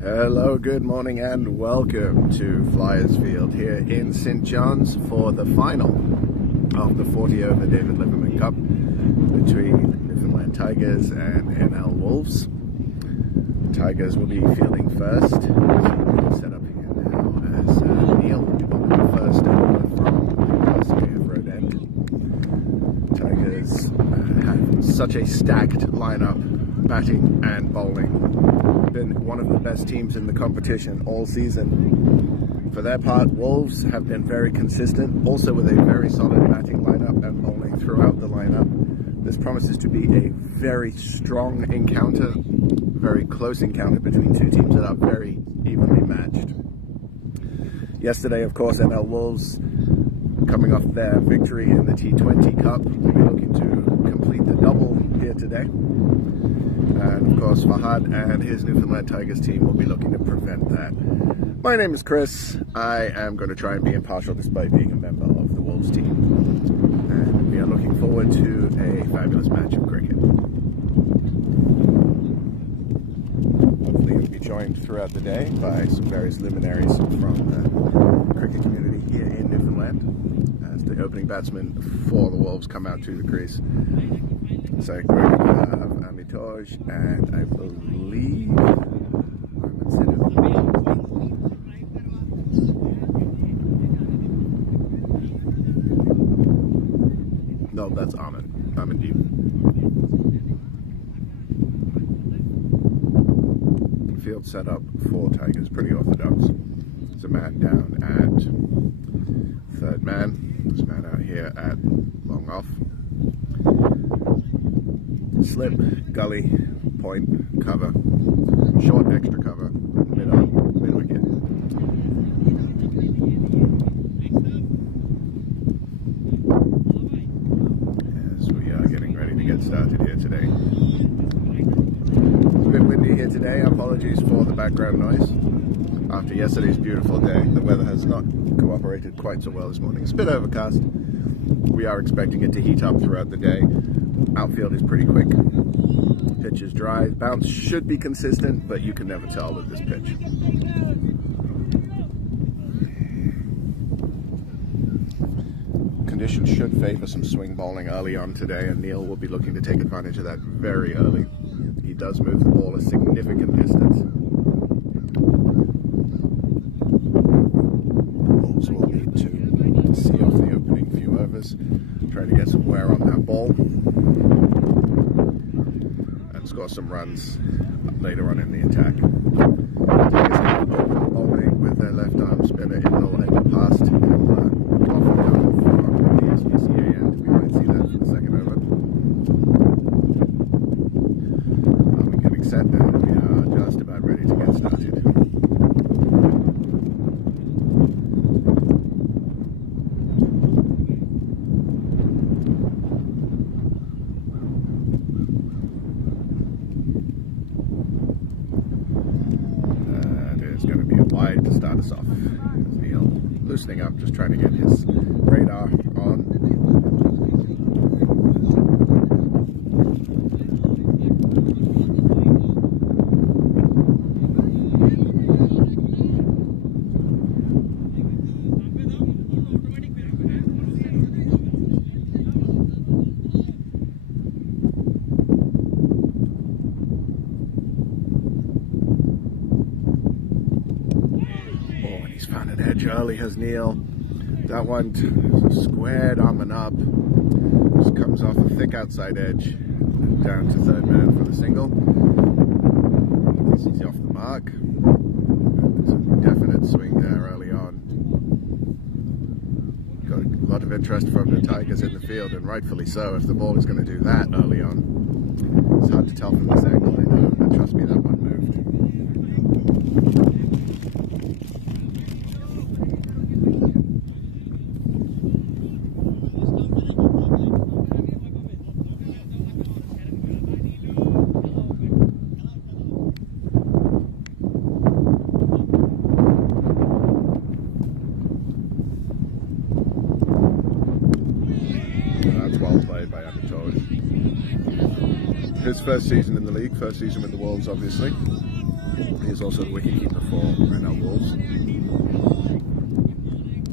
Hello, good morning, and welcome to Flyers Field here in St. John's for the final of the 40 over David Liverman Cup between Newfoundland Tigers and NL Wolves. Tigers will be fielding first. Set up here now as Neil will be bowling the first over from SKF Road End. Tigers have such a stacked lineup, batting and bowling. Been one of the best teams in the competition all season. For their part, Wolves have been very consistent, also with a very solid batting lineup and bowling throughout the lineup. This promises to be a very strong encounter, very close encounter between two teams that are very evenly matched. Yesterday, of course, NL Wolves, coming off their victory in the T20 Cup, will be looking to complete the double here today. And of course, Fahad and his Newfoundland Tigers team will be looking to prevent that. My name is Chris. I am going to try and be impartial despite being a member of the Wolves team. And we are looking forward to a fabulous match of cricket. Hopefully we'll be joined throughout the day by some various luminaries from the cricket community here in Newfoundland as the opening batsmen for the Wolves come out to the crease. So we have Amitoj and I believe no, that's Amandeep. Field setup for Tigers, pretty orthodox. There's a man down at third man. There's a man out here at long off. Slip, gully, point, cover, short extra cover, mid wicket. As we are getting ready to get started here today. It's a bit windy here today, apologies for the background noise. After yesterday's beautiful day, the weather has not cooperated quite so well this morning. It's a bit overcast. We are expecting it to heat up throughout the day. Outfield is pretty quick. Pitch is dry. Bounce should be consistent, but you can never tell with this pitch. Conditions should favor some swing bowling early on today, and Neil will be looking to take advantage of that very early. He does move the ball a significant distance. Wolves will need to see off the opening few overs, try to get some wear on that ball, and score some runs later on in the attack. Bowling with their left arm spinner, it will end past. It will often come from the SPCA end. We might see that for the second over. We're getting set now. We are just about ready to get started. Wide to start us off. Neil loosening up, just trying to get his radar on. Found an edge early, has Neil. That one squared arm and up. Just comes off a thick outside edge. Down to third man for the single. This is off the mark. There's a definite swing there early on. Got a lot of interest from the Tigers in the field, and rightfully so if the ball is going to do that early on. It's hard to tell from this angle, I know, but trust me, that one moved. Well played by Amitoj. His first season in the league, first season with the Wolves obviously. He's also the wicketkeeper for NL Wolves.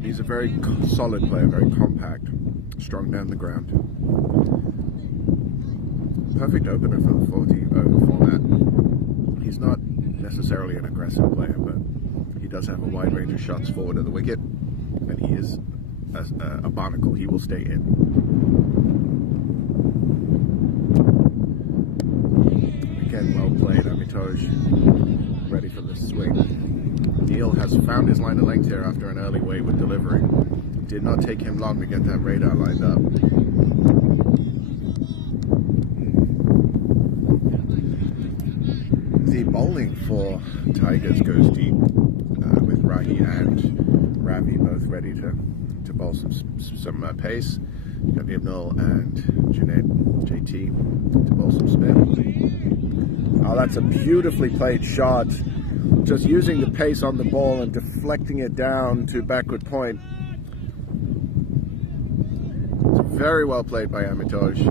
He's a very solid player, very compact, strong down the ground. Perfect opener for the 40 over format. He's not necessarily an aggressive player, but he does have a wide range of shots forward of the wicket, and he is a barnacle. He will stay in. Again, well played, Amitoj, ready for the swing. Neil has found his line of length here after an early wayward delivery. Did not take him long to get that radar lined up. The bowling for Tigers goes deep, with Rahi and Ravi both ready to bowl some pace. You've got Ibnul and Junaid JT to bowl some spin. Oh, that's a beautifully played shot. Just using the pace on the ball and deflecting it down to backward point. It's very well played by Amitoj.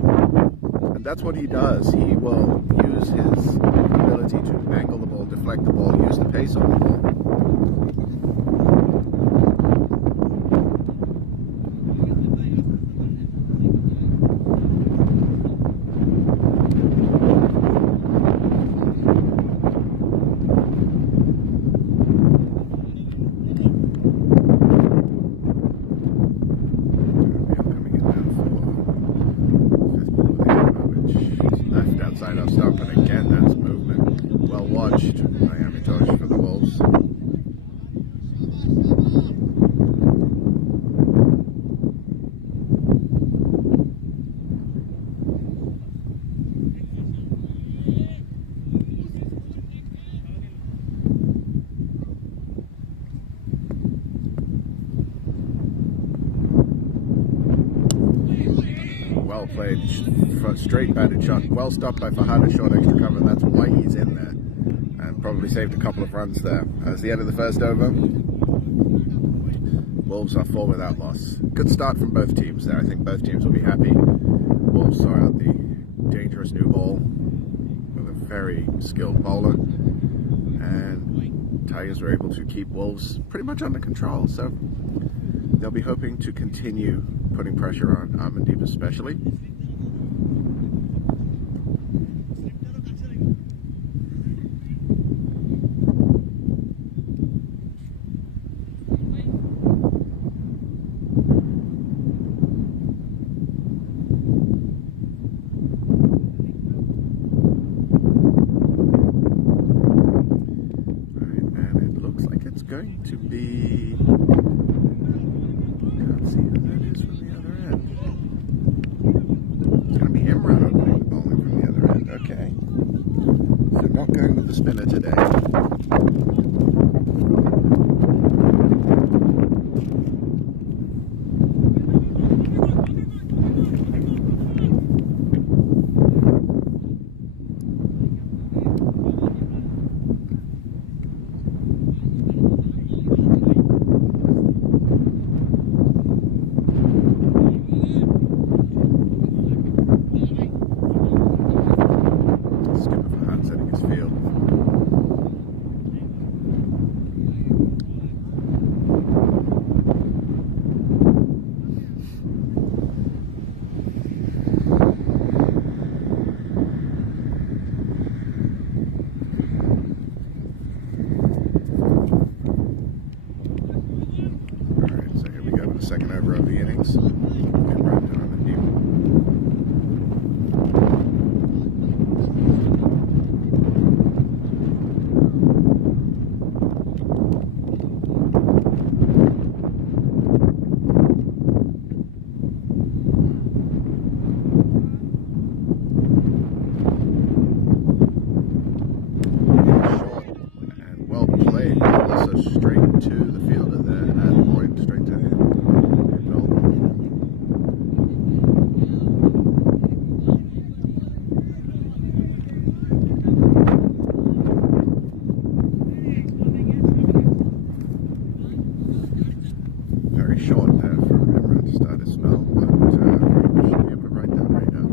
And that's what he does. He will use his ability to angle the ball, deflect the ball, use the pace on the ball. Outside off stump, and again that's movement. Well watched by Amitoj for the Wolves. Well played, straight batted shot, well stopped by Fahad, short extra cover. That's why he's in there, and probably saved a couple of runs there. As the end of the first over, Wolves are 4 without loss. Good start from both teams there. I think both teams will be happy. Wolves saw out the dangerous new ball with a very skilled bowler, and Tigers were able to keep Wolves pretty much under control. So they'll be hoping to continue putting pressure on Amandeep especially. Going to be, can't see who that is from the other end. It's going to be Imran opening the bowling from the other end. Okay, so not going with the spinner today. Second over of the innings. And right down on the deep. Short and well played. Also straight to the fielder there at point, straight to him. Short there from Liverman to start his spell, but we should be able to write that right out.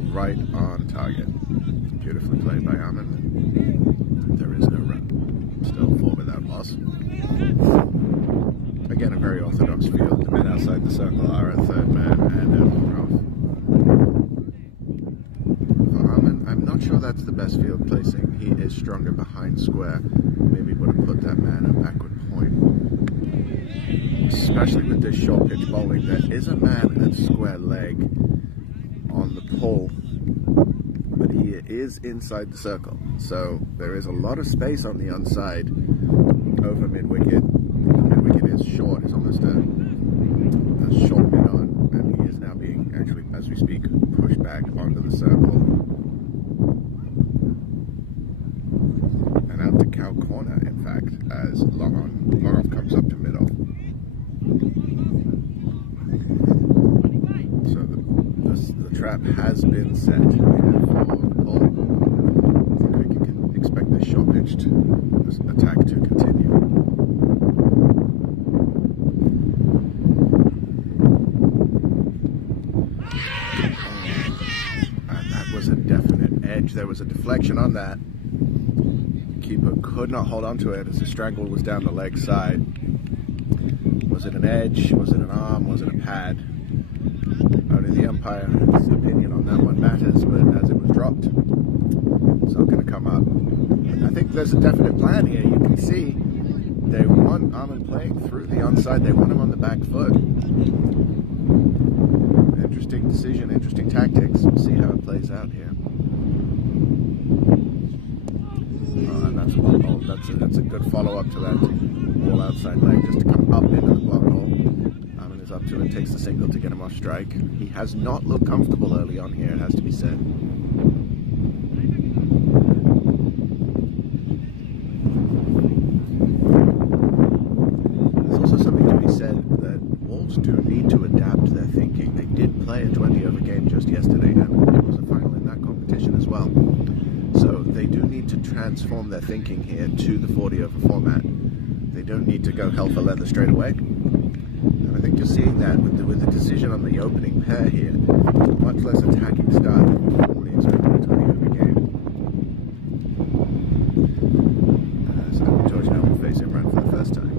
ball right on target. Beautifully played by Armin. There is no run. Still 4 without loss. Again, a very orthodox field. The men outside the circle are a third man and a Ralph. For Armin, I'm not sure that's the best field placing. He is stronger behind square. Maybe would have put that man at backward point. Especially with this short pitch bowling, there is a man at square leg on the pole, but he is inside the circle, so there is a lot of space on the onside over mid-wicket. Mid-wicket is short, it's almost a short mid-on, and he is now being, actually, as we speak, pushed back onto the circle. And out to cow corner, in fact, as long-off comes up to mid-off. The trap has been set for the ball. I think we can expect this short pitched attack to continue. And that was a definite edge. There was a deflection on that. Keeper could not hold on to it as the strangle was down the leg side. Was it an edge? Was it an arm? Was it a pad? Only the umpire's opinion on that one matters, but as it was dropped, it's not going to come up. I think there's a definite plan here. You can see they want Armin playing through the onside. They want him on the back foot. Interesting decision, interesting tactics. We'll see how it plays out here. And that's a well ball. That's a good follow-up to that ball outside leg, just to come up into the block hole. Up to it, takes the single to get him off strike. He has not looked comfortable early on here, it has to be said. There's also something to be said that Wolves do need to adapt their thinking. They did play a 20-over game just yesterday, and it was a final in that competition as well. So they do need to transform their thinking here to the 40-over format. They don't need to go hell for leather straight away. I think you're seeing that with the decision on the opening pair here. Much less attacking start than normally expected in a 20-over game. So George now will face him run for the first time.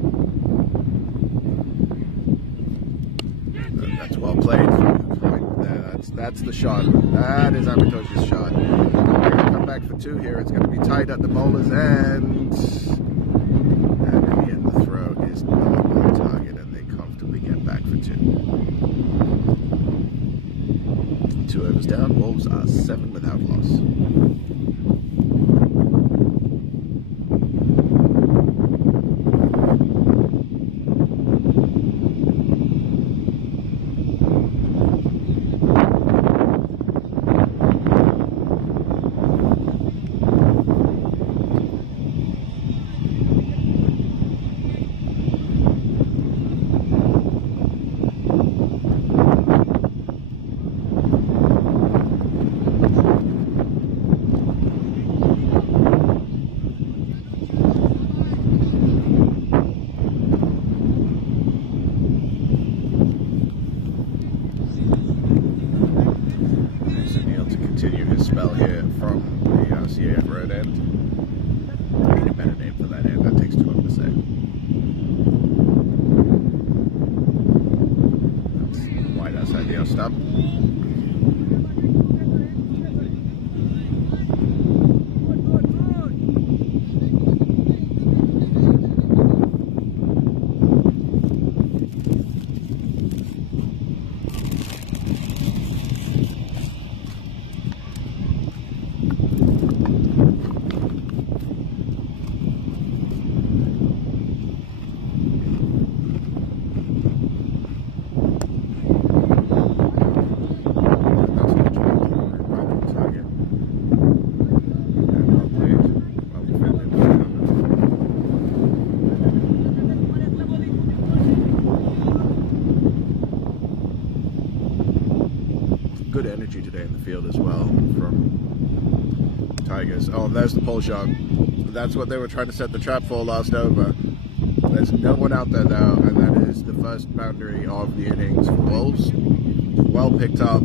That's well played. That's the shot. That is Amitosh's shot. They're going to come back for 2 here. It's going to be tight at the bowler's end. And in the end, the throw is not on target. Back for 2. 2 overs down. Wolves are 7 without loss. Continue his spell here from the RCA road end. I need a better name for that end, that takes too long to say. That's wide outside the off stump. Good energy today in the field as well from Tigers. Oh, and there's the pole shot. That's what they were trying to set the trap for last over. There's no one out there now, and that is the first boundary of the innings for Wolves. Well picked up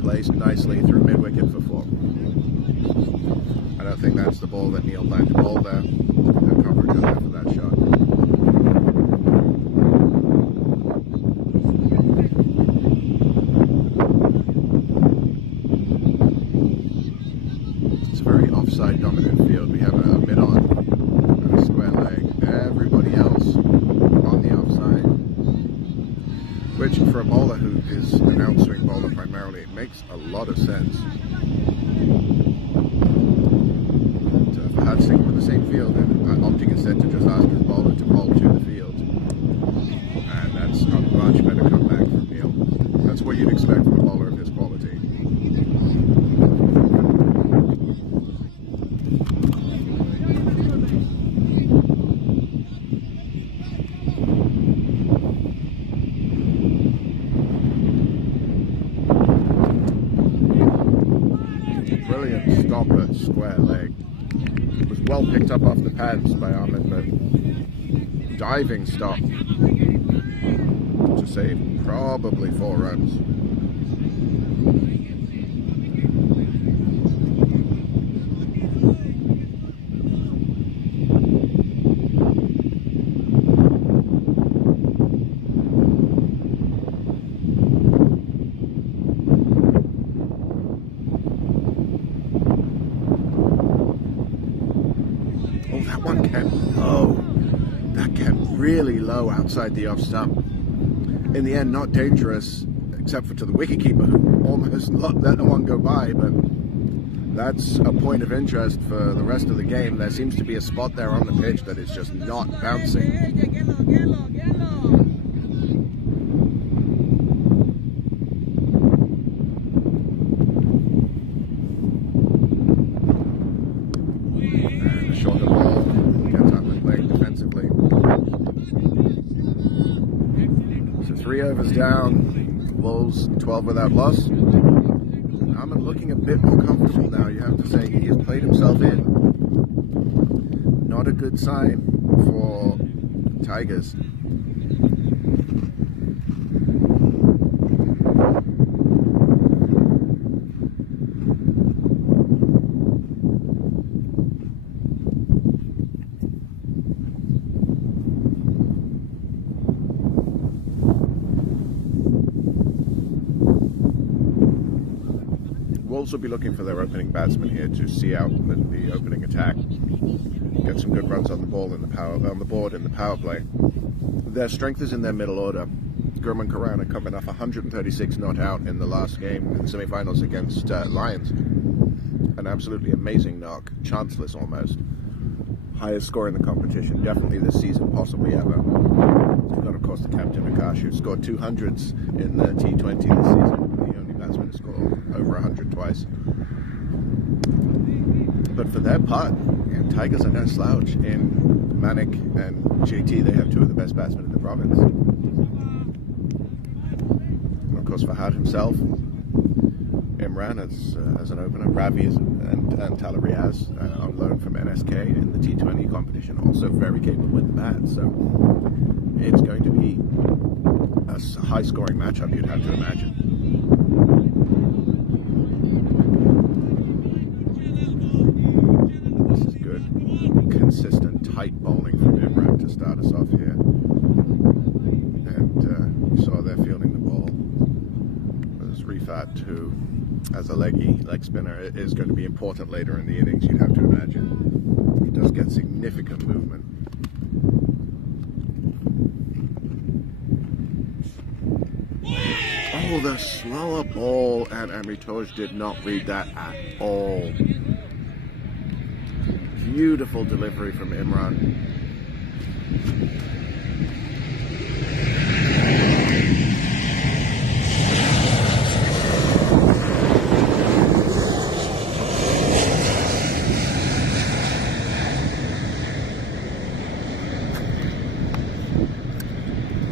placed nicely through mid-wicket for 4. I don't think that's the ball that Neil planned to bowl there. No coverage on there for that shot. It's a very offside dominant field. We have a mid-on and a square leg. Everybody else on the offside. Which for a bowler who is an outswing bowler primarily, it makes a lot of sense. Sticking with the same field and opting instead to just ask his bowler to bowl to the field, and that's a much better comeback from Neil. That's what you'd expect from a bowler of his quality. Brilliant stop at square leg. Was well picked up off the pads by Ahmed, but diving stop to save probably 4 runs. That one came low. That came really low outside the off stump. In the end, not dangerous, except for to the wicketkeeper who almost let the one go by, but that's a point of interest for the rest of the game. There seems to be a spot there on the pitch that is just not bouncing. Shorter ball, gets up and playing defensively. So 3 overs down, Wolves 12 without loss. Ahmed looking a bit more comfortable now, you have to say. He has played himself in. Not a good sign for Tigers. Wolves will be looking for their opening batsman here to see out the opening attack, get some good runs on the ball in the board in the power play. Their strength is in their middle order. Gurman Khurana coming off 136 not out in the last game in the semi-finals against Lions. An absolutely amazing knock, chanceless almost. Highest score in the competition, definitely this season, possibly ever. We've got, of course, the captain Akash, who scored 200s in the T20 this season. The only batsman to score over 100 twice. But for their part, Tigers are no slouch. In Manik and JT, they have 2 of the best batsmen in the province. And of course, Fahad himself, Imran as an opener, Ravi and Tala Riaz on loan from NSK in the T20 competition, also very capable with the bat. So it's going to be a high-scoring matchup, you'd have to imagine. This is good, consistent, tight bowling from Imran to start us off here. And you saw they're fielding the ball. There's Rifat, who, as a leg spinner, is going to be important later in the innings, you'd have to imagine. He does get significant movement. Oh, the slower ball, and Amritoj did not read that at all. Beautiful delivery from Imran.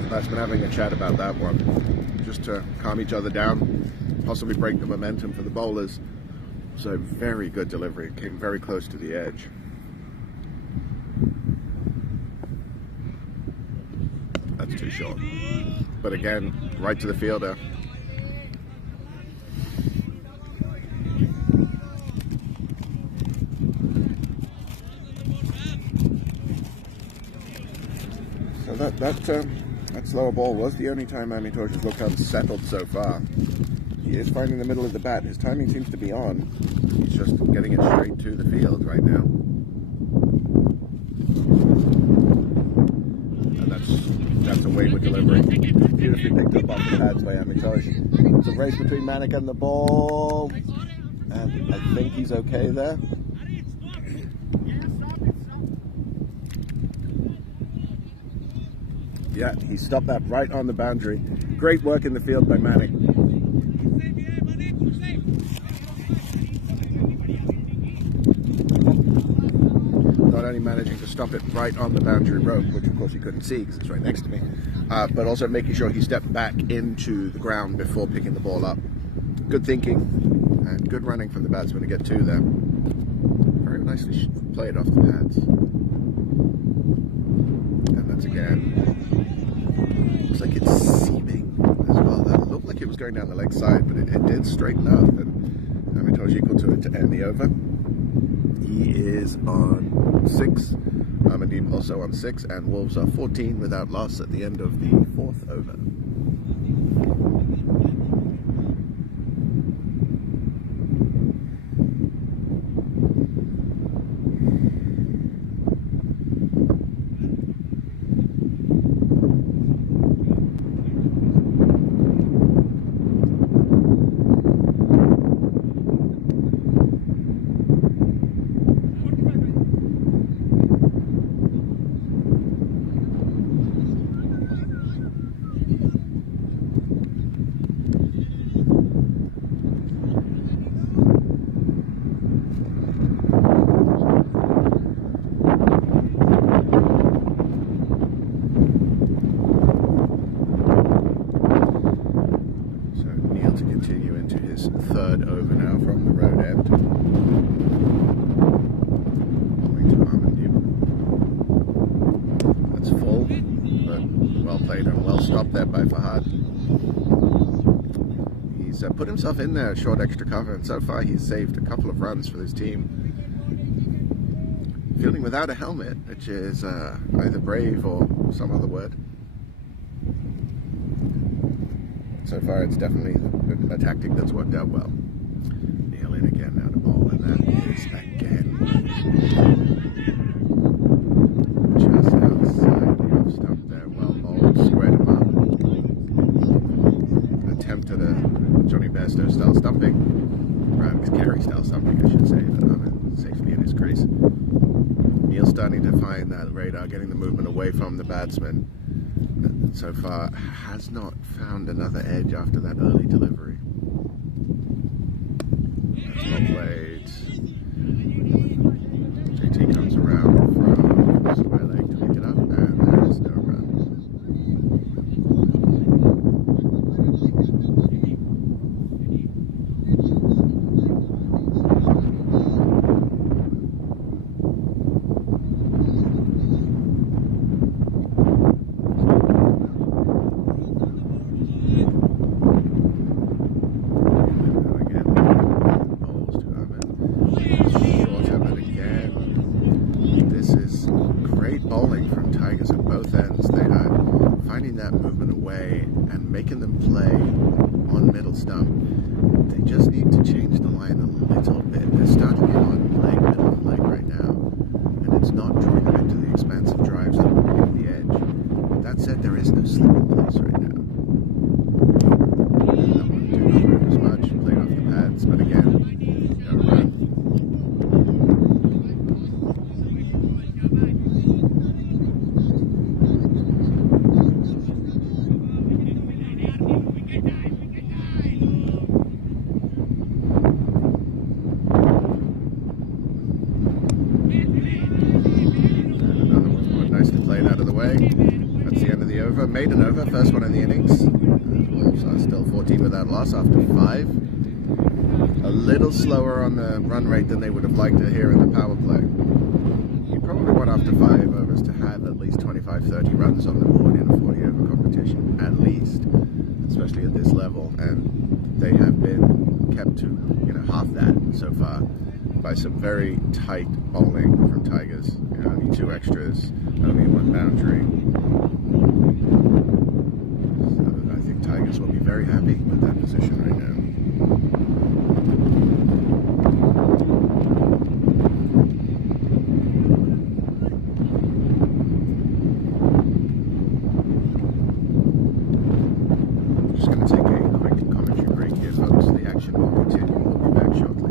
That's been having a chat about that one, just to calm each other down, possibly break the momentum for the bowlers. So very good delivery, came very close to the edge. That's too short. But again, right to the fielder. So that slower ball was the only time Amy Torch has looked unsettled so far. He is finding the middle of the bat. His timing seems to be on. He's just getting it straight to the field right now. And that's a wayward delivery. Beautifully picked up off the pads by Amy Torch. It's a race between Manic and the ball. And I think he's okay there. Yeah, he stopped that right on the boundary. Great work in the field by Manic. Not only managing to stop it right on the boundary rope, which of course you couldn't see because it's right next to me, but also making sure he stepped back into the ground before picking the ball up. Good thinking and good running from the batsman to get two there. Very nicely played off the pads. And that's again. Looks like it's seaming as well. That looked like it was going down the leg side, but it did straighten up, and Amitov's equal to it to end the over. He is on 6, Ahmedine also on 6, and Wolves are 14 without loss at the end of the 4th over. Put himself in there at short extra cover, and so far he's saved a couple of runs for his team. Fielding without a helmet, which is either brave or some other word. So far it's definitely a tactic that's worked out well. Neil in again now to bowl, and that is again just outside the off stump there. Well bowled, squared him up. Attempt at a Johnny Bairstow style stumping, Carey style stumping I should say, but safely in his crease. Neil's starting to find that radar, getting the movement away from the batsman. So far has not found another edge after that early delivery. That's well played. JT comes around from square leg to pick it up, and there is no run. Making them play on middle stump. They just need to change the line a little bit. They're starting it on leg, middle of leg right now, and it's not drawing them into the expansive drives that will pick the edge. That said, there is no slip in place right now. And that one did not move as much, played off the pads, but again, no run. Maiden over, first one in the innings. Wolves are still 14 without loss after 5. A little slower on the run rate than they would have liked to hear in the power play. You probably want after 5 overs to have at least 25-30 runs on the board in a 40 over competition, at least, especially at this level, and they have been kept to half that so far by some very tight bowling from Tigers. Only 2 extras, only 1 boundary. So I think Tigers will be very happy with that position right now. Just going to take a quick commentary break here, folks. The action will continue. We'll be back shortly.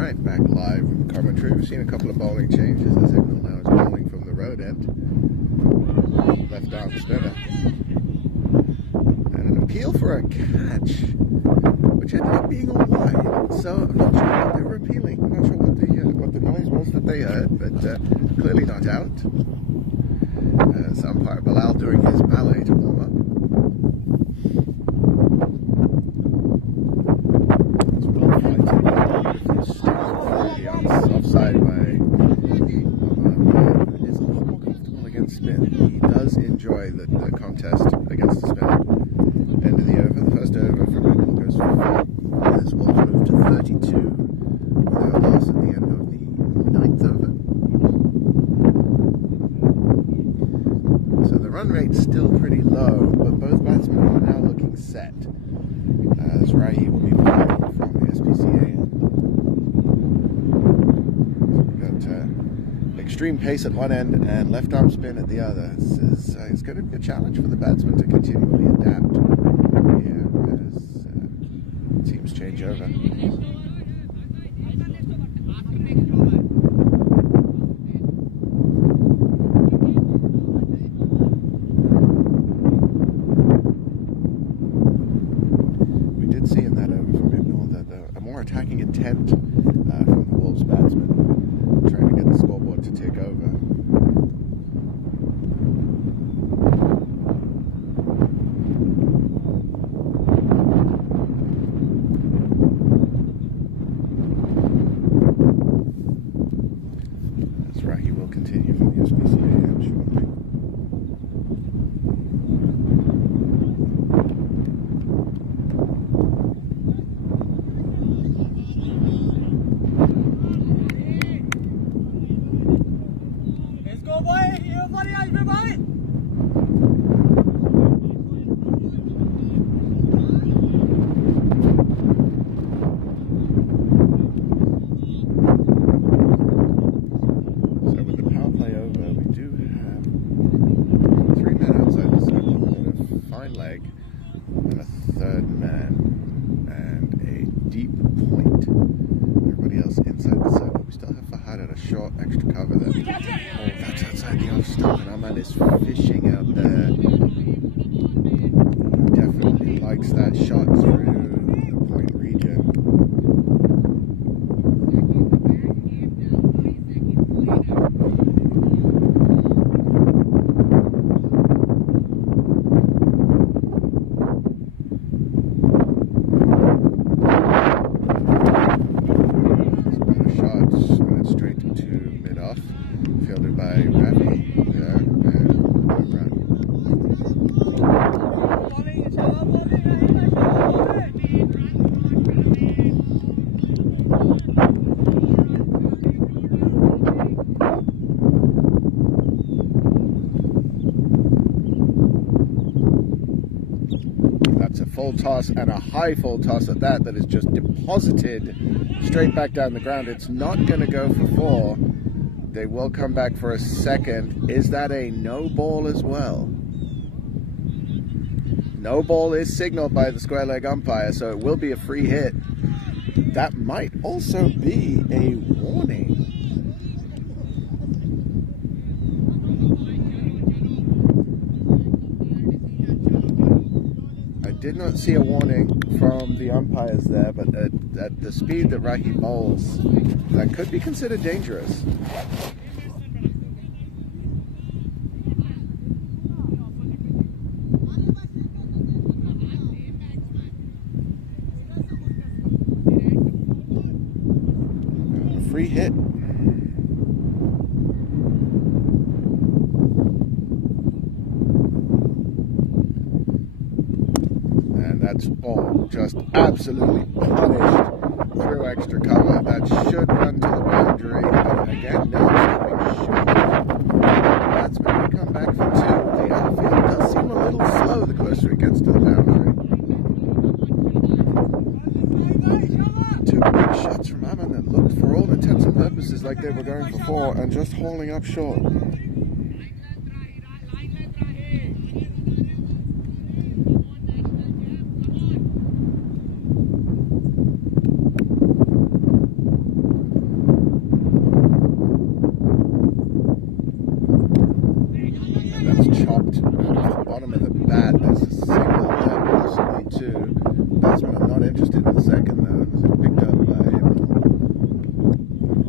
Alright, back live with the commentary. We've seen a couple of bowling changes. The signal now is bowling from the road end. Left arm spinner. And an appeal for a catch, which ended up being all wide. So I'm not sure what they were appealing. I'm not sure what the noise was that they heard, but clearly not out. As umpire Bilal doing his ballet to warm up. Offside by is a lot more comfortable against spin. He does enjoy the contest against the spin. End of the over. The first over from him goes for 4. This will move to 32 with our loss at the end of the 9th over. So the run rate's still pretty low, but both batsmen are now looking set. As Rahi will be playing from the SPCA. Extreme pace at one end and left arm spin at the other. It's going to be a challenge for the batsman to continually adapt here as teams change over. We did see in that over from Ibnul that a more attacking intent from the Wolves batsman, trying to get the scoreboard to take over. As Rahi will continue from the SPCA end shortly. Leg and a third man and a deep point. Everybody else inside the circle. We still have Fahad at a short extra cover there. Oh, that's outside the off stump, and our man is fishing out there. He definitely likes that shot through the point region. Fielded by Ravi there, and run. That's a full toss and a high full toss at that is just deposited straight back down the ground. It's not going to go for 4. They will come back for a second. Is that a no ball as well? No ball is signaled by the square leg umpire, so it will be a free hit. That might also be a warning. I did not see a warning from the umpires there, but at the speed that Rahi bowls, that could be considered dangerous. Free hit. And that's all just absolutely punished through extra cover. That should run to the boundary. But again, no stopping short. That's going to come back for 2. The outfield does seem a little slow the closer it gets to the boundary. 2 big shots from Aman that looked for all intents and purposes like they were going for 4 and just hauling up short. dropped off the bottom of the bat. There's a single there, possibly two. Batsmen are not interested in the second though. It's picked up by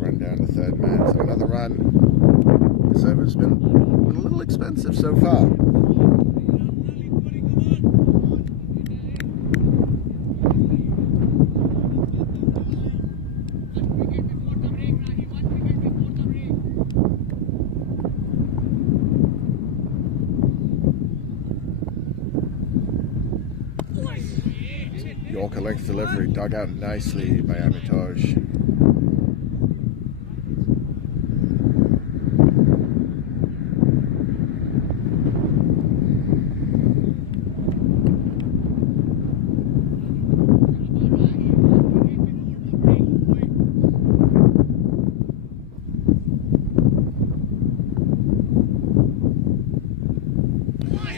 run down to third man. So another run. This over's been a little expensive so far. Yorker length delivery, dug out nicely by Amitage.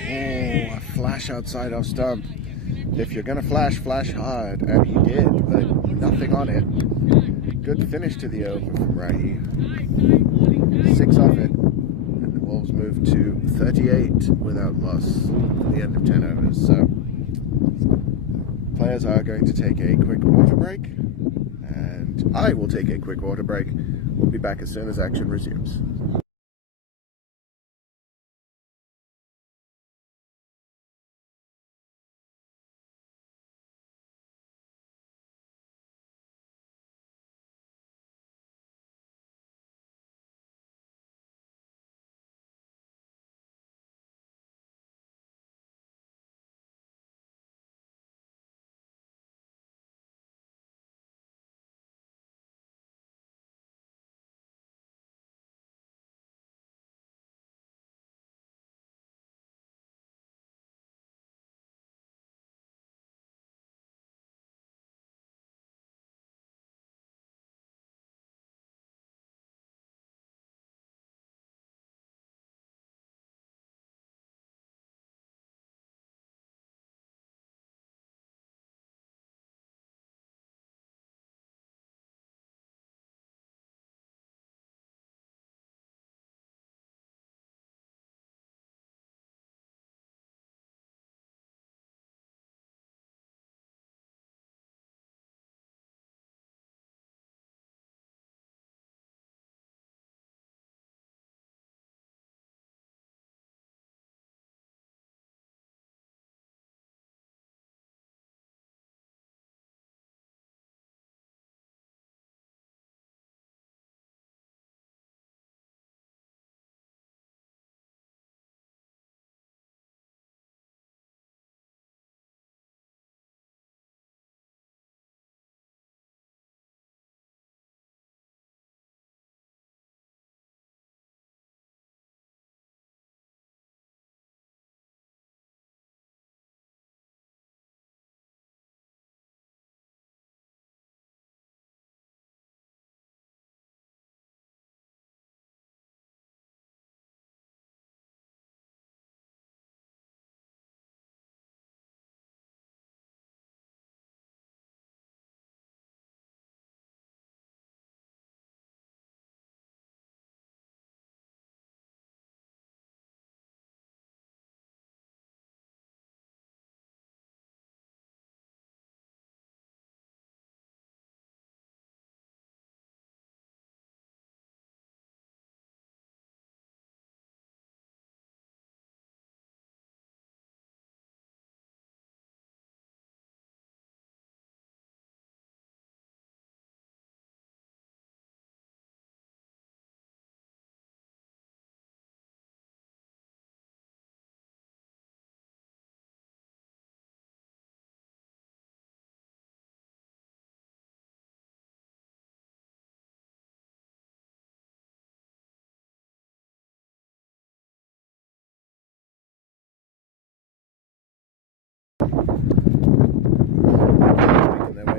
Oh, a flash outside off stump. If you're going to flash, flash hard. And he did, but nothing on it. Good finish to the over from Rahi. 6 off it. And the Wolves move to 38 without loss at the end of 10 overs. So, players are going to take a quick water break. And I will take a quick water break. We'll be back as soon as action resumes.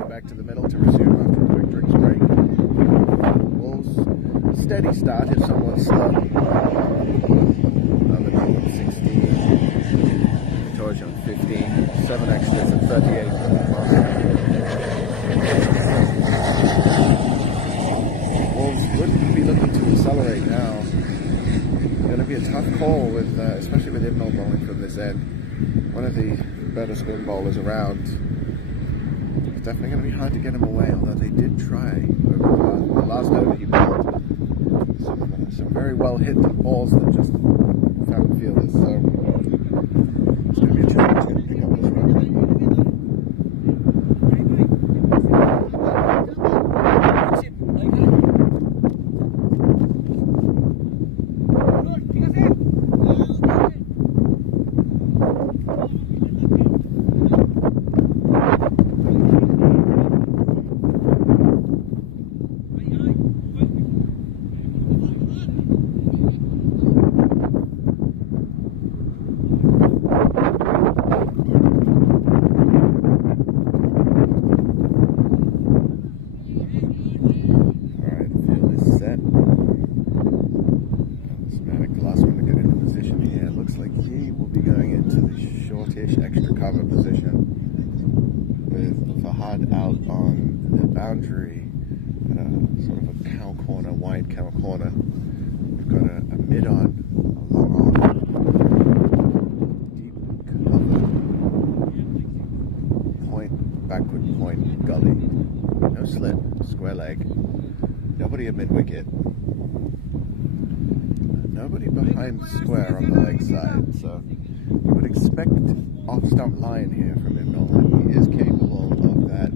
Back to the middle to resume after a quick drinks break. Wolves, steady start if somewhat slow. On the top of 16. Torch on 15. 7 extras at 38. Wolves would be looking to accelerate now. Going to be a tough call with especially especially with Ibnall bowling from this end. One of the better spin bowlers around. It's definitely going to be hard to get him away, although they did try. The last over he bowled some very well hit balls that just found fielders, so it's going to be a challenge to pick up this run. Extra cover position with Fahad out on the boundary at a sort of a cow corner, wide cow corner. We've got a mid-on, a long on, deep cover, point, backward point, gully, no slip, square leg, nobody at mid-wicket, nobody behind the square on the leg side, so you would expect off-stump line here from Ibnall, and he is capable of that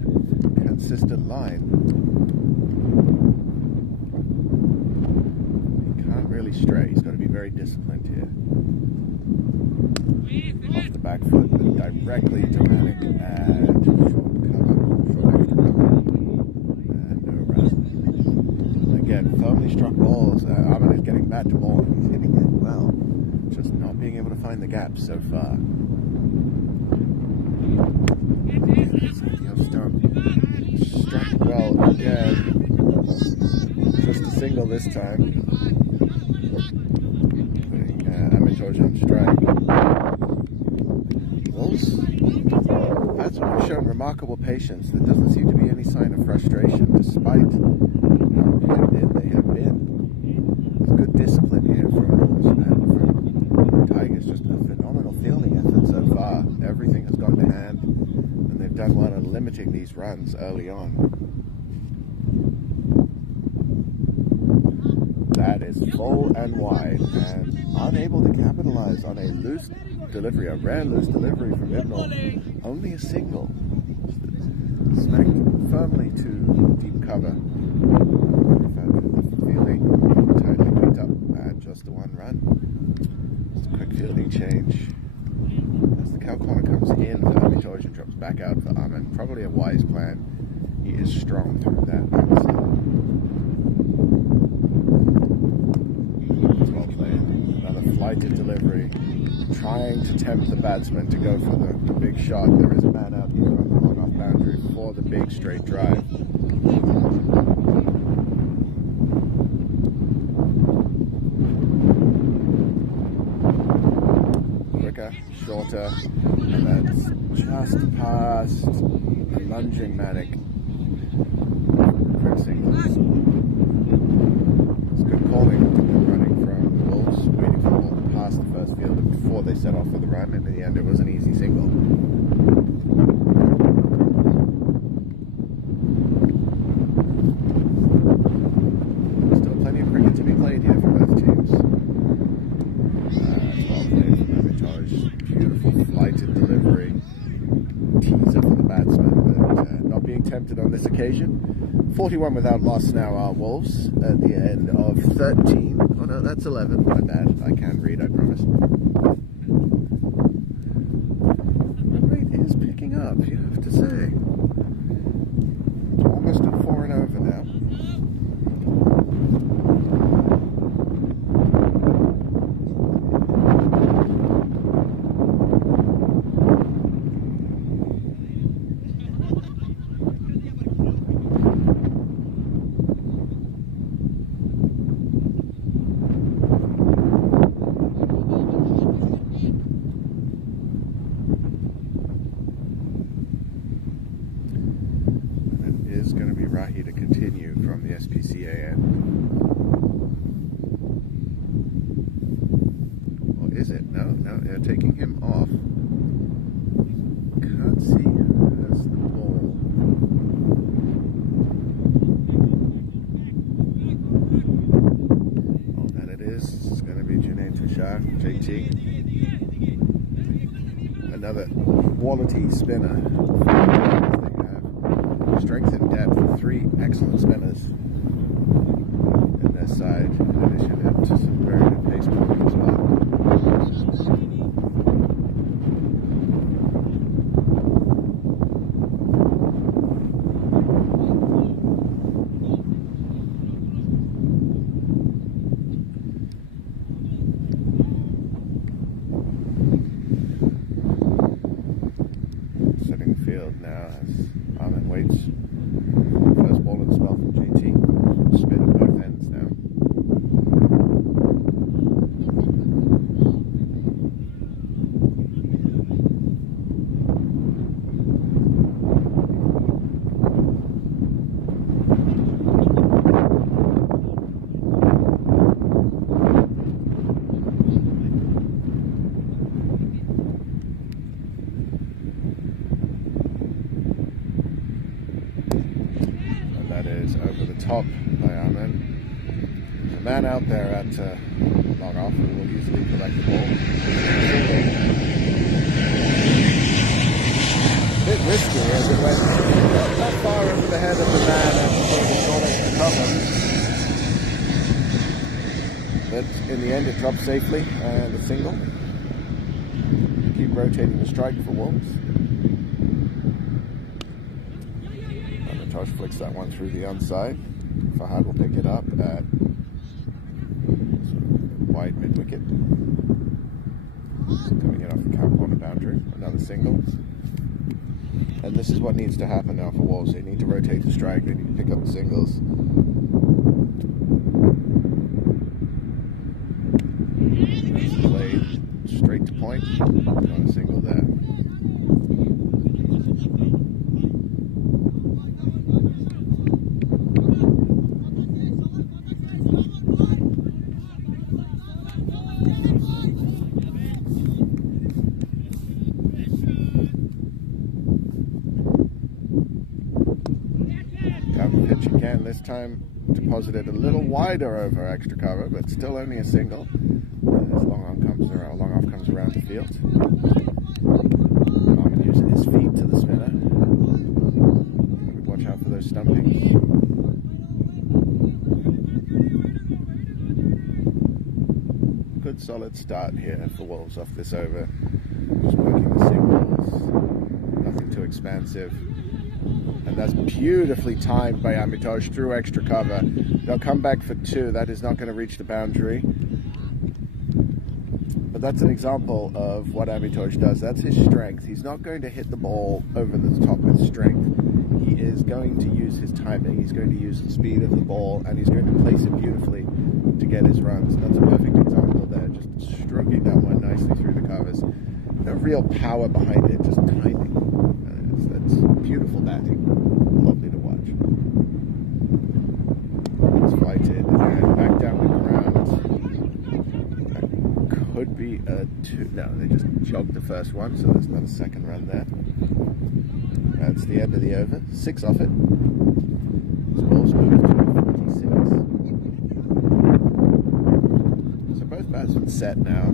consistent line. He can't really stray, he's got to be very disciplined here. Off the back foot, but directly to Manic, and short extra cover, and no run. Again, firmly struck balls. Arman is getting bat to ball, he's hitting it well, just not being able to find the gap so far. Struck well again. Just a single this time. Putting George on strike. Wolves, that's what have shown remarkable patience. There doesn't seem to be any sign of frustration, despite how pinned in they have been. There's good discipline here from Wolves, and from Tigers. Just a phenomenal fielding effort so far. Everything has gone to hand. They've done well in limiting these runs early on. That is full and wide, and unable to capitalize on a loose delivery, a rare loose delivery from Ibnall. Only a single. Smacked firmly to deep cover. Fielding tightly picked up, and just the one run. It's a quick fielding change. As the cow corner comes in for George and drops back out for Arman. Probably a wise plan. He is strong through that. It's well played. Another flighted delivery. Trying to tempt the batsman to go for the big shot. There is a man out here on the long off boundary for the big straight drive. Shorter, and that's just past a lunging Manic. Quick singles. It's good calling, good running from the Wolves, waiting for the ball to pass the first fielder before they set off for the run, and in the end it was an easy single. Still plenty of cricket to be played here for both teams. Beautiful flighted delivery. Teaser for the batsman, but not being tempted on this occasion. 41 without loss now are Wolves at the end of 13. Oh no, that's 11. My bad. I can't read, I promise. The rate is picking up, you have to say. It's almost at 4 and over now. No, they're taking him off. Can't see who has the ball. Oh, and it is. It's going to be Janae Tushar, JT. Another quality spinner. They have strength and depth. 3 excellent spinners in their side, in addition to some very good pace bowling as well. Setting the field now as Armin waits. First ball and spell from JT. Spin at both ends now. That is over the top by Armin. The man out there at long off who will easily collect the ball. A bit risky as it went not far over the head of the man and the short cover. But in the end it dropped safely and a single. Keep rotating the strike for Wolves. Tosh flicks that one through the onside. Fahad will pick it up at wide mid-wicket. Coming in off the cow corner boundary. Another single. And this is what needs to happen now for Wolves. They need to rotate the strike. They need to pick up the singles. Played straight to point. Not a single there. Pitch again, this time deposited a little wider over extra cover, but still only a single. As long off comes around the field. Norman using his feet to the spinner. Watch out for those stumpings. Good solid start here for Wolves off this over. Just working the singles, nothing too expansive. And that's beautifully timed by Amitosh through extra cover. They'll come back for 2. That is not going to reach the boundary. But that's an example of what Amitosh does. That's his strength. He's not going to hit the ball over the top with strength. He is going to use his timing. He's going to use the speed of the ball, and he's going to place it beautifully to get his runs. That's a perfect example there. Just stroking that one nicely through the covers. No real power behind it, just timing. That's beautiful batting. Lovely to watch. It's flighted and back down the ground. That could be a 2. No, they just jogged the first one, so there's not a second run there. That's the end of the over. 6 off it. This ball's moved to 46. So both batsmen set now.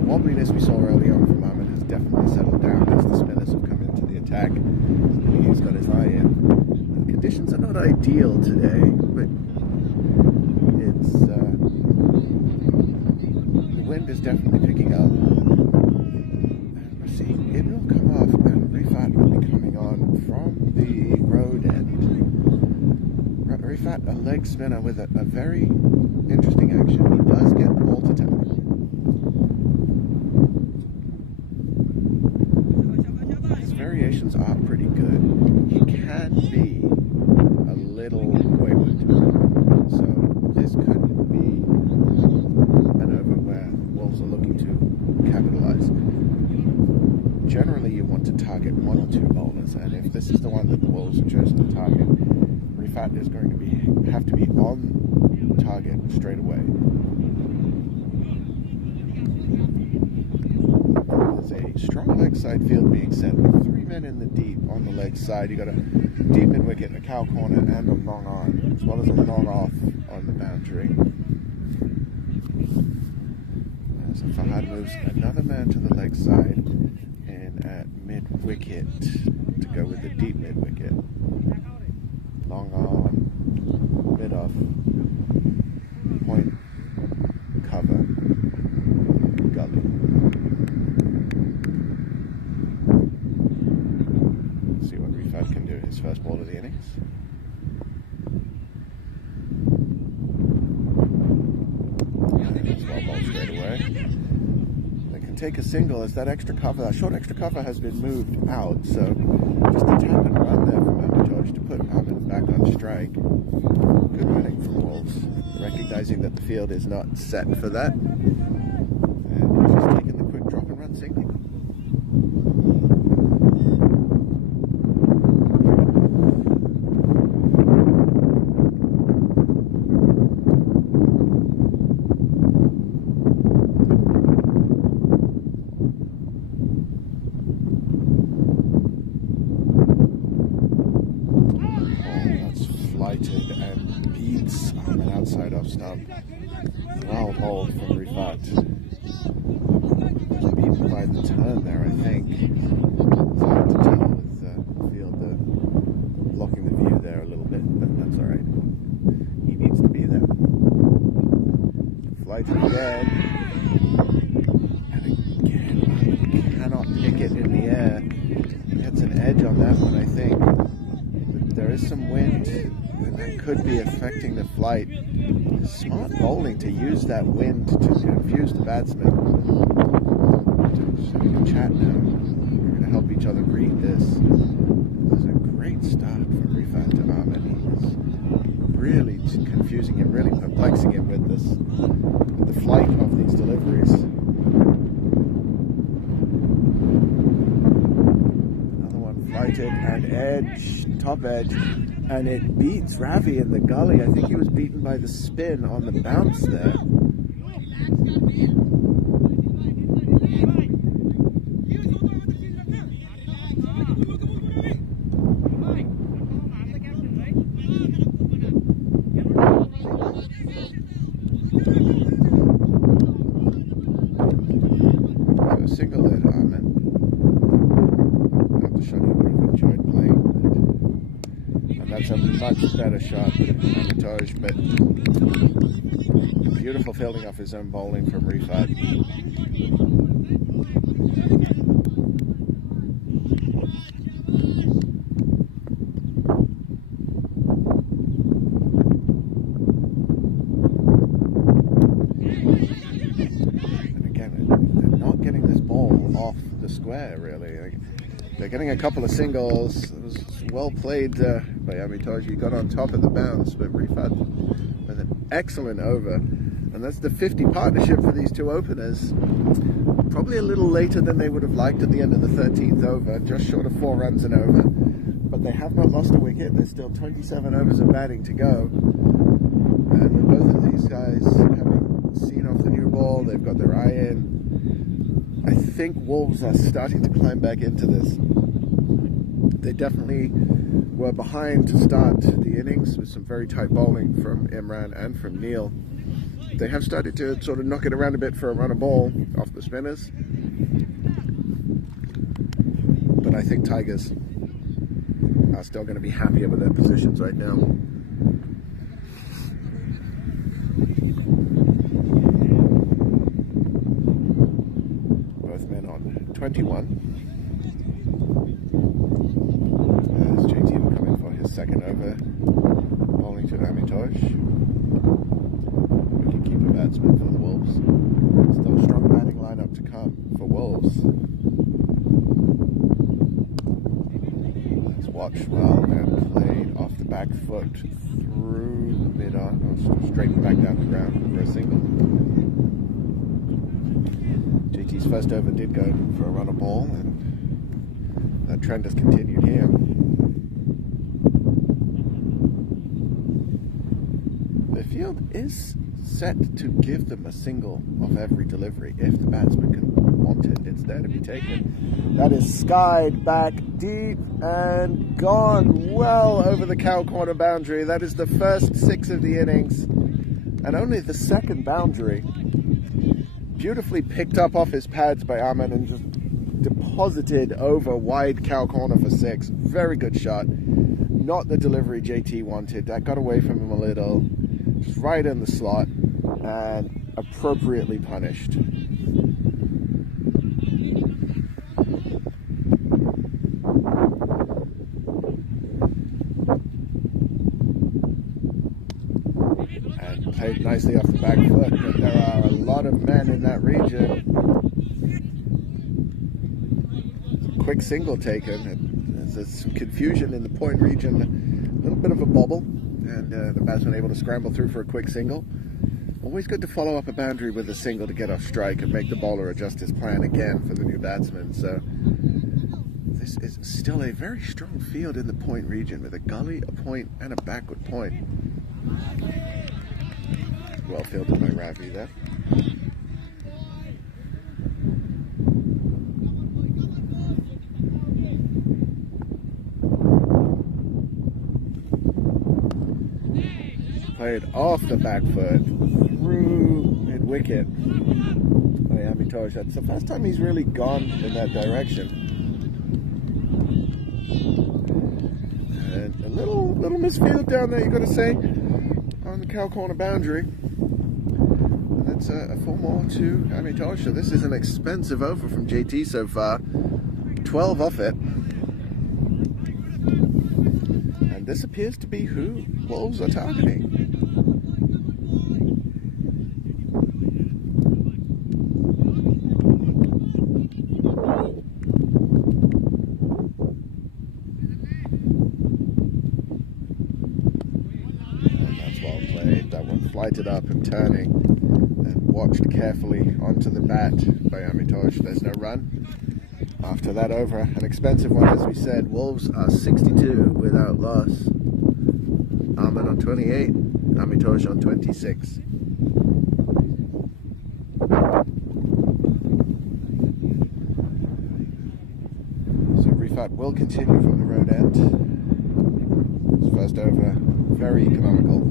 The wobbliness we saw early on from Ahmed has definitely settled down as the spinners have come into the attack. He's got his eye in. The conditions are not ideal today, but it's the wind is definitely picking up. See, it will come off, and Rifat will be coming on from the road end. Rifat, a leg spinner with a very interesting action. He does get the ball to tap. His variations are pretty good. He can be a little wayward. So this could be an over where Wolves are looking to capitalize. Generally, you want to target 1 or 2 bowlers, and if this is the one that the Wolves have chosen to target, Rifat is going to have to be on target straight away. strong leg side field being set with 3 men in the deep on the leg side. You got a deep mid wicket, a cow corner, and a long on, as well as a long off on the boundary. As Fahad moves another man to the leg side and at mid wicket to go with the deep mid wicket. Long on, mid off, point, cover, gully. See what Rifat can do, his first ball of the innings. And it's well bowled straight away. They can take a single as that extra cover, that short extra cover has been moved out, so just a tap and run there from George to put Ahmed back on strike. Good running from Wolves, recognizing that the field is not set for that. And just taking the quick drop and run single. And beats an outside off stump. Well hold from Rifat. Beaten by the turn there, I think. It's hard to tell with the field blocking the view there a little bit, but that's alright. He needs to be there. Flighted again. And again, cannot pick it in the air. Gets an edge on that one, I think. But there is some wind. And that could be affecting the flight. Smart bowling to use that wind to confuse the batsman. Just having a chat now. We're going to help each other read this. This is a great start from Rifat to Ahmed. He's really confusing him, really perplexing him with this, with the flight of these deliveries. Another one flighted and edge, top edge. And it beats Ravi in the gully. I think he was beaten by the spin on the bounce there. So a single there to Ahmed. Not the shot he would have enjoyed playing. That's a much better shot than Amintoj, but beautiful fielding off his own bowling from Rifat. And again, they're not getting this ball off the square, really. They're getting a couple of singles. It was well played by Amintoj. He got on top of the bounce, but Rifat with an excellent over. And that's the 50 partnership for these two openers. Probably a little later than they would have liked at the end of the 13th over, just short of 4 runs and over. But they have not lost a wicket. There's still 27 overs of batting to go. And with both of these guys having seen off the new ball, they've got their eye in. I think Wolves are starting to climb back into this. They definitely were behind to start the innings with some very tight bowling from Imran and from Neil. They have started to sort of knock it around a bit for a run of ball off the spinners. But I think Tigers are still going to be happier with their positions right now. Both men on 21. As JT will come in for his second over, bowling to Amintoj. Wicket-keeper batsman for the Wolves. Still a strong batting lineup to come for Wolves. That's watched well and played off the back foot through mid-on, straight back down the ground for a single. JT's first over did go for a run of ball, and that trend has continued here. The field is set to give them a single of every delivery. If the batsman can want it, it's there. there to be taken. That is skied back deep and gone well over the cow corner boundary. That is the first 6 of the innings and only the second boundary. Beautifully picked up off his pads by Ahmed and just deposited over wide cow corner for 6. Very good shot. Not the delivery JT wanted. That got away from him a little. Just right in the slot and appropriately punished. And played nicely off the back foot, but there are a lot of men in that region. Quick single taken. There's some confusion in the point region, a little bit of a bobble, and the batsman able to scramble through for a quick single. Always good to follow up a boundary with a single to get off strike and make the bowler adjust his plan again for the new batsman. So this is still a very strong field in the point region with a gully, a point, and a backward point. Well fielded by Ravi there. Played off the back foot through mid wicket by Amitosh. That's the first time he's really gone in that direction. And a little misfield down there, you got to say, on the cow corner boundary. That's a 4 more to Amitosh. So this is an expensive over from JT so far. 12 off it. And this appears to be who Wolves are targeting. Lighted up and turning and watched carefully onto the bat by Amitosh. There's no run after that over. An expensive one, as we said. Wolves are 62 without loss. Ahmed on 28, Amitosh on 26. So Rifat will continue from the road end. His first over, very economical.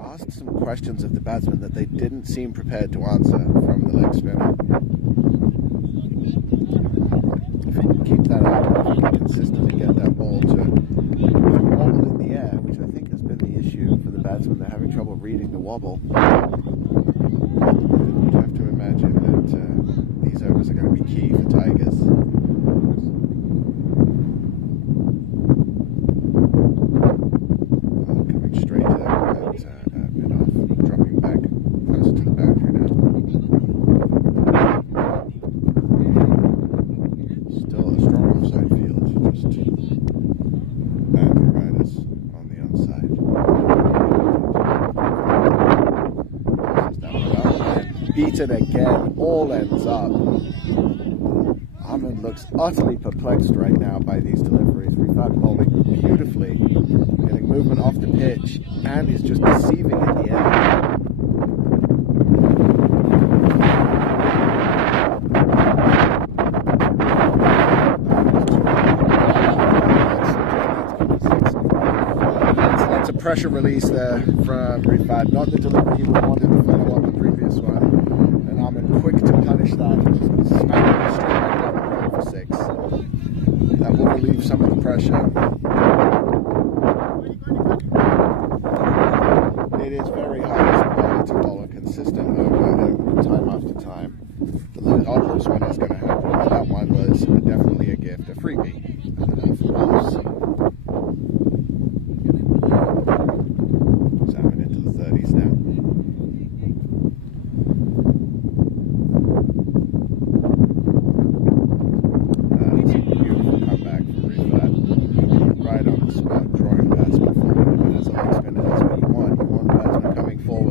Asked some questions of the batsman that they didn't seem prepared to answer from the leg spinner. If he can keep that up, if he can consistently get that ball to wobble in the air, which I think has been the issue for the batsmen. They're having trouble reading the wobble. You'd have to imagine that these overs are going to be key for Tigers. Beaten again, all ends up. Ahmed looks utterly perplexed right now by these deliveries. Rifat bowling beautifully, getting movement off the pitch, and is just deceiving in the air. That's a pressure release there from Rifat. Not the delivery he would have wanted to follow up the previous one. And Ahmed quick to punish that, just smacking it straight back down the road for 6. That will relieve some of the pressure. It is very hard as a bowler to bowl a consistent over time after time. The obvious one is going to happen, but that one was definitely a gift, a freebie. Salmon into the 30s now.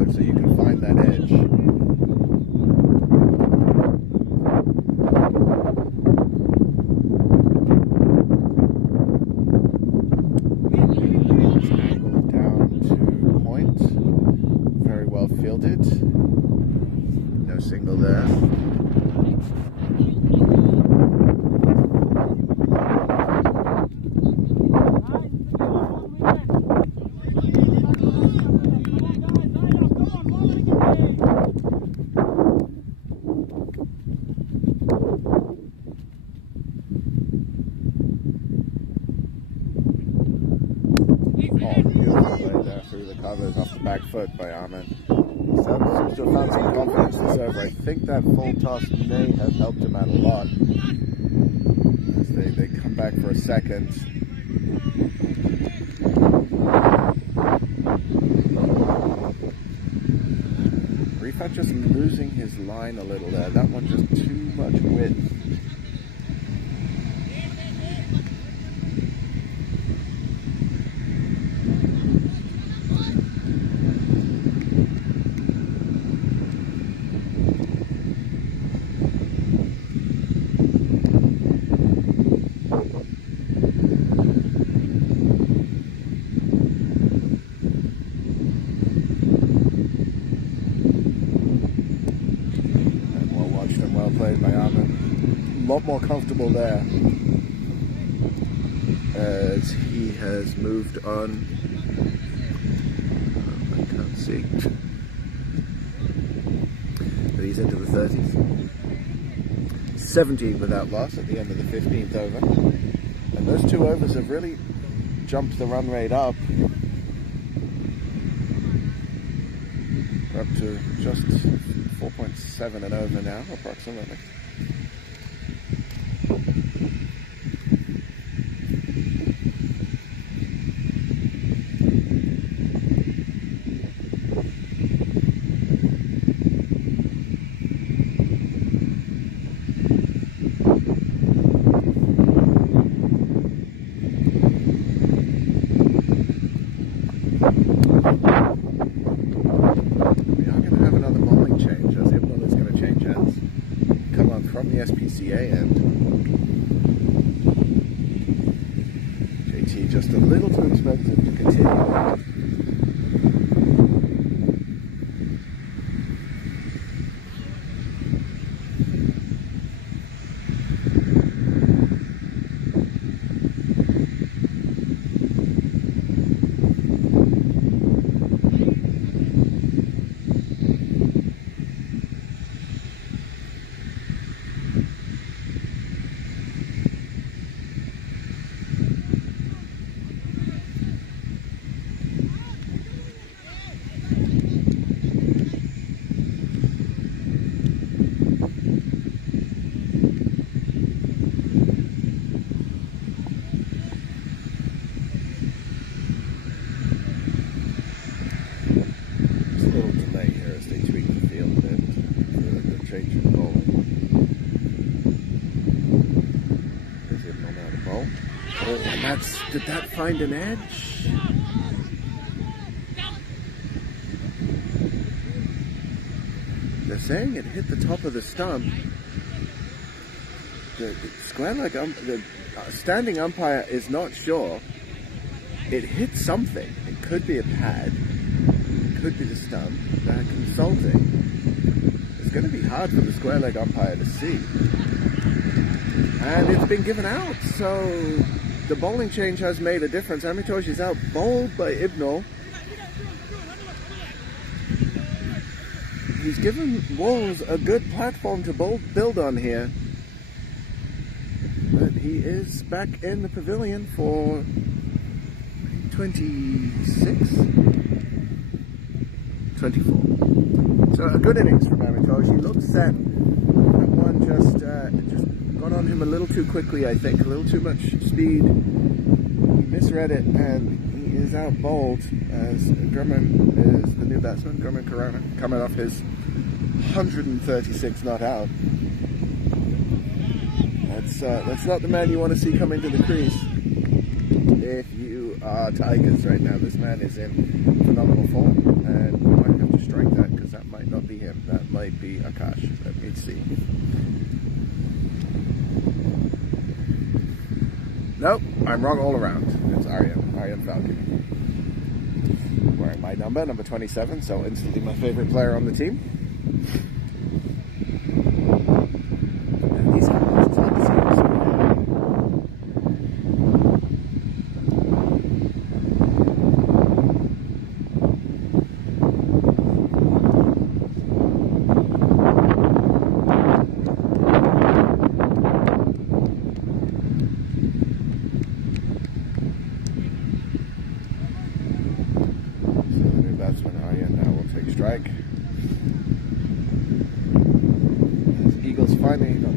So you can find that edge. single there. Covers off the back foot by Ahmed. Seems to have found some confidence to serve. I think that full toss may have helped him out a lot. As they come back for a second. Rifat just losing his line a little there. That one just too much width. Played by Ahmed. A lot more comfortable there as he has moved on. I can't see, but he's into the 30s. 17 without loss at the end of the 15th over, and those 2 overs have really jumped the run rate up. We're up to just 4.7 and over now, approximately. From the SPCA end. JT just a little too expensive to continue. Did that find an edge? They're saying it hit the top of the stump. The square leg the standing umpire is not sure. It hit something. It could be a pad. It could be the stump. They're consulting. It's going to be hard for the square leg umpire to see. And it's been given out, so the bowling change has made a difference. Amitosh is out bowled by Ibnul. He's given Wolves a good platform to build on here. But he is back in the pavilion for 26? 24. So a good innings from Amitosh. He looked set. That one just got on him a little too quickly, I think. A little too much speed. He misread it, and he is out bowled as Drummond is the new batsman, Drummond Corona, coming off his 136 not out. That's not the man you want to see come into the crease. If you are Tigers right now, this man is in phenomenal form, and you might have to strike that because that might not be him. That might be Akash. Let me see. Nope, I'm wrong all around. It's Aryan Falcon. Wearing my number 27, so instantly my favorite player on the team.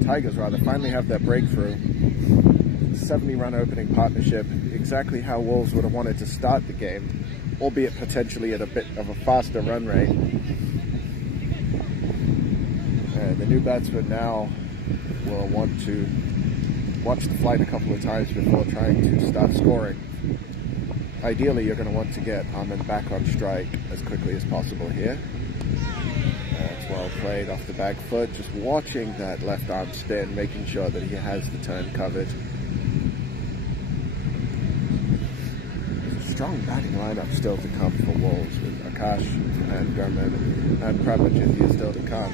Tigers rather, finally have their breakthrough. 70-run opening partnership, exactly how Wolves would have wanted to start the game, albeit potentially at a bit of a faster run rate. And the new batsman now will want to watch the flight a couple of times before trying to start scoring. Ideally, you're going to want to get Ahmed back on strike as quickly as possible here. It's well played off the back foot, just watching that left arm spin, making sure that he has the turn covered. There's a strong batting lineup still to come for Wolves, with Akash and Gurman and Prabhajit still to come.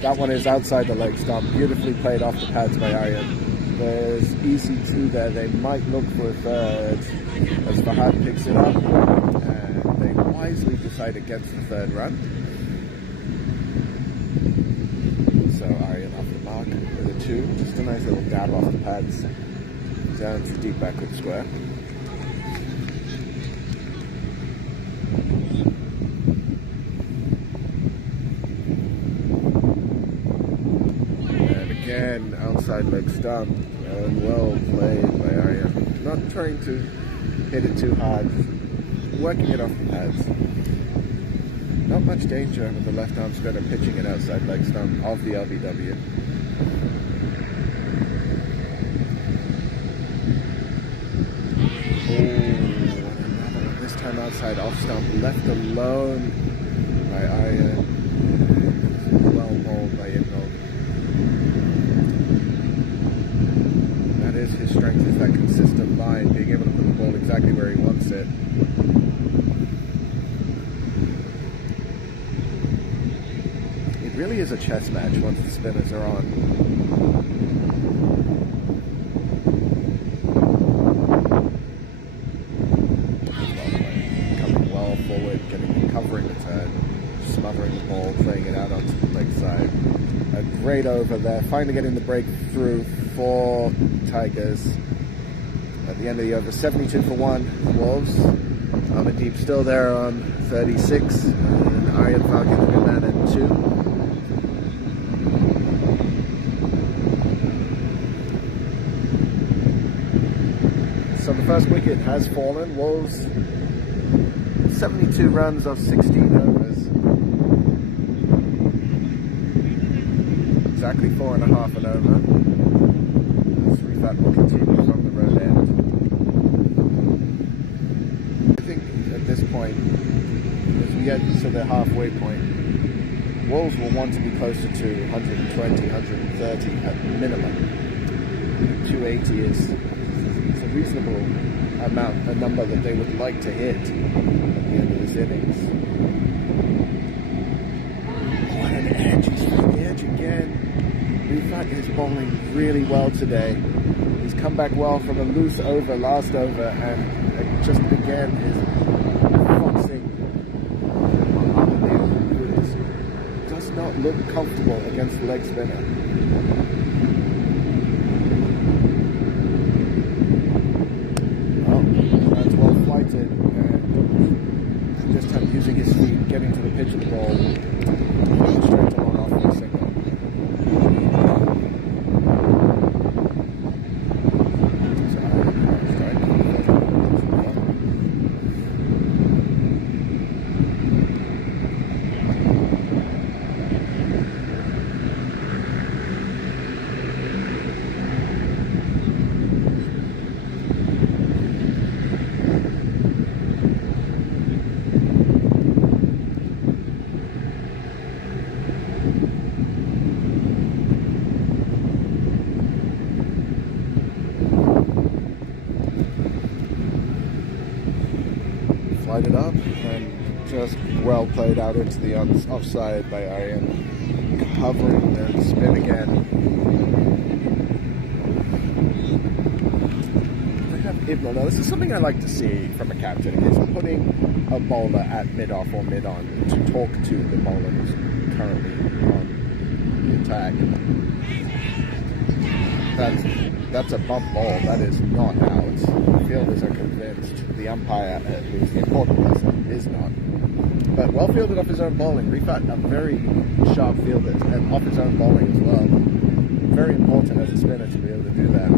That one is outside the leg stump, beautifully played off the pads by Aryan. There's easy two there. They might look for a third as Fahad picks it up, and they wisely decide against the third run. So Aryan off the mark with a two, just a nice little dab off the pads down to deep backward square. Again, outside leg stump, and well played by Aryan. Not trying to hit it too hard, working it off the pads. Not much danger with the left arm spinner pitching it outside leg stump of the LBW. Oh, and another one, this time outside off stump, left alone by Aryan. Well bowled by Ingold. His strength is that consistent line, being able to put the ball exactly where he wants it. It really is a chess match once the spinners are on. Coming well forward, covering the turn, smothering the ball, playing it out onto the leg side. A great over there, finally getting the breakthrough for Tigers at the end of the over. 72 for 1 Wolves. Amandeep still there on 36, and Aryan Falcon the good man at 2. So the first wicket has fallen. Wolves 72 runs off 16 overs. Exactly 4.5 an over. That will continue from the road end. I think at this point, as we get to the halfway point, Wolves will want to be closer to 120, 130 at minimum. 280 is a reasonable amount, a number that they would like to hit at the end of this innings. What an edge, he's from the edge again. Rifat is bowling really well today. He's come back well from a loose over last over, and just again is foxing who does not look comfortable against the leg spinner. Well, that's well flighted, and this time using his feet, getting to the pitch of the ball, straight along off the single. Light it up, and just well played out into the offside by Aryan, covering the spin again. Now, this is something I like to see from a captain, is putting a bowler at mid-off or mid-on to talk to the bowler who's currently on the attack. That's a bump ball, that is not out. The fielders are convinced, the umpire, who's the important person, is not. But well fielded off his own bowling. Rifat, a very sharp fielder, and off his own bowling as well. very important as a spinner to be able to do that.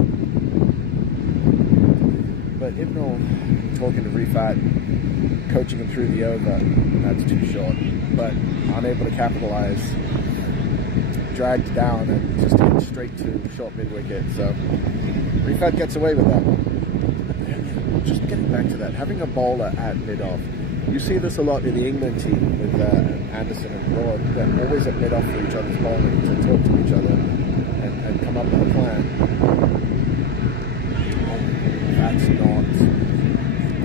But Ibnul, talking to Rifat, coaching him through the over, that's too short. But unable to capitalize, dragged down and just hit straight to short mid-wicket. So Rifat gets away with that. Just getting back to that, having a bowler at mid-off. You see this a lot in the England team with Anderson and Broad. They're always at mid-off for each other's bowling to talk to each other and come up with a plan. That's not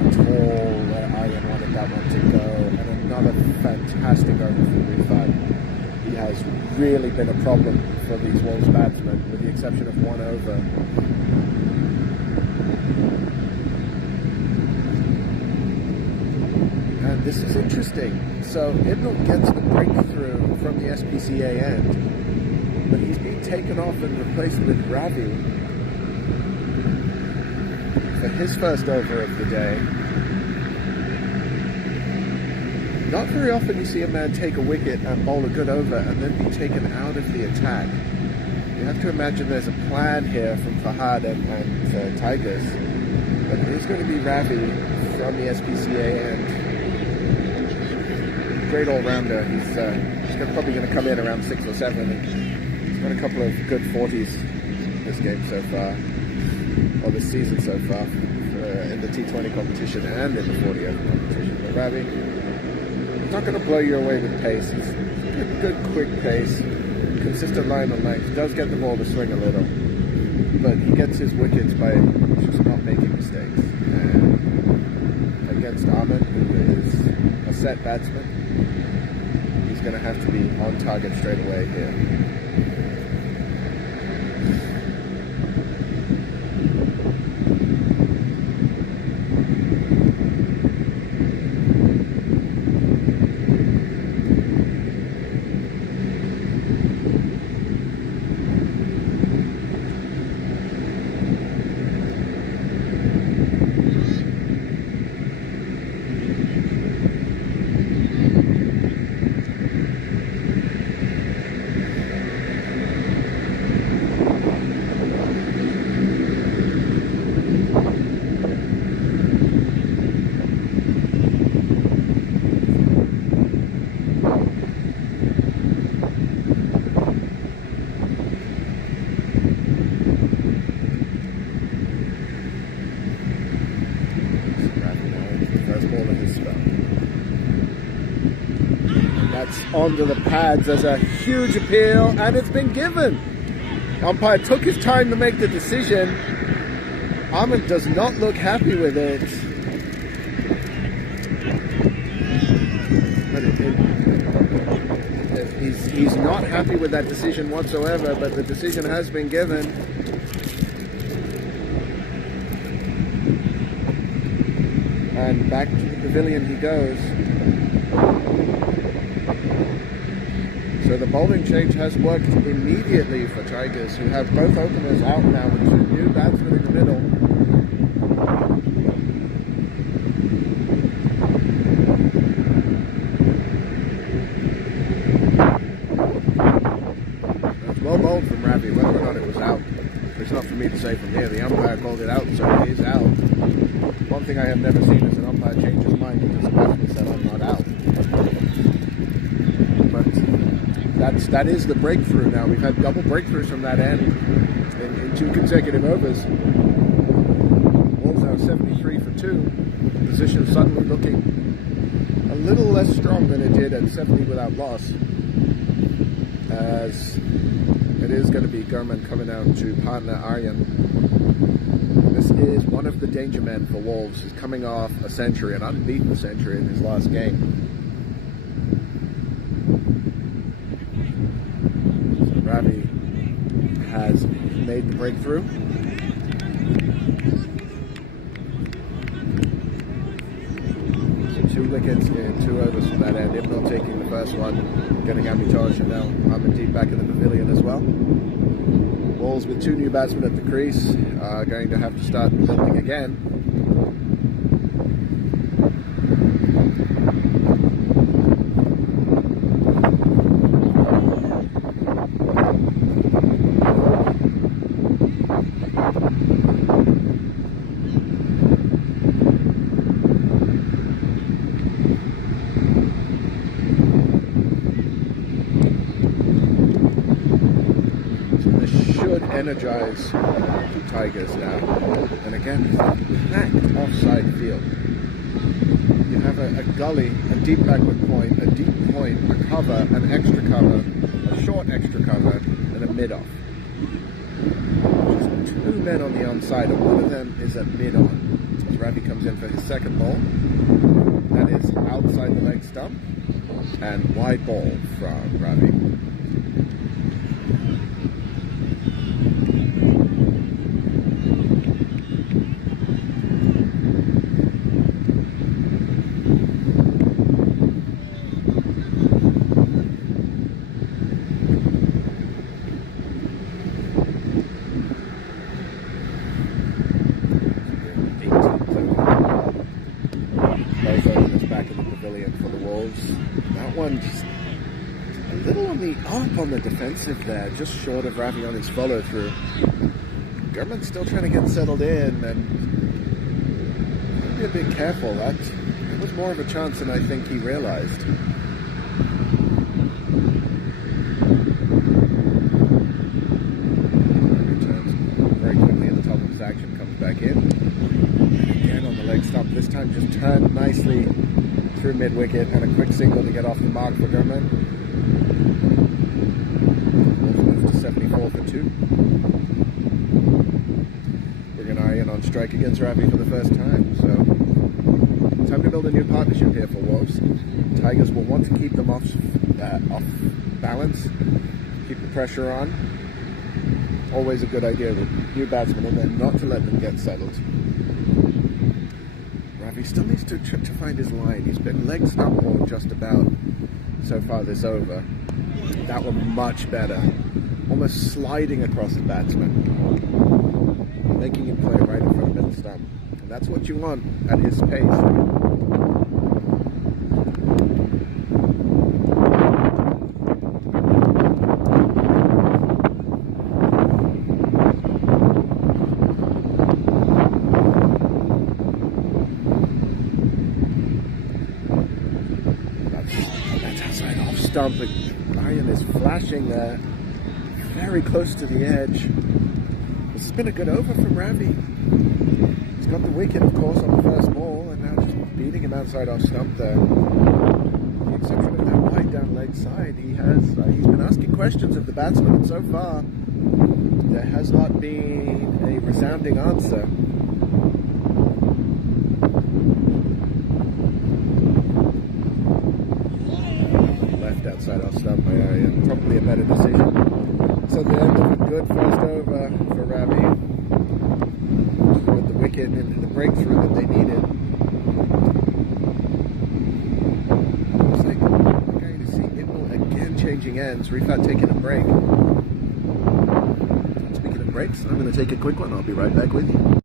at all where Aryan wanted that one to go. And another fantastic over from Rifat. He has really been a problem for these Wolves batsmen, with the exception of one over. And this is interesting. So Ibnul gets the breakthrough from the SPCA end, but he's been taken off and replaced with Ravi for his first over of the day. Not very often you see a man take a wicket and bowl a good over and then be taken out of the attack. You have to imagine there's a plan here from Fahad and Tigers, but it is going to be Ravi from the SPCA end. Great all-rounder. He's probably going to come in around 6 or 7. He's got a couple of good 40s this game so far, or this season so far, in the T20 competition and in the 40 over competition. But Ravi, he's not going to blow you away with pace. He's good quick pace, consistent line on length. Does get the ball to swing a little, but he gets his wickets by just not making mistakes. And against Ahmed, who is a set batsman, he's going to have to be on target straight away here. Onto the pads as a huge appeal, and it's been given. Umpire took his time to make the decision. Ahmed does not look happy with it. But he's not happy with that decision whatsoever, but the decision has been given. And back to the pavilion he goes. So the bowling change has worked immediately for Tigers, who have both openers out now with two new batsmen in the middle. It's well bowled from Ravi, whether or not it was out. It's not for me to say from here. The umpire called it out, so it is out. One thing I have never seen is an umpire change his mind because the batsman said, "I'm not out." That is the breakthrough now. We've had double breakthroughs from that end in 2 consecutive overs. Wolves now 73 for 2. Position suddenly looking a little less strong than it did at 70 without loss. As it is going to be Gurman coming out to partner Aryan. This is one of the danger men for Wolves. He's coming off a century, an unbeaten century in his last game. Ravi has made the breakthrough. So 2 wickets in 2 overs from that end. Ibnul taking the first one, getting Amitaj, and now Ahmed back in the pavilion as well. Wolves with 2 new batsmen at the crease are going to have to start building again. energize Tigers now. And again, it's a packed offside field. You have a gully, a deep backward point, a deep point, a cover, an extra cover, a short extra cover, and a mid-off. There's two men on the onside, and one of them is a mid-on. As Ravi comes in for his second ball. That is outside the leg stump, and wide ball from Ravi. That one just a little on the up on the defensive there, just short of Ravi on his follow through. German's still trying to get settled in and be a bit careful. That was more of a chance than I think he realized. Returns very quickly at the top of his action, comes back in. And again on the leg stump, this time just turned nicely through mid-wicket and a quick single to get off the mark for Liverman. Moves to 74 for 2. We're going to eye in on strike against Ravi for the first time, so time to build a new partnership here for Wolves. Tigers will want to keep them off balance, keep the pressure on. Always a good idea with new batsmen, and then not to let them get settled. He still needs to find his line. He's been leg stump or just about so far this over. That one much better. Almost sliding across the batsman. Making him play right in front of middle stump. And that's what you want at his pace. Stump, but Ryan is flashing there, very close to the edge. This has been a good over from Ravi. He's got the wicket, of course, on the first ball, and now just beating him outside off stump there. With the exception of that wide down leg side, he's been asking questions of the batsman, and so far there has not been a resounding answer. Outside off stump by area, probably a better decision. So the end of a good first over for Ravi, with the wicket and the breakthrough that they needed. Looks like we're going to see Immel again changing ends. Rifat taking a break. Speaking of breaks, I'm going to take a quick one. I'll be right back with you.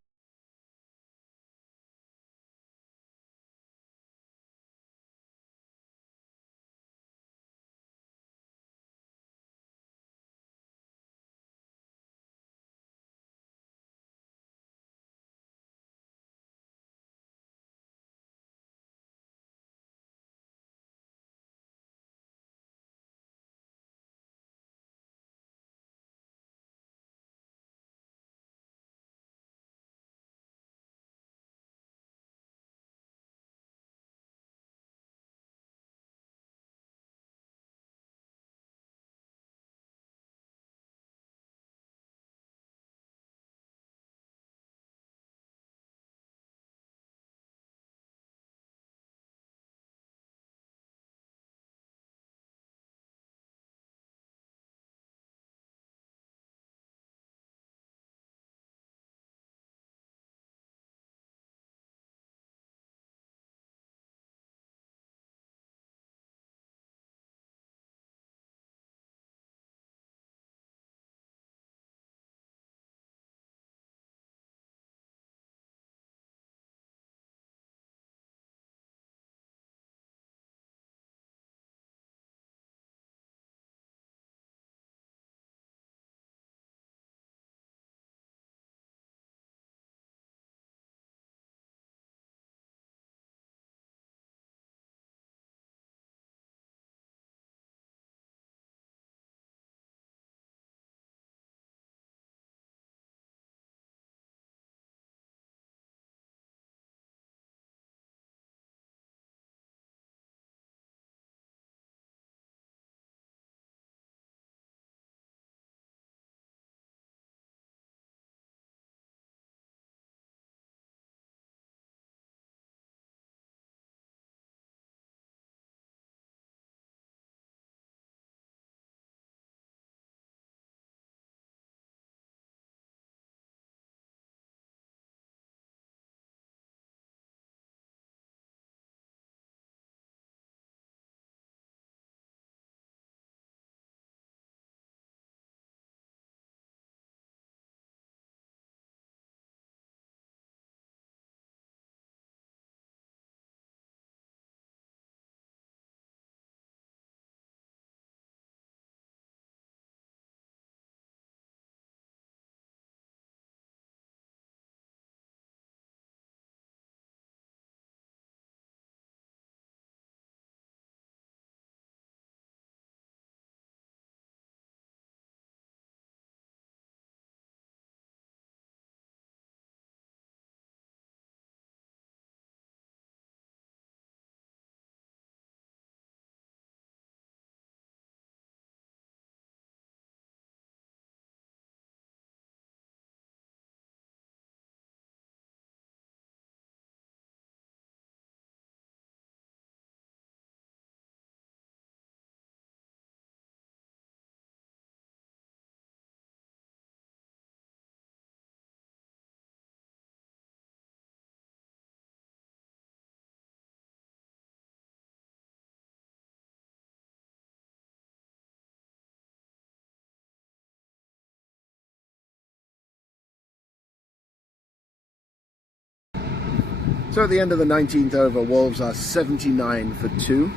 So at the end of the 19th over, Wolves are 79 for 2.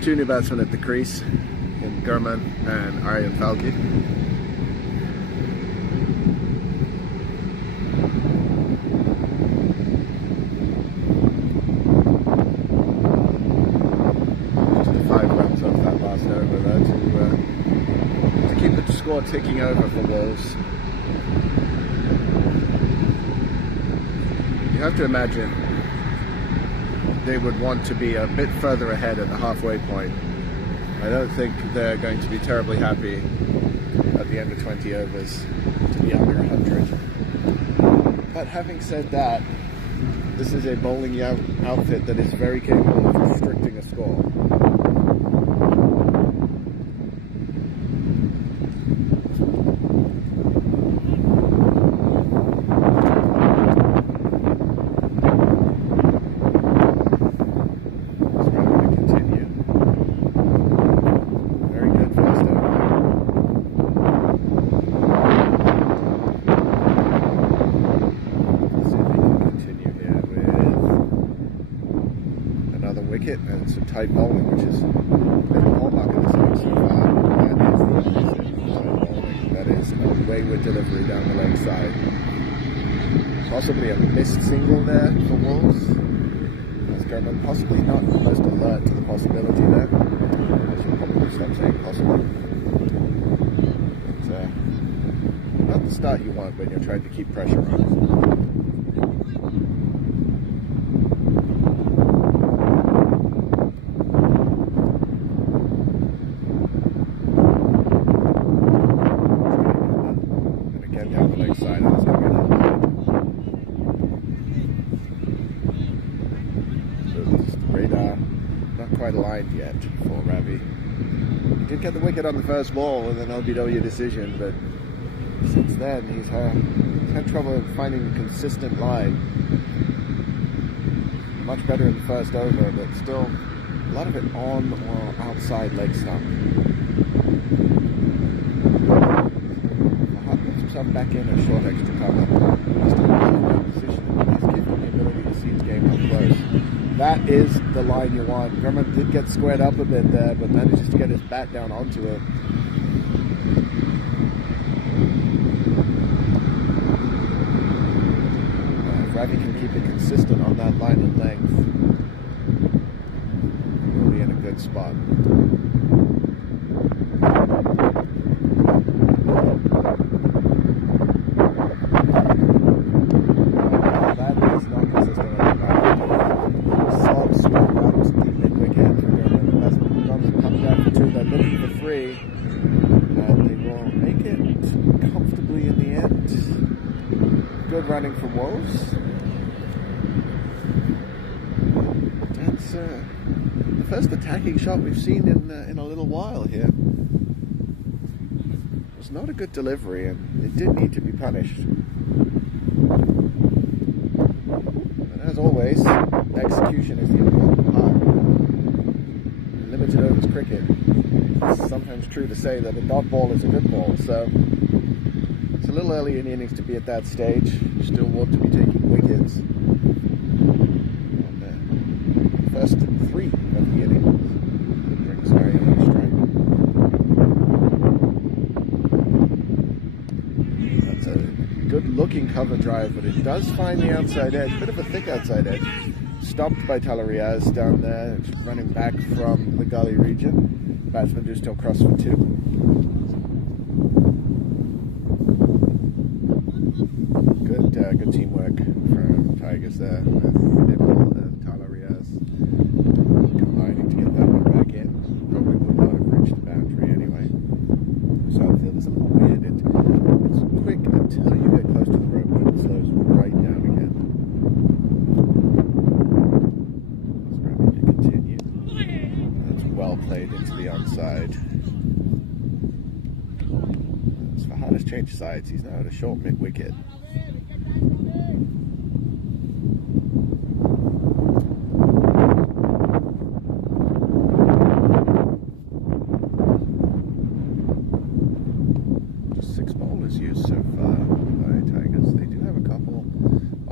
Two new batsmen at the crease in Gurman and Aryan Falke. Ticking over for Wolves. You have to imagine they would want to be a bit further ahead at the halfway point. I don't think they're going to be terribly happy at the end of 20 overs to be under 100. But having said that, this is a bowling outfit that is very capable of restricting a score. And some tight bowling, which is the hallmark of this innings so far. That is a wayward delivery down the leg side. Possibly a missed single there for Wolves. That's Gurman possibly not the most alert to the possibility there. I should probably stop saying possible. It's not the start you want when you're trying to keep pressure on. Quite aligned yet for Ravi. He did get the wicket on the first ball with an LBW decision, but since then he's had trouble finding a consistent line. Much better in the first over, but still a lot of it on or outside leg stump. Mahat puts himself back in a short extra cover. He's still in a position that he's given the ability to see his game up close. That is the line you want. Liverman did get squared up a bit there, but manages to get his bat down onto it. If Ravi can keep it consistent on that line and length, we'll be in a good spot. Good running from Wolves. That's the first attacking shot we've seen in a little while here. It was not a good delivery, and it did need to be punished. And as always, execution is the important part. In limited overs cricket, it's sometimes true to say that a dot ball is a good ball, so it's a little early in the innings to be at that stage. Still want to be taking wickets. And the first 3 of the innings brings Aryan on strike. That's a good looking cover drive, but it does find the outside edge, bit of a thick outside edge. Stopped by Talariaz down there, running back from the gully region. Batsmen do still cross for 2. Good teamwork from Tigers there with Newfoundland and Talariaz combining to get that one back in. Probably would not have reached the boundary anyway. Southfield is a little weird. It's quick until you get close to the rope and it slows right down again. It's Ravi to continue. That's well played into the onside. As Fahad has changed sides, he's now at a short mid-wicket.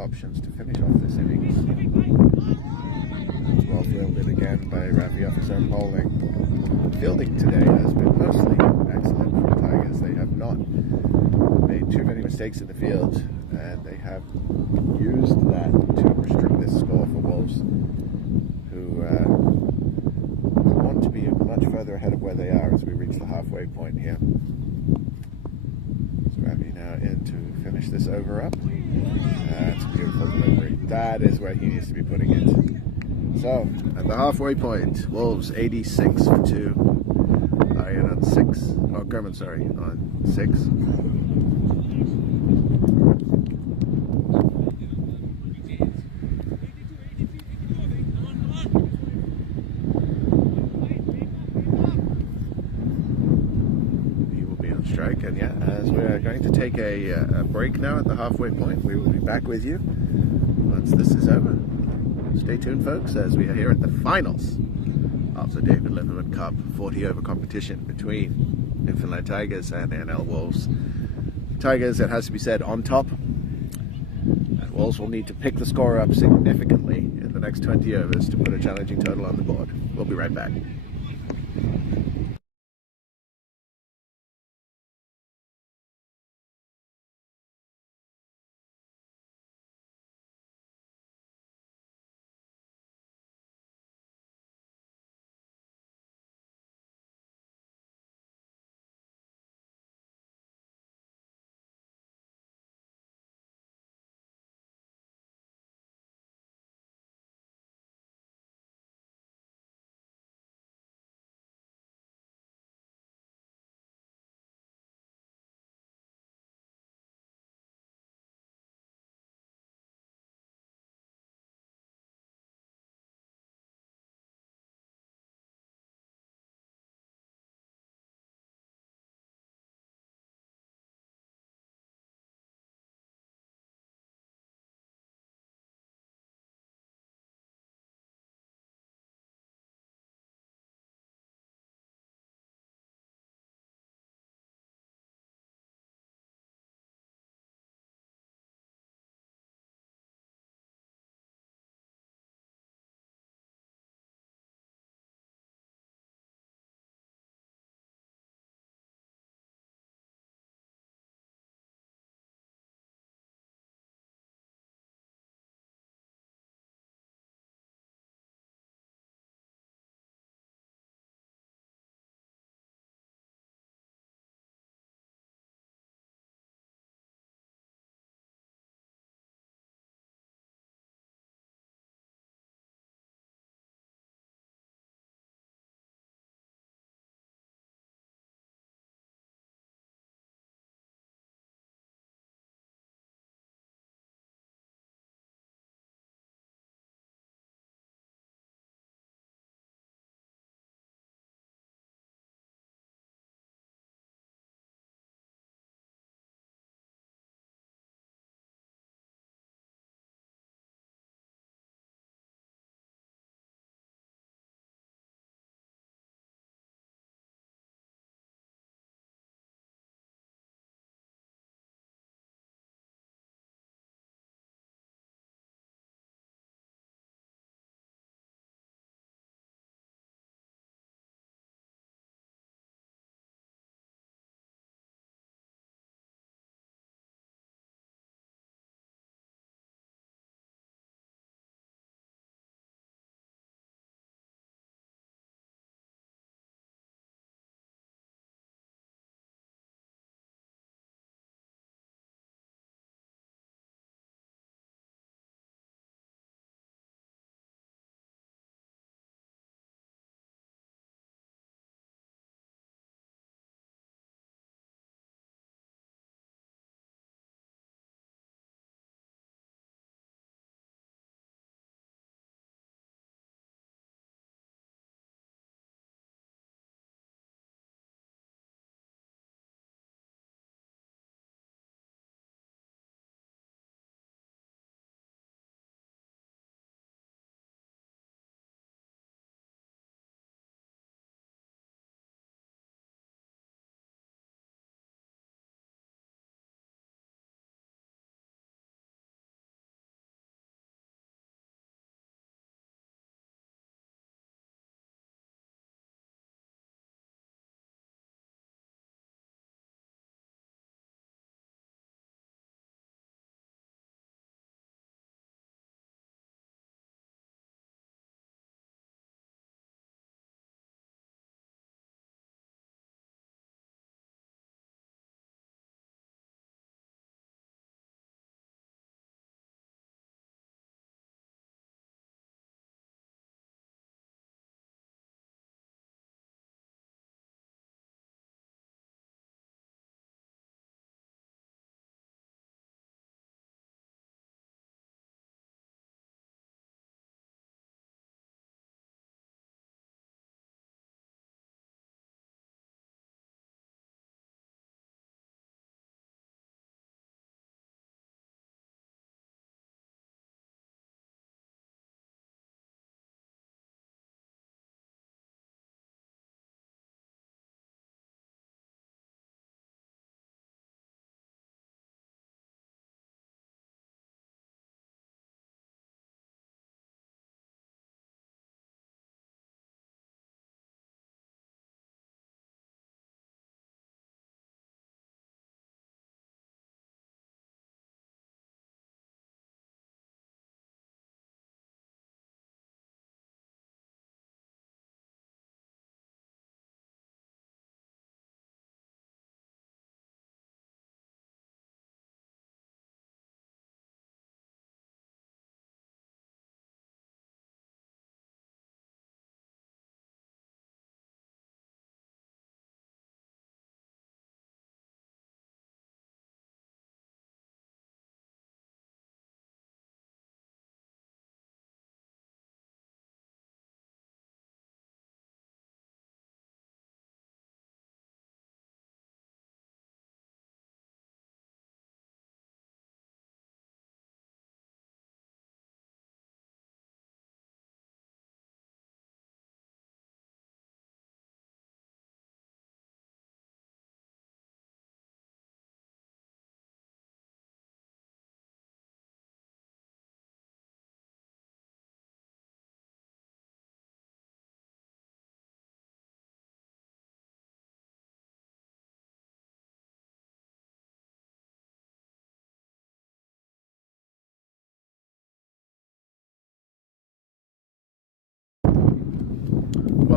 options to finish off this innings. It's well fielded again by Ravi Officer Bowling. Fielding today has been mostly excellent for the Tigers. They have not made too many mistakes in the field, and they have used that to restrict this score for Wolves, who want to be much further ahead of where they are as we reach the halfway point here. So Ravi now in to finish this over up. That's a beautiful delivery. That is where he needs to be putting it. So, at the halfway point, Wolves 86 for 2. Iron on 6. Oh, Kerman, sorry, on 6. He will be on strike, and yeah, as we're going to take a break now at the halfway point, we will be back with you once this is over. Stay tuned, folks, as we are here at the finals of the David Liverman Cup 40 over competition between Newfoundland Tigers and NL Wolves. Tigers, it has to be said, on top, and Wolves will need to pick the score up significantly in the next 20 overs to put a challenging total on the board. We'll be right back.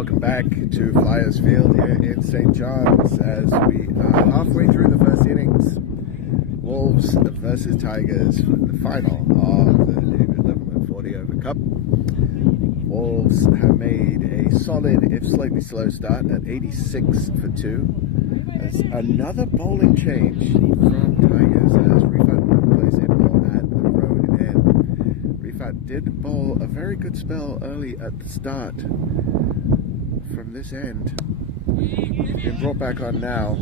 welcome back to Flyers Field here in St. John's as we are halfway through the first innings. Wolves versus Tigers for the final of the Liverman 40 over Cup. Wolves have made a solid, if slightly slow start at 86 for 2. As another bowling change from Tigers as Rifat plays in ball at the road end. Rifat did bowl a very good spell early at the start from this end. Been brought back on now.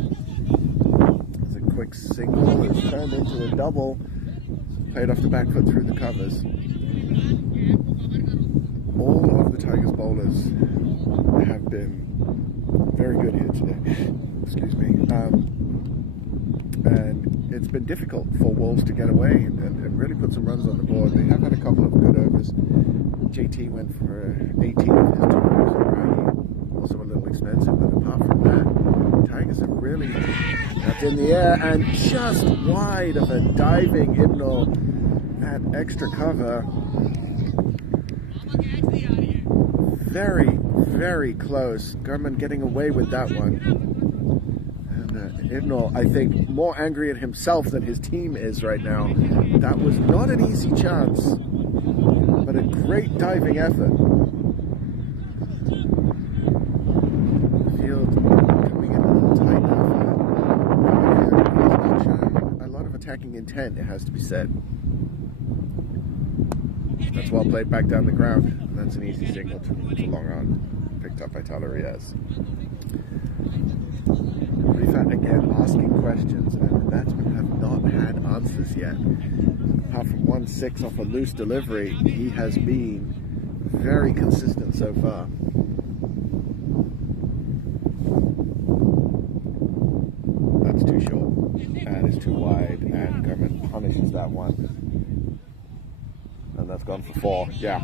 As a quick single is turned into a double. Played off the back foot through the covers. All of the Tigers bowlers have been very good here today. Excuse me. And it's been difficult for Wolves to get away and really put some runs on the board. They have had a couple of good overs. JT went for 18 of his 2 overs, also a little expensive, but apart from that, Tigers have really that's in the air and just wide of a diving Ibnal at extra cover. Very, very close. Gurman getting away with that one. And Ibnal, I think, more angry at himself than his team is right now. That was not an easy chance, but a great diving effort. Field coming in a little tight now. He's not showing a lot of attacking intent, it has to be said. That's well played back down the ground. And that's an easy single to long on. Picked up by Tyler Riaz. Rifat again asking questions, and the batsmen have not had answers yet. Apart from 1-6 off a loose delivery, he has been very consistent so far. That's too short. That is too wide, and Gurman punishes that one. And that's gone for 4. Yeah.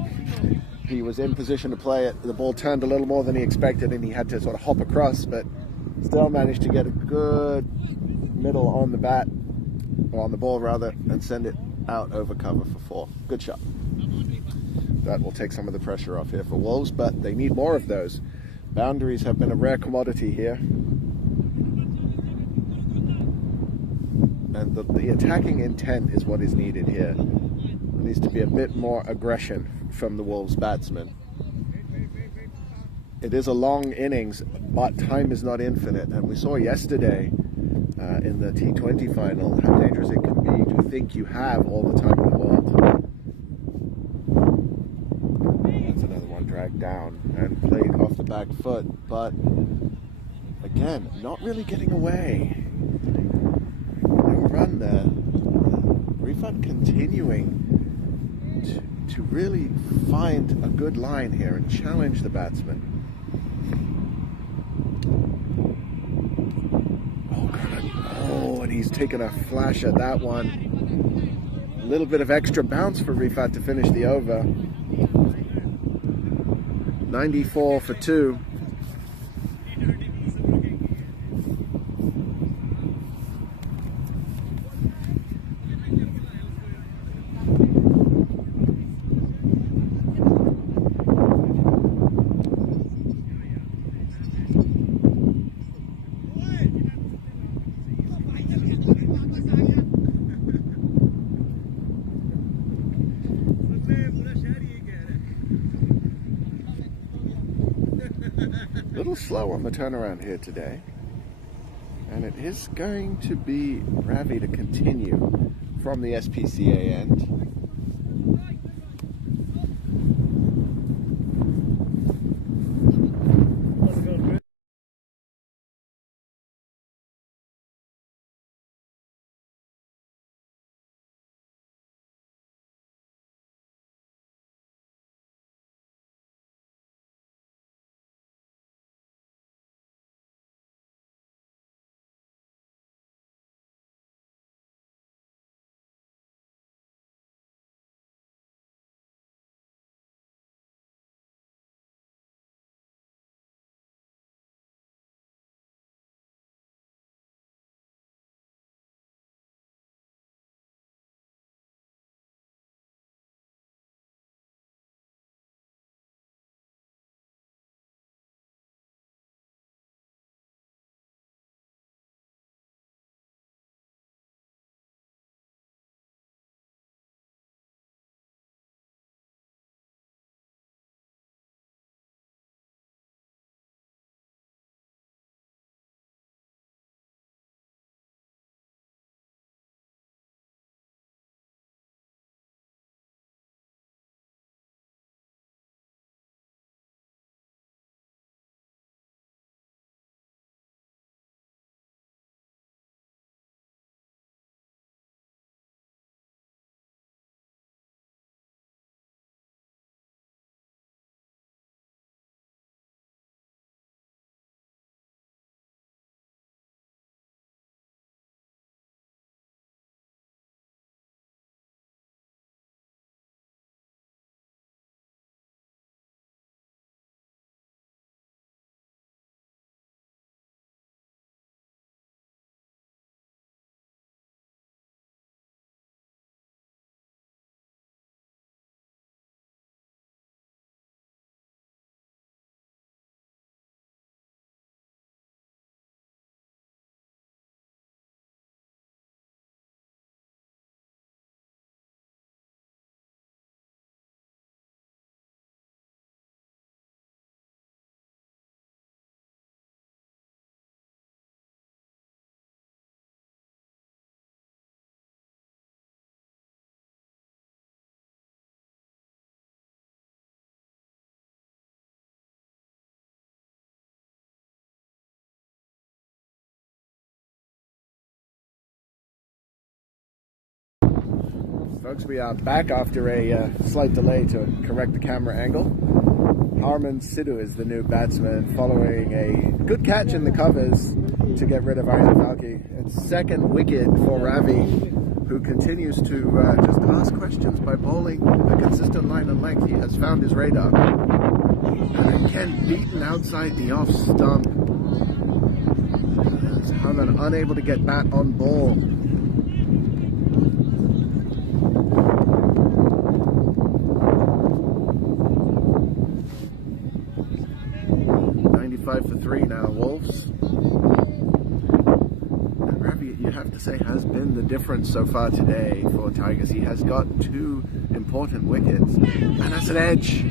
He was in position to play it. The ball turned a little more than he expected, and he had to sort of hop across, but still managed to get a good middle on the bat, or on the ball rather, and send it out over cover for 4. Good shot. That will take some of the pressure off here for Wolves, but they need more of those. Boundaries have been a rare commodity here. And the attacking intent is what is needed here. There needs to be a bit more aggression from the Wolves batsmen. It is a long innings, but time is not infinite. And we saw yesterday in the T20 final how dangerous it can be to think you have all the time in the world. That's another one dragged down and played off the back foot, but again, not really getting away. No run there. Rifat continuing to really find a good line here and challenge the batsman. Oh, and he's taken a flash at that one. A little bit of extra bounce for Rifat to finish the over. 94 for 2. A little slow on the turnaround here today, and it is going to be Ravi to continue from the SPCA end. Folks, we are back after a slight delay to correct the camera angle. Harman Sidhu is the new batsman, following a good catch in the covers to get rid of Isaac Falke. It's second wicket for Ravi, who continues to just ask questions by bowling a consistent line and length. He has found his radar. And again, beaten outside the off stump. Harman unable to get bat on ball. 95 for 3 now, Wolves. And Ravi, you have to say, has been the difference so far today for Tigers. He has got 2 important wickets. And that's an edge.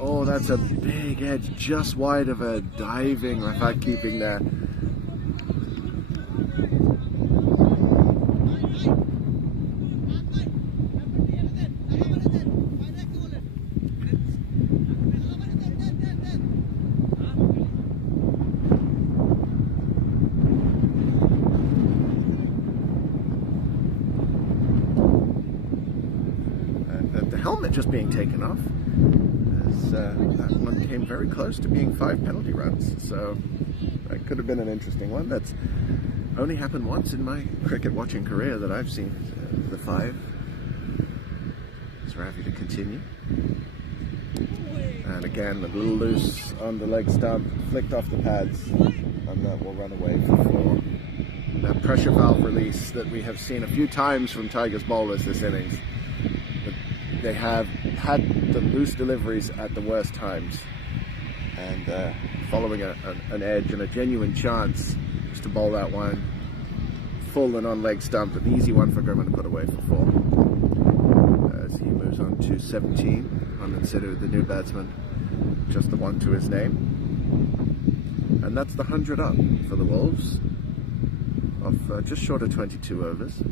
Oh, that's a big edge, just wide of a diving Rafat keeping there. Helmet just being taken off, as that one came very close to being 5 penalty runs, so that could have been an interesting one. That's only happened once in my cricket watching career that I've seen the 5. It's Ravi to continue, and again a little loose on the leg stump, flicked off the pads, and that will run away for 4. That pressure valve release that we have seen a few times from Tigers bowlers this innings. They have had the loose deliveries at the worst times, and following an edge and a genuine chance just to bowl that one full and on leg stump, an easy one for Liverman to put away for 4. As he moves on to 17, Sidhu, the new batsman, just the 1 to his name, and that's the 100 up for the Wolves of just short of 22 overs.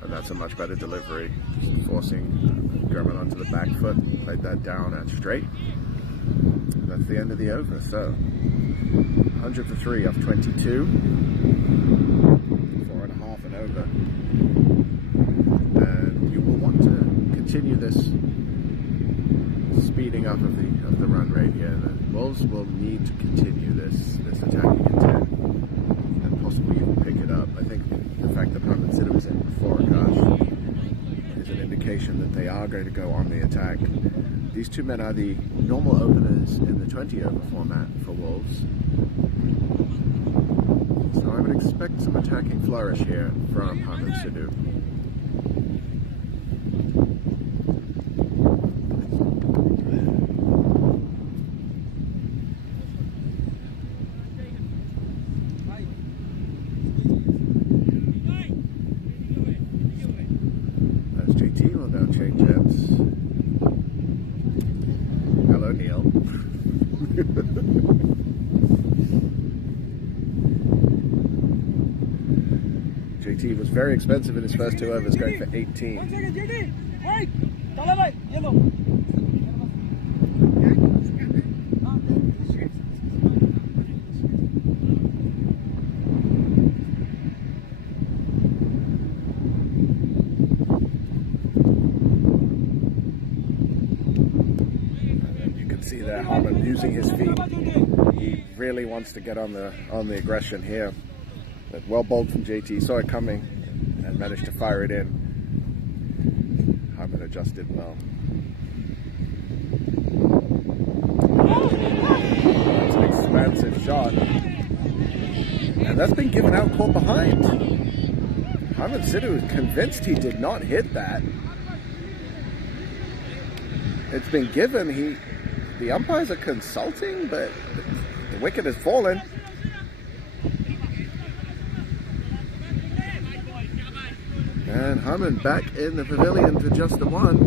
And that's a much better delivery, just forcing Liverman onto the back foot, played that down and straight. And that's the end of the over. So 100 for 3 off 22, 4.5 and over. And you will want to continue this speeding up of the run rate here. The Wolves will need to continue this attacking intent and possibly even pick it up. I think the fact that Sidhu was in before Akash is an indication that they are going to go on the attack. These 2 men are the normal openers in the 20 over format for Wolves. So I would expect some attacking flourish here from Sidhu. Change ups. Hello, Neil. JT was very expensive in his first 2 overs, going for 18. See there, Harman using his feet. He really wants to get on the aggression here. But well bowled from JT, saw it coming and managed to fire it in. Harman adjusted well. That's an expansive shot, and that's been given out caught behind. Harman Sidhu is convinced he did not hit that. It's been given. The umpires are consulting, but the wicket has fallen. And Harman back in the pavilion to just the 1.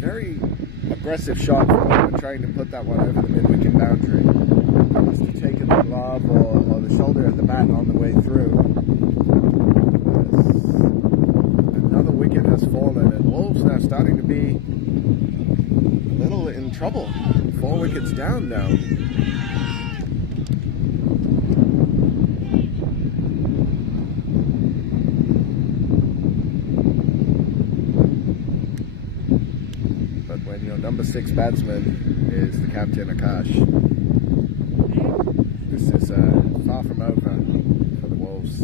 Very aggressive shot from Harman, trying to put that one over the mid-wicket boundary. He must have taken the glove or the shoulder of the bat on the way through. Another wicket has fallen, and Wolves now starting to be a little in trouble. 4 wickets down now. sixth batsman is the captain, Akash. This is far from over for the Wolves.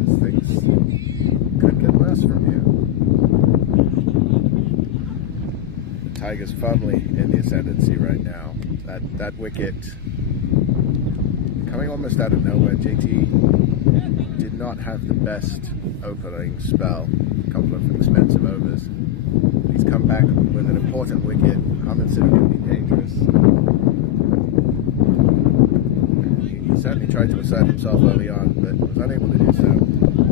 As things could get worse from here. The Tigers firmly in the ascendancy right now. That wicket coming almost out of nowhere. JT did not have the best opening spell. A couple of expensive overs. He's come back with an important wicket. Hamid Sidhu can be dangerous. He certainly tried to assert himself early on, but was unable to do so,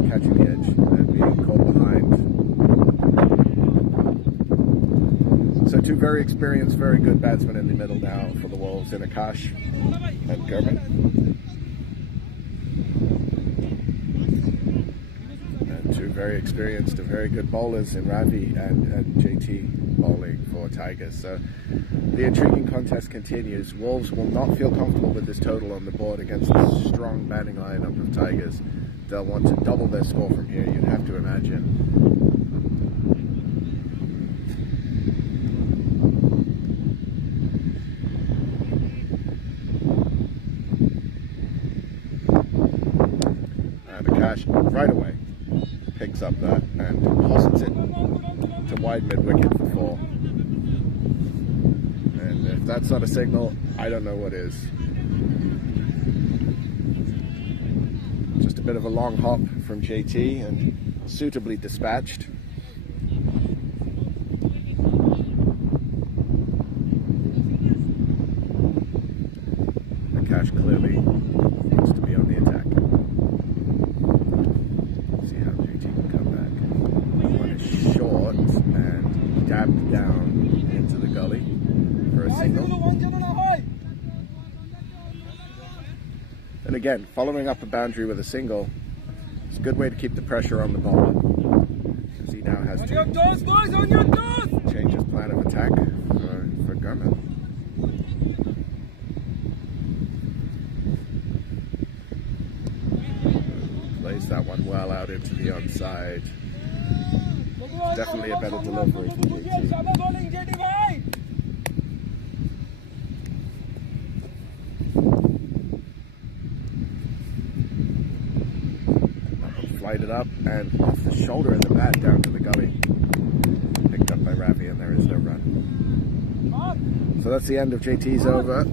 catching the edge and being caught behind. So two very experienced, very good batsmen in the middle now for the Wolves in Akash and Gurman. And two very experienced and very good bowlers in Ravi and JT bowling for Tigers. So the intriguing contest continues. Wolves will not feel comfortable with this total on the board against a strong batting lineup of Tigers. They'll want to double their score from here, you'd have to imagine. Right away picks up that and posits it to wide mid-wicket for 4. And if that's not a signal, I don't know what is. Just a bit of a long hop from JT and suitably dispatched. Akash clearly wants to be on the attack. Dabbed down into the gully for a single. And again, following up a boundary with a single, it's a good way to keep the pressure on the bowler, as he now has to change his plan of attack for Gurman. Plays that one well out into the onside. Definitely a better delivery from JT. Flighted up and off the shoulder of the bat down to the gully. Picked up by Ravi and there is no run. So that's the end of JT's over.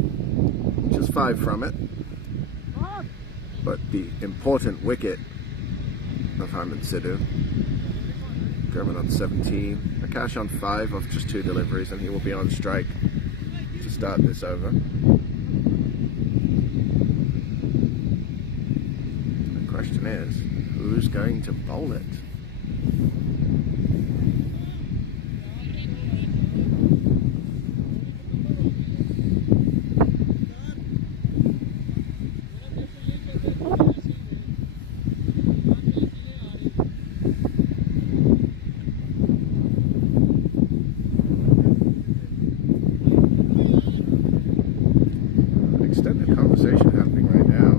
Just 5 from it. But the important wicket of Hamid Sidhu. Gurman on 17, Akash on 5 off just 2 deliveries, and he will be on strike to start this over. The question is, who's going to bowl it? Conversation happening right now.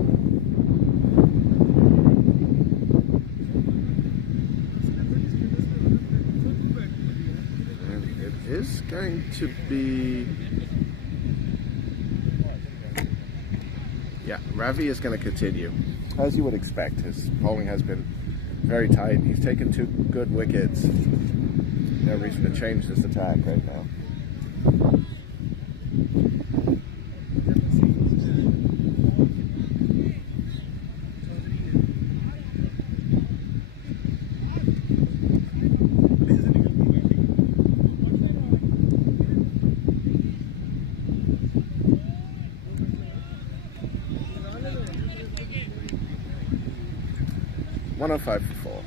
And it is going to be... Yeah, Ravi is going to continue. As you would expect, his bowling has been very tight. He's taken 2 good wickets. No reason to change this attack right now. $105 for 4.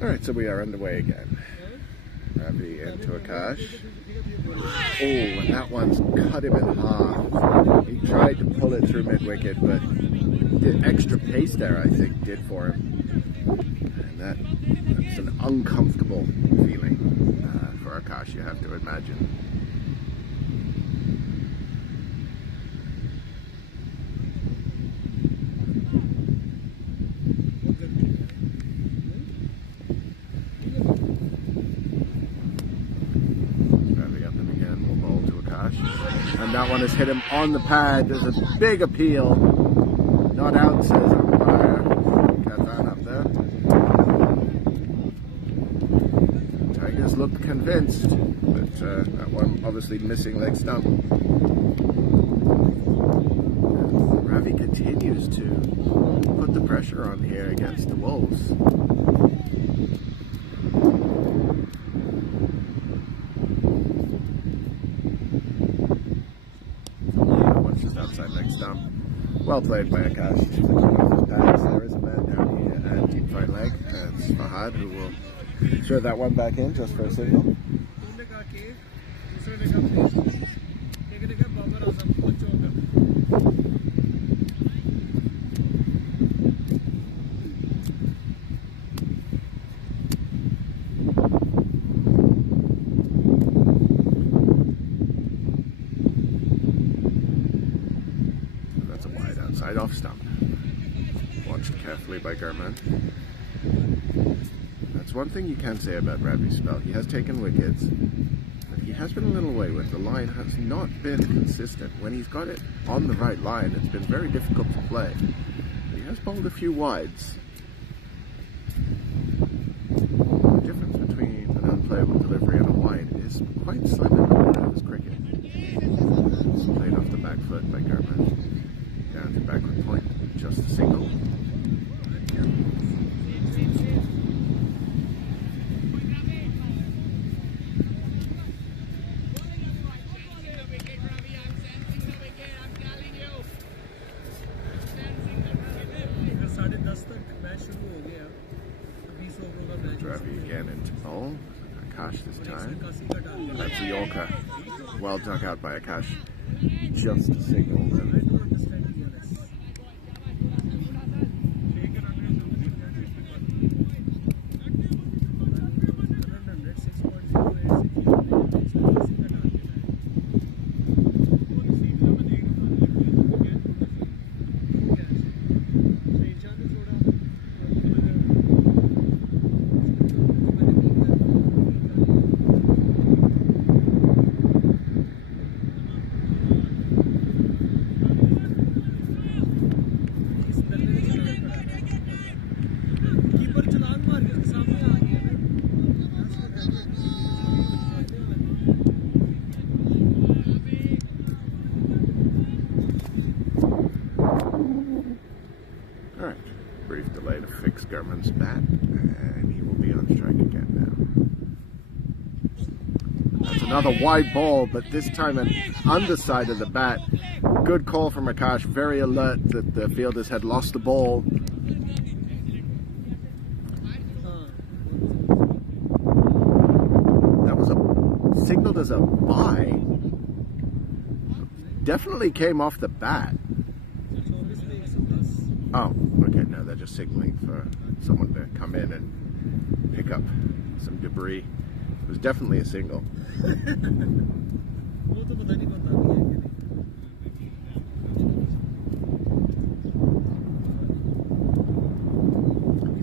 Alright, so we are underway again. Ravi into Akash. Oh, and that one's cut him in half. He tried to pull it through mid-wicket, but the extra pace there, I think, did for him. And that's an uncomfortable feeling for Akash, you have to imagine. And that one has hit him on the pad. There's a big appeal. Not out, says umpire. Kazan up there. Tigers looked convinced, but that one obviously missing leg stump. Ravi continues to put the pressure on here against the Wolves. Well played by Akash. There is a man down here at deep right leg. It's Fahad who will throw that one back in just for a signal. Side off stump. Watched carefully by Gurman. That's one thing you can say about Ravi's spell. He has taken wickets, but he has been a little wayward. The line has not been consistent. When he's got it on the right line, it's been very difficult to play. He has bowled a few wides. The difference between an unplayable delivery and a wide is quite slim in the world of his cricket. It's played off the back foot by Gurman. Down to backward point, just a single. Ravi again into bowl. Akash this time. That's a Yorker. Well dug out by Akash. Just a single. Alright, brief delay to fix Gurman's bat, and he will be on strike again now. That's another wide ball, but this time an underside of the bat. Good call from Akash, very alert that the fielders had lost the ball. That was signaled as a bye. Definitely came off the bat. Oh, okay, no, they're just signaling for someone to come in and pick up some debris. It was definitely a single.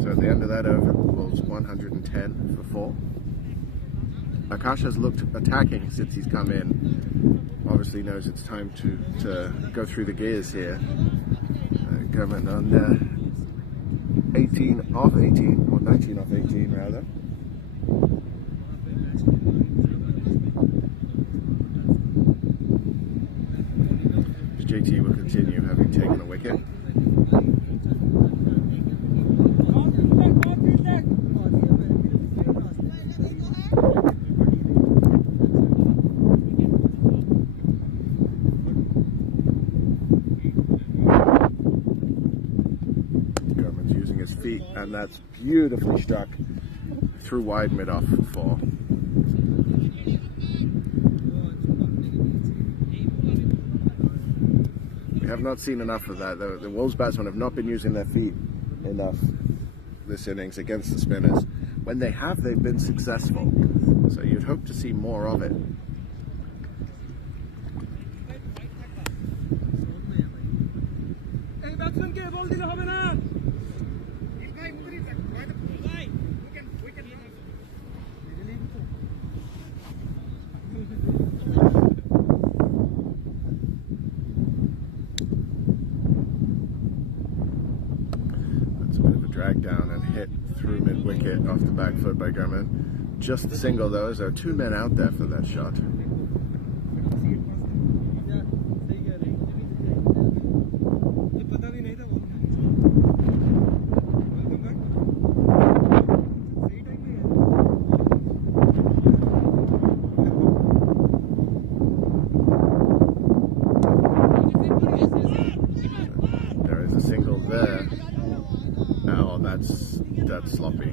So at the end of that over, Wolves 110 for 4. Akash has looked attacking since he's come in. Obviously knows it's time to go through the gears here. Gurman on 18 off 18, or 19 off 18 rather. JT will continue, having taken a wicket. using his feet, and that's beautifully struck through wide mid-off for 4. We have not seen enough of that. The Wolves batsmen have not been using their feet enough this innings against the spinners. When they have, they've been successful. So you'd hope to see more of it. Drag down and hit through mid-wicket off the back foot by Liverman. Just the single though, as there are 2 men out there for that shot. There is a single there. Oh, that's sloppy.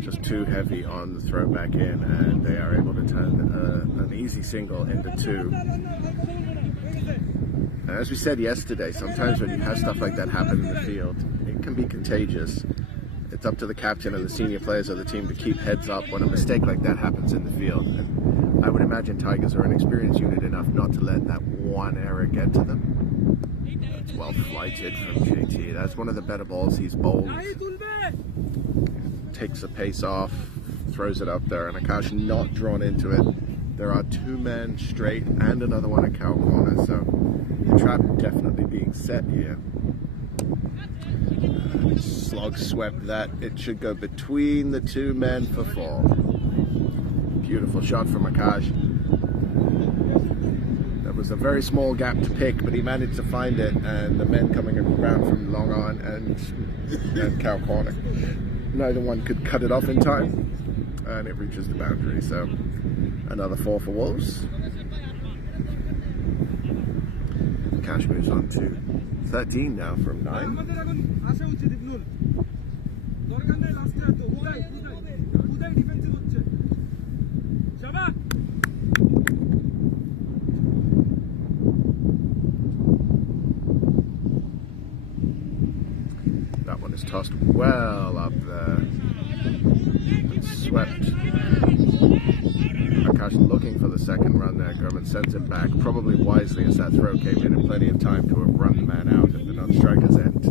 Just too heavy on the throw back in, and they are able to turn an easy single into 2. And as we said yesterday, sometimes when you have stuff like that happen in the field, it can be contagious. It's up to the captain and the senior players of the team to keep heads up when a mistake like that happens in the field. And I would imagine Tigers are an experienced unit enough not to let that one error get to them. That's well flighted from JT. That's one of the better balls he's bowled. Takes the pace off, throws it up there, and Akash not drawn into it. There are 2 men straight and another one at cow corner, so the trap definitely being set here. Slog swept that. It should go between the 2 men for 4. Beautiful shot from Akash. That was a very small gap to pick, but he managed to find it, and the men coming around from long on and cow corner. Neither one could cut it off in time, and it reaches the boundary. So another 4 for Wolves. Cash moves on to 13 now from 9. That one is tossed well up there and swept. Akash looking for the second run there. Liverman sends it back, probably wisely, as that throw came in plenty of time to have run the man out at the non-striker's end.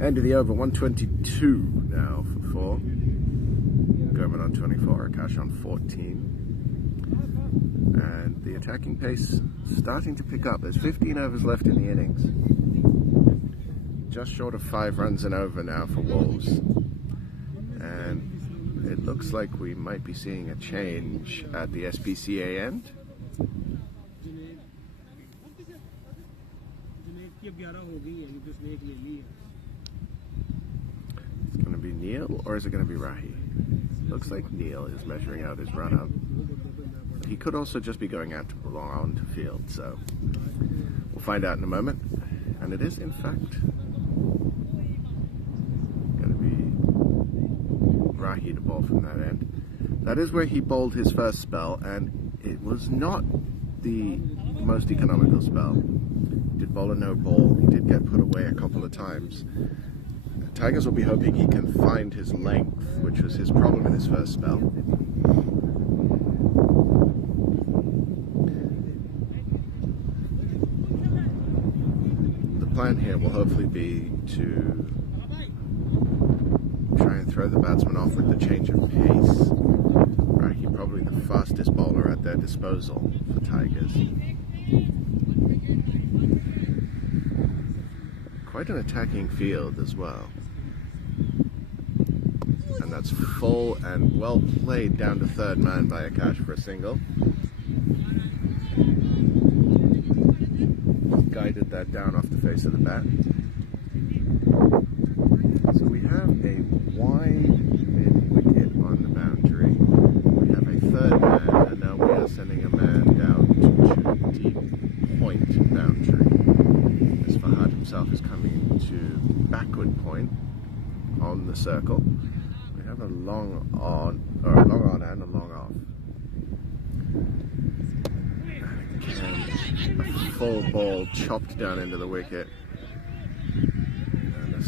End of the over, 122 now for 4. Liverman on 24, Akash on 14. And the attacking pace starting to pick up. There's 15 overs left in the innings. Just short of 5 runs and over now for Wolves. And it looks like we might be seeing a change at the SPCA end. It's going to be Neil, or is it going to be Rahi? Looks like Neil is measuring out his run-up. He could also just be going out to belong on to field, so we'll find out in a moment. And it is, in fact, going to be Rahi to bowl from that end. That is where he bowled his first spell, and it was not the most economical spell. He did bowl a no ball. He did get put away a couple of times. Tigers will be hoping he can find his length, which was his problem in his first spell. The plan here will hopefully be to try and throw the batsman off with the change of pace. Rahi probably the fastest bowler at their disposal for Tigers. Quite an attacking field as well. And that's full and well played down to third man by Akash for a single. Guided that down off the face of the bat. So we have a wide mid-wicket on the boundary. We have a third man, and now we are sending a man down to deep point boundary. As Fahad himself itself is coming to backward point on the circle. We have a long on, or a long on and a long off. And a full ball chopped down into the wicket. And a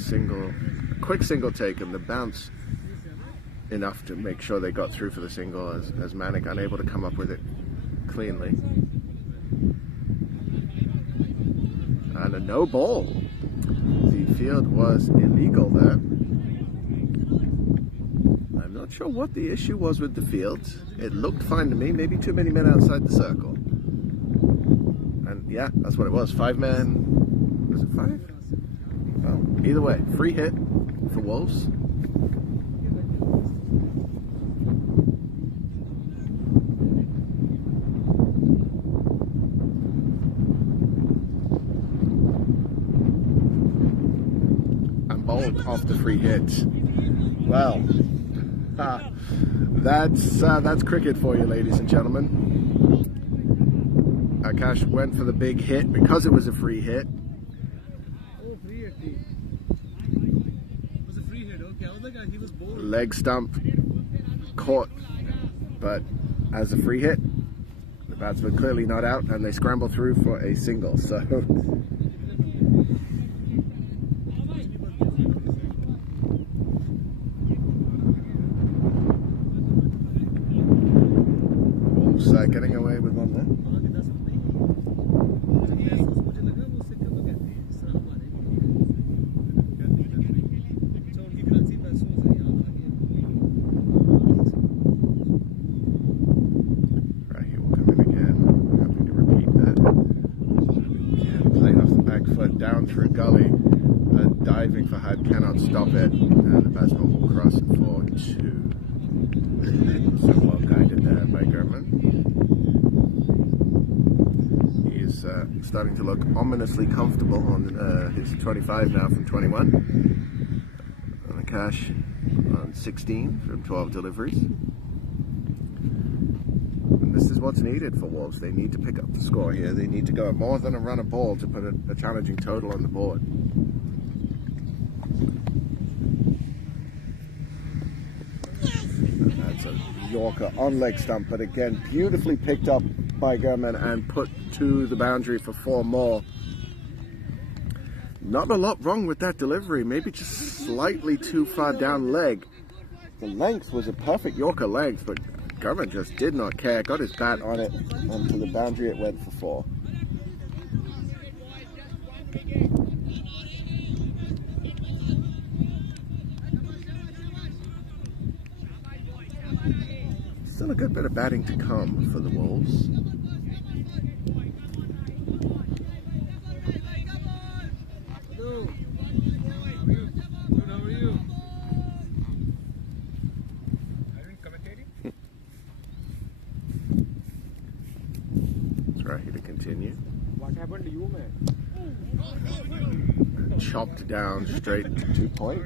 quick single taken, the bounce enough to make sure they got through for the single, as Manic unable to come up with it cleanly. And a no ball. The field was illegal there. I'm not sure what the issue was with the field. It looked fine to me, maybe too many men outside the circle. And yeah, that's what it was. 5 men, was it 5? Well, either way, free hit for Wolves. Off the free hit. Well, that's cricket for you, ladies and gentlemen. Akash went for the big hit because it was a free hit. Oh, free hit. It was a free hit. Okay, I was like, he was bored. Leg stump caught, but as a free hit, the batsman clearly not out, and they scramble through for a single. So. Getting away with one there. Right, he will come in again. Happy to repeat that. Again, played off the back foot, down through gully. Diving for Hyde cannot stop it. And the batsman will cross it for 2. So well guided there by Liverman. Starting to look ominously comfortable on his 25 now from 21. And Akash on 16 from 12 deliveries. And this is what's needed for Wolves. They need to pick up the score here. They need to go more than a run a ball to put a challenging total on the board. And that's a Yorker on leg stump, but again, beautifully picked up by Liverman and put to the boundary for 4 more. Not a lot wrong with that delivery, maybe just slightly too far down leg. The length was a perfect Yorker length, but Liverman just did not care. Got his bat on it, and to the boundary it went for 4. Still a good bit of batting to come for the Wolves. It's right here to continue. What happened to you, man? Chopped down straight to 2 point.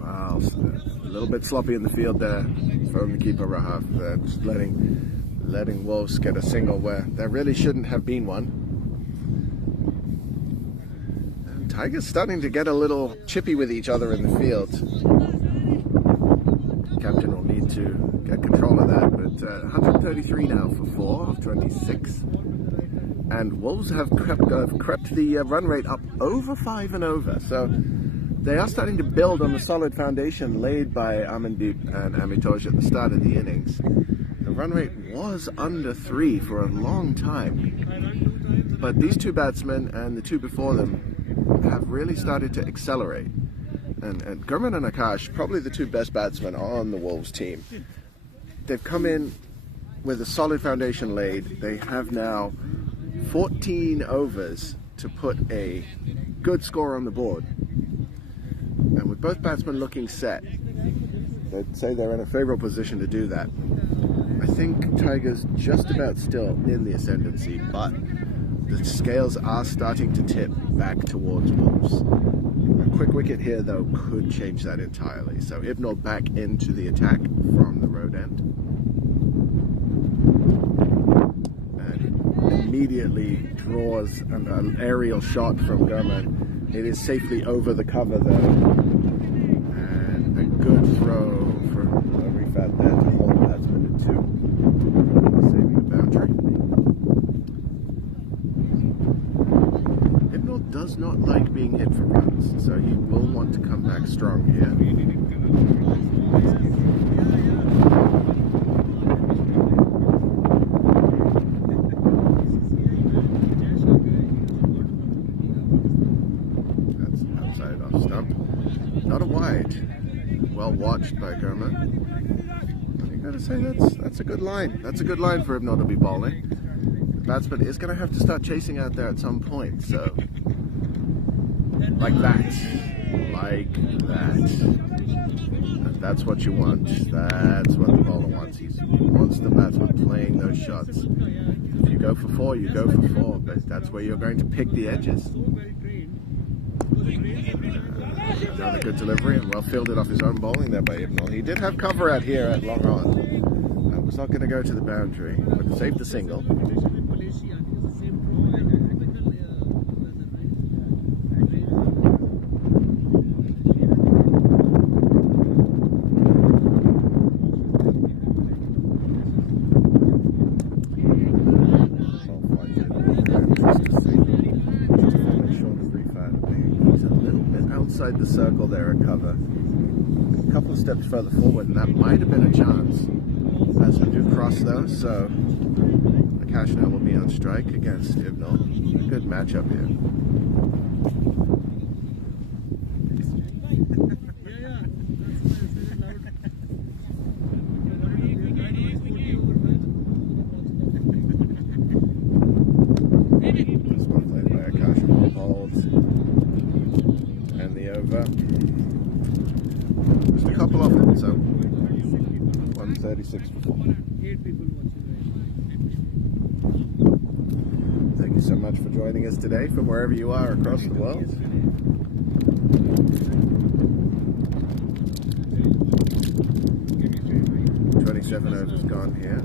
Wow, a little bit sloppy in the field there from the keeper Rahaf. Just letting Wolves get a single where there really shouldn't have been one. And Tigers starting to get a little chippy with each other in the field. Captain will need to get control of that, but 133 now for 4 of 26. And Wolves have crept the run rate up over 5 and over. So they are starting to build on the solid foundation laid by Amandeep and Amitoj at the start of the innings. The run rate was under 3 for a long time. But these 2 batsmen and the 2 before them have really started to accelerate. And Liverman and Akash, probably the 2 best batsmen on the Wolves team. They've come in with a solid foundation laid. They have now 14 overs to put a good score on the board. And with both batsmen looking set, they'd say they're in a favorable position to do that. I think Tigers just about still in the ascendancy, but the scales are starting to tip back towards Wolves. A quick wicket here, though, could change that entirely. So Ibnall back into the attack from the road end. And immediately draws an aerial shot from Liverman. It is safely over the cover, though. And a good throw from Rifat there to hold the batsman to 2. Saving the boundary. Ibnall does not like being hit for runs, so he will want to come back strong here. That's outside off stump. Not a wide. Well watched by Liverman. I gotta say that's a good line. That's a good line for Ibnall to be bowling. The batsman is gonna have to start chasing out there at some point, so like that. That's what you want. That's what the bowler wants. He wants the batsman playing those shots. If you go for 4, you go for 4, but that's where you're going to pick the edges. Another good delivery and well fielded off his own bowling there by Ibnall. He did have cover out here at long on. That was not going to go to the boundary, but saved the single. Outside the circle there at cover. A couple of steps further forward, and that might have been a chance. As we do cross though, so the cash now will be on strike against Ibnall. A good matchup here. This one played by Akash holds. And the over. Just a couple of them, so 136 for 4. Thank you so much for joining us today from wherever you are across the world. "27 overs gone here.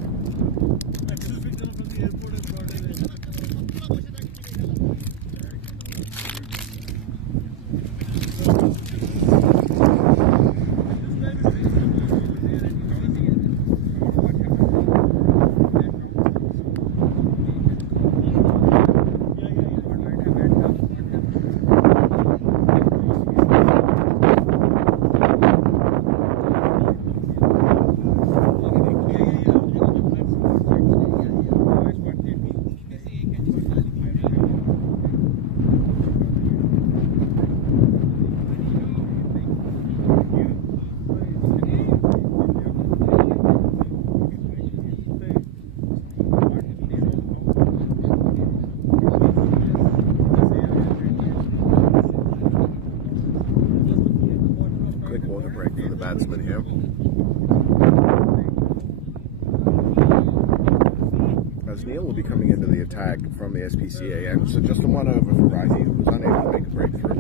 Batsman here. As Neil will be coming into the attack from the SPCA end, so just a 1 over for Rahi, who was unable to make a breakthrough.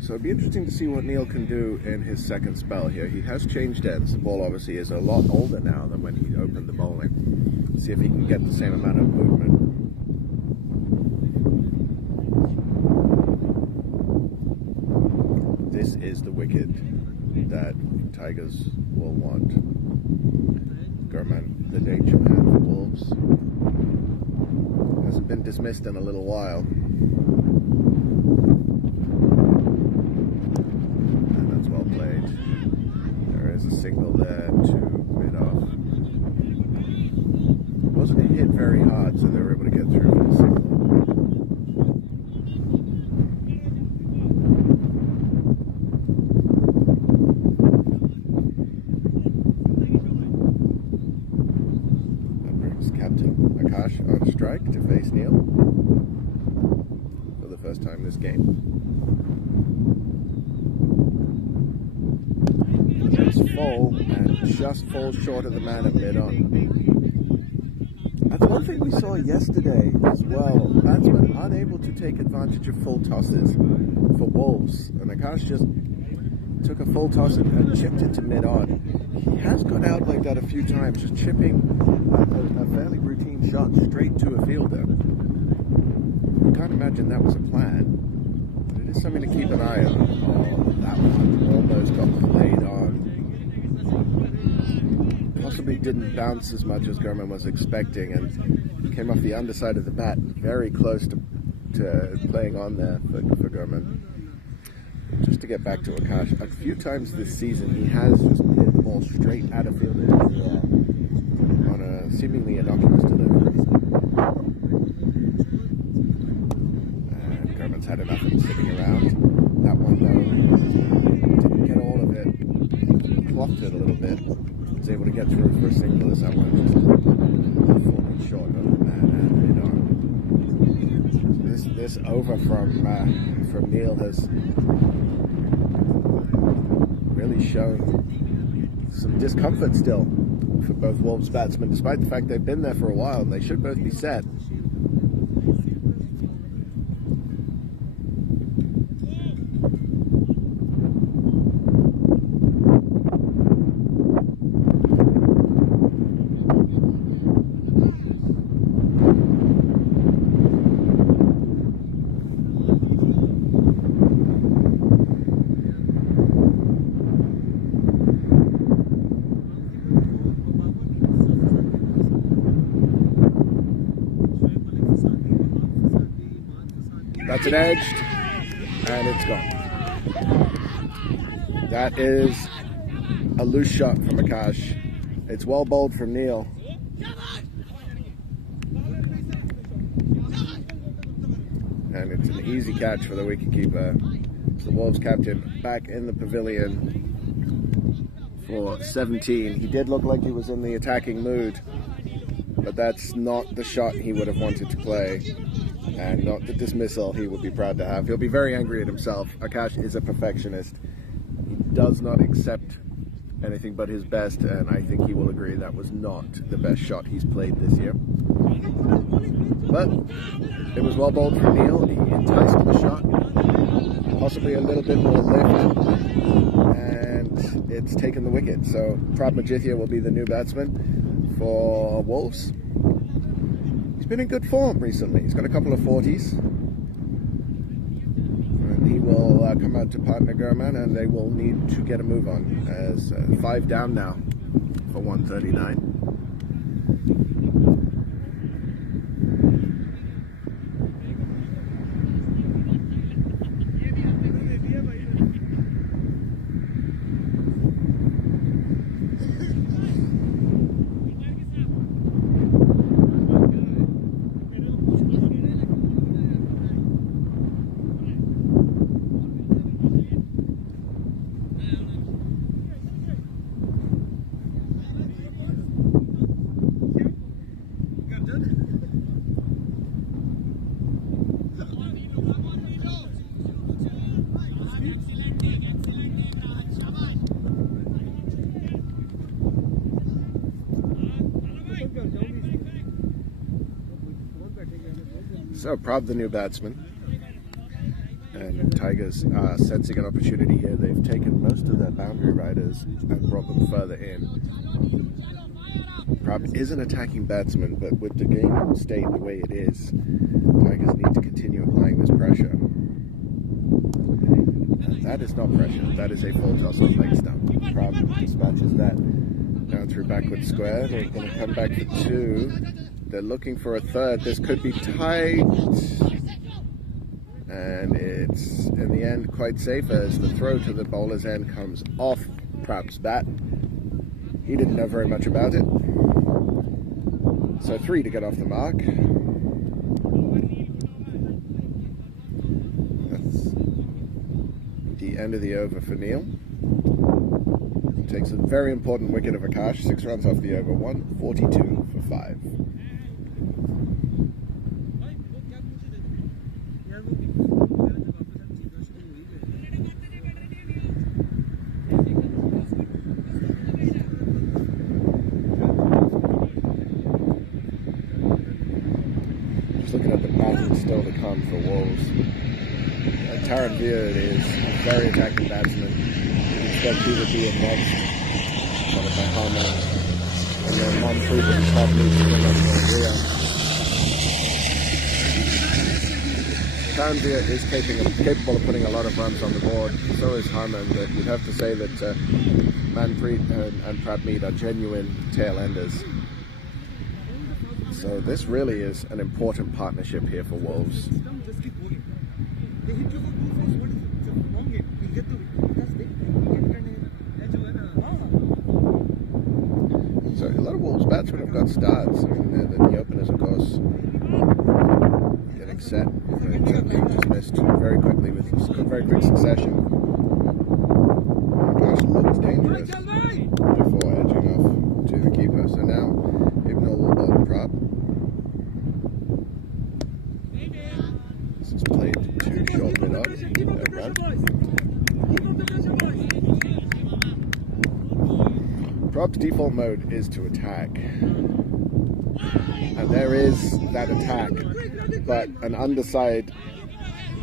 So it'd be interesting to see what Neil can do in his second spell here. He has changed ends. The ball obviously is a lot older now than when he opened the bowling. See if he can get the same amount of movement. This is the wicket that Tigers will want. Liverman, the danger man for Wolves, hasn't been dismissed in a little while. And that's well played. There is a single there to mid-off. It wasn't hit very hard, so they were able to get through for the single. On strike to face Neil for the first time this game. Just full and just falls short of the man at mid-on. That's one thing we saw yesterday as well. Batsmen unable to take advantage of full tosses for Wolves, and Akash just took a full toss and chipped it to mid-on. He has got out like that a few times, just chipping a fairly routine shot straight to a fielder. I can't imagine that was a plan, but it is something to keep an eye on. Oh, that one almost got played on. Possibly didn't bounce as much as Liverman was expecting and came off the underside of the bat, very close to playing on there for Liverman. Just to get back to Akash, a few times this season he has just hit the ball straight out of field on a seemingly innocuous delivery. And Liverman's had enough of sitting around. That one though, didn't get all of it, clocked it a little bit, was able to get through for a single as that one just falling short of the man and mid-on. This over from Neil has really shown some discomfort still for both Wolves batsmen, despite the fact they've been there for a while and they should both be set. That's an edged, and it's gone. That is a loose shot from Akash. It's well bowled from Neil. And it's an easy catch for the wicketkeeper. It's the Wolves captain back in the pavilion for 17. He did look like he was in the attacking mood, but that's not the shot he would have wanted to play. And not the dismissal he would be proud to have. He'll be very angry at himself. Akash is a perfectionist. He does not accept anything but his best, and I think he will agree that was not the best shot he's played this year. But it was well bowled from Neil. He enticed the shot, possibly a little bit more lift, and it's taken the wicket. So Prab Majithia will be the new batsman for Wolves. Been in good form recently. He's got a couple of 40s, and he will come out to partner Liverman, and they will need to get a move on as 5 down now for 139. So Prab, the new batsman, and Tigers are sensing an opportunity here. They've taken most of their boundary riders and brought them further in. Prab is an attacking batsman, but with the game state the way it is, Tigers need to continue applying this pressure. And that is not pressure, that is a full toss on leg stump. Prab dispatches that down through backward square. They're going to come back for two. They're looking for a third. This could be tight. And it's, in the end, quite safe as the throw to the bowler's end comes off Prab's bat. He didn't know very much about it. So 3 to get off the mark. That's the end of the over for Neil. Takes a very important wicket of Akash. 6 runs off the over. 142 for 5. Looking at the pattern still to come for Wolves. Taran Beard is a very attacking batsman. You expect he would be in next, followed by Harman. And then Manpreet at the top needs to bring up Maria. Taran Beard is capable of putting a lot of runs on the board. So is Harman, but you'd have to say that Manpreet and Pratmeet are genuine tail enders. So this really is an important partnership here for Wolves. So a lot of Wolves batsmen have got starts. I mean, the openers, of course, getting set, being dismissed very quickly with very quick succession. Gosh, looks dangerous before edging off to the keeper. So now Ibnul will bowl Prab. This is played to short mid-on, no run. Prab's default mode is to attack. And there is that attack, but an underside,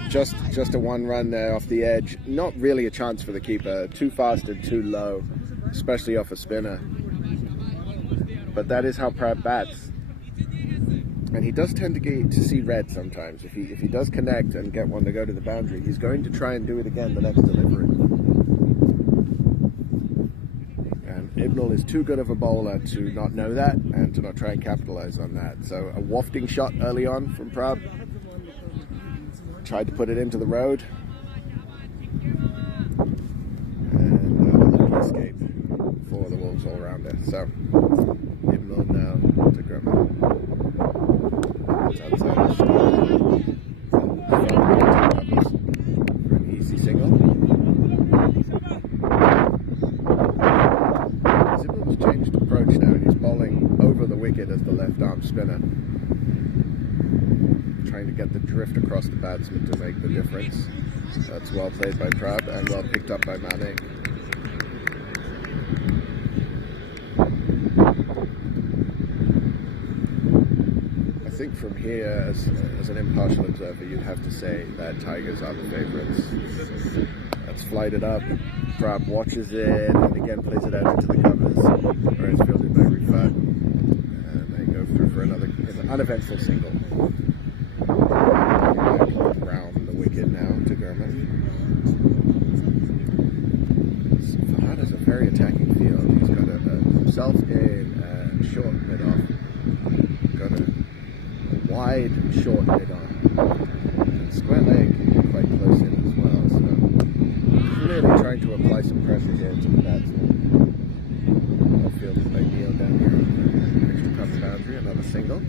just a 1 run there off the edge. Not really a chance for the keeper. Too fast and too low, especially off a spinner. But that is how Prab bats. And he does tend to see red sometimes. If he does connect and get one to go to the boundary, he's going to try and do it again the next delivery. And Ibnul is too good of a bowler to not know that and to not try and capitalize on that. So a wafting shot early on from Prab. Tried to put it into the road. And a lucky escape for the Wolves all-rounder. So Ibnul now to Grumman. Outside the for an easy single. Zibble's changed approach now and he's bowling over the wicket as the left arm spinner. Trying to get the drift across the batsman to make the difference. That's well played by Prab and well picked up by Mane. I think from here, as an impartial observer, you'd have to say that Tigers are the favourites. That's flighted up. Prab watches it and again plays it out into the covers, where it's fielded by Rifat. And they go through for another uneventful single. Around the wicket now to Gurman. Fahad is a very attacking field. He's got himself in short mid-off. Got a wide short mid-on. Square leg quite close in as well. So clearly trying to apply some pressure here to the batsman. Well fielded by Neil down here on the extra cover boundary. Another single.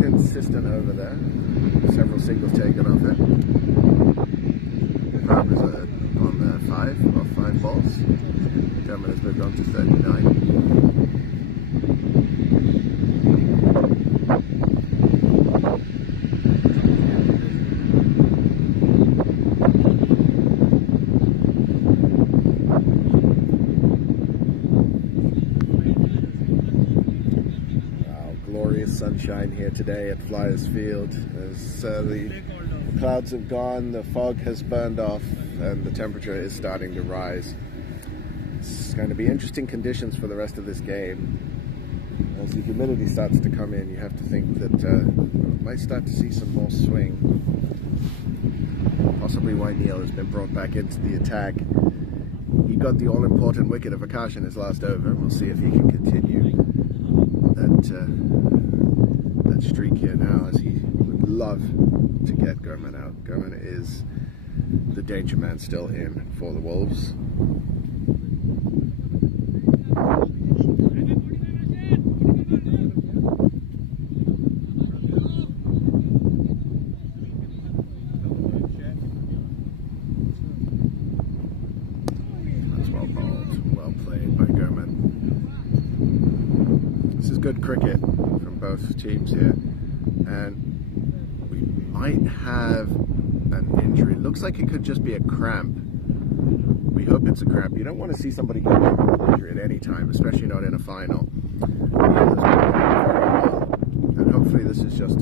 Consistent over there. Several singles taken off it. Prab is on 5 balls. German has moved on to 39. Sunshine here today at Flyers Field as the clouds have gone, the fog has burned off, and the temperature is starting to rise. It's going to be interesting conditions for the rest of this game. As the humidity starts to come in, you have to think that we might start to see some more swing. Possibly why Neil has been brought back into the attack. He got the all-important wicket of Akash in his last over, and we'll see if he can continue that streak here now, as he would love to get Gurman out. Gurman is the danger man still in for the Wolves. Good cricket from both teams here, and we might have an injury. Looks like it could just be a cramp. We hope it's a cramp. You don't want to see somebody get an injury at any time, especially not in a final. And hopefully this is just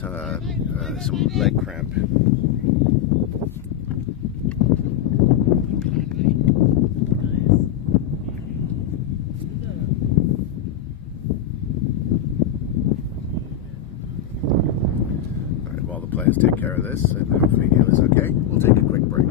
some leg cramp. Players take care of this, and hopefully Neil is okay. We'll take a quick break.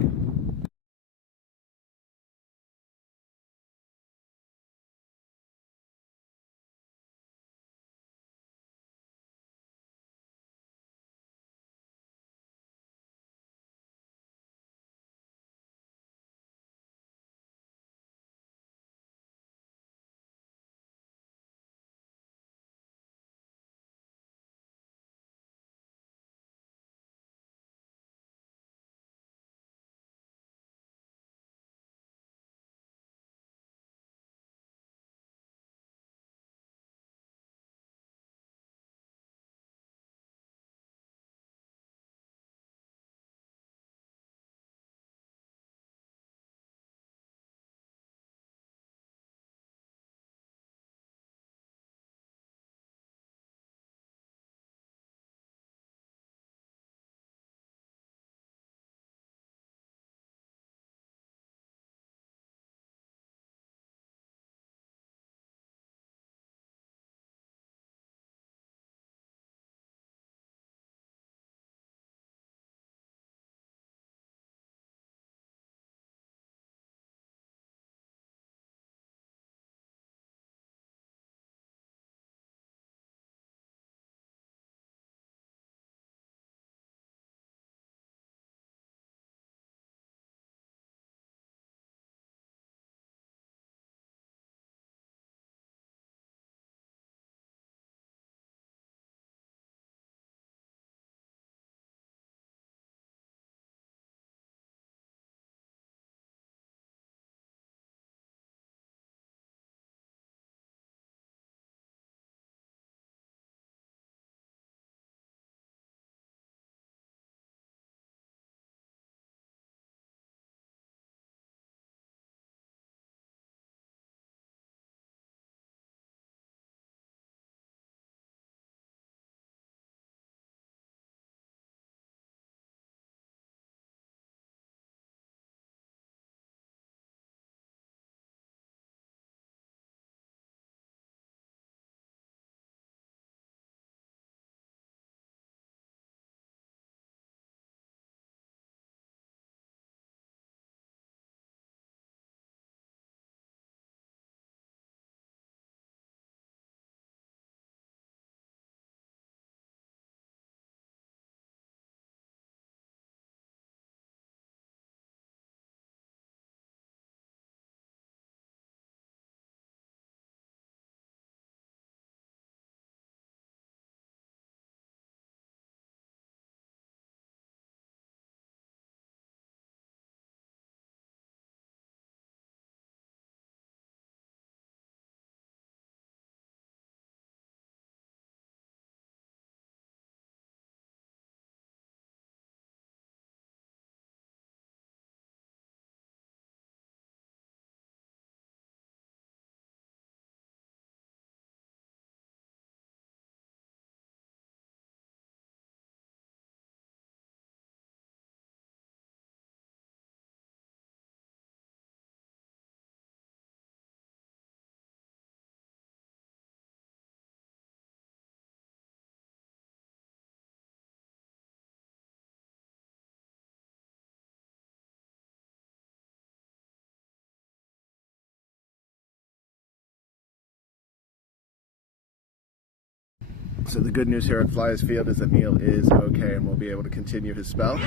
So the good news here at Flyers Field is that Neil is okay and will be able to continue his spell.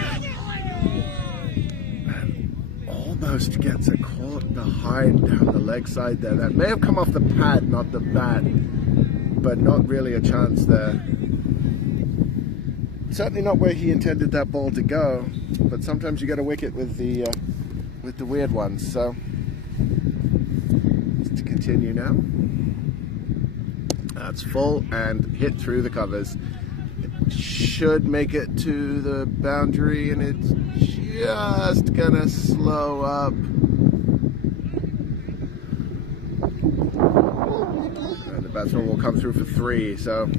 And almost gets a caught behind down the leg side there. That may have come off the pad, not the bat, but not really a chance there. Certainly not where he intended that ball to go, but sometimes you get a wicket with the weird ones. So just to continue now. That's full and hit through the covers. It should make it to the boundary, and it's just gonna slow up. And the batsman will come through for 3. So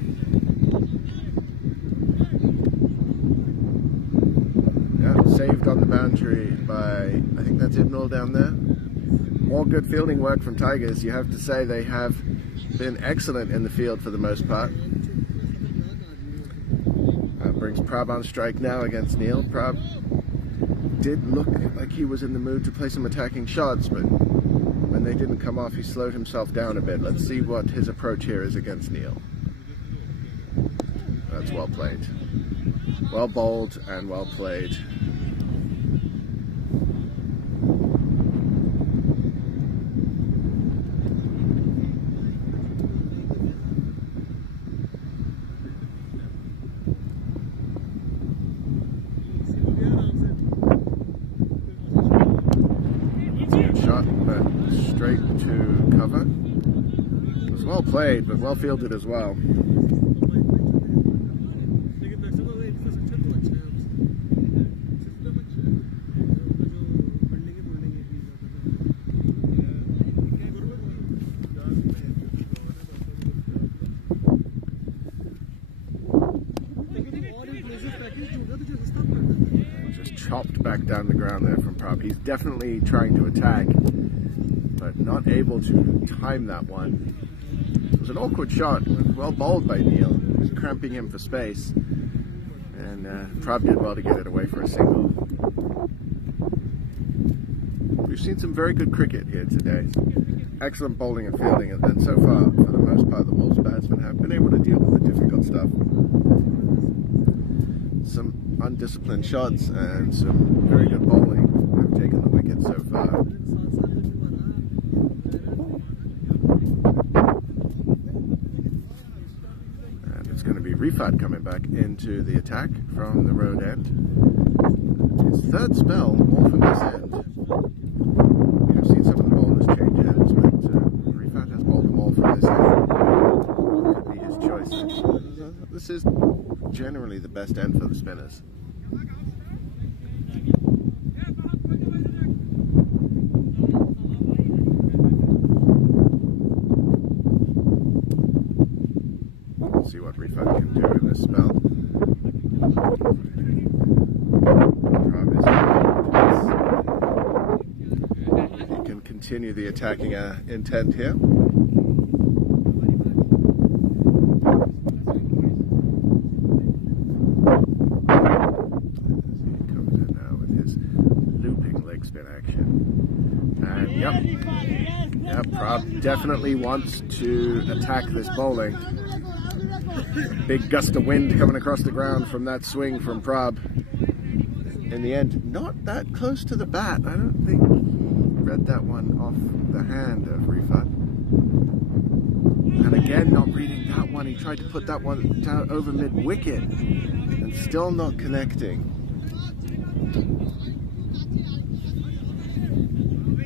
yeah, saved on the boundary by, I think that's Ibnul down there. More good fielding work from Tigers. You have to say they have been excellent in the field for the most part. That brings Prab on strike now against Neil. Prab did look like he was in the mood to play some attacking shots, but when they didn't come off, he slowed himself down a bit. Let's see what his approach here is against Neil. That's well played. Well bowled and well played. Straight to cover. It was well played, but well fielded as well. Just chopped back down the ground there from Prab. He's definitely trying to attack, but not able to time that one. It was an awkward shot, well bowled by Neil. He was cramping him for space, and Prab did well to get it away for a single. We've seen some very good cricket here today. Excellent bowling and fielding, and so far, for the most part, the Wolves batsmen have been able to deal with the difficult stuff. Some undisciplined shots and some very good bowling have taken the wicket so far. And it's going to be Rifat coming back into the attack from the road end. His third spell, all from this end. We have seen some of the bowlers change ends, but Rifat has bowled them all from this end. Could be his choice. This is generally the best end for the spinners. Let's see what Rifat can do in this spell. He can continue the attacking intent here. Prab definitely wants to attack this bowling. Big gust of wind coming across the ground from that swing from Prab. In the end, not that close to the bat. I don't think he read that one off the hand of Rifat. And again, not reading that one. He tried to put that one down over mid-wicket and still not connecting.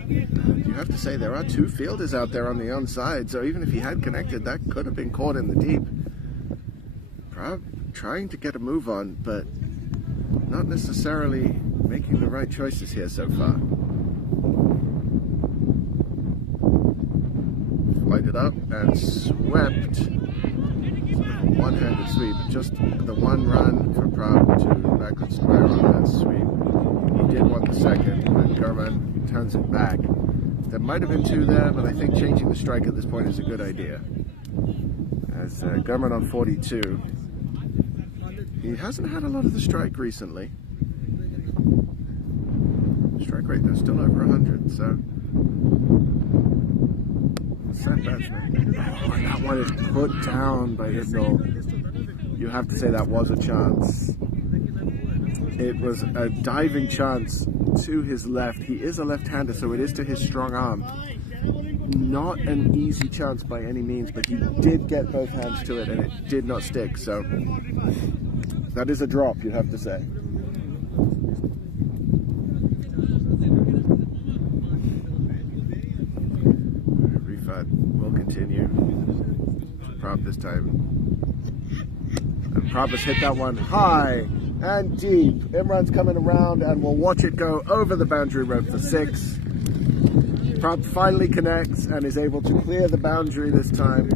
You have to say there are 2 fielders out there on the onside, so even if he had connected, that could have been caught in the deep. Prab trying to get a move on, but not necessarily making the right choices here so far. Lighted up and swept. Sort of a one-handed sweep, just the one run for Prab to backward square on that sweep. He did want the second, but Gurman turns it back. There might have been 2 there, but I think changing the strike at this point is a good idea. As Gurman on 42. He hasn't had a lot of the strike recently. Strike rate though still over 100, so set batsman. Oh, and that one is put down by Ibnul. you have to say that was a chance. It was a diving chance to his left. He is a left-hander, so it is to his strong arm. Not an easy chance by any means, but he did get both hands to it and it did not stick, so that is a drop, you have to say. Refat will continue. Prab this time. And Prab has hit that one high and deep. Imran's coming around and we'll watch it go over the boundary rope for 6. Prab finally connects and is able to clear the boundary this time.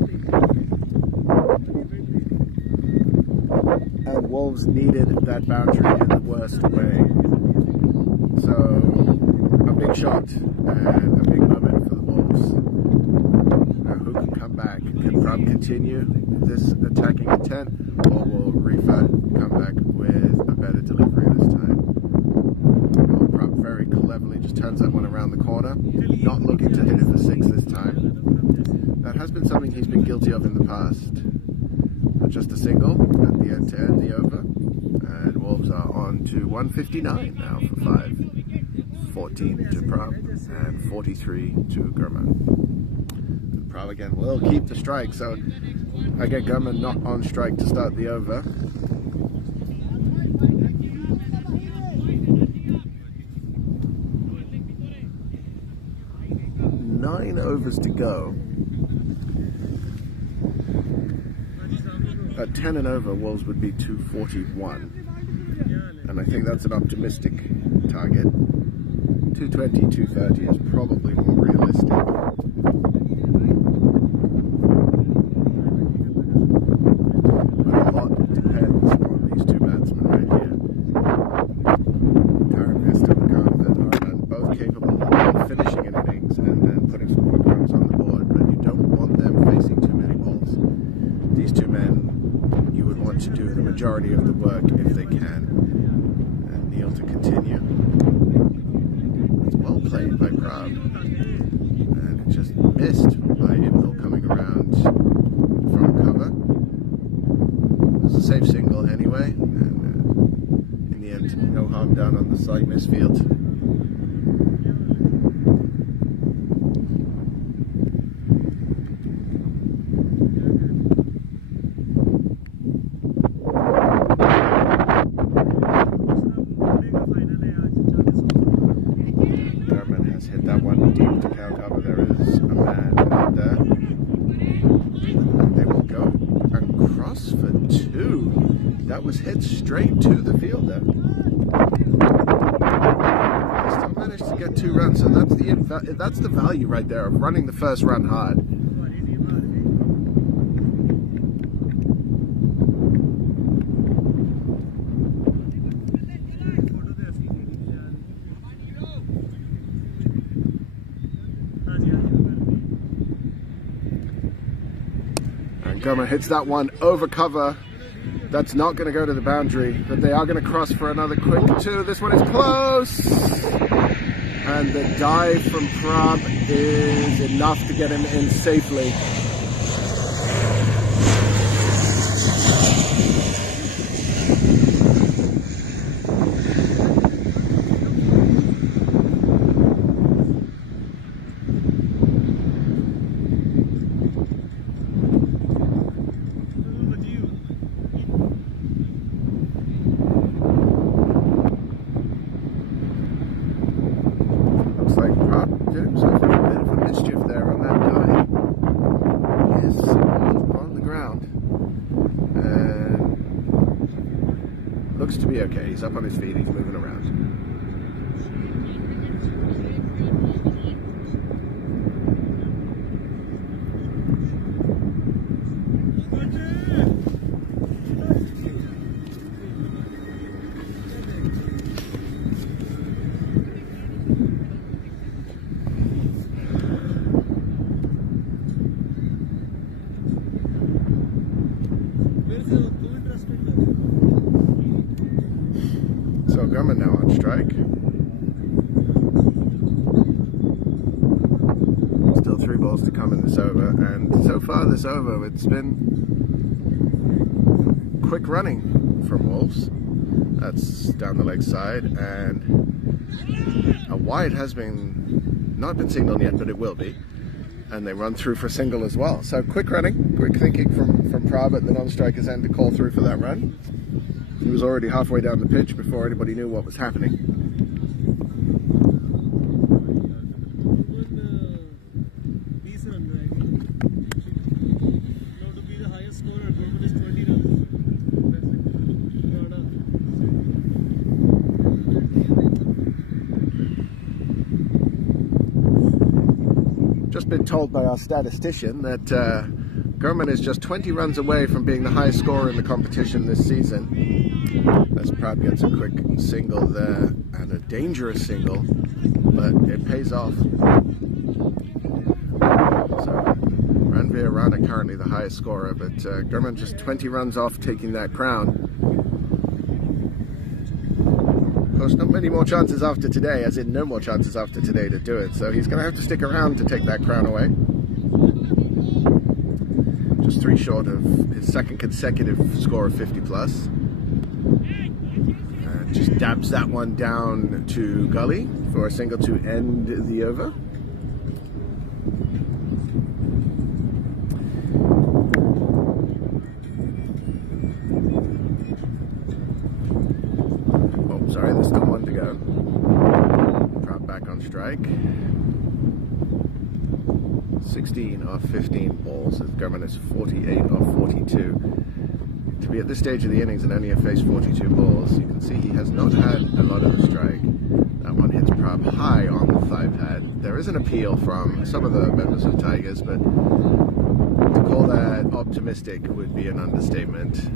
And Wolves needed that boundary in the worst way. So, a big shot and a big moment for the Wolves. Now, who can come back? Can Prab continue this attacking intent, or will Refat come back with a better delivery this time? Well, Prab very cleverly just turns that one around the corner, not looking to hit it for 6 this time. That has been something he's been guilty of in the past. But just a single at the end to end the over. And Wolves are on to 159 now for 5. 14 to Prab and 43 to Gurman. Prab again will keep the strike, so I get Gurman not on strike to start the over. Nine overs to go. At 10 and over, Wolves would be 241. And I think that's an optimistic target. 220, 230 is probably more realistic. But a lot depends on these two batsmen right here. Darren Vista and Garvin are both capable of finishing an innings and then putting some quick runs on the board, but you don't want them facing too many balls. These two men, you would want to do the majority of the work if they can. And Neil to continue. It's well played by Prab. And it just missed by Imbil coming around from cover. It was a safe single anyway. And in the end, no harm done on the side misfield. That was hit straight to the fielder. They still managed to get 2 runs, so that's the value right there of running the first run hard. And Goma hits that one over cover. That's not going to go to the boundary, but they are going to cross for another quick 2. This one is close! And the dive from Prab is enough to get him in safely. Did himself a bit of a mischief there on that dive. He is on the ground and looks to be okay. He's up on his feet, he's moving around. So Grumman now on strike. Still 3 balls to come in this over, and so far this over it's been quick running from Wolves. That's down the leg side, and a wide has not been signaled yet, but it will be. And they run through for a single as well. So quick running, quick thinking from Prab at the non-striker's end to call through for that run. He was already halfway down the pitch before anybody knew what was happening. Just been told by our statistician that Liverman is just 20 runs away from being the highest scorer in the competition this season. As Pratt gets a quick single there, and a dangerous single, but it pays off. So Ranveer Rana currently the highest scorer, but Liverman just 20 runs off taking that crown. Of course, not many more chances after today, as in no more chances after today to do it, so he's going to have to stick around to take that crown away. Just 3 short of his second consecutive score of 50 plus. Just dabs that one down to Gully for a single to end the over. Oh, sorry, there's still one to go. Drop back on strike. 16 of 15 balls, as Liverman is 48 of 42. To be at this stage of the innings and only have faced 42 balls, you can see he has not had a lot of the strike. That one hits Prab high on the thigh pad. There is an appeal from some of the members of Tigers, but to call that optimistic would be an understatement.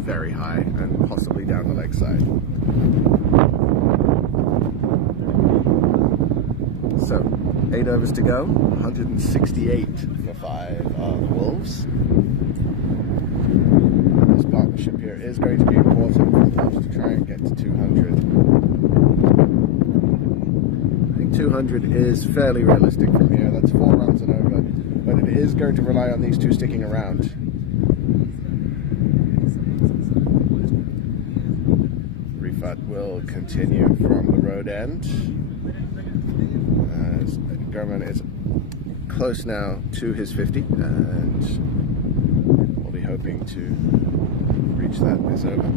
Very high and possibly down the leg side. So, 8 overs to go, 168 for 5 are the Wolves. This partnership here is going to be important for Wolves to try and get to 200. I think 200 is fairly realistic from here. That's 4 runs and over, but it is going to rely on these two sticking around. Rifat will continue from the road end. As Liverman is close now to his 50, and we'll be hoping to reach that this over.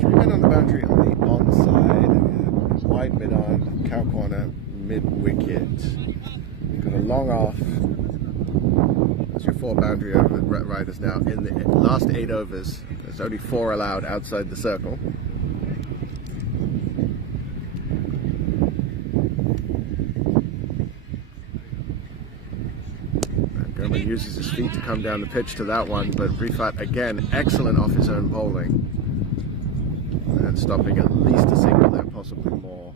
3 men on the boundary on the onside, wide mid-on, cow corner, mid-wicket. You've got a long off. That's your 4 boundary over riders now. In the last 8 overs, there's only 4 allowed outside the circle. Liverman uses his feet to come down the pitch to that one, but Rifat again excellent off his own bowling and stopping at least a single there, possibly more.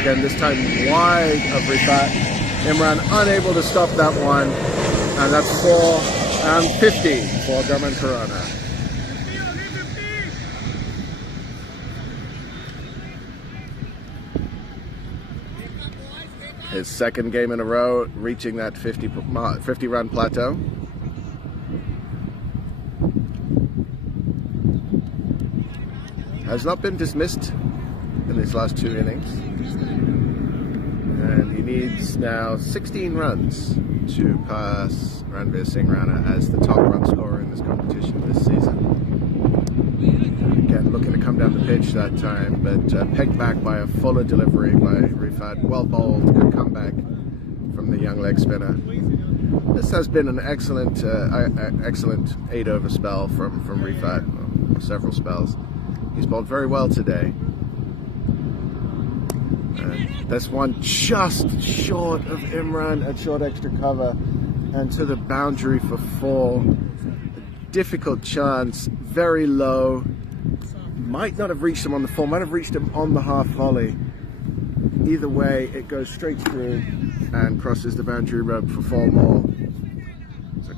Again, this time wide of Rifat. Imran unable to stop that one, and that's 450 for Liverman Corona. His second game in a row, reaching that 50 run plateau. Has not been dismissed in his last 2 innings. And he needs now 16 runs to pass Ranveer Singh Rana as the top run scorer in this competition this season. Again, looking to come down the pitch that time, but pegged back by a fuller delivery by Rifat. Well bowled, good comeback from the young leg spinner. This has been an excellent 8 over spell from Rifat, several spells. He's bowled very well today. This one just short of Imran at short extra cover and to the boundary for 4. A difficult chance, very low. Might not have reached him on the 4, might have reached him on the half volley. Either way, it goes straight through and crosses the boundary rope for 4 more.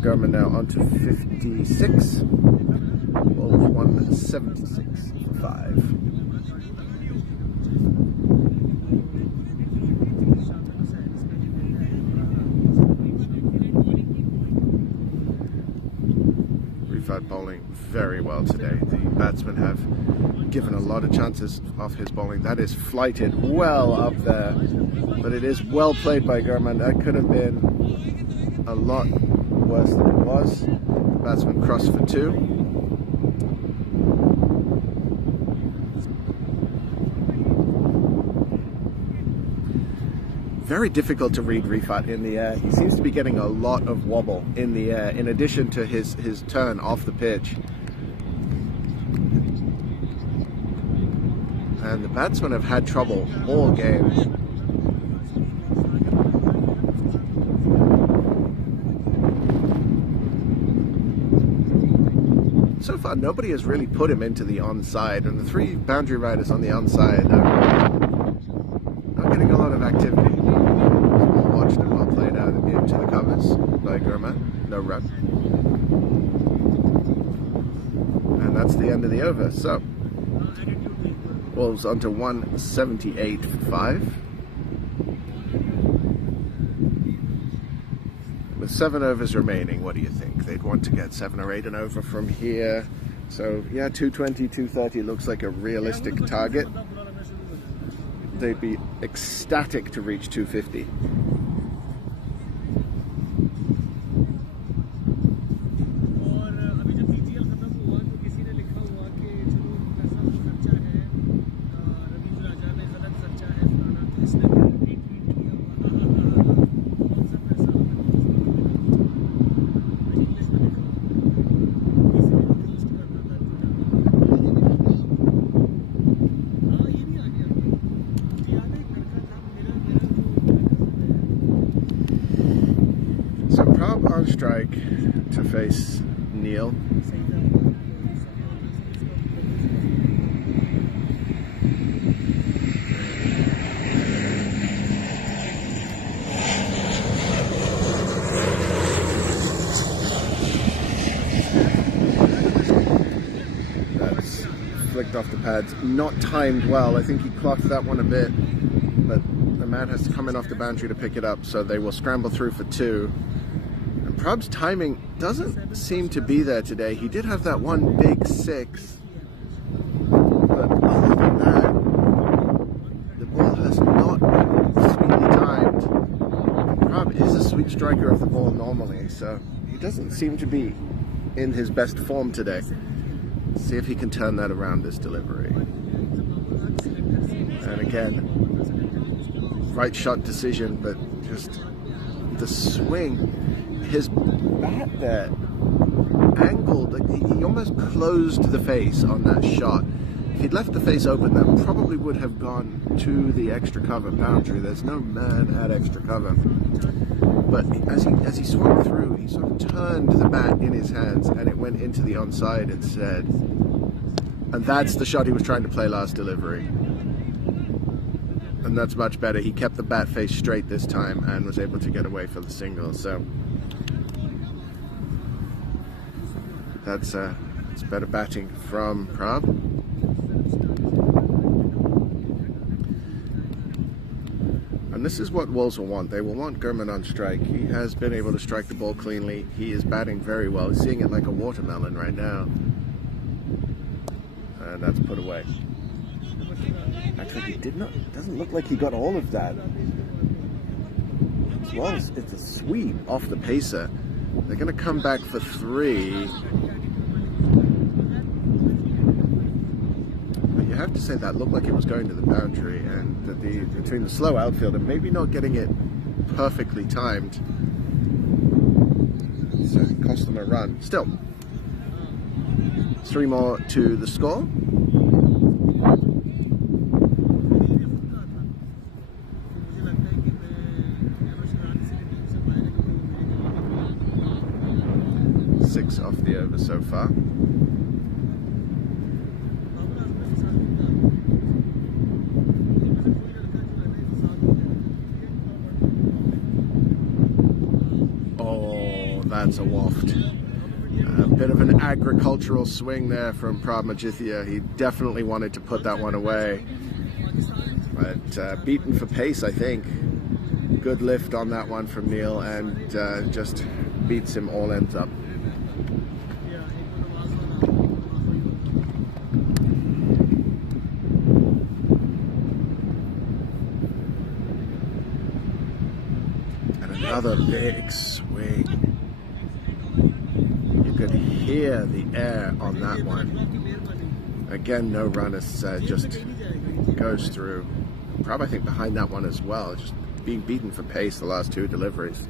Gurman now onto 56. Wolves 176 for 5. Bowling very well today. The batsmen have given a lot of chances off his bowling. That is flighted well up there, but it is well played by Gurman. That could have been a lot worse than it was. Batsman crossed for 2. Very difficult to read Rifat in the air. He seems to be getting a lot of wobble in the air, in addition to his turn off the pitch. And the batsmen have had trouble all game. So far, nobody has really put him into the onside, and the 3 boundary riders on the onside are not getting a lot of activity. Watched and well played out into the covers by Gurman. No run. And that's the end of the over. So, Wolves onto 178 for 5. With 7 overs remaining, what do you think? They'd want to get 7 or 8 and over from here. So, yeah, 220, 230 looks like a realistic target. They'd be ecstatic to reach 250. On strike to face Neil. That's flicked off the pads. Not timed well. I think he clocked that one a bit, but the man has to come in off the boundary to pick it up, so they will scramble through for 2. Prob's timing doesn't seem to be there today. He did have that one big 6, but other than that, the ball has not been sweetly timed. Prob is a sweet striker of the ball normally, so he doesn't seem to be in his best form today. See if he can turn that around his delivery. And again, right shot decision, but just the swing. His bat there angled, like he almost closed the face on that shot. If he'd left the face open, that probably would have gone to the extra cover boundary. There's no man at extra cover. But as he swung through, he sort of turned the bat in his hands and it went into the onside instead. And that's the shot he was trying to play last delivery. And that's much better. He kept the bat face straight this time and was able to get away for the single. So that's better batting from Prob. And this is what Wolves will want. They will want Gurman on strike. He has been able to strike the ball cleanly. He is batting very well. He's seeing it like a watermelon right now. And that's put away. Actually, he did not. It doesn't look like he got all of that. As well as it's a sweep off the pacer. They're going to come back for 3. But you have to say that looked like it was going to the boundary, and that between the slow outfielder maybe not getting it perfectly timed, so it cost them a run. Still, 3 more to the score. Off the over so far. Oh, that's a waft. A bit of an agricultural swing there from Pramajithya. He definitely wanted to put that one away, but beaten for pace, I think. Good lift on that one from Neil, and just beats him all ends up. And another big swing. You could hear the air on that one. Again, no run, as just goes through. Probably, I think, behind that one as well. Just being beaten for pace the last two deliveries.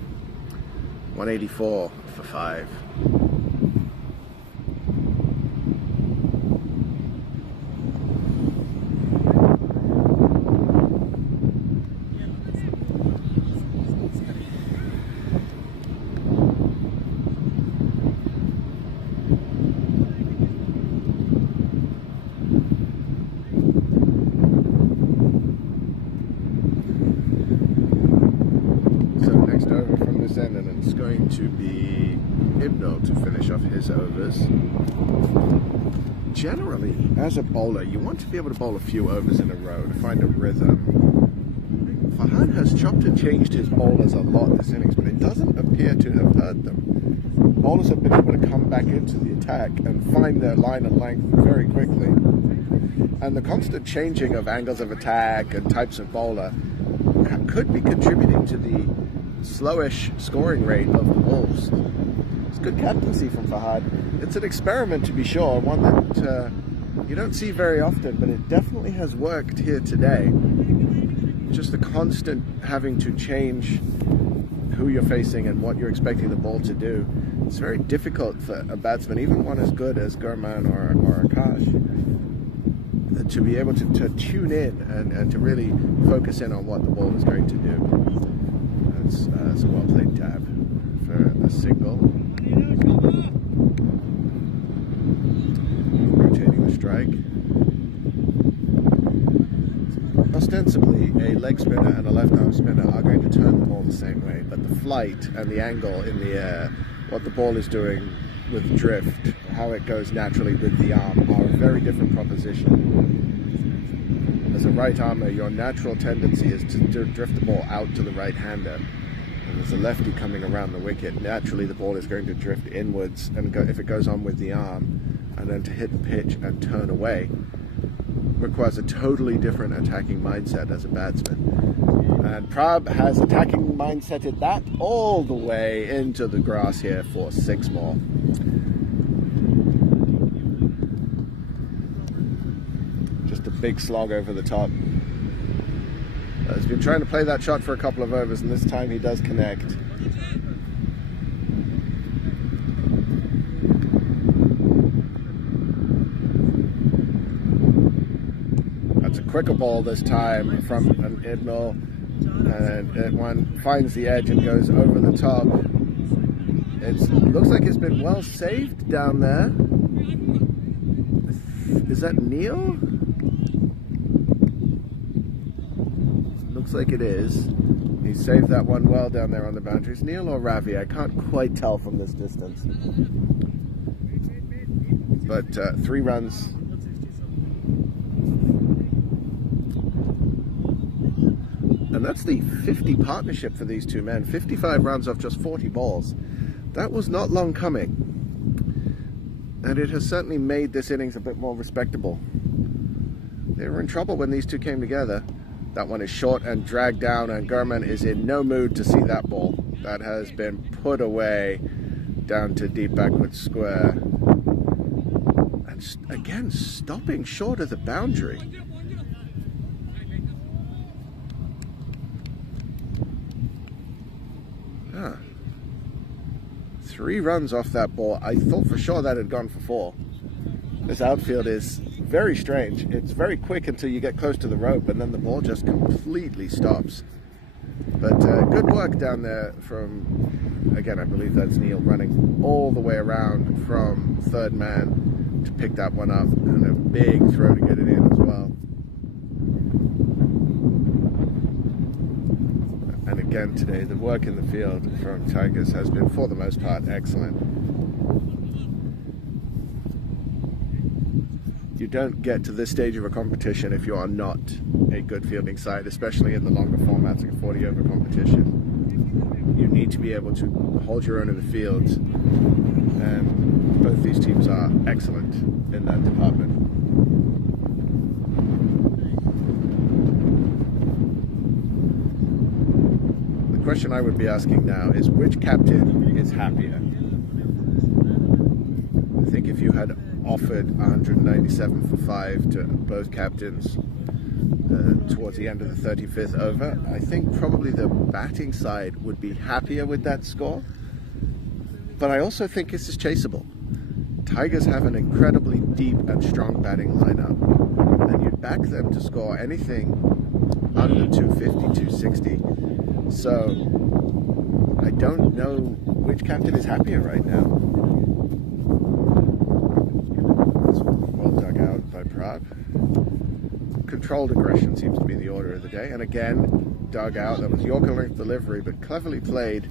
184 for 5. And it's going to be Ibno to finish off his overs. Generally, as a bowler, you want to be able to bowl a few overs in a row to find a rhythm. Farhan has chopped and changed his bowlers a lot this innings, but it doesn't appear to have hurt them. Bowlers have been able to come back into the attack and find their line of length very quickly. And the constant changing of angles of attack and types of bowler could be contributing to the slowish scoring rate of the Wolves. It's good captaincy from Fahad. It's an experiment, to be sure, one that you don't see very often, but it definitely has worked here today. Just the constant having to change who you're facing and what you're expecting the ball to do. It's very difficult for a batsman, even one as good as Gurman or Akash, to be able to tune in and to really focus in on what the ball is going to do. That's a well played tab for the single. Rotating the strike. Ostensibly, a leg spinner and a left arm spinner are going to turn the ball the same way, but the flight and the angle in the air, what the ball is doing with drift, how it goes naturally with the arm, are a very different proposition. As a right armer, your natural tendency is to drift the ball out to the right-hander. And as a lefty coming around the wicket, naturally the ball is going to drift inwards, and if it goes on with the arm, and then to hit the pitch and turn away, requires a totally different attacking mindset as a batsman. And Prab has attacking mindseted that all the way into the grass here for 6 more. Just a big slog over the top. He's been trying to play that shot for a couple of overs, and this time he does connect. That's a quicker ball this time from an Ibnul, and one finds the edge and goes over the top. It looks like it's been well saved down there. Is that Neil? Looks like it is. He saved that one well down there on the boundaries. Neil or Ravi, I can't quite tell from this distance. But 3 runs. And that's the 50 partnership for these two men. 55 runs off just 40 balls. That was not long coming. And it has certainly made this innings a bit more respectable. They were in trouble when these two came together. That one is short and dragged down, and Gurman is in no mood to see that ball. That has been put away down to deep backward square. And again, stopping short of the boundary. Ah. 3 runs off that ball. I thought for sure that had gone for 4. This outfield is very strange. It's very quick until you get close to the rope, and then the ball just completely stops. But good work down there from, again, I believe that's Neil, running all the way around from third man to pick that one up, and a big throw to get it in as well. And again today. The work in the field from Tigers has been, for the most part, excellent. You don't get to this stage of a competition if you are not a good fielding side, especially in the longer formats like a 40 over competition. You need to be able to hold your own in the field, and both these teams are excellent in that department. The question I would be asking now is, which captain is happier? I think if you had offered 197 for 5 to both captains towards the end of the 35th over, I think probably the batting side would be happier with that score. But I also think this is chaseable. Tigers have an incredibly deep and strong batting lineup, and you'd back them to score anything under 250, 260. So I don't know which captain is happier right now. Well dug out by Prab. Controlled aggression seems to be the order of the day, and again dug out. That was Yorker length delivery, but cleverly played,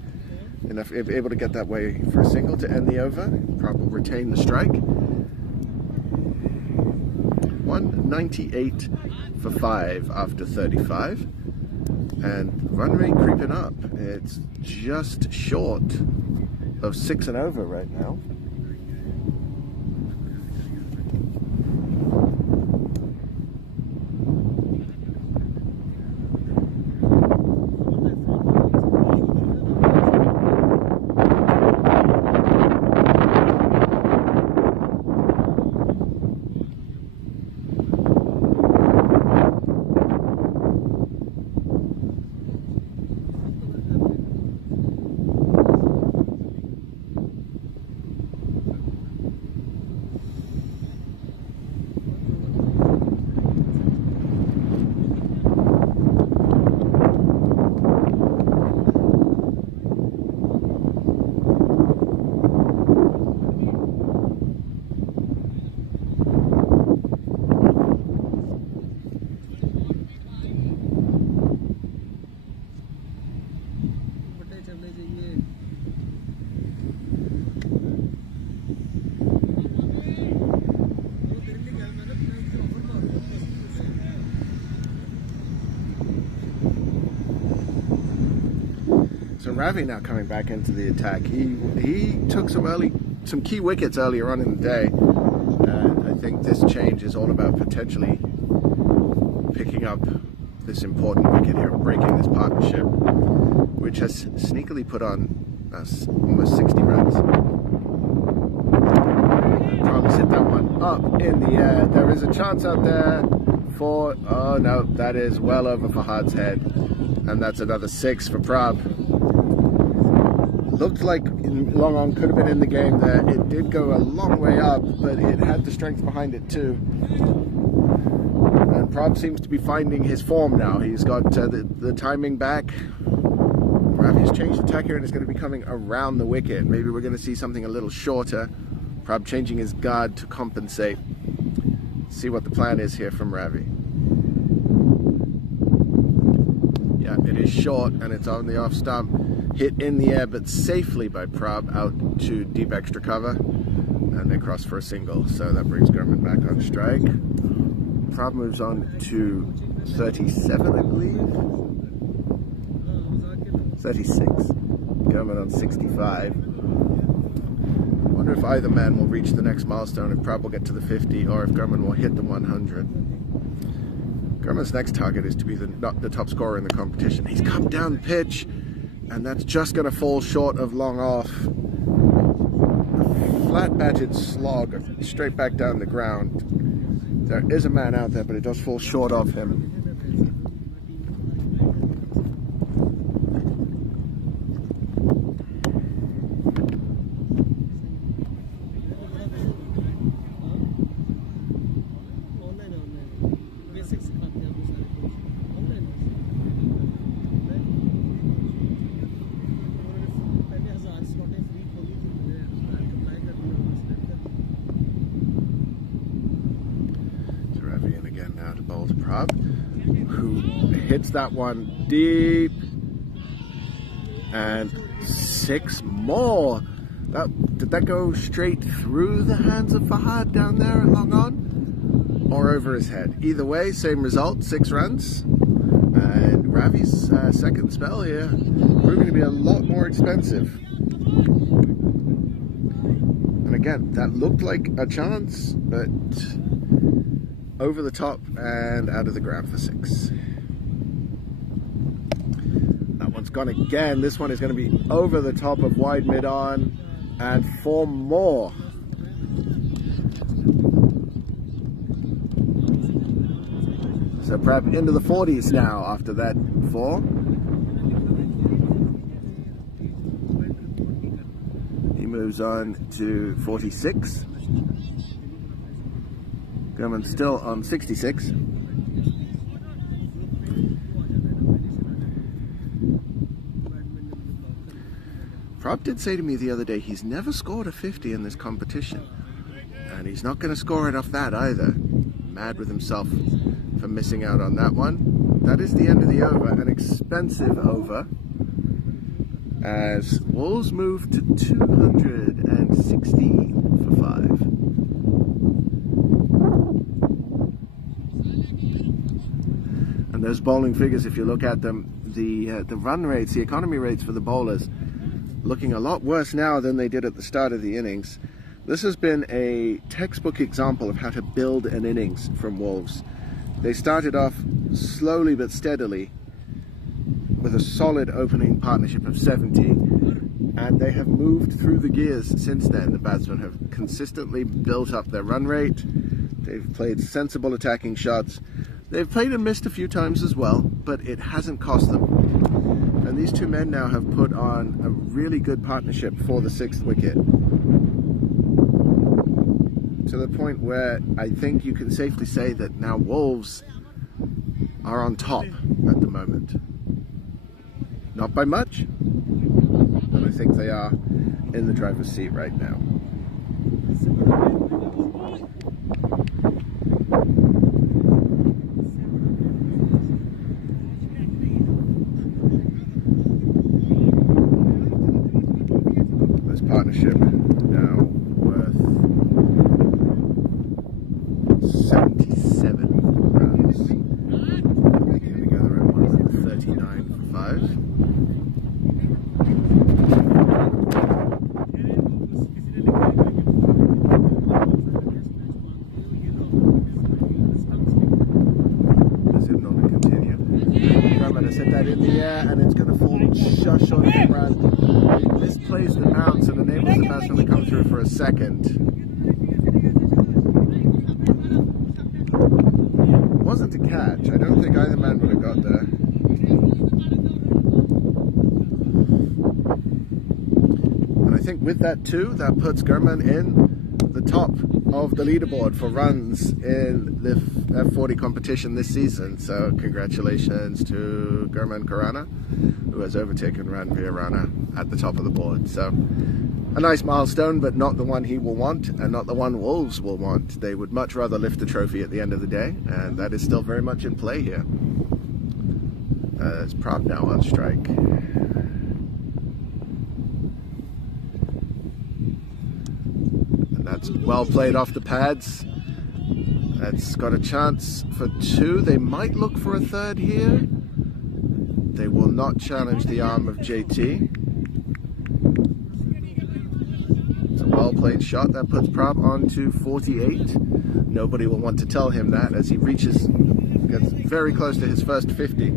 enough able to get that way for a single to end the over. Prab will retain the strike. 198 for 5 after 35, and run rate creeping up. It's just short of 6 and over right now. So Ravi now coming back into the attack. He took some key wickets earlier on in the day. I think this change is all about potentially picking up this important wicket here, breaking this partnership, which has sneakily put on almost 60 runs. Probably sit that one up in the air. There is a chance out there for, oh no, that is well over Fahad's head, and that's another 6 for Prab. Looked like long on could have been in the game there. It did go a long way up, but it had the strength behind it too. And Prab seems to be finding his form now. He's got the timing back. Ravi's changed attack here and is going to be coming around the wicket. Maybe we're going to see something a little shorter. Prab changing his guard to compensate. See what the plan is here from Ravi. Yeah, it is short and it's on the off stump. Hit in the air, but safely by Prab out to deep extra cover, and they cross for a single. So that brings Gurman back on strike. Prab moves on to 37, I believe. 36. Gurman on 65. Wonder if either man will reach the next milestone, if Prab will get to the 50, or if Gurman will hit the 100. Gurman's next target is to be the top scorer in the competition. He's come down pitch, and that's just going to fall short of long off. A flat-batted slog straight back down the ground. There is a man out there, but it does fall short of him. Who hits that one deep, And 6 more. Did that go straight through the hands of Fahad down there at long on? Or over his head? Either way, same result, 6 runs. And Ravi's second spell here proving to be a lot more expensive. And again, that looked like a chance, but over the top and out of the ground for 6. That one's gone again. This one is going to be over the top of wide mid-on, and 4 more. So prep into the 40s now after that 4. He moves on to 46. Gurman still on 66. Prop did say to me the other day he's never scored a 50 in this competition, and he's not going to score it off that either. Mad with himself for missing out on that one. That is the end of the over, an expensive over, as Wolves move to 216 for 5. And those bowling figures, if you look at them, the run rates, the economy rates for the bowlers, looking a lot worse now than they did at the start of the innings. This has been a textbook example of how to build an innings from Wolves. They started off slowly but steadily with a solid opening partnership of 70, and they have moved through the gears since then. The batsmen have consistently built up their run rate. They've played sensible attacking shots. They've played and missed a few times as well, but it hasn't cost them. And these two men now have put on a really good partnership for the 6th wicket, to the point where I think you can safely say that now Wolves are on top at the moment. Not by much, but I think they are in the driver's seat right now. This partnership now worth 77 runs. They came together at 139 for 5. Let's hit on to continue. I'm going to set that in the air, and it's going to fall shush on the run. It misplays the bounce and enables the batsman to come through for a second. Wasn't a catch. I don't think either man would have got there. And I think with that too, that puts Gurman in the top of the leaderboard for runs in the F40 competition this season. So congratulations to Gurman Khurana, who has overtaken Ranveer Rana at the top of the board. So a nice milestone, but not the one he will want, and not the one Wolves will want. They would much rather lift the trophy at the end of the day, and that is still very much in play here. It's Prop now on strike. And that's well played off the pads. That's got a chance for 2. They might look for a 3rd here. They will not challenge the arm of JT. Well played shot. That puts Prop on to 48. Nobody will want to tell him that as he gets very close to his first 50.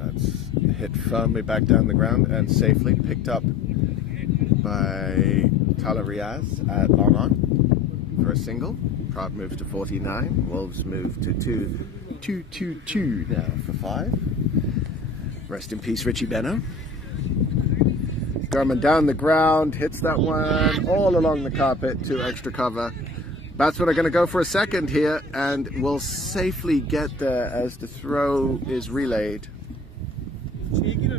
That's hit firmly back down the ground and safely picked up by Tala Riaz at long on for a single. Prop moves to 49. Wolves move to 2 now for 5. Rest in peace, Richie Beno. Gurman down the ground, hits that one all along the carpet to extra cover. Batsmen are going to go for a second here and will safely get there as the throw is relayed.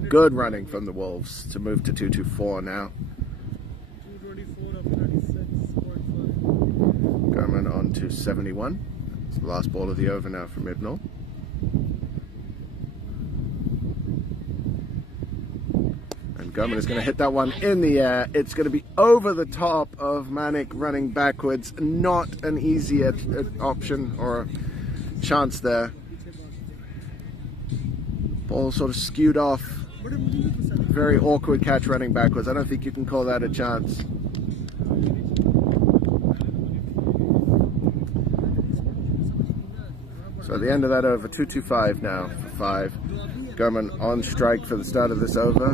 Good running from the Wolves to move to 2-2-4 now. 24 of 36.5. Garman on to 71. It's the last ball of the over now from Ibnall. And Garman is going to hit that one in the air. It's going to be over the top of Manik running backwards. Not an easy option or chance there. Ball sort of skewed off. Very awkward catch running backwards. I don't think you can call that a chance. So at the end of that over, 2-2-5 now for 5. Garman on strike for the start of this over.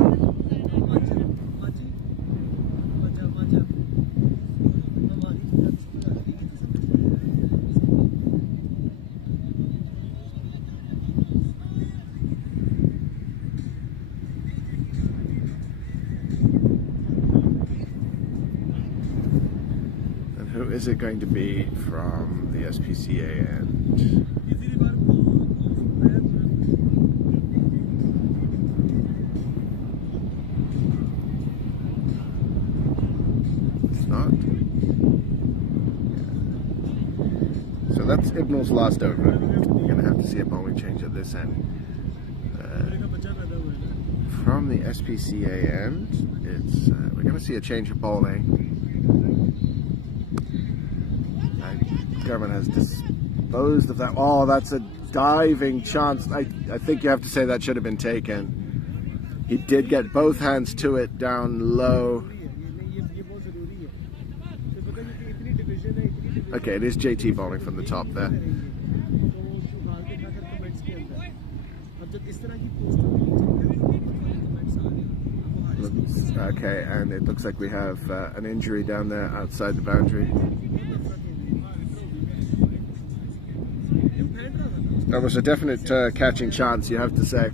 And who is it going to be from the SPCA end? Not. So that's Ibnall's last over. You're going to have to see a bowling change at this end. From the SPCA end, it's we're going to see a change of bowling. Garman has disposed of that. Oh, that's a diving chance. I think you have to say that should have been taken. He did get both hands to it down low. Okay, it is JT bowling from the top there. Okay, and it looks like we have an injury down there outside the boundary. That was a definite catching chance, you have to say.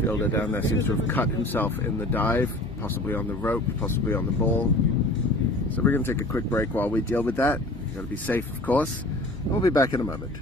Fielder down there seems to have cut himself in the dive, possibly on the rope, possibly on the ball. So we're going to take a quick break while we deal with that. You've got to be safe, of course. We'll be back in a moment.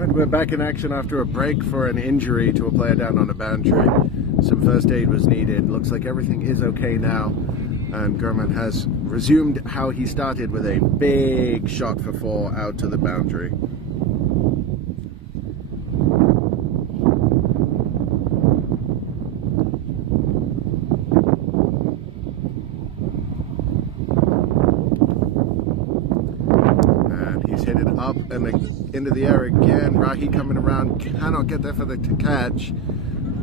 And we're back in action after a break for an injury to a player down on the boundary. Some first aid was needed. Looks like everything is okay now. And Gurman has resumed how he started with a big shot for 4 out to the boundary. Hit it up and into the air again. Rahi coming around, cannot get there for the catch,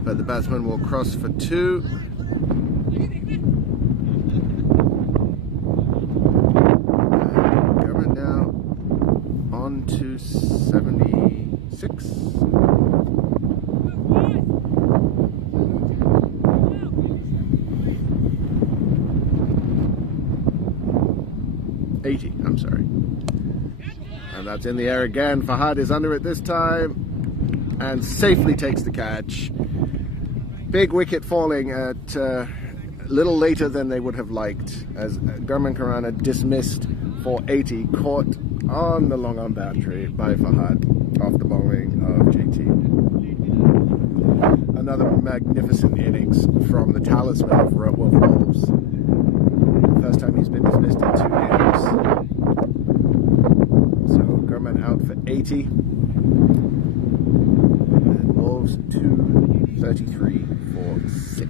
but the batsman will cross for 2. Gurman now on to 76. I'm sorry. And that's in the air again. Fahad is under it this time and safely takes the catch. Big wicket falling at a little later than they would have liked, as Gurman Khurana dismissed for 80, caught on the long on boundary by Fahad off the bowling of JT. Another magnificent innings from the talisman of Wolves. First time he's been dismissed in 2 games. So Gurman out for 80. And Wolves 233 for 6.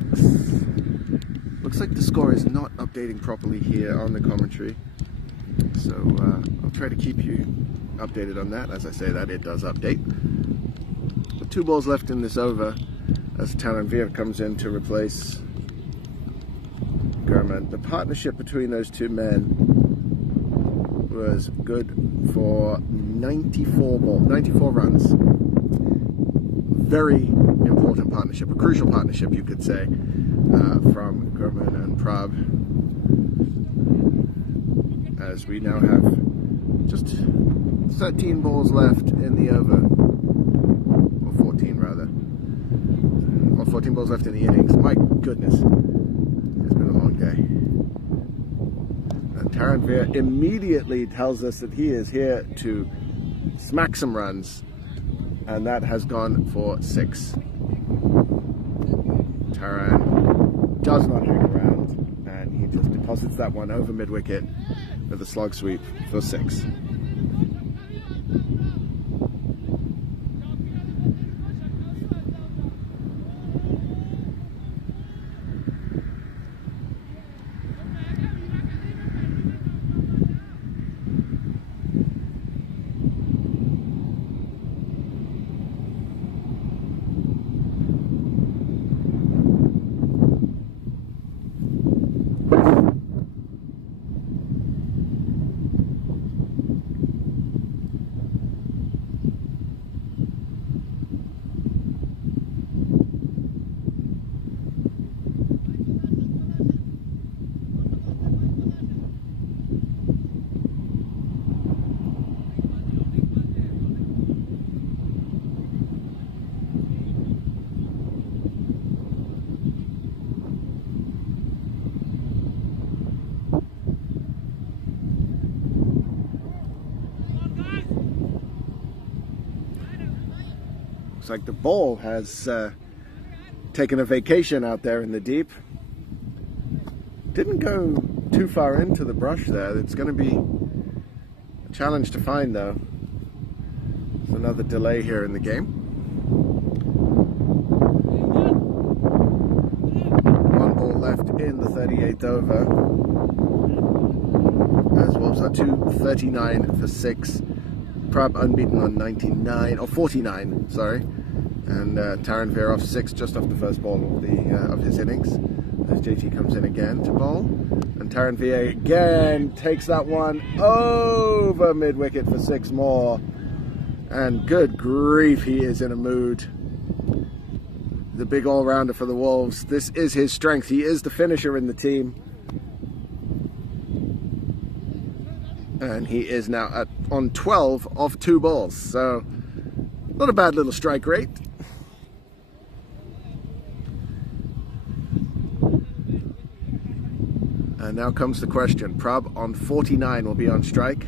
Looks like the score is not updating properly here on the commentary. So I'll try to keep you updated on that. As I say that, it does update. With 2 balls left in this over, as Tanvir comes in to replace Gurman. The partnership between those 2 men was good for 94 runs. Very important partnership, a crucial partnership, you could say, from Gurman and Prab. As we now have just 13 balls left in the over, or 14 rather, or 14 balls left in the innings. My goodness. It's been a long day. And Tanvir immediately tells us that he is here to smack some runs, and that has gone for 6. Taran does not hang around, and he just deposits that one over mid-wicket with a slog sweep for 6. Looks like the ball has taken a vacation out there in the deep. Didn't go too far into the brush there. It's going to be a challenge to find, though. There's another delay here in the game. 1 ball left in the 38th over. As Wolves are 239 for 6. Prab unbeaten on 99, or 49, sorry. And Tanvir off 6 just off the first ball of his innings. As JT comes in again to bowl. And Tanvir again takes that one over mid-wicket for 6 more. And good grief, he is in a mood. The big all-rounder for the Wolves. This is his strength. He is the finisher in the team. And he is now on 12 off 2 balls. So, not a bad little strike rate. And now comes the question. Prab on 49 will be on strike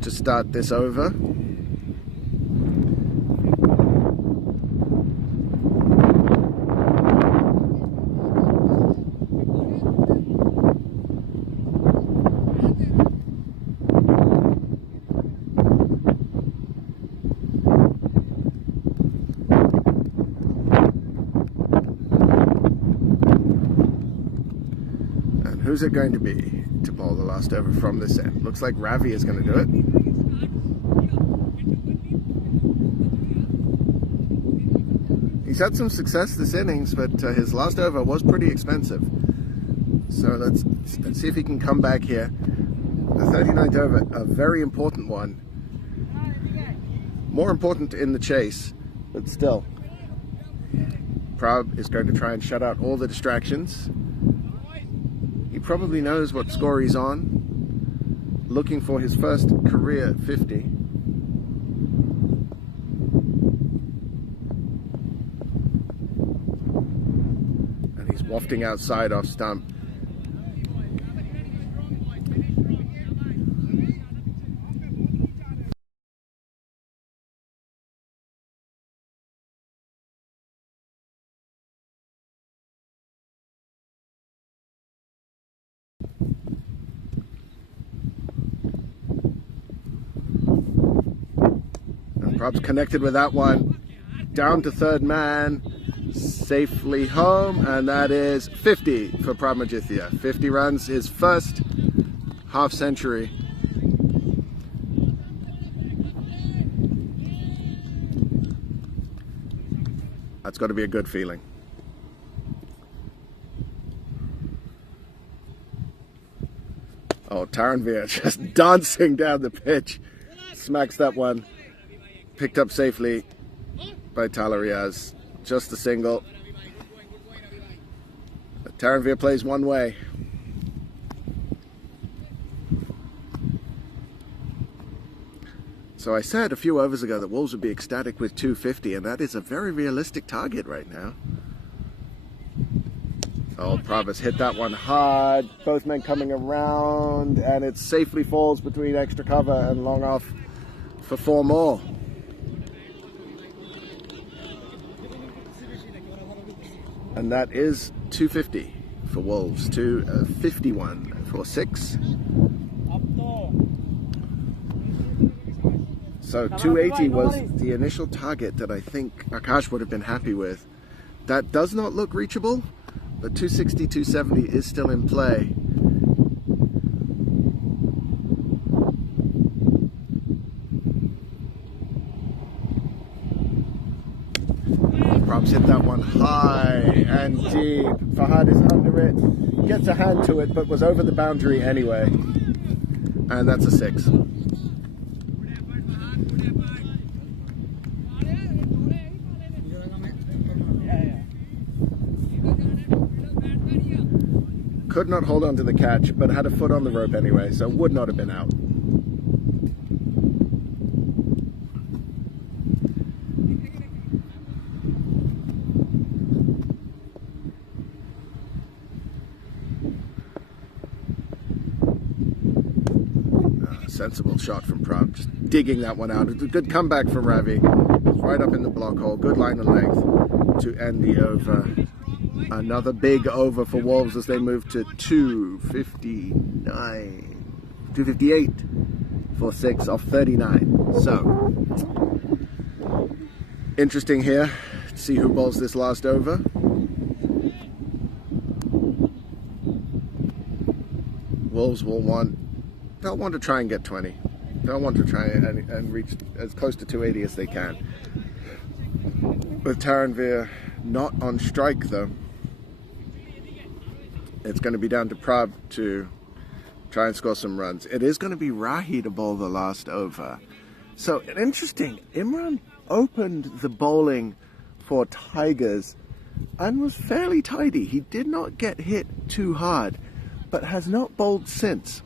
to start this over. Who's it going to be to bowl the last over from this end? Looks like Ravi is going to do it. He's had some success this innings, but his last over was pretty expensive. So let's see if he can come back here. The 39th over, a very important one. More important in the chase, but still. Prab is going to try and shut out all the distractions. He probably knows what score he's on. Looking for his first career 50. And he's wafting outside off stump. Prob's connected with that one, down to third man, safely home, and that is 50 for Prab Majithia. 50 runs, his first half century. That's got to be a good feeling. Oh, Taranvir just dancing down the pitch, smacks that one. Picked up safely by Talariaz. Just a single. Taranvir plays one way. So I said a few overs ago that Wolves would be ecstatic with 250, and that is a very realistic target right now. Oh, Pravis hit that one hard. Both men coming around, and it safely falls between extra cover and long off for 4 more. And that is 250 for Wolves to 51 for 6. So 280 was the initial target that I think Akash would have been happy with. That does not look reachable, but 260, 270 is still in play. Probs hit that one high and deep. Fahad is under it, gets a hand to it, but was over the boundary anyway. And that's a 6. Could not hold on to the catch, but had a foot on the rope anyway, so would not have been out. Sensible shot from Prab, just digging that one out. It's a good comeback from Ravi. Right up in the block hole, good line of length to end the over. Another big over for Wolves as they move to 258 for 6 off 39. So, interesting here to see who bowls this last over. Wolves will they'll want to try and get 20. They'll want to try and reach as close to 280 as they can. With Taranvir not on strike though, it's going to be down to Prab to try and score some runs. It is going to be Rahi to bowl the last over. So interesting, Imran opened the bowling for Tigers and was fairly tidy. He did not get hit too hard, but has not bowled since.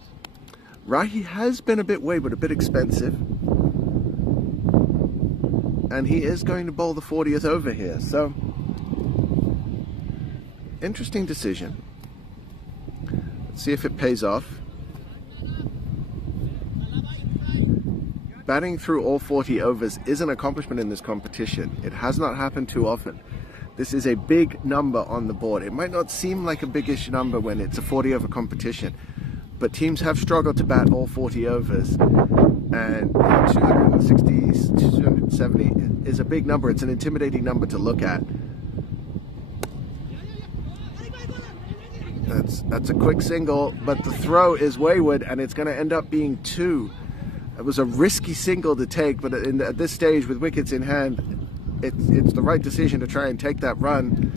Rahi has been a bit wayward, a bit expensive. And he is going to bowl the 40th over here. So, interesting decision. Let's see if it pays off. Batting through all 40 overs is an accomplishment in this competition. It has not happened too often. This is a big number on the board. It might not seem like a biggish number when it's a 40 over competition, but teams have struggled to bat all 40 overs, and 260, 270 is a big number. It's an intimidating number to look at. That's a quick single, but the throw is wayward, and it's going to end up being 2. It was a risky single to take, but at this stage, with wickets in hand, it's the right decision to try and take that run.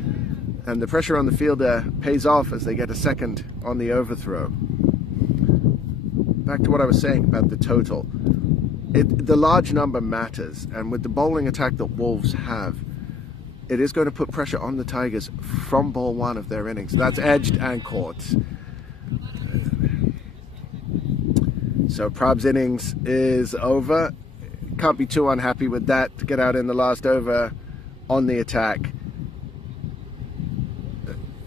And the pressure on the fielder pays off as they get a second on the overthrow. Back to what I was saying about the total. The large number matters, and with the bowling attack that Wolves have, it is going to put pressure on the Tigers from ball 1 of their innings. That's edged and caught. So Prab's innings is over. Can't be too unhappy with that to get out in the last over on the attack.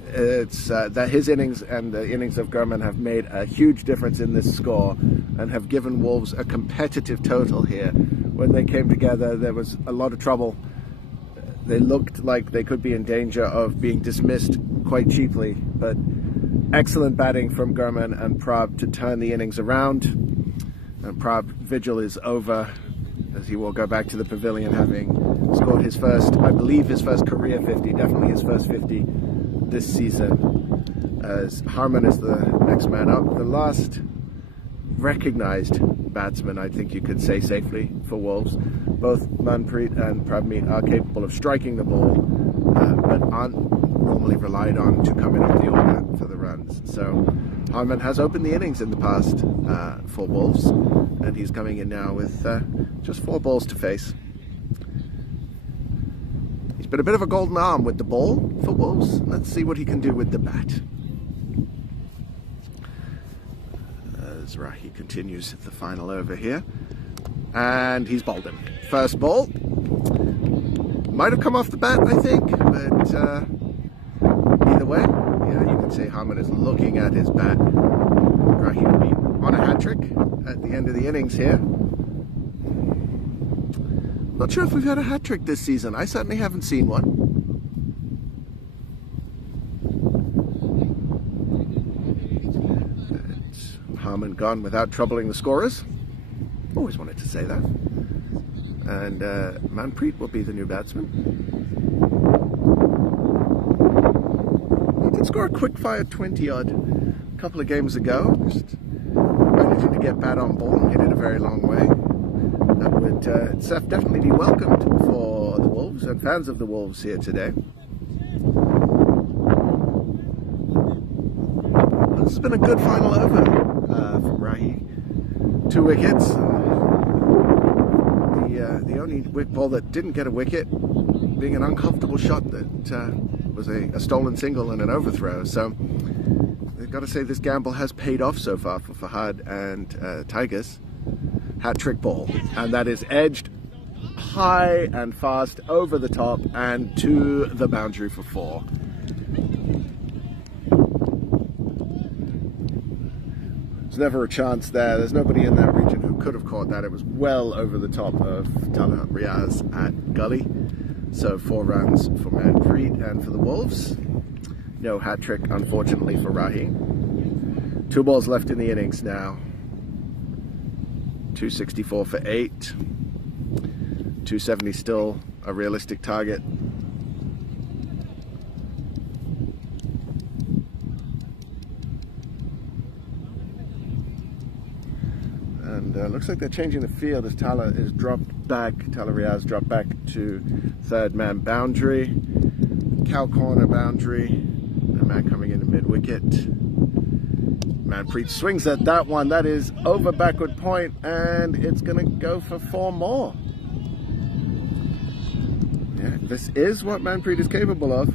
It's that his innings and the innings of Gurman have made a huge difference in this score and have given Wolves a competitive total here. When they came together, there was a lot of trouble. They looked like they could be in danger of being dismissed quite cheaply, but excellent batting from Gurman and Prab to turn the innings around. And Prab's vigil is over as he will go back to the pavilion having scored his first, I believe his first career 50, definitely his first 50 this season, as Harman is the next man up. The last recognised batsman, I think you could say safely, for Wolves. Both Manpreet and Prabmeet are capable of striking the ball, but aren't normally relied on to come in up the order for the runs. So Harman has opened the innings in the past for Wolves, and he's coming in now with just 4 balls to face. He's been a bit of a golden arm with the ball for Wolves. Let's see what he can do with the bat. As Rahi continues the final over here. And he's bowled him. First ball. Might have come off the bat, I think, but either way, yeah, you can see Harman is looking at his bat. Rahi will be on a hat-trick at the end of the innings here. Not sure if we've had a hat-trick this season. I certainly haven't seen one. It's Harman gone without troubling the scorers. Always wanted to say that. And Manpreet will be the new batsman. He did score a quick-fire 20-odd a couple of games ago. Just managing to get bat on ball and hit it a very long way. That would definitely be welcomed for the Wolves and fans of the Wolves here today. This has been a good final over from Rahi. 2 wickets. The only wicket ball that didn't get a wicket being an uncomfortable shot that was a stolen single and an overthrow. So they've got to say this gamble has paid off so far for Fahad and Tigers. Hat-trick ball, and that is edged high and fast over the top and to the boundary for 4. There's never a chance there. There's nobody in that region who could have caught that. It was well over the top of Talha Riaz at Gully. So 4 runs for Manpreet and for the Wolves. No hat-trick, unfortunately, for Rahi. 2 balls left in the innings now. 264 for 8. 270 still a realistic target. And looks like they're changing the field as Talha is dropped back. Talha Riaz dropped back to 3rd man boundary. Cow corner boundary. A man coming into mid-wicket. Manpreet swings at that one. That is over backward point, and it's going to go for 4 more. Yeah, this is what Manpreet is capable of.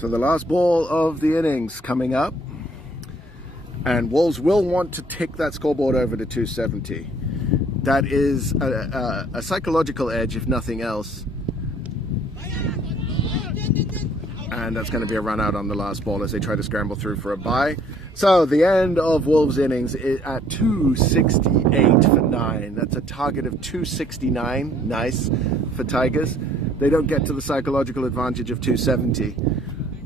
So the last ball of the innings coming up. And Wolves will want to take that scoreboard over to 270. That is a psychological edge, if nothing else. And that's going to be a run out on the last ball as they try to scramble through for a bye. So the end of Wolves' innings is at 268 for 9. That's a target of 269. Nice for Tigers. They don't get to the psychological advantage of 270.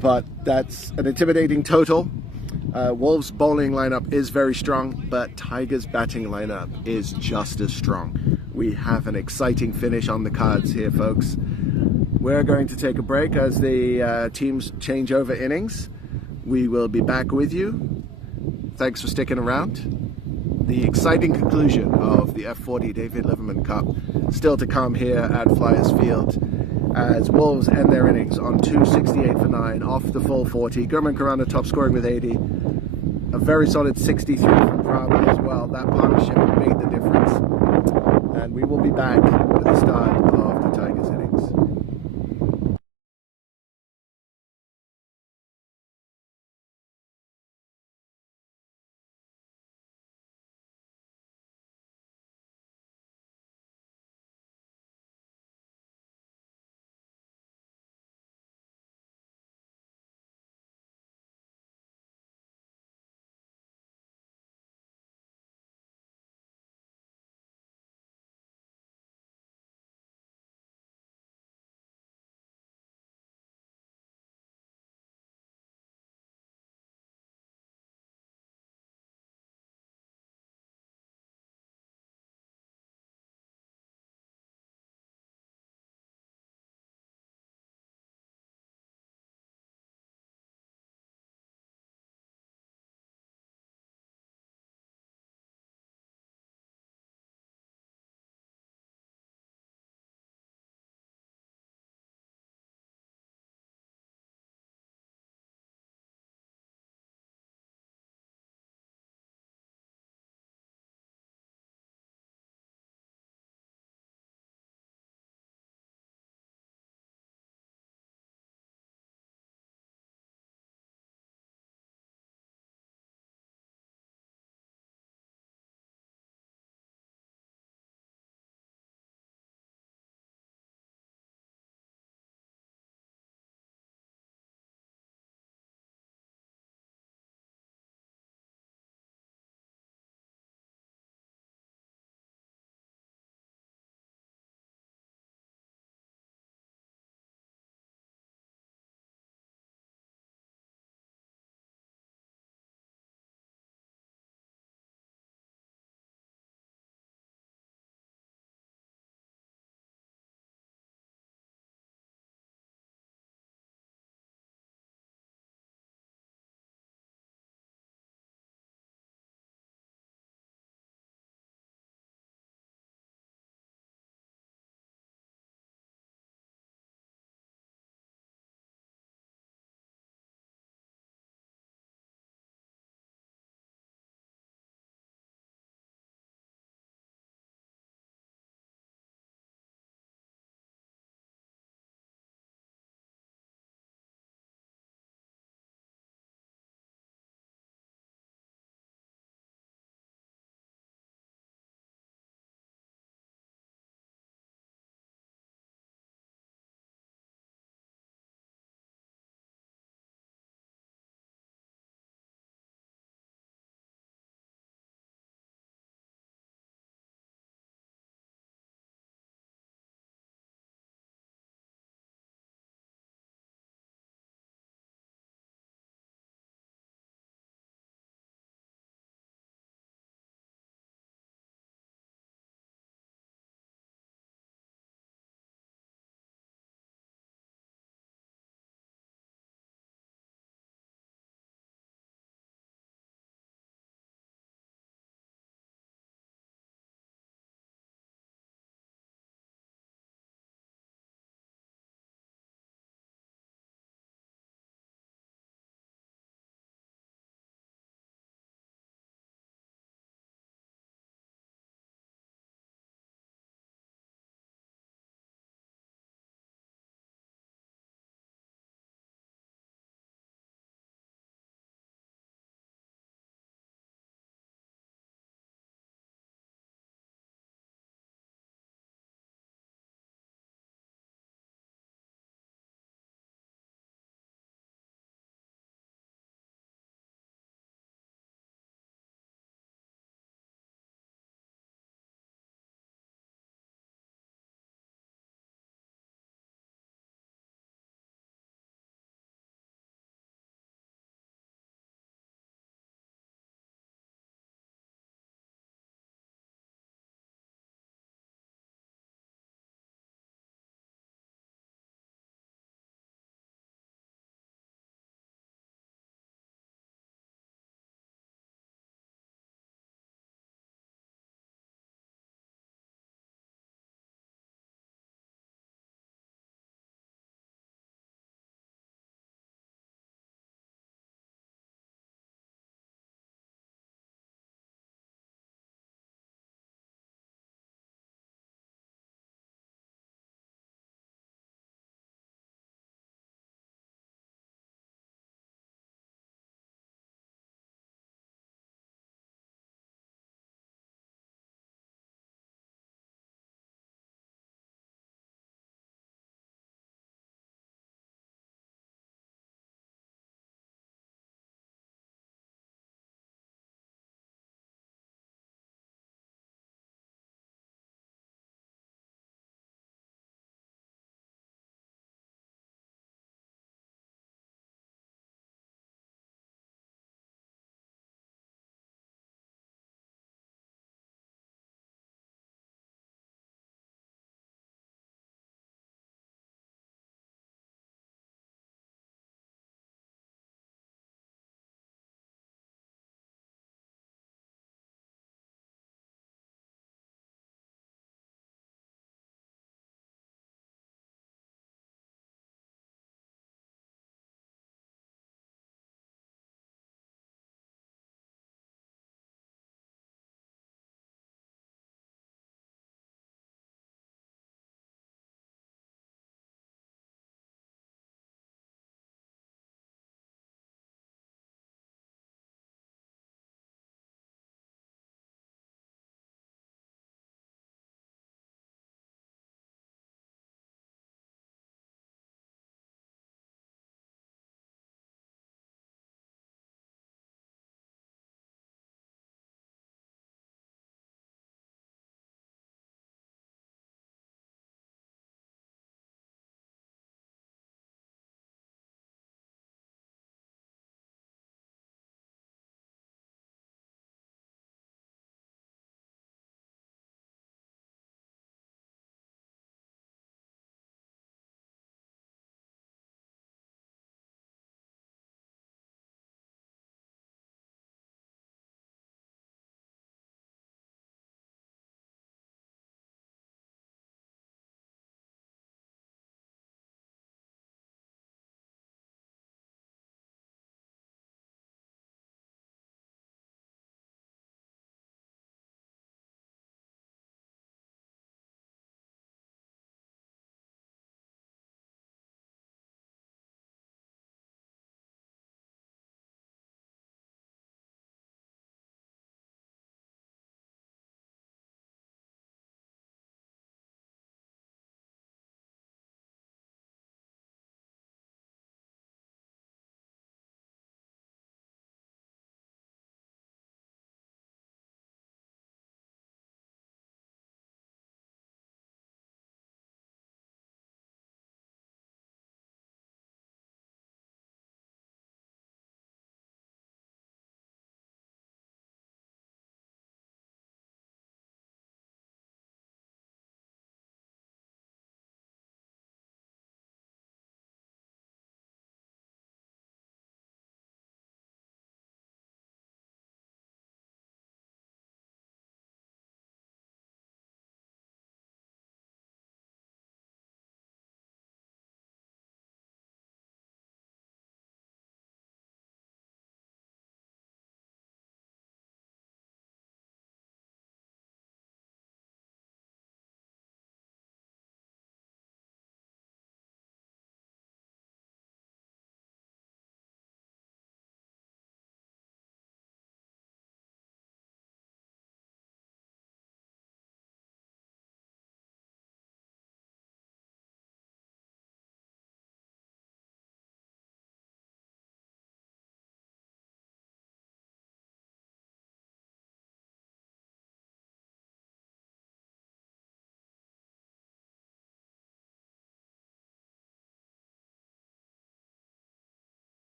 but that's an intimidating total. Wolves' bowling lineup is very strong, but Tigers' batting lineup is just as strong. We have an exciting finish on the cards here, folks. We're going to take a break as the teams change over innings. We will be back with you. Thanks for sticking around. The exciting conclusion of the F40 David Liverman Cup still to come here at Flyers Field as Wolves end their innings on 268 for 9 off the full 40. Gurman Karana top scoring with 80. A very solid 63 from Prabha as well. That partnership made the difference. And we will be back with the start of the Tigers innings.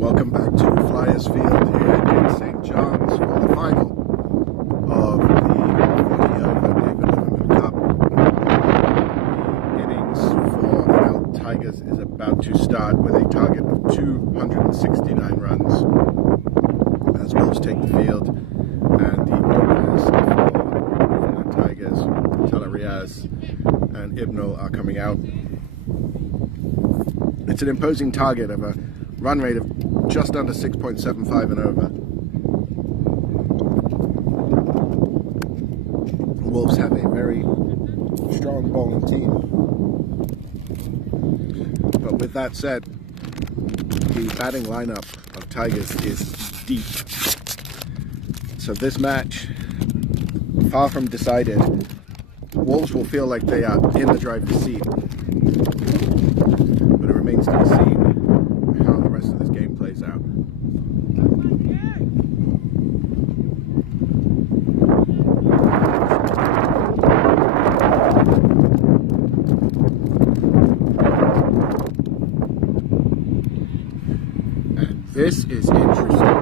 Welcome back to Flyers Field here in St. John's for the final of the 40-over David Liverman Cup. The innings for NL Tigers is about to start with a target of 269 runs as Wolves take the field, and the openers for the Tigers, Talarias and Ibnul, are coming out. It's an imposing target of a run rate of just under 6.75 and over. Wolves have a very strong bowling team. But with that said, the batting lineup of Tigers is deep. So this match, far from decided, Wolves will feel like they are in the driver's seat. But it remains to be seen how the rest of this game plays out. And this is interesting.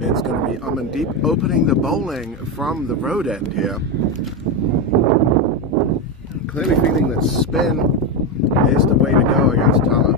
It's going to be Amandeep opening the bowling from the road end here. Clearly feeling that spin is the way to go against Tala.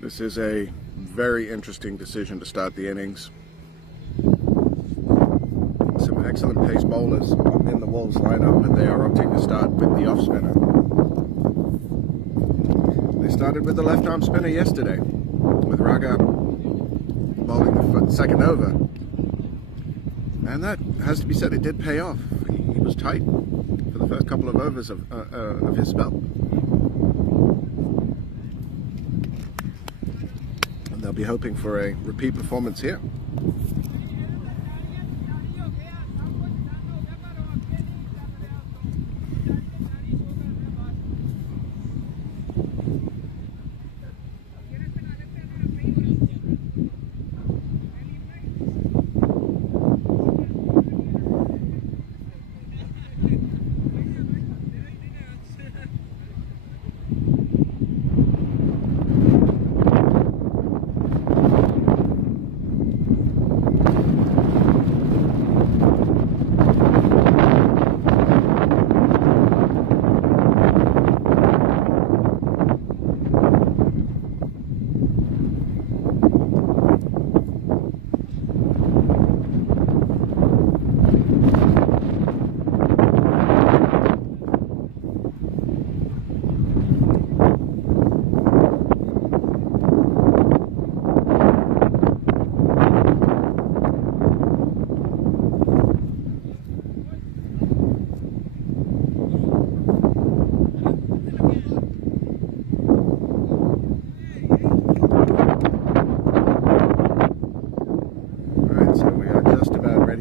This is a very interesting decision to start the innings. Some excellent pace bowlers in the Wolves lineup, but they are opting to start with the off spinner. They started with the left arm spinner yesterday, with Raga bowling the second over. And that has to be said, it did pay off. He was tight for the first couple of overs of his spell. They'll be hoping for a repeat performance here.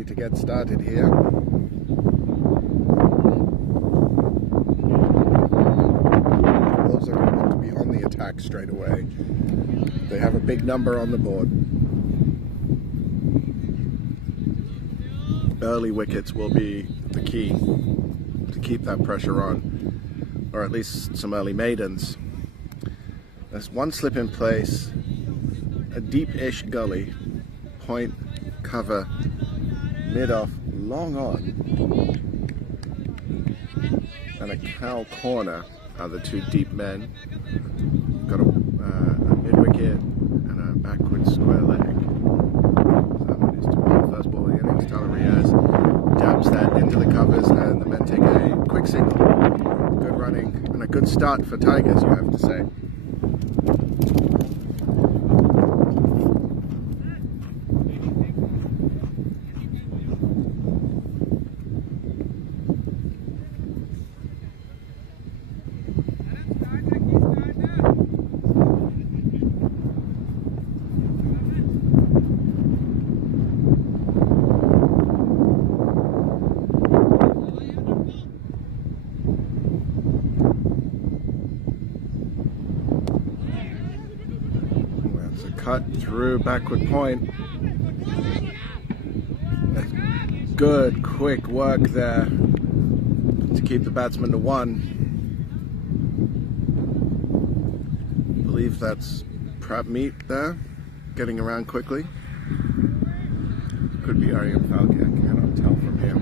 To get started here. Wolves are going to want to be on the attack straight away. They have a big number on the board. Early wickets will be the key to keep that pressure on, or at least some early maidens. There's one slip in place, a deep-ish gully, point, cover, mid-off, long on, and a cow corner are the two deep men. Got a mid-wicket and a backward square leg. That one is to the first ball of the innings. Talarias dabs that into the covers, and the men take a quick single. Good running and a good start for Tigers, you have to say. cut through backward point. Good quick work there to keep the batsman to one. I believe that's Prab Meat there, getting around quickly. Could be Aryan Falke, I cannot tell from here.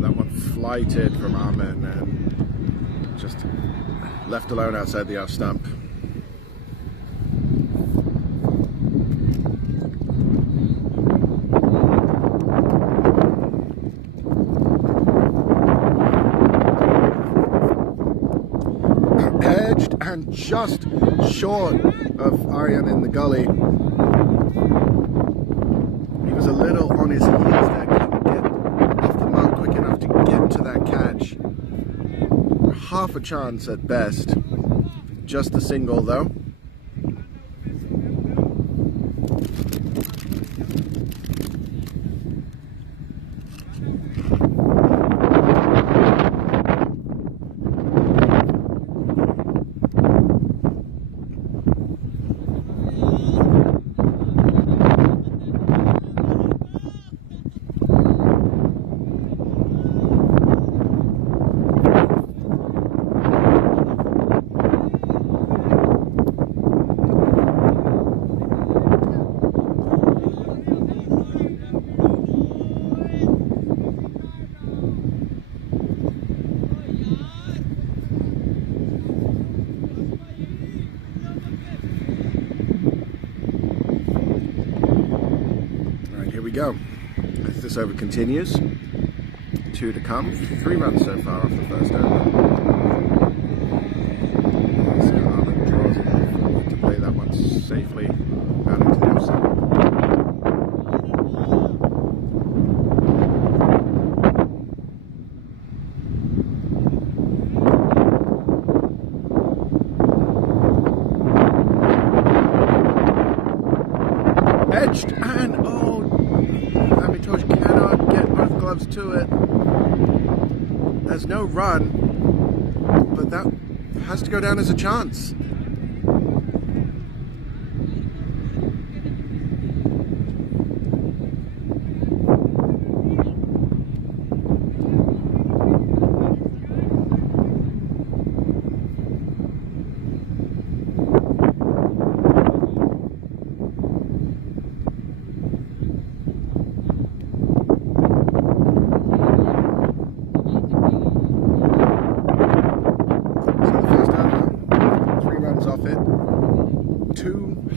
That one flighted from Arman and just left alone outside the off stump. Edged and just short of Aryan in the gully. He was a little on his heels there, couldn't get off the mark quick enough to get to that catch. Half a chance at best. Just a single though. Go. As this over continues, 2 to come, 3 runs so far off the first over. So Arman draws enough to play that one safely out into the offside. Edged and cannot get both gloves to it. There's no run, but that has to go down as a chance.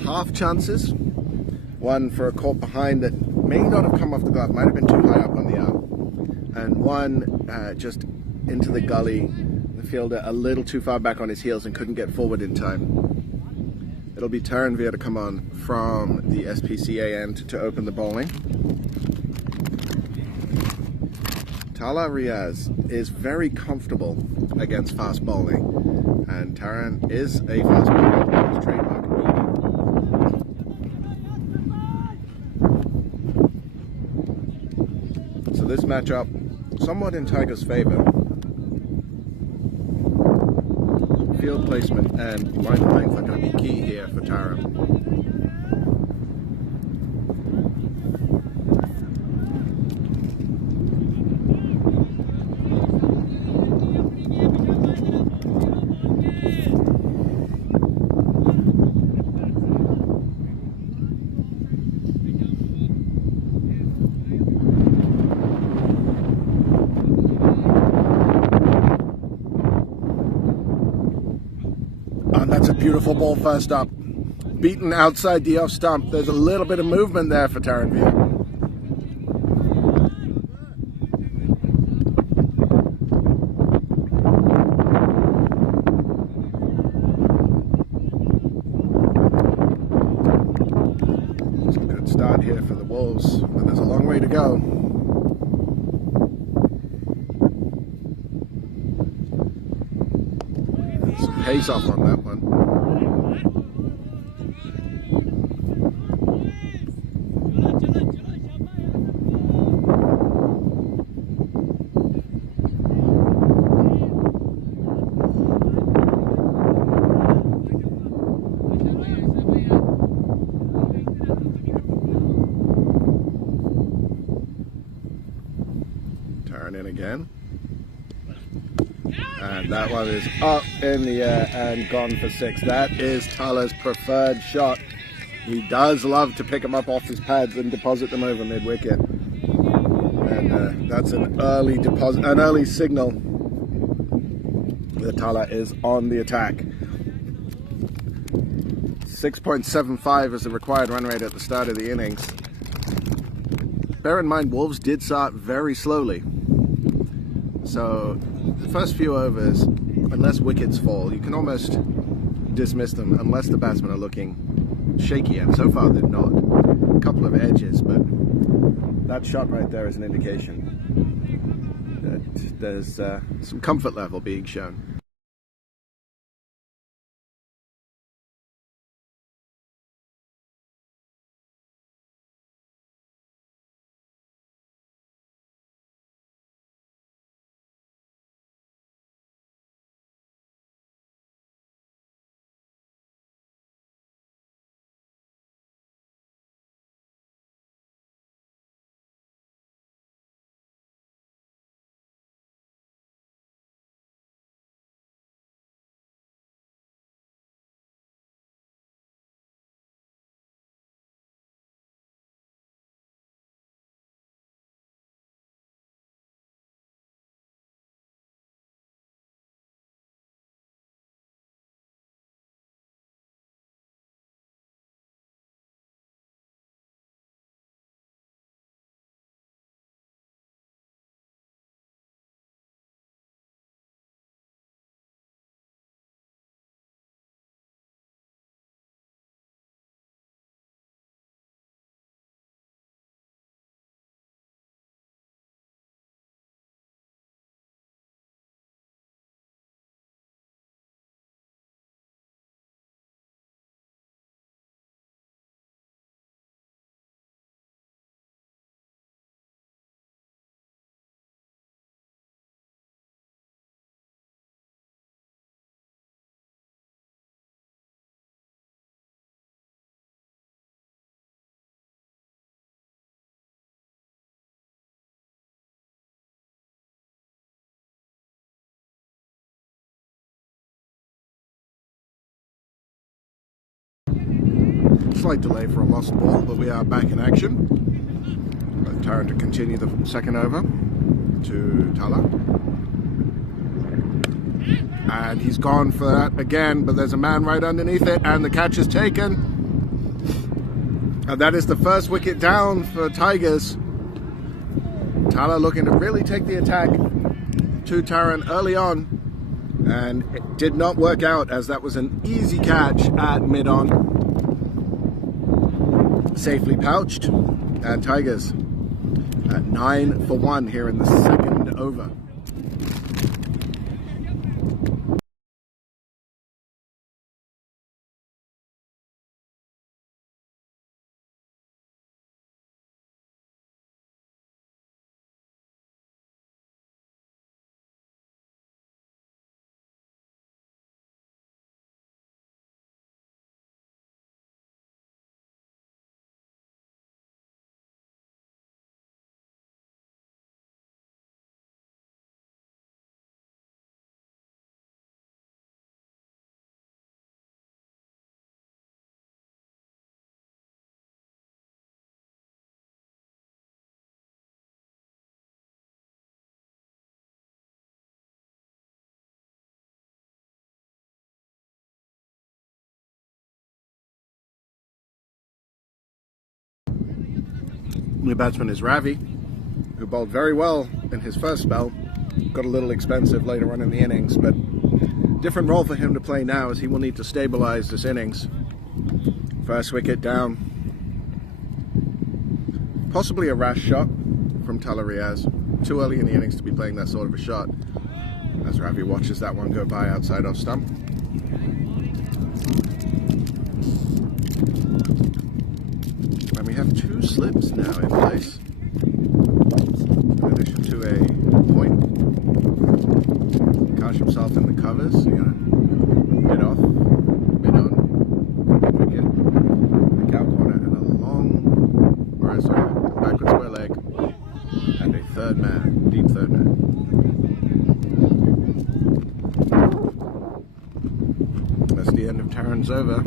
Half chances, one for a caught behind that may not have come off the glove, might have been too high up on the arm, and one just into the gully, the fielder a little too far back on his heels and couldn't get forward in time. It'll be Taranvir to come on from the SPCA end to open the bowling. Tala Riaz is very comfortable against fast bowling, and Taran is a fast bowler. His trademark. So this matchup, somewhat in Tiger's favor. Field placement and line length are going to be key here for Taran. And that's a beautiful ball first up. Beaten outside the off stump. There's a little bit of movement there for Taranvir. It's a good start here for the Wolves, but there's a long way to go. Some pace off on that one. Thrown in again. And that one is up in the air and gone for 6. That is Tala's preferred shot. He does love to pick them up off his pads and deposit them over mid-wicket. And that's an early deposit, an early signal that Tala is on the attack. 6.75 is the required run rate at the start of the innings. Bear in mind, Wolves did start very slowly. So the first few overs, unless wickets fall, you can almost dismiss them unless the batsmen are looking shaky, and so far they're not. A couple of edges, but that shot right there is an indication that there's some comfort level being shown. Slight delay for a lost ball, but we are back in action. Tarrant to continue the second over to Tala. And he's gone for that again, but there's a man right underneath it, and the catch is taken. And that is the first wicket down for Tigers. Tala looking to really take the attack to Tarrant early on, and it did not work out, as that was an easy catch at mid-on. Safely pouched, and Tigers at 9 for 1 here in the second over. The batsman is Ravi, who bowled very well in his first spell. Got a little expensive later on in the innings, but different role for him to play now, as he will need to stabilize this innings. First wicket down. Possibly a rash shot from Tala Riaz. Too early in the innings to be playing that sort of a shot, as Ravi watches that one go by outside off stump. And we have 2 slips now in place, in addition to a point. Cash himself in the covers, mid off, mid on, wicket, the cow corner, and a long, or sorry, backward square leg, and a third man, deep third man. That's the end of Taryn's over.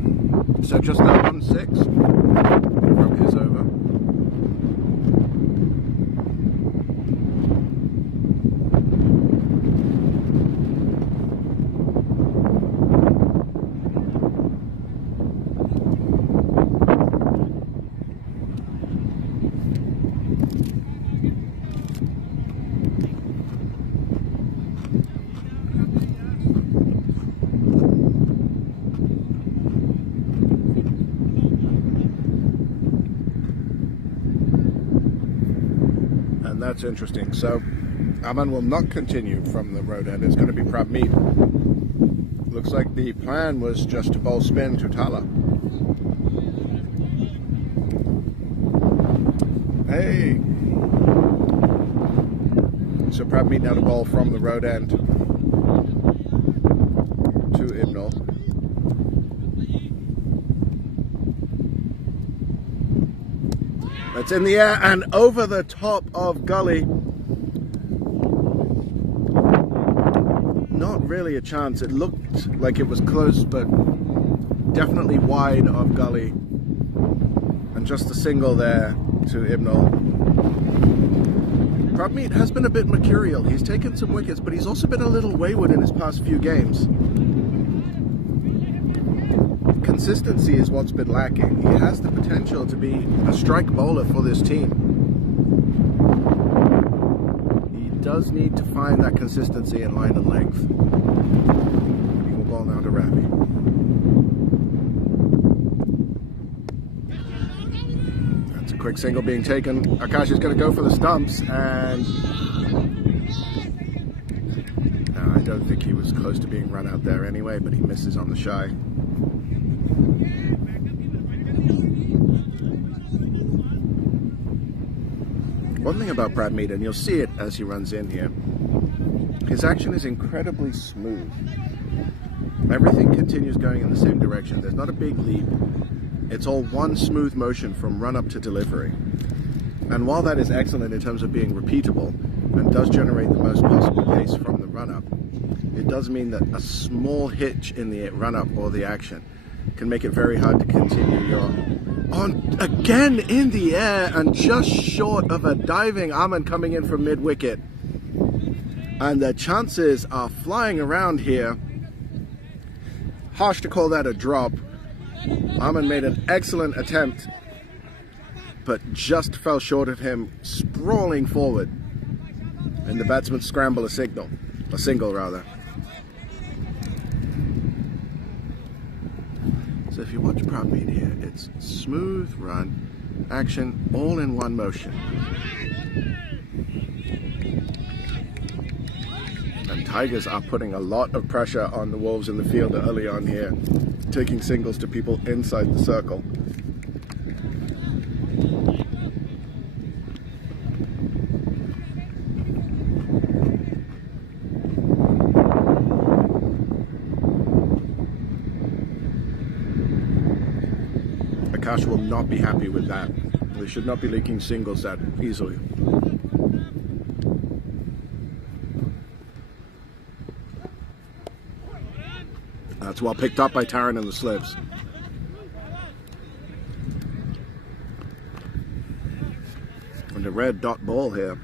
So just now 1-6 from his over. That's interesting. So Aman will not continue from the road end. It's going to be Prabmeet. Looks like the plan was just to bowl spin to Tala. Hey! So Prabmeet now to bowl from the road end to Ibnul. It's in the air and over the top of Gully. Not really a chance. It looked like it was close, but definitely wide of Gully. And just a single there to Ibnul. Prabmeet has been a bit mercurial. He's taken some wickets, but he's also been a little wayward in his past few games. Consistency is what's been lacking. He has the potential to be a strike bowler for this team. He does need to find that consistency in line and length. He will bowl now to Ravi. That's a quick single being taken. Akash is going to go for the stumps, and no, I don't think he was close to being run out there anyway, but he misses on the shy. One thing about Prabmeet, and you'll see it as he runs in here, his action is incredibly smooth. Everything continues going in the same direction. There's not a big leap. It's all one smooth motion from run up to delivery. And while that is excellent in terms of being repeatable and does generate the most possible pace from the run up, it does mean that a small hitch in the run up or the action can make it very hard to continue your on again in the air and just short of a diving Aman coming in from mid wicket, and the chances are flying around here. Harsh to call that a drop. Aman made an excellent attempt but just fell short of him, sprawling forward, and the batsman scramble a single rather. So if you watch Prabmeet here, it's smooth run, action, all in one motion. And Tigers are putting a lot of pressure on the Wolves in the field early on here, taking singles to people inside the circle. Akash will not be happy with that. They should not be leaking singles that easily. That's well picked up by Taran in the slips. And a red dot ball here.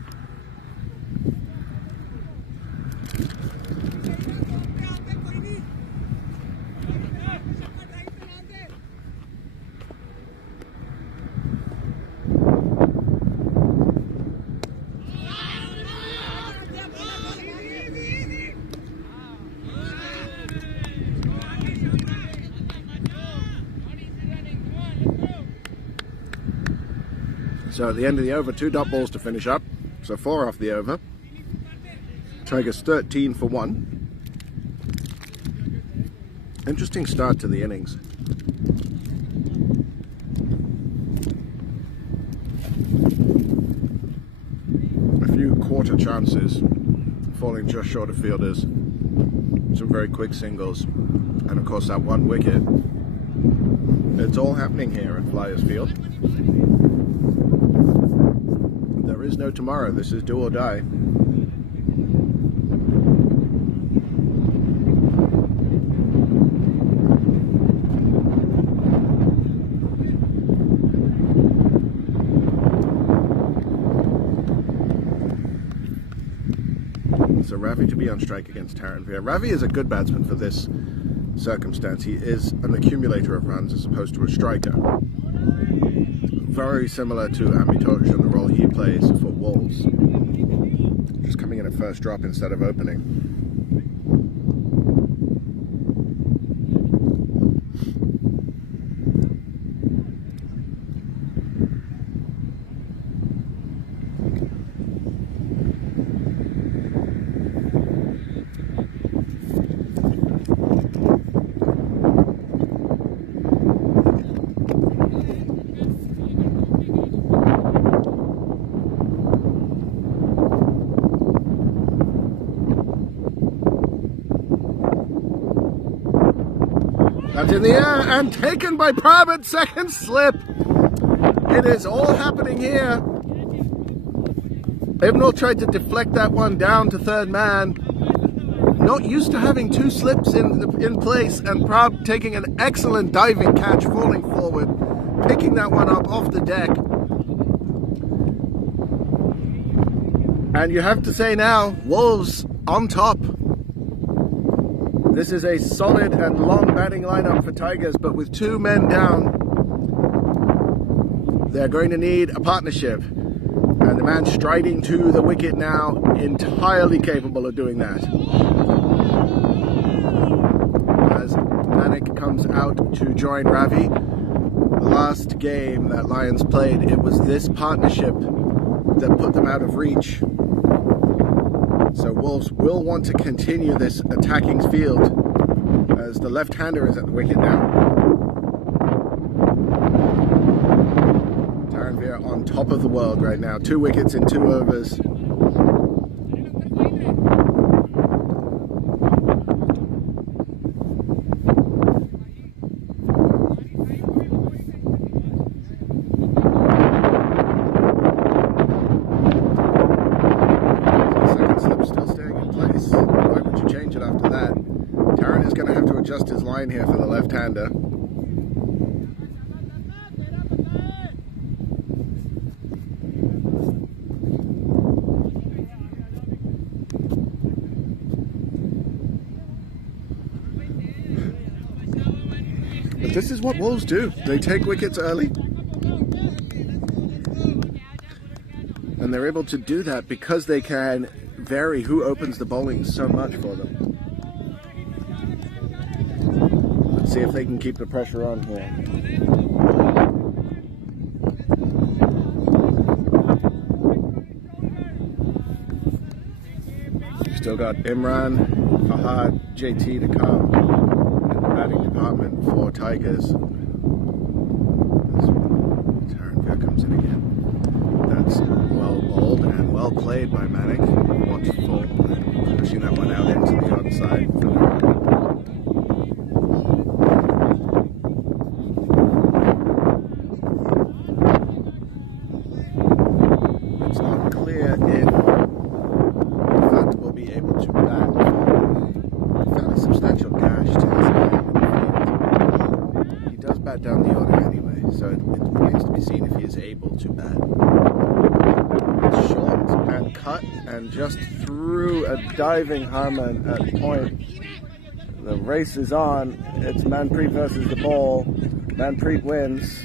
So at the end of the over, 2 dot balls to finish up. So 4 off the over. Tigers 13 for 1. Interesting start to the innings. A few quarter chances, falling just short of fielders. Some very quick singles. And of course that 1 wicket. It's all happening here at Flyers Field. There is no tomorrow. This is do or die. So Ravi to be on strike against Taranvir. Ravi is a good batsman for this circumstance. He is an accumulator of runs as opposed to a striker. Very similar to Amitoj and the role he plays for Wolves. Just coming in at first drop instead of opening. That's in the air and taken by Prabhat, second slip. It is all happening here. Ibnul tried to deflect that one down to third man. Not used to having two slips in place, and Prab taking an excellent diving catch, falling forward, picking that one up off the deck. And you have to say now, Wolves on top. This is a solid and long batting lineup for Tigers, but with two men down, they're going to need a partnership. And the man striding to the wicket now, entirely capable of doing that. As Manik comes out to join Ravi, the last game that Lions played, it was this partnership that put them out of reach. So Wolves will want to continue this attacking field as the left-hander is at the wicket now. Taranvir on top of the world right now. 2 wickets in 2 overs. Adjust his line here for the left-hander. But this is what Wolves do. They take wickets early. And they're able to do that because they can vary who opens the bowling so much for them. See if they can keep the pressure on here. Still got Imran, Fahad, JT to come in the batting department for Tigers. Taranvir comes in again. That's well bowled and well played by Manik. Watchful, pushing that one out into the outside. Down the order anyway, so it remains to be seen if he is able to bat. It's short and cut and just through a diving Harman at point. The race is on. It's Manpreet versus the ball. Manpreet wins.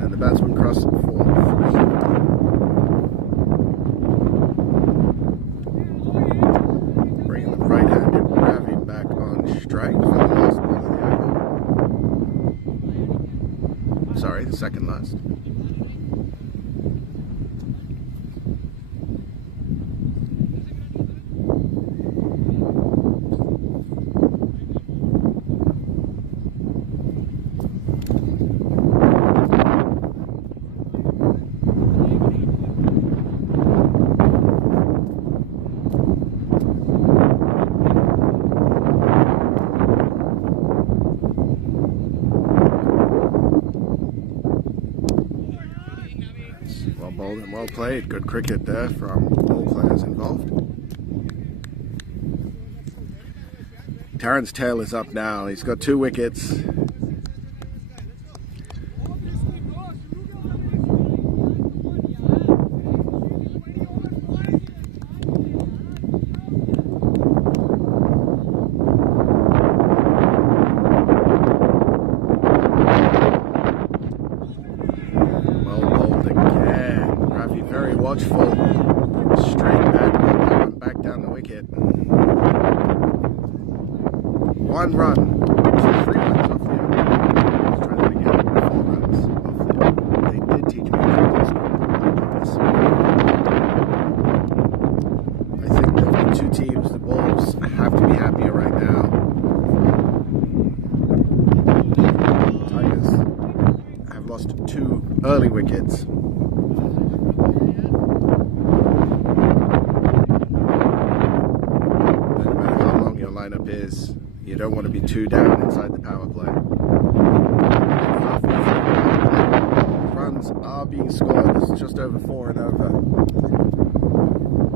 And the batsman crosses for 3. Bringing the right-handed Ravi back on strike for the last ball of the over. Sorry, the second last. Well bowled and well played. Good cricket there from all players involved. Terrence Taylor is up now. He's got 2 wickets. Watchful, straight back down the wicket. 1 run, 3 runs off the end. Let's try that again. 4 runs off the end. They did teach me how to score this. I think that the 2 teams, the Wolves, have to be happier right now. Tigers have lost 2 early wickets. Is you don't want to be 2 down inside the power play. Runs are being scored. It's just over 4 and over.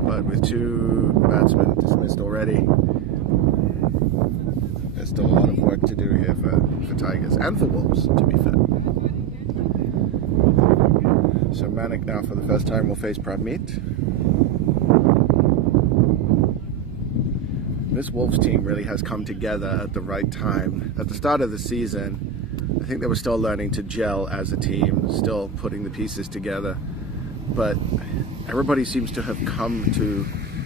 But with 2 batsmen dismissed already, there's still a lot of work to do here for Tigers and for Wolves, to be fair. So Manik now for the first time will face Pradmeet. This Wolves team really has come together at the right time. At the start of the season, I think they were still learning to gel as a team, still putting the pieces together. But everybody seems to have come to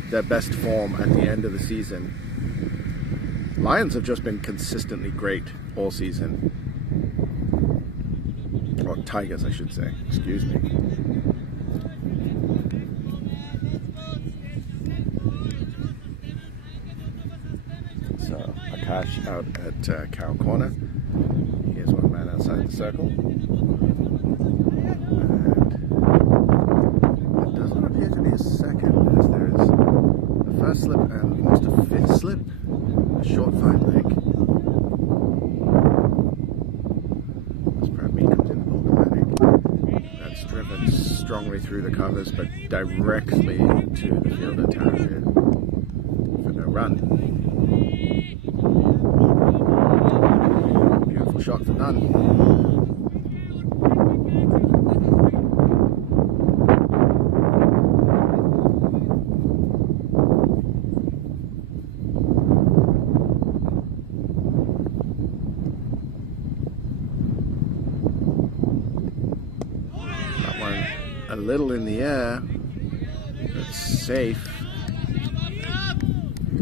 their best form at the end of the season. Lions have just been consistently great all season. Or Tigers, I should say. Excuse me. Akash out at Cow Corner. Here's 1 man outside the circle. And it doesn't appear to be a second, as there is a first slip and almost a 5th slip. A short fine leg. As Pradmeet comes in problematic. That's driven strongly through the covers, but directly to the fielder Tanvir for no run. Beautiful shot for none. That one a little in the air, but safe.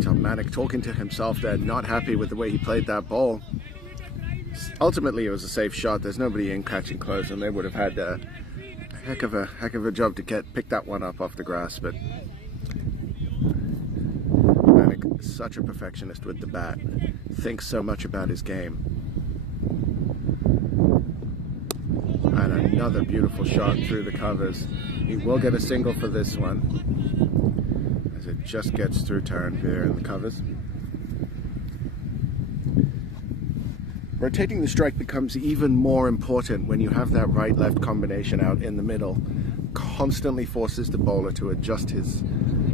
Manik talking to himself there, not happy with the way he played that ball. Ultimately, it was a safe shot. There's nobody in catching close, and they would have had a heck of a job to pick that one up off the grass. But Manik is such a perfectionist with the bat, thinks so much about his game. And another beautiful shot through the covers. He will get a single for this one. It just gets through Tanvir in the covers. Rotating the strike becomes even more important when you have that right-left combination out in the middle. Constantly forces the bowler to adjust his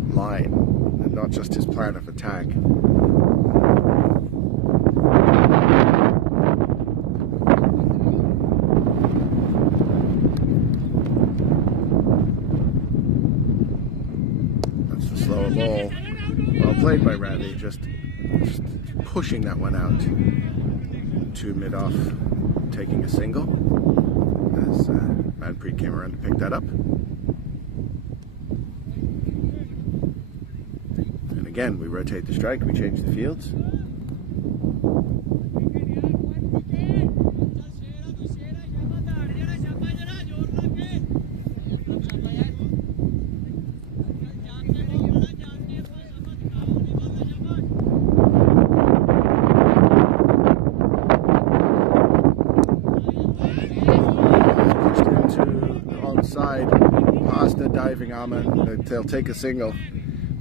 line and not just his plan of attack. Slower ball, well played by Radley, just pushing that one out to mid-off, taking a single as Manpreet came around to pick that up. And again, we rotate the strike, we change the fields. Past the diving armour, they'll take a single.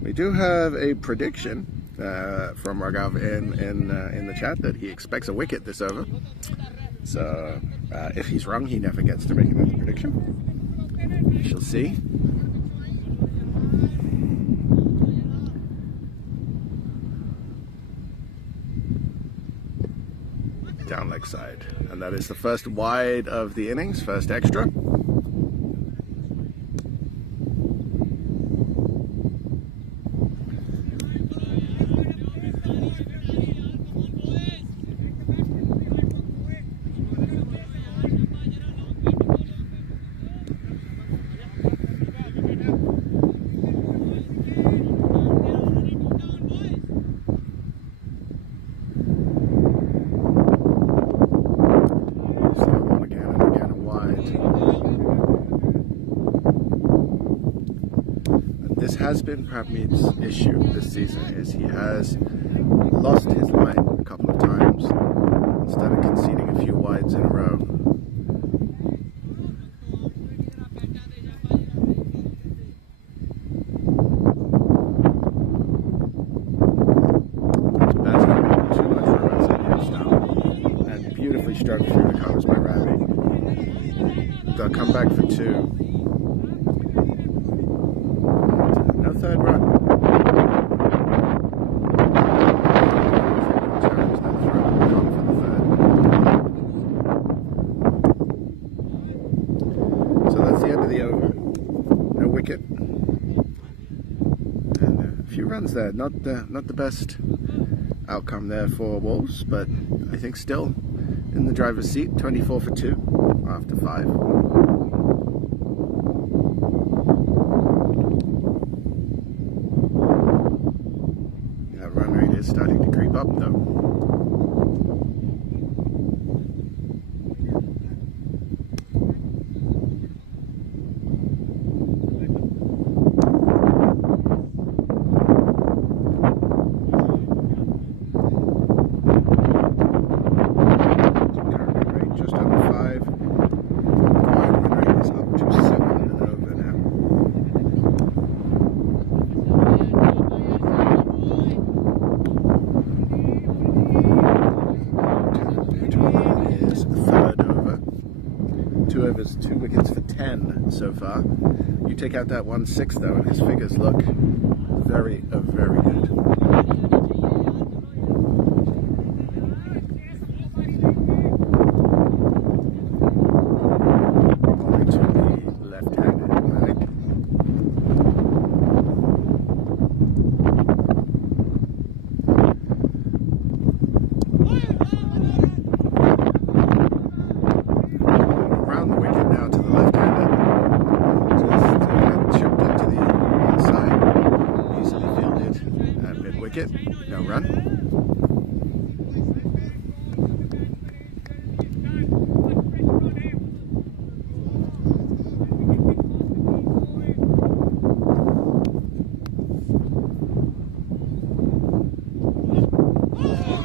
We do have a prediction from Raghav in the chat that he expects a wicket this over. So if he's wrong, he never gets to make another prediction. We shall see. Down leg side, and that is the first wide of the innings, first extra. This has been Prabmeet's issue this season, is he has lost his line a couple of times instead of conceding a few wides in a row. That's going to be too much for a resident now. And beautifully stroked through the covers by Ravi. They'll come back for two. No third run. So that's the end of the over. No wicket. And a few runs there. Not the best outcome there for Wolves, but I think still in the driver's seat. 24 for 2 after 5. Run rate is starting to creep up though. Current run rate just under 5. Required run rate is up to 7 and over now. Third over. 2 overs, 2 wickets for 10 so far. You take out that 1/6 though, and his figures look very good. Only to the left-handed leg. No run.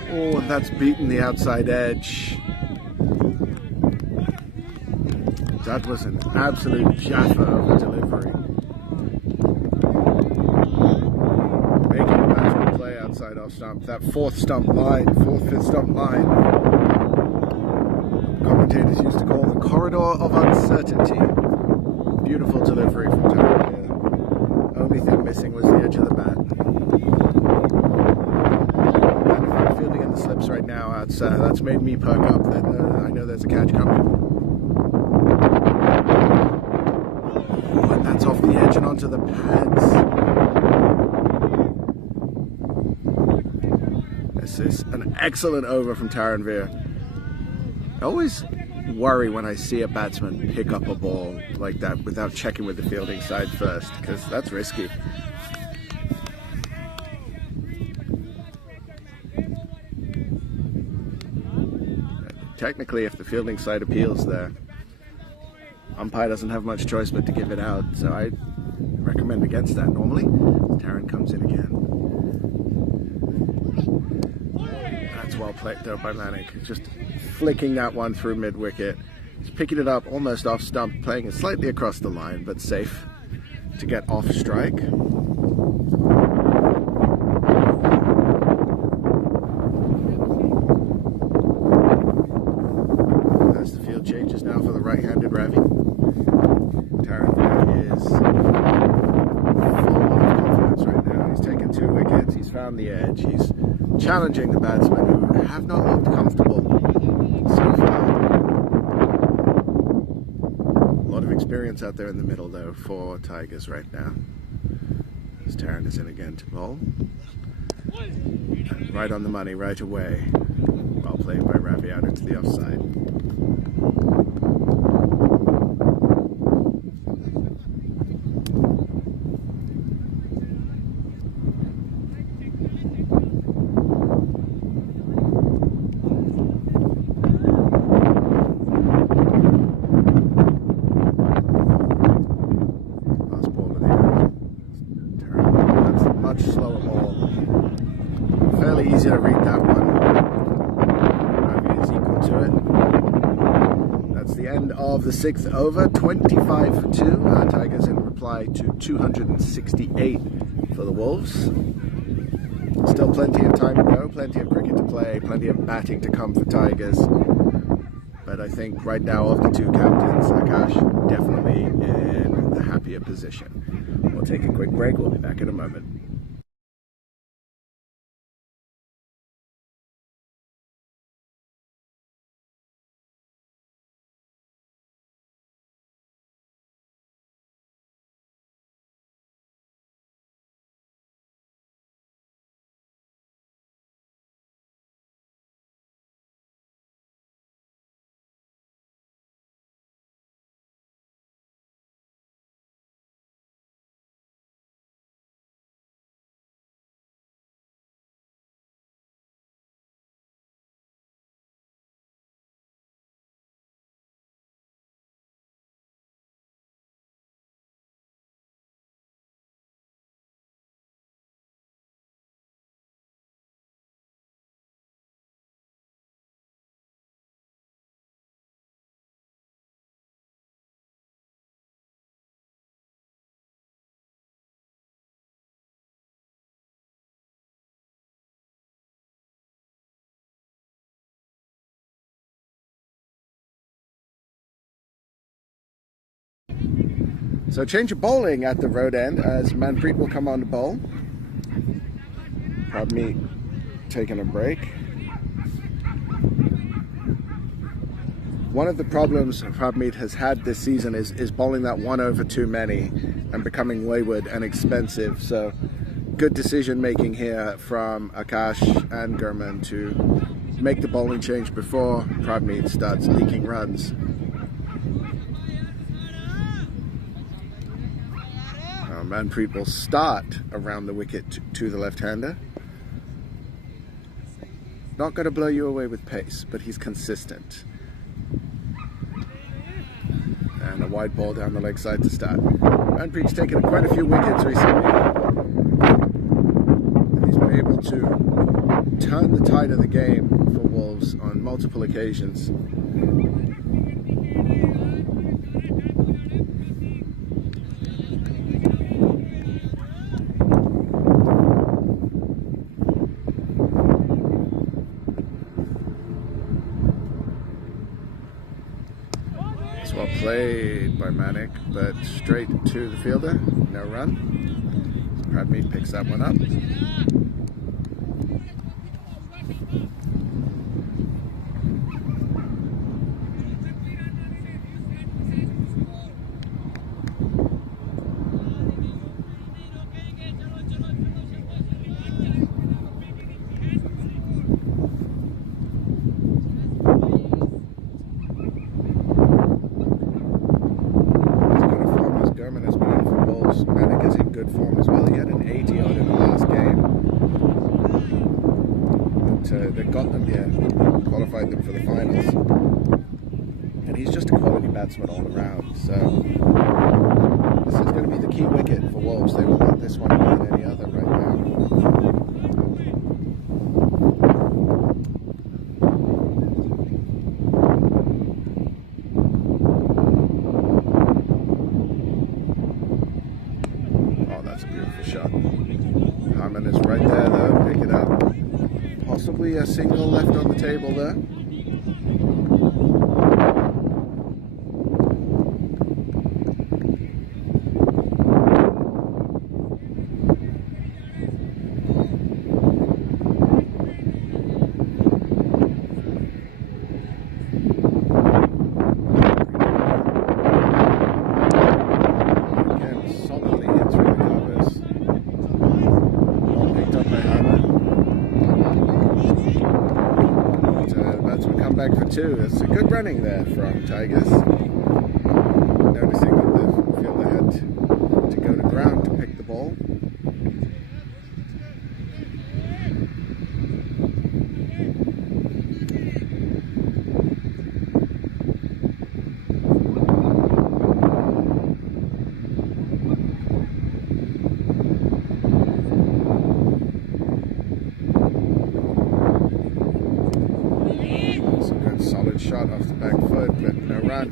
Oh, and that's beaten the outside edge. That was an absolute jaffa of a delivery. Outside off stump, that 4th stump line, 4th, 5th stump line. Commentators used to call the corridor of uncertainty. Beautiful delivery from Tarek. Only thing missing was the edge of the bat. And if I'm fielding in the slips right now, that's made me perk up. That I know there's a catch coming. Oh, and that's off the edge and onto the pads. This is an excellent over from Taranveer. I always worry when I see a batsman pick up a ball like that without checking with the fielding side first, because that's risky. Technically, if the fielding side appeals there, umpire doesn't have much choice but to give it out, so I recommend against that normally. Taran comes in again. That's well played though by Manik. Just flicking that one through mid-wicket. He's picking it up almost off stump, playing it slightly across the line, but safe to get off strike. As the field changes now for the right-handed Ravi. Taran is the edge. He's challenging the batsmen who have not looked comfortable so far. A lot of experience out there in the middle, though, for Tigers right now. As Tarrant is in again to bowl. And right on the money, right away. Well played by Ravi out into the offside. Easy to read that one. Ravi is equal to it. That's the end of the 6th over. 25 for 2. Tigers in reply to 268 for the Wolves. Still plenty of time to go, plenty of cricket to play, plenty of batting to come for Tigers. But I think right now of the two captains, Akash definitely in the happier position. We'll take a quick break. We'll be back in a moment. So change of bowling at the road end as Manpreet will come on to bowl. Prabmeet taking a break. One of the problems Prabmeet has had this season is bowling that 1 over too many and becoming wayward and expensive. So good decision making here from Akash and Gurman to make the bowling change before Prabmeet starts leaking runs. Manpreet will start around the wicket to the left-hander. Not going to blow you away with pace, but he's consistent. And a wide ball down the leg side to start. Manpreet's taken quite a few wickets recently. And he's been able to turn the tide of the game for Wolves on multiple occasions. Well played by Manik, but straight to the fielder, no run. Prabmeet picks that one up. Manik is in good form as well. He had an 80 odd in the last game. But they got them here, qualified them for the finals. And he's just a quality batsman all around. So this is going to be the key wicket for Wolves. They will want this one more than any other right now. Shot. Harman is right there though, pick it up. Possibly a single left on the table there. 2. It's a good running there from Tigers. Noticing that the fielder had to go to ground to pick the ball. Shot off the back foot, but no run.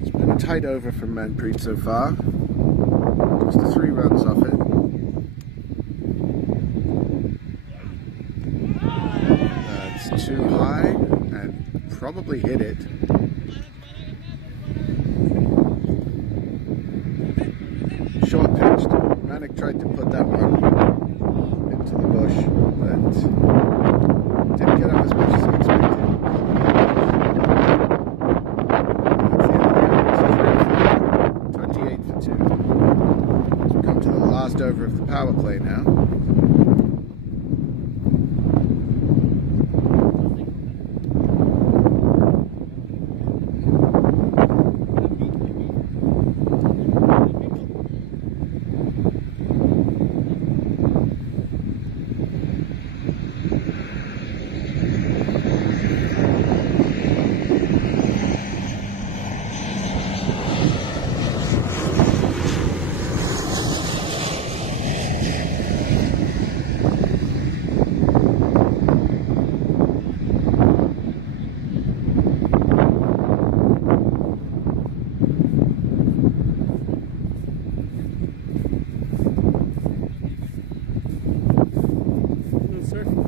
It's been a tight over from Manpreet so far. Just the 3 runs off it. That's too high and probably hit it. Short pitched. Manic tried to put that one into the bush, but didn't get up as much as he expected. That's the end of the 28 for 2. Come to the last over of the power play now.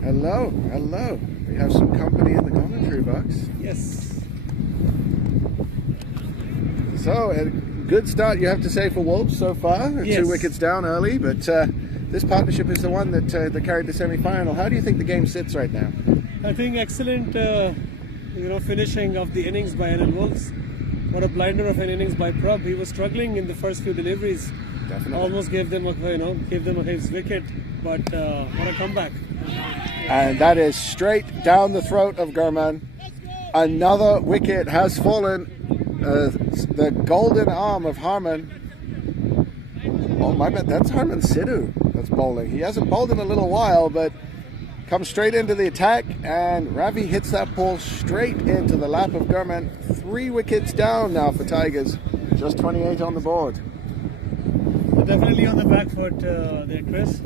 Hello, hello. We have some company in the commentary box. Yes. So, a good start, you have to say, for Wolves so far. Yes. 2 wickets down early, but this partnership is the one that carried the semi-final. How do you think the game sits right now? I think excellent, finishing of the innings by Aaron Wolves. What a blinder of an innings by Prab. He was struggling in the first few deliveries. Definitely. Almost gave them his wicket, but what a comeback. And that is straight down the throat of Gurman. Another wicket has fallen. The golden arm of Harman. Oh my bad, that's Harman Sidhu that's bowling. He hasn't bowled in a little while, but comes straight into the attack, and Ravi hits that ball straight into the lap of Gurman. 3 wickets down now for Tigers. Just 28 on the board. They're definitely on the back foot there, Chris.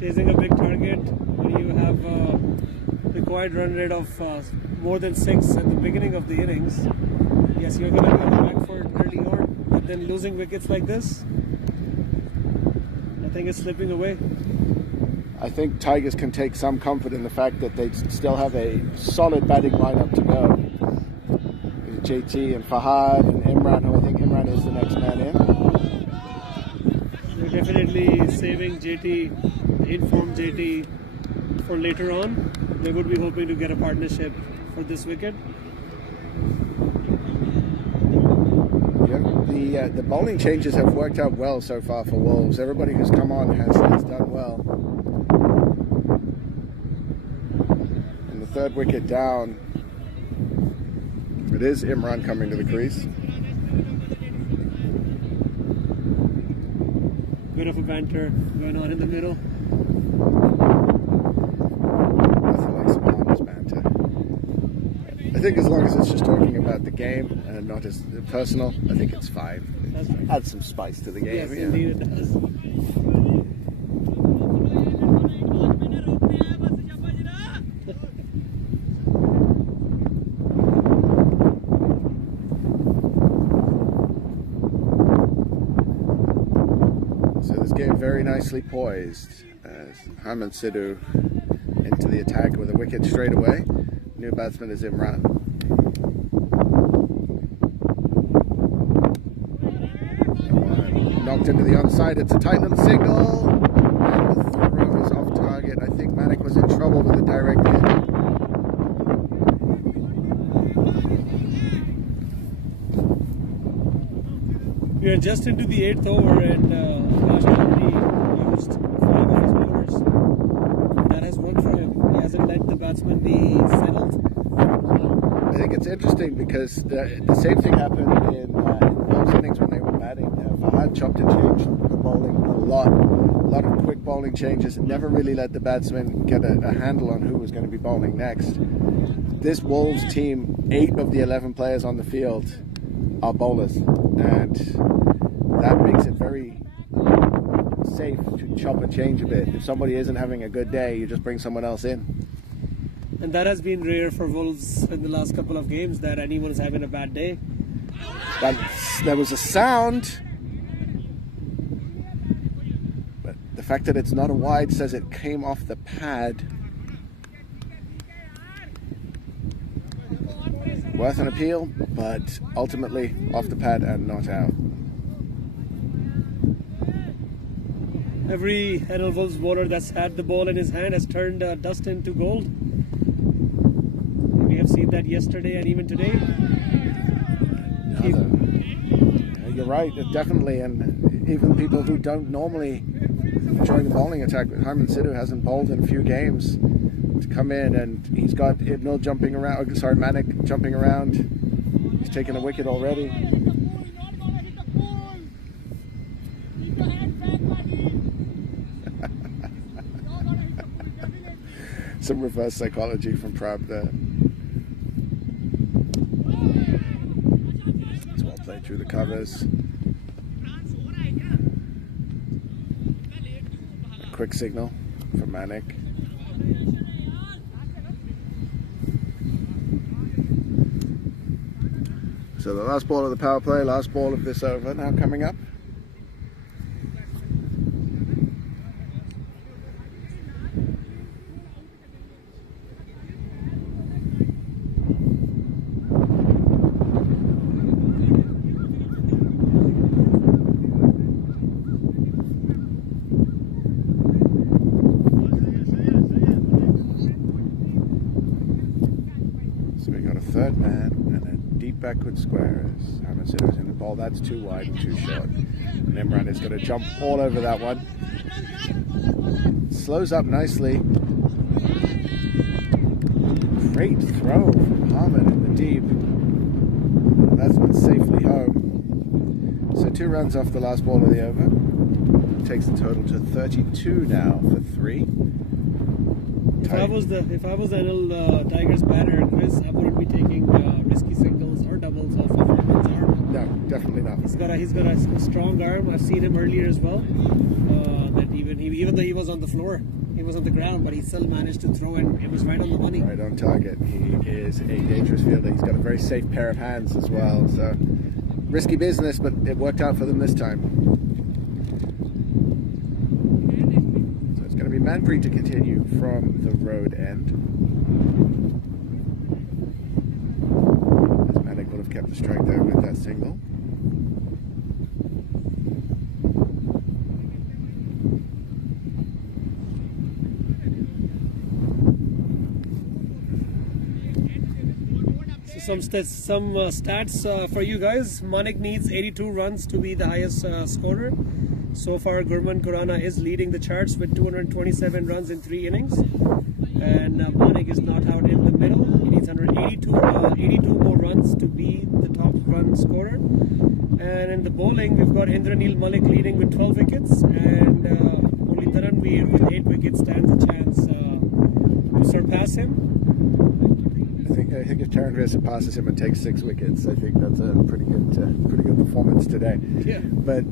Chasing a big target when you have required run rate of more than 6 at the beginning of the innings. Yes, you're going to be on the back foot early on, but then losing wickets like this, I think it's slipping away. I think Tigers can take some comfort in the fact that they still have a solid batting lineup to go. JT and Fahad and Imran, who I think Imran is the next man in. They're definitely saving JT, informed JT for later on. They would be hoping to get a partnership for this wicket. Yeah, the bowling changes have worked out well so far for Wolves. Everybody who's come on has done well. And the 3rd wicket down, it is Imran coming to the crease. Bit of a banter going on in the middle. Nothing like some harmless banter. I think as long as it's just talking about the game and not as personal, I think it's fine. That's right. Add some spice to the game. Yes, indeed it does. So this game very nicely poised as Harman Sidhu into the attack with a wicket straight away. New batsman is Imran. hooked into the onside. It's a tight little single. And the throw is off target. I think Manic was in trouble with the direct hit. We are just into the 8th over, and Akash already used 5 of his bowlers. That has worked for him. He hasn't let the batsman be settled. I think it's interesting because the same thing happened in those innings when they were batting. Fahad chopped and changed the bowling a lot of quick bowling changes, and never really let the batsman get a handle on who was going to be bowling next. This Wolves team, 8 of the 11 players on the field are bowlers, and that makes it very safe to chop and change a bit. If somebody isn't having a good day, you just bring someone else in. And that has been rare for Wolves in the last couple of games, that anyone's having a bad day. There was a sound, but the fact that it's not a wide says it came off the pad. Worth an appeal, but ultimately off the pad and not out. Every NL Wolves bowler that's had the ball in his hand has turned dust into gold. We have seen that yesterday and even today. You're right, definitely, and even people who don't normally join the bowling attack, Harman Sidhu hasn't bowled in a few games, to come in, and he's got Ibnul jumping around, Manic jumping around. He's taken a wicket already. Some reverse psychology from Prab there. It's well played through the covers. Quick signal from Manic. So the last ball of the power play, last ball of this over now coming up. Third man and a deep backward square as Harman Sidhu is in the ball. That's too wide and too short. And Imran is going to jump all over that one. Slows up nicely. Great throw from Harman in the deep. That's been safely home. So 2 runs off the last ball of the over. Takes the total to 32 now for 3. If I was the NL Tigers batter, Chris, I wouldn't be taking risky singles or doubles off of Harman's arm. No, definitely not. He's got a strong arm. I've seen him earlier as well. That even though he was on the floor, he was on the ground, but he still managed to throw, and it was right on the money. Right on target. He is a dangerous fielder. He's got a very safe pair of hands as well. So risky business, but it worked out for them this time. Going to be Manpreet to continue from the road end. As Manic would have kept the strike there with that single. So some stats for you guys. Manik needs 82 runs to be the highest scorer. So far, Gurman Khurana is leading the charts with 227 runs in 3 innings. And Manik is not out in the middle. He needs 82 more runs to be the top run scorer. And in the bowling, we've got Indraneel Malik leading with 12 wickets. And only Taranveer with 8 wickets stands a chance to surpass him. I think if Taranveer surpasses him and takes 6 wickets, I think that's a pretty good performance today. Yeah. But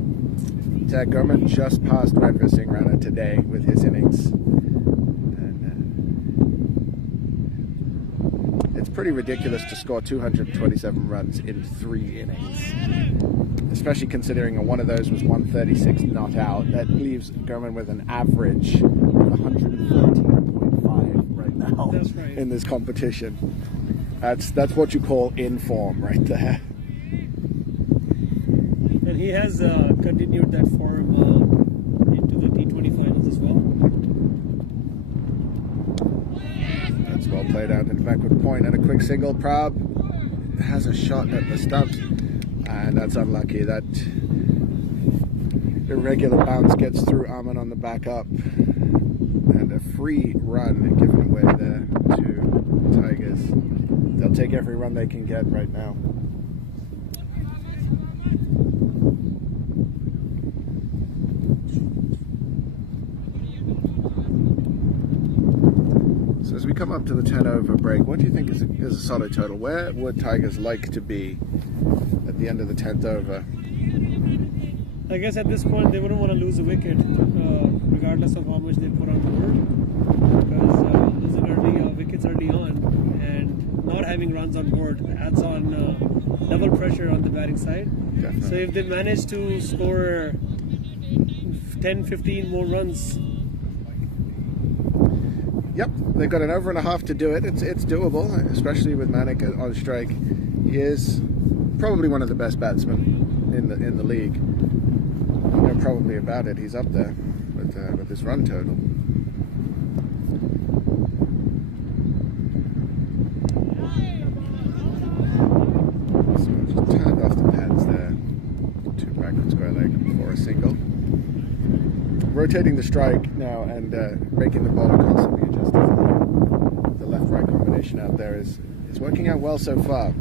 Gurman just passed Ranveer Singh Rana today with his innings. And, it's pretty ridiculous to score 227 runs in 3 innings. Especially considering one of those was 136 not out. That leaves Gurman with an average of 113.5 right now. That's right. In this competition. That's what you call in form right there. And he has continued that form into the T20 finals as well. That's well played out in the backward point and a quick single. Prab has a shot at the stumps, and that's unlucky. That irregular bounce gets through Aman on the back up, and a free run given away there to Tigers. They'll take every run they can get right now. So as we come up to the 10 over break, what do you think is a solid total? Where would Tigers like to be at the end of the 10th over? I guess at this point they wouldn't want to lose a wicket, regardless of how much they put on board, because losing early wickets early on and not having runs on board adds on double pressure on the batting side. Definitely. So if they manage to score 10-15 more runs, yep, they've got an over and a half to do it. It's doable, especially with Manik on strike. He is probably one of the best batsmen in the league. No probably about it. He's up there with his run total. So just turned off the pads there. 2 backward square leg for a single. Rotating the strike now and making the bowler constantly adjusting. The left-right combination out there is working out well so far.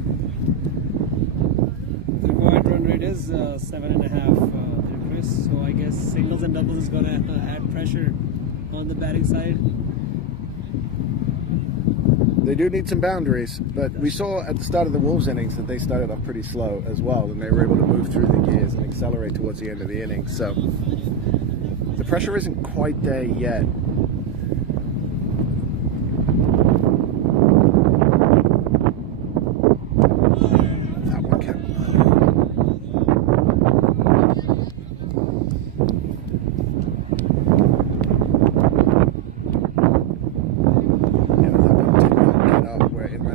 the required run rate is 7.5, Chris. So I guess singles and doubles is going to add pressure on the batting side. They do need some boundaries, but we saw at the start of the Wolves innings that they started off pretty slow as well, and they were able to move through the gears and accelerate towards the end of the innings. So the pressure isn't quite there yet. That one kept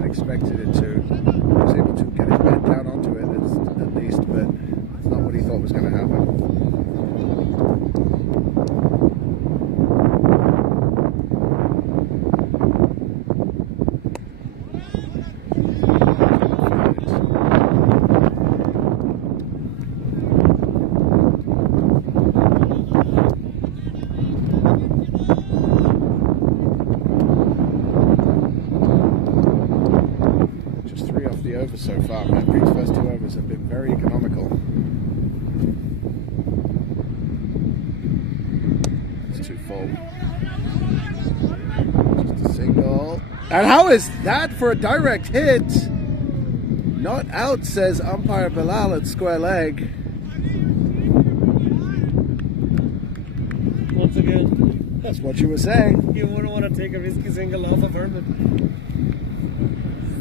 expected it to. He was able to get his bat down onto it at least, but it's not what he thought was going to happen. Over so far. Manpreet's first 2 overs have been very economical. That's too full. Just a single. And how is that for a direct hit? Not out, says umpire Bilal at square leg. Once again, that's what you were saying. You wouldn't want to take a risky single off of Herman.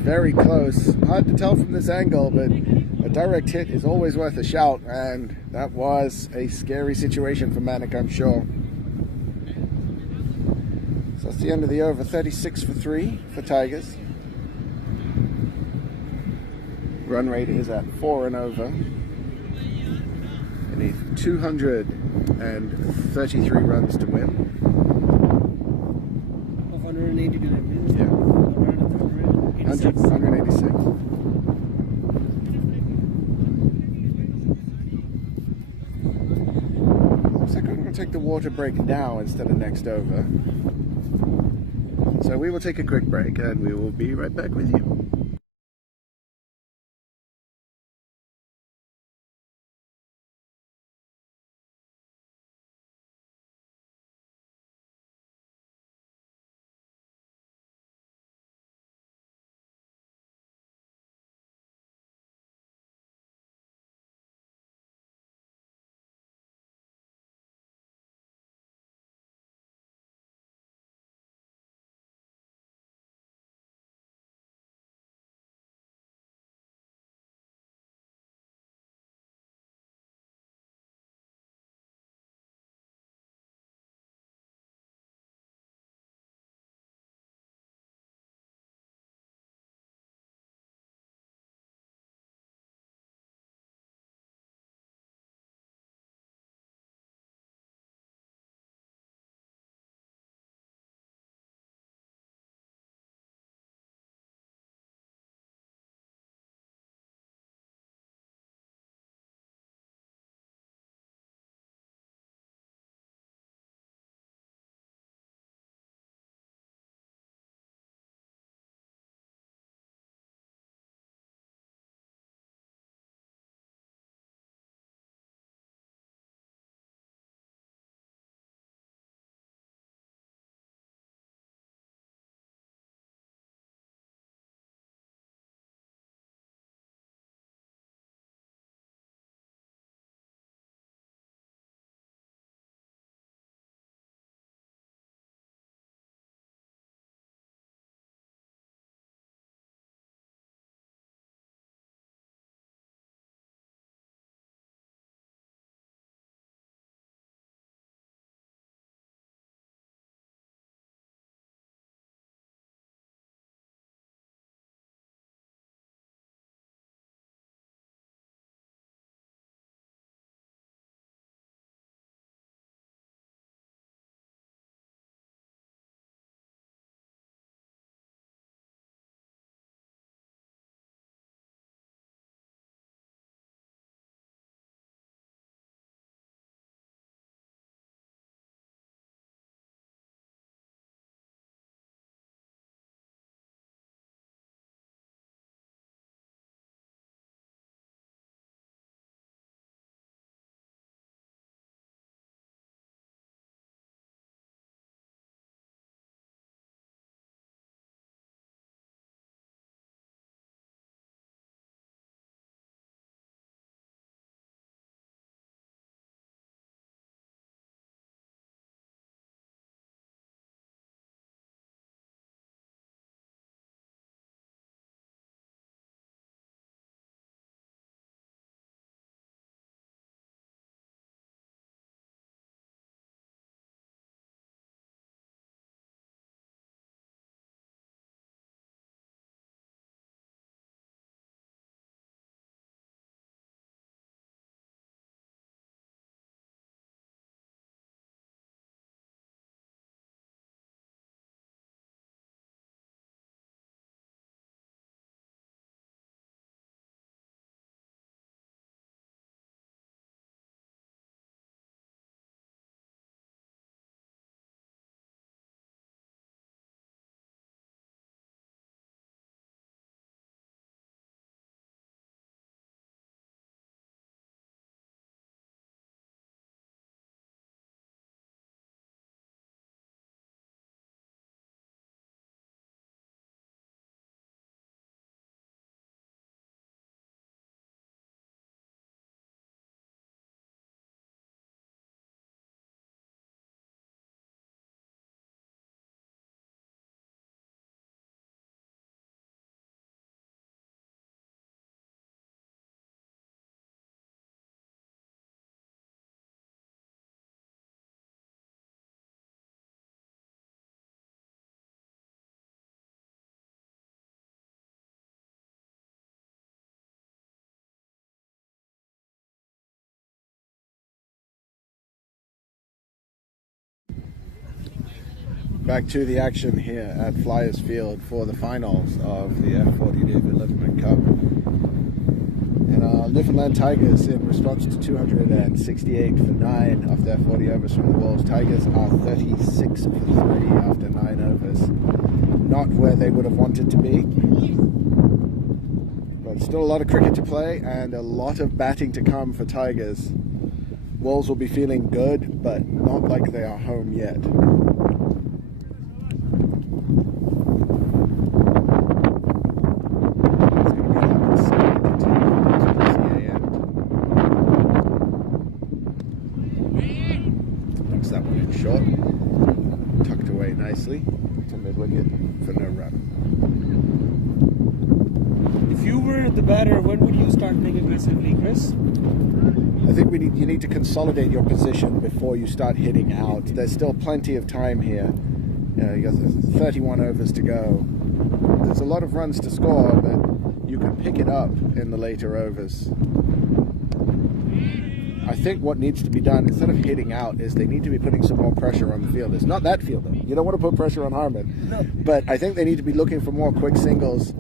Very close. Hard to tell from this angle, but a direct hit is always worth a shout, and that was a scary situation for Manik, I'm sure. So that's the end of the over. 36 for 3 for Tigers. Run rate is at 4 and over. They need 233 runs to win. 180 to win. Yeah. 186. Looks like we're going to take the water break now instead of next over. So we will take a quick break and we will be right back with you. Back to the action here at Flyers Field for the finals of the F40 David Liverman Cup. And Newfoundland Tigers, in response to 268 for 9 of their 40 overs from the Wolves, Tigers are 36 for 3 after 9 overs. Not where they would have wanted to be. But still a lot of cricket to play and a lot of batting to come for Tigers. Wolves will be feeling good, but not like they are home yet. That one in short, tucked away nicely to mid-wicket for no run. If you were the batter, when would you start playing aggressively, Chris? I think you need to consolidate your position before you start hitting out. There's still plenty of time here. You got 31 overs to go. There's a lot of runs to score, but you can pick it up in the later overs. I think what needs to be done, instead of hitting out, is they need to be putting some more pressure on the fielders. Not that fielder. You don't want to put pressure on Harman. No. But I think they need to be looking for more quick singles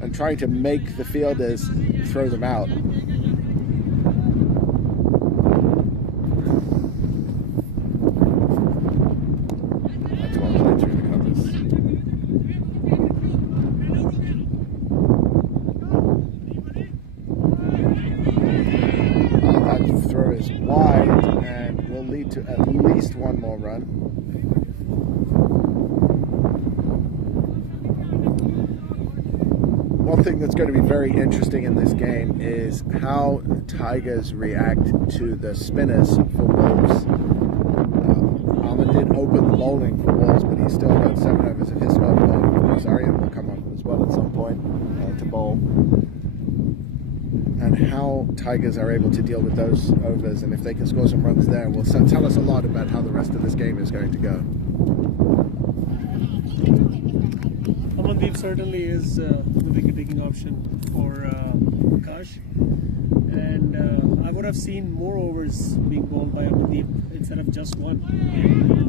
and trying to make the fielders throw them out. That's well played through the covers. That throw is wide and will lead to at least one more run. One thing that's going to be very interesting in this game is how Tigers react to the spinners for Wolves. Almond did open the bowling for Wolves, but he's still got 7 overs of his spell bowling. Of course, Aryan will come on as well at some point to bowl. And how Tigers are able to deal with those overs, and if they can score some runs there, will tell us a lot about how the rest of this game is going to go. Amandeep certainly is the wicket-taking option for Akash, and I would have seen more overs being bowled by Amandeep instead of just one.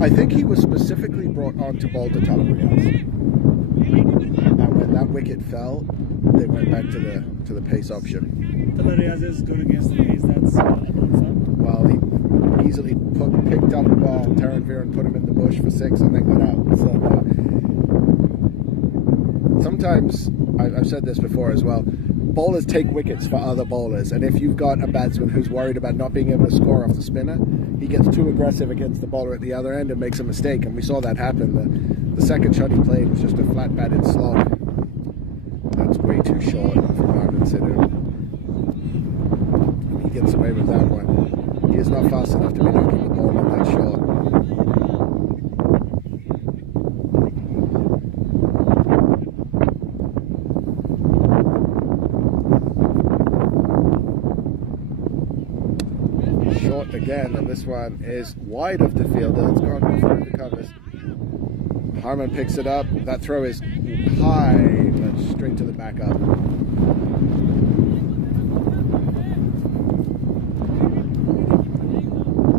I think he was specifically brought on to bowl to Talabarias. And when that wicket fell, they went back to the pace option. Talabarias is good against the pace. That's a non-fact. Well, he easily picked up Taranvir and put him in the bush for 6 and then got out. So sometimes, I've said this before as well, bowlers take wickets for other bowlers, and if you've got a batsman who's worried about not being able to score off the spinner, he gets too aggressive against the bowler at the other end and makes a mistake, and we saw that happen. The second shot he played was just a flat batted slog. That's way too short for Harman Sidhu. He gets away with that one. He is not fast enough to be knocking the ball on that shot. Short again, and this one is wide of the fielder. It's gone through the covers. Harman picks it up. That throw is high, but straight to the back up.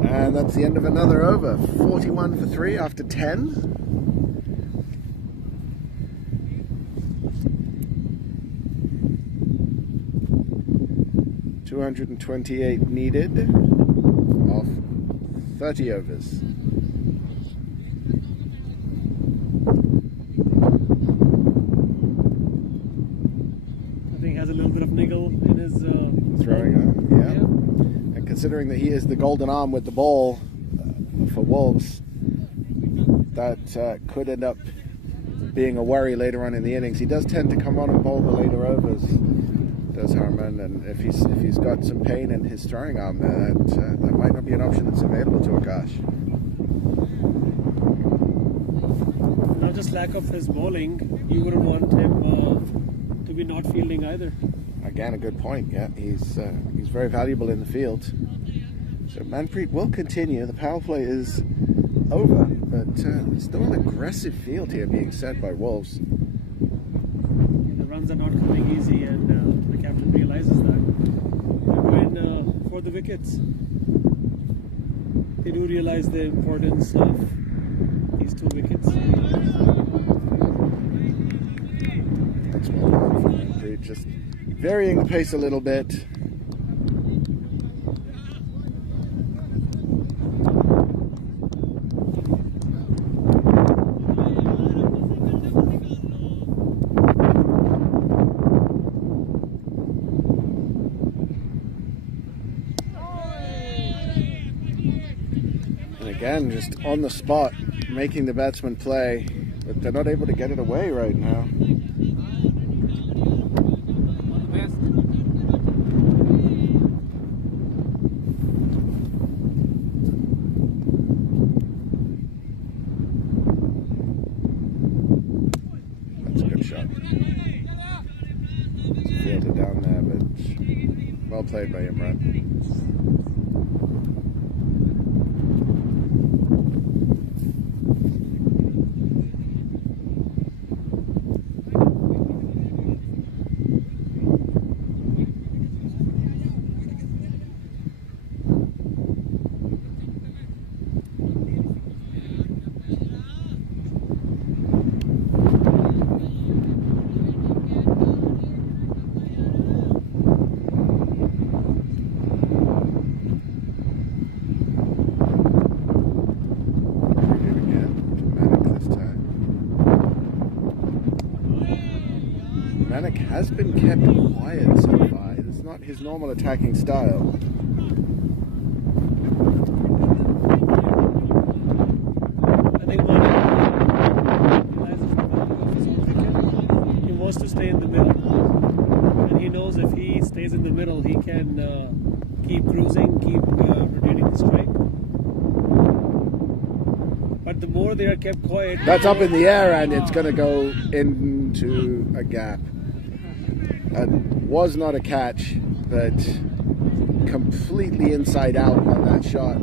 And that's the end of another over. 41 for 3 after 10. .228 needed off 30 overs. I think he has a little bit of niggle in his throwing arm, yeah. And considering that he is the golden arm with the ball for Wolves, that could end up being a worry later on in the innings. He does tend to come on and bowl the later overs, does Harman, and if he's got some pain in his throwing arm there, that might not be an option that's available to Akash. Not just lack of his bowling, you wouldn't want him to be not fielding either. Again, a good point. Yeah, he's very valuable in the field. So Manpreet will continue. The power play is over, but still an aggressive field here being set by Wolves. The runs are not coming easy, and the captain realizes that. They're going for the wickets. They do realize the importance of these these 2 wickets. That's well done from Manpreet, just varying the pace a little bit. Again, just on the spot, making the batsman play, but they're not able to get it away right now. That's a good shot. Fielded down there, but well played by Imran. Manik has been kept quiet so far. It's not his normal attacking style. I think Manik realizes the value of his own wicket. He wants to stay in the middle, and he knows if he stays in the middle, he can keep cruising, keep rotating the strike. But the more they are kept quiet, that's up in the air, and it's going to go into a gap. That was not a catch, but completely inside out on that shot.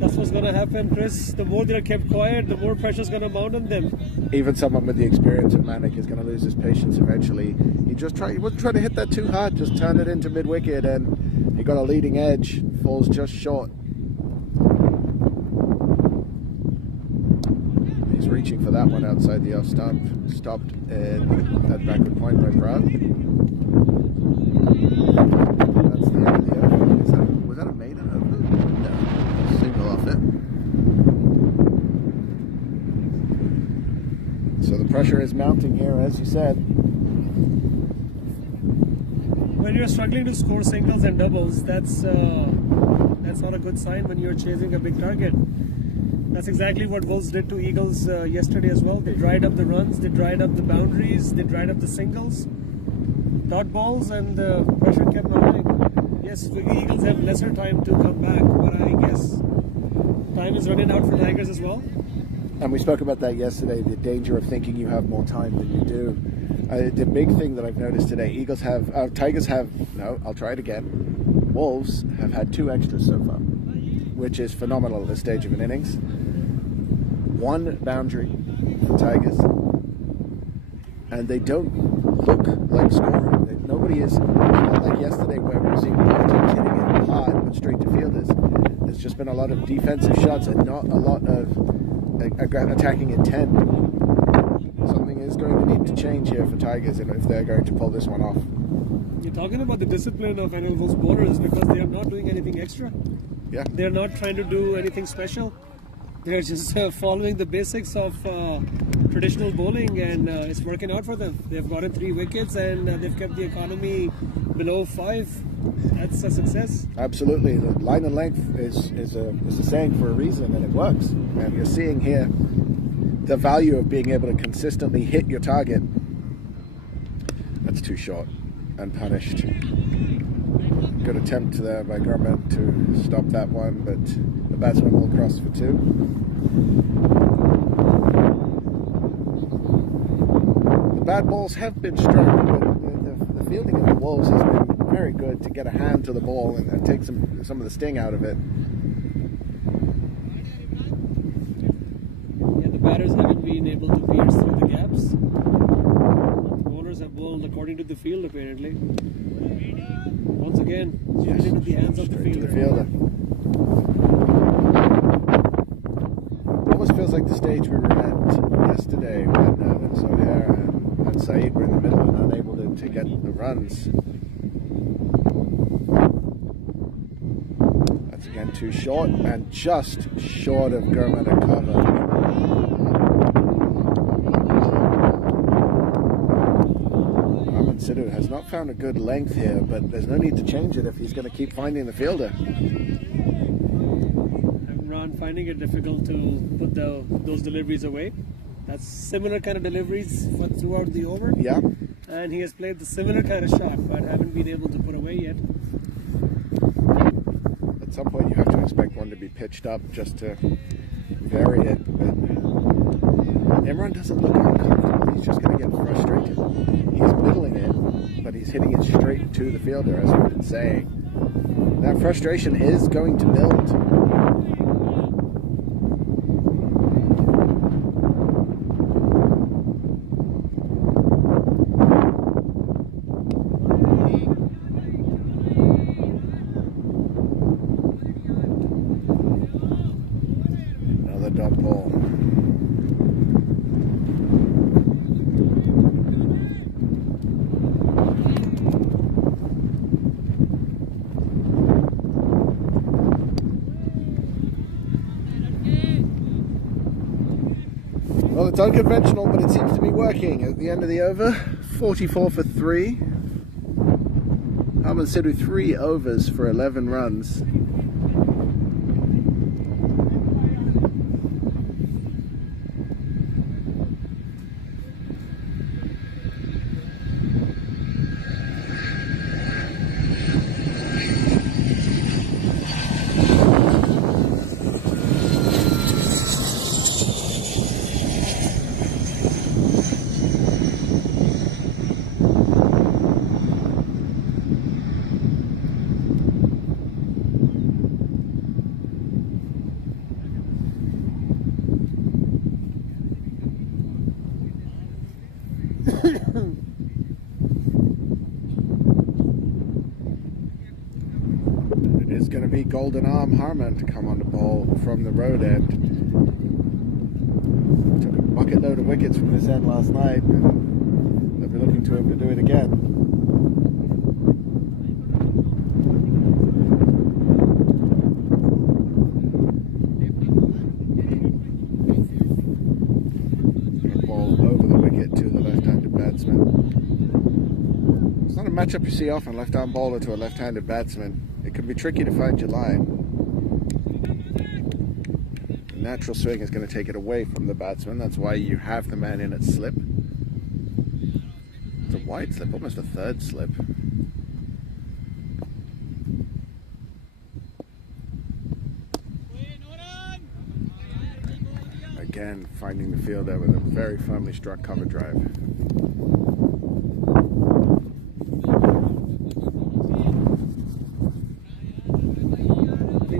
That's what's going to happen, Chris. The more they're kept quiet, the more pressure is going to mount on them. Even someone with the experience of Manik is going to lose his patience eventually. He wasn't trying to hit that too hard, just turned it into mid-wicket, and he got a leading edge, falls just short. He's reaching for that one outside the off stump, stopped at that backward point by Prague. That's the end of the over. Was that a maiden over? No, single off it. So the pressure is mounting here, as you said. When you're struggling to score singles and doubles, that's not a good sign when you're chasing a big target. That's exactly what Wolves did to Eagles yesterday as well. They dried up the runs, they dried up the boundaries, they dried up the singles, dot balls, and the pressure kept mounting. Yes, the Eagles have lesser time to come back, but I guess time is running out for Tigers as well. And we spoke about that yesterday, the danger of thinking you have more time than you do. The big thing that I've noticed today, Tigers have, no, I'll try it again. Wolves have had 2 extras so far, which is phenomenal at this stage of an innings. 1 boundary for Tigers, and they don't look like scoring. Nobody is, not like yesterday where we were seeing teams hitting it hard but straight to fielders. There's just been a lot of defensive shots and not a lot of attacking intent. Something is going to need to change here for Tigers if they're going to pull this one off. You're talking about the discipline of NL Wolves bowlers because they are not doing anything extra. Yeah. They're not trying to do anything special. They're just following the basics of traditional bowling, and it's working out for them. They've gotten 3 wickets, and they've kept the economy below 5. That's a success. Absolutely. The line and length is a saying for a reason, and it works. And you're seeing here the value of being able to consistently hit your target. That's too short and punished. Good attempt there by Gurman to stop that one, but the batsman will cross for 2. The bad balls have been struck, but the fielding of the Wolves has been very good to get a hand to the ball and take some of the sting out of it. Yeah, the batters haven't been able to pierce through the gaps. The bowlers have bowled according to the field, apparently. Once again, straight into the hands of the fielder. feels like the stage we were at yesterday when Sohair and Saeed were in the middle and unable to get the runs. That's again too short and just short of Gurman and cover. Sidhu has not found a good length here, but there's no need to change it if he's going to keep finding the fielder. Imran finding it difficult to put those deliveries away. That's similar kind of deliveries throughout the over. Yeah. And he has played the similar kind of shot, but haven't been able to put away yet. At some point you have to expect one to be pitched up just to vary it, but Imran doesn't look uncomfortable. He's just going to get frustrated. He's middling it, but he's hitting it straight to the fielder, as we've been saying. That frustration is going to build. Another dot ball. Well, it's unconventional, but it seems to be working. At the end of the over, 44 for 3. Harman Sidhu 3 overs for 11 runs. It is going to be Golden Arm Harman to come on the ball from the road end. Took a bucket load of wickets from this end last night, and they'll be looking to him to do it again. It's not a matchup you see often, left-arm bowler to a left-handed batsman. It can be tricky to find your line. The natural swing is going to take it away from the batsman. That's why you have the man in at slip. It's a wide slip, almost a third slip. Again, finding the fielder with a very firmly struck cover drive.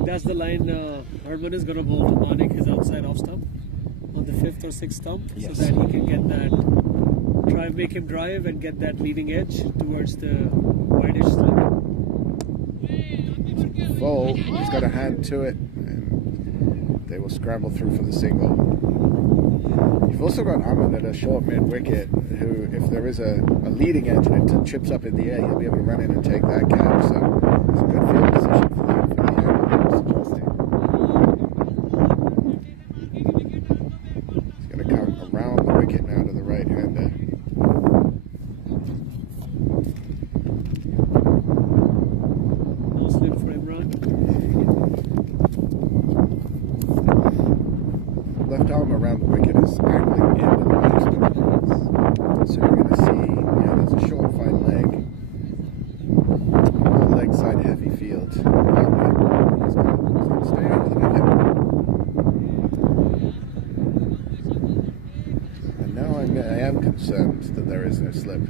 That's the line Harman is going to bowl to Manik, his outside off stump, on the 5th or 6th stump, yes, so that he can get that, make him drive and get that leading edge towards the wideish slip. Full, he's got a hand to it, and they will scramble through for the single. You've also got Ahmed at a short mid-wicket, who, if there is a leading edge and it chips up in the air, he'll be able to run in and take that catch, so it's a good field position for the He's going to come around the wicket now to the right-hander. No slip for Imran. Left arm around the wicket is angling in the batsman. So you're going to see, there's a short, fine leg. Leg side heavy field. He's going to stay over the wicket. And now I am concerned that there is no slip.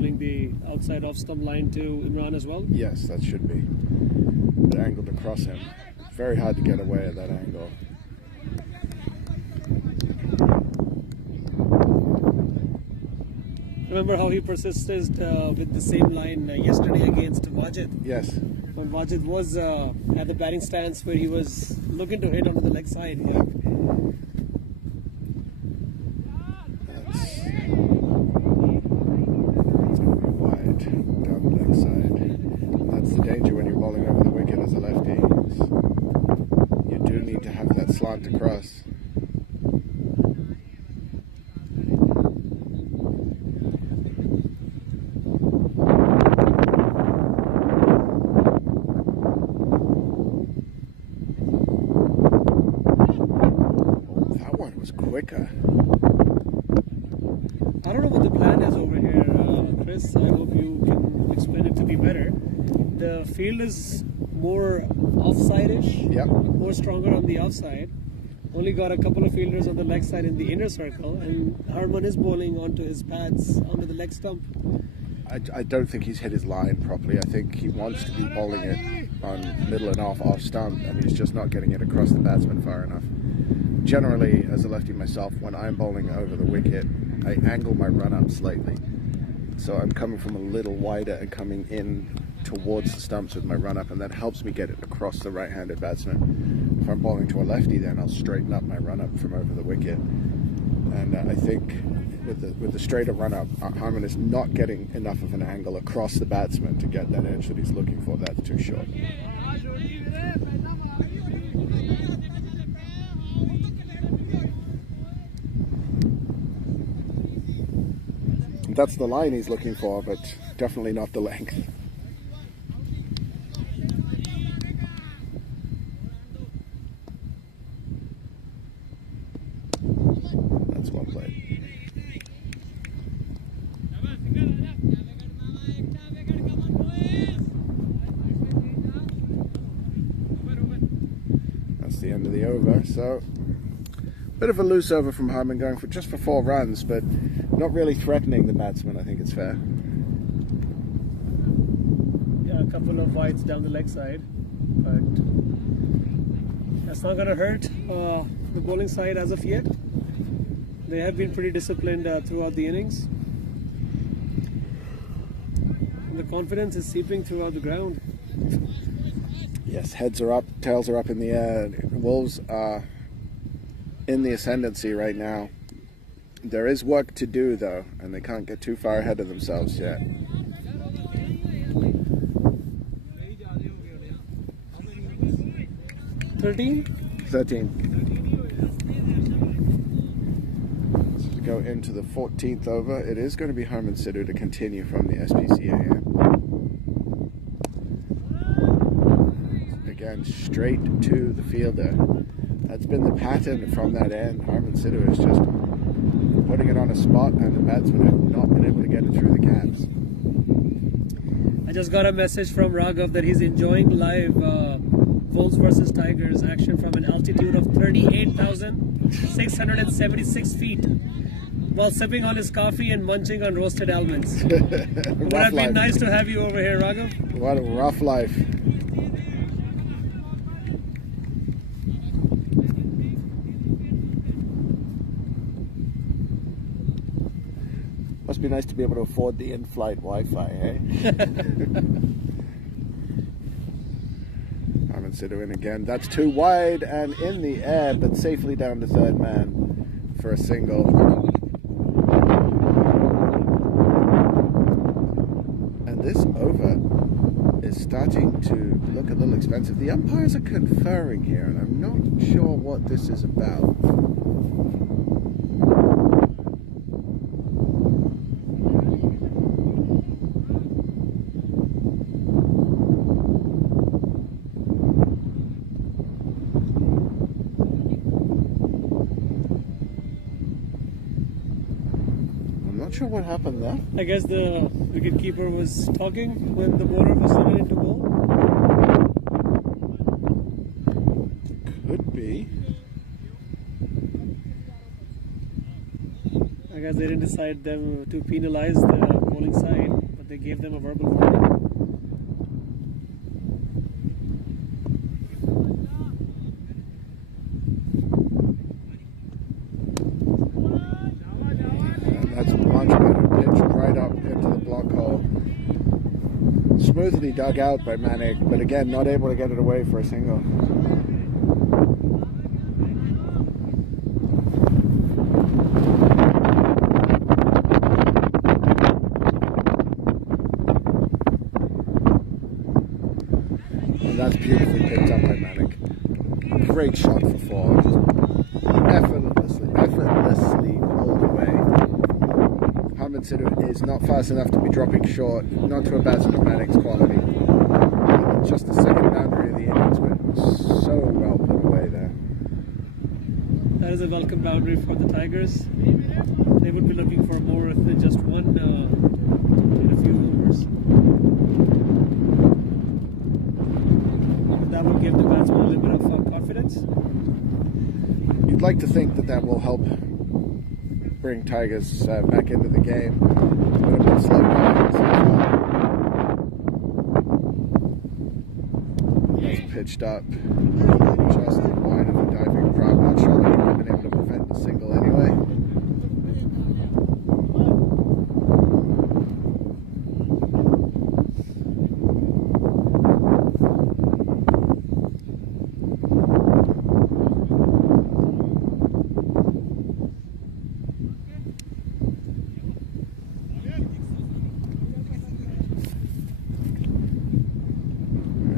bowling the outside off stump line to Imran as well? Yes, that should be. But angled across him. Very hard to get away at that angle. Remember how he persisted with the same line yesterday against Wajid? Yes. When Wajid was at the batting stance where he was looking to hit onto the leg side. Yeah. Danger when you're bowling over the wicket as a lefty. You do need to have that slant across. That one was quicker. I don't know what the plan is over here, Chris. I hope you can explain it to me better. The field is more offside-ish, Yep. more stronger on the offside. Only got a couple of fielders on the leg side in the inner circle, and Harman is bowling onto his pads, onto the leg stump. I don't think he's hit his line properly. I think he wants to be bowling it on middle and off stump, and he's just not getting it across the batsman far enough. Generally, as a lefty myself, when I'm bowling over the wicket, I angle my run-up slightly. So I'm coming from a little wider and coming in towards the stumps with my run-up, and that helps me get it across the right-handed batsman. If I'm bowling to a lefty, then I'll straighten up my run-up from over the wicket. And I think with the straighter run-up, Harman is not getting enough of an angle across the batsman to get that edge that he's looking for. That's too short. That's the line he's looking for, but definitely not the length. That's well played. That's the end of the over. So, bit of a loose over from Harman, going for just for 4 runs, but not really threatening the batsman. I think it's fair. Yeah, a couple of wides down the leg side, but that's not going to hurt the bowling side as of yet. They have been pretty disciplined throughout the innings. And the confidence is seeping throughout the ground. Yes, heads are up, tails are up in the air. Wolves are in the ascendancy right now. There is work to do, though, and they can't get too far ahead of themselves yet. 13? 13. To go into the 14th over, it is going to be Harman Sidhu to continue from the SPCA. Again, straight to the fielder. That's been the pattern from that end. Harman Sidhu is just putting it on a spot, and the batsmen have not been able to get it through the gaps. I just got a message from Raghav that he's enjoying live Wolves versus Tigers action from an altitude of 38,676 feet while sipping on his coffee and munching on roasted almonds. Would have been nice to have you over here, Raghav. What a rough life. Must be nice to be able to afford the in-flight Wi-Fi, eh? Harman Sidhu in again. That's too wide and in the air, but safely down to third man for a single. And this over is starting to look a little expensive. The umpires are conferring here, and I'm not sure what this is about. Not sure what happened there. I guess the wicketkeeper was talking when the bowler was running into ball. Could be. I guess they didn't decide them to penalize the bowler bowling side, but they gave them a verbal warning. And that's a much better pitch right up into the block hole. Smoothly dug out by Manic, but again, not able to get it away for a single. And that's beautifully picked up by Manic. Great shot for four. Just effortlessly pulled away. Sitter is not fast enough to be dropping short, not to a batsman of Manic's quality. Just the second boundary of the innings, but so well put away there. That is a welcome boundary for the Tigers. They would be looking for more than just one in a few overs. That would give the batsman a little bit of confidence. You'd like to think that that will help bring Tigers back into the game. But a bit slow going so far. That's pitched up just wide of the diving drop. Not sure that he would have been able to prevent the single anyway.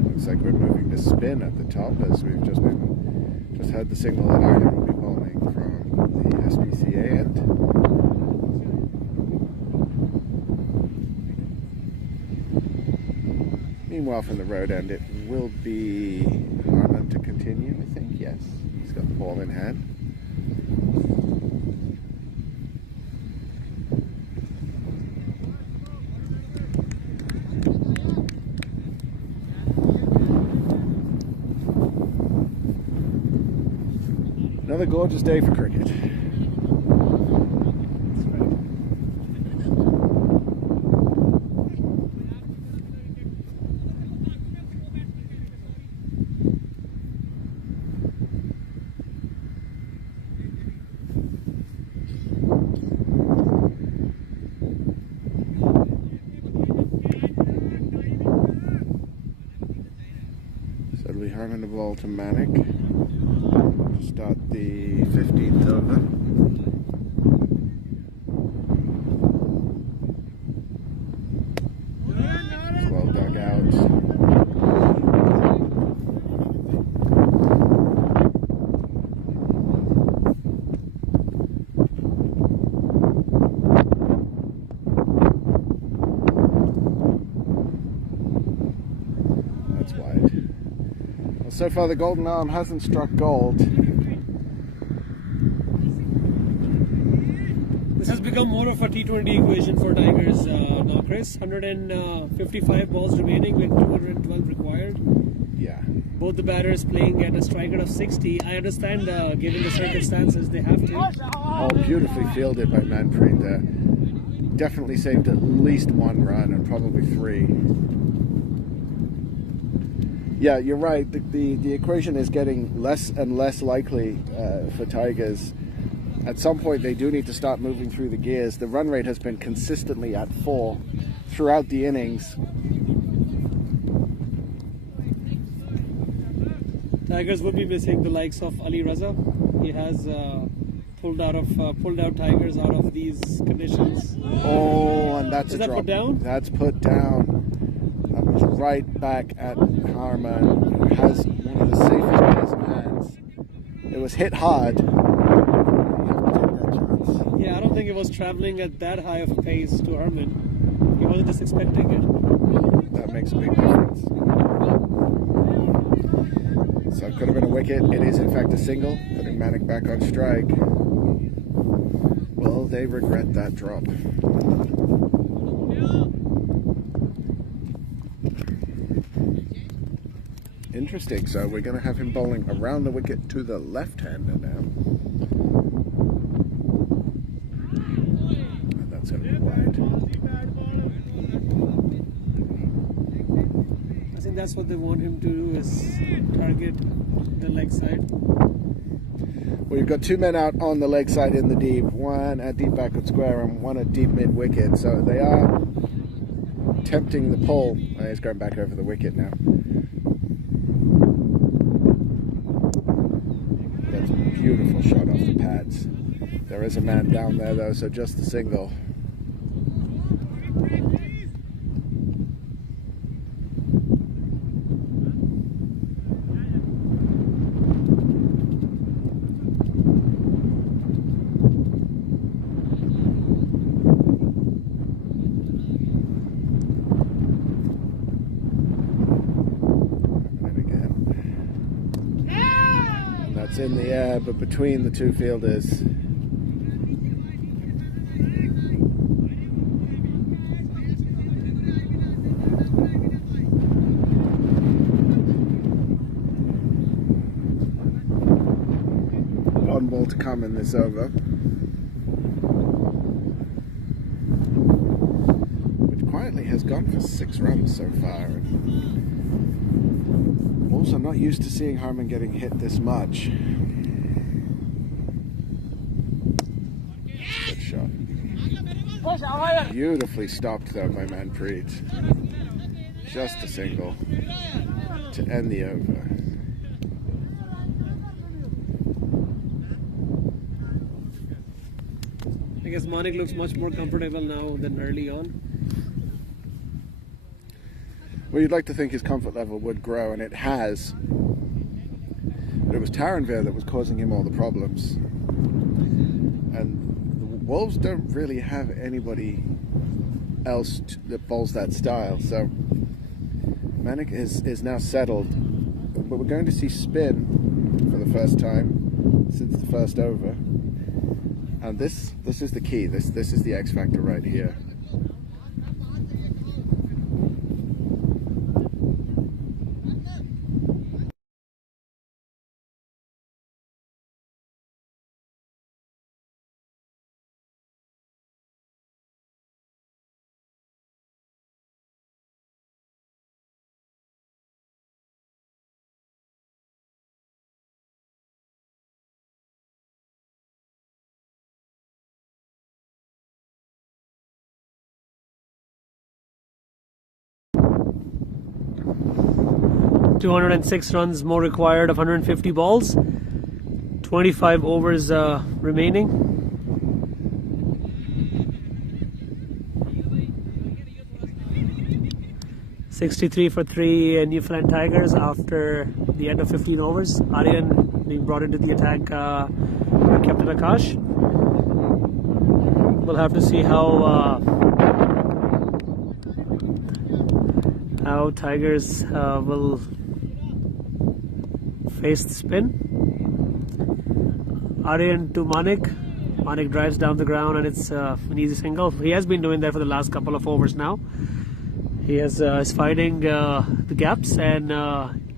Looks like we're moving to spin at the top as we've just heard the signal that Ireland will be bowling from the SPCA end. Meanwhile, from the road end, it will be Harman to continue, I think. Yes, he's got the ball in hand. Another gorgeous day for cricket. So it'll be Harman the ball to Manic. Start the 15th over. It's well dug out. That's wide. Well, so far the golden arm hasn't struck gold. This has become more of a T20 equation for Tigers now, Chris. 155 balls remaining with 212 required. Yeah. Both the batters playing at a strike rate of 60. I understand, given the circumstances, they have to. Oh, beautifully fielded by Manpreet there. Definitely saved at least one run and probably three. Yeah, you're right. The equation is getting less and less likely for Tigers. At some point, they do need to start moving through the gears. The run rate has been consistently at 4 throughout the innings. Tigers would be missing the likes of Ali Raza. He has pulled out Tigers out of these conditions. Oh, and that's Is a that drop. put down? That's put down. That was right back at Harman, who has one of the safest players in hands. It was hit hard. Yeah, I don't think it was traveling at that high of a pace to Harman. He wasn't just expecting it. That makes a big difference. So it could have been a wicket. It is in fact a single, putting Manic back on strike. Will they regret that drop? Interesting. So we're going to have him bowling around the wicket to the left-hander now. And that's going to be wide. that's what they want him to do, is target the leg side. Well, you've got two men out on the leg side in the deep, one at deep backward square and one at deep mid wicket, so they are tempting the pull. Oh, he's going back over the wicket now. That's a beautiful shot off the pads. There is a man down there though, so just the single. It's in the air, but between the two fielders. One ball to come in this over, which quietly has gone for 6 runs so far. Also, I'm not used to seeing Harman getting hit this much. Good shot. Beautifully stopped though by Manpreet. Just a single to end the over. I guess Manik looks much more comfortable now than early on. Well, you'd like to think his comfort level would grow, and it has. But it was Taranvir that was causing him all the problems. And the Wolves don't really have anybody else that bowls that style. So Manik is now settled. But we're going to see spin for the first time since the first over. And this is the key. This is the X factor right here. .206 runs more required of 150 balls. 25 overs remaining. .63 for 3 Newfoundland Tigers after the end of 15 overs. Aryan being brought into the attack by Captain Akash. We'll have to see how Tigers will face the spin. Aryan to Manik. Manik drives down the ground and it's an easy single. He has been doing that for the last couple of overs now. He is finding the gaps and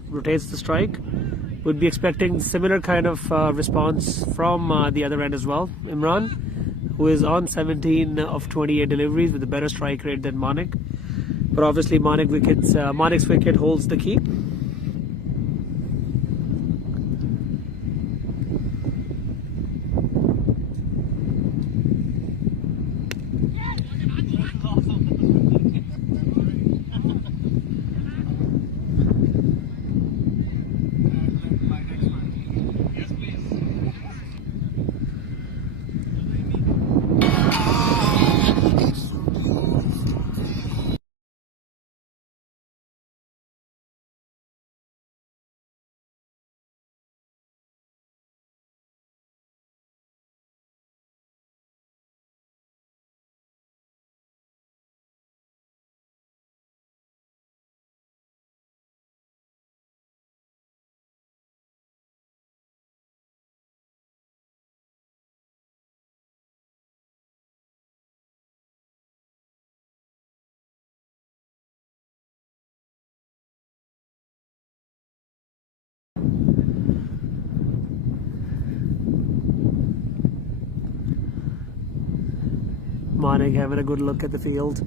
rotates the strike. Would be expecting similar kind of response from the other end as well. Imran, who is on 17 of 28 deliveries with a better strike rate than Manik. But obviously Manik's wicket holds the key. Manik having a good look at the field.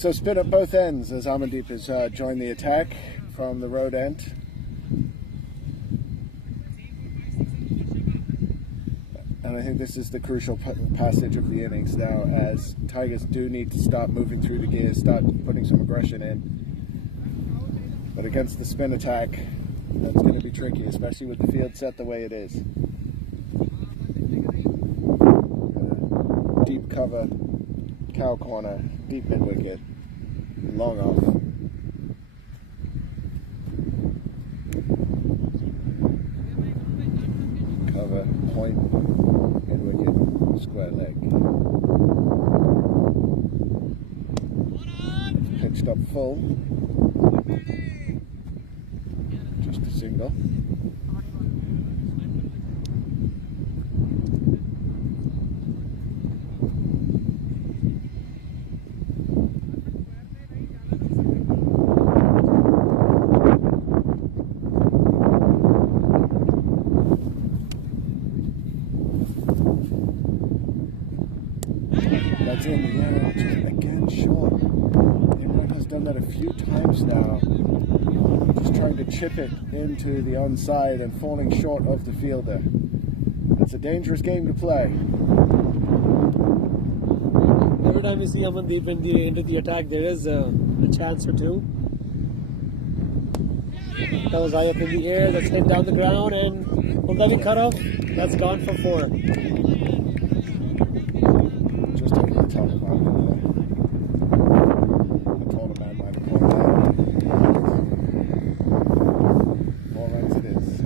So spin at both ends as Amandeep has joined the attack from the road end. And I think this is the crucial passage of the innings now, as Tigers do need to start moving through the gears, start putting some aggression in. But against the spin attack, that's going to be tricky, especially with the field set the way it is. Deep cover, cow corner, deep mid wicket, long off. Cover, point, mid wicket, square leg. Pitched up full. Just a single. That's in the air, just again short. Everyone has done that a few times now. Just trying to chip it into the onside and falling short of the fielder. It's a dangerous game to play. Every time we see Amandeep into the attack, there is a chance or two. That was high up in the air, that's hit down the ground, and will that be cut off? That's gone for 4. Just taking the top of that. A taller man might have pointed out. 4 runs it is.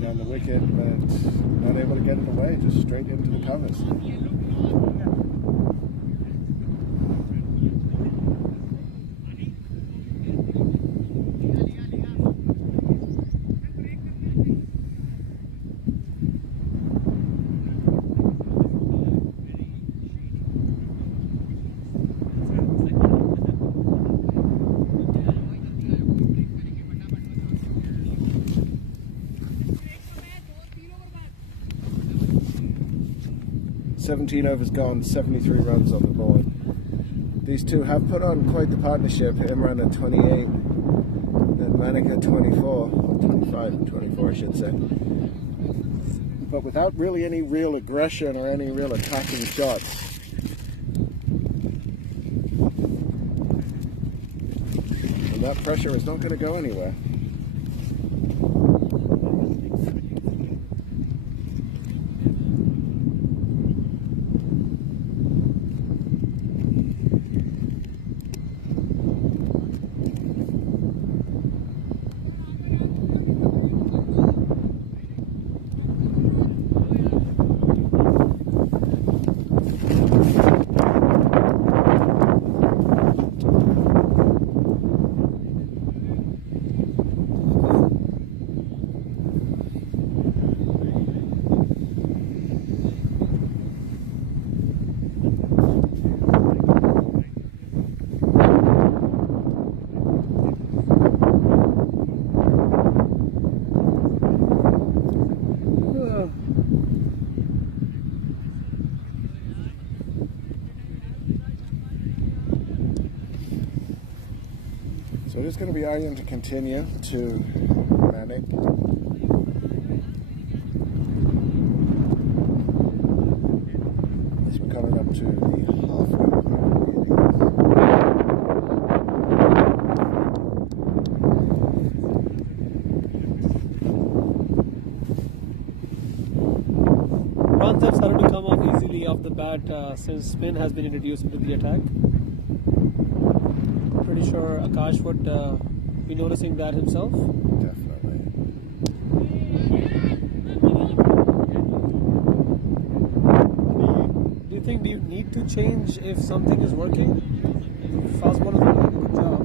Down the wicket, but not able to get it away, just straight into the covers. "17 overs gone, 73 runs on the board." These two have put on quite the partnership. Imran at 28 and Manik at 24, or 25 and 24 I should say. But without really any real aggression or any real attacking shots. And that pressure is not going to go anywhere. So it is going to be Aryan to continue to Manik. As we're coming up to the halfway point of the innings. since spin has been introduced into the attack. Pretty sure Akash would be noticing that himself. Definitely. Do you need to change if something is working? Fastball is doing a good job.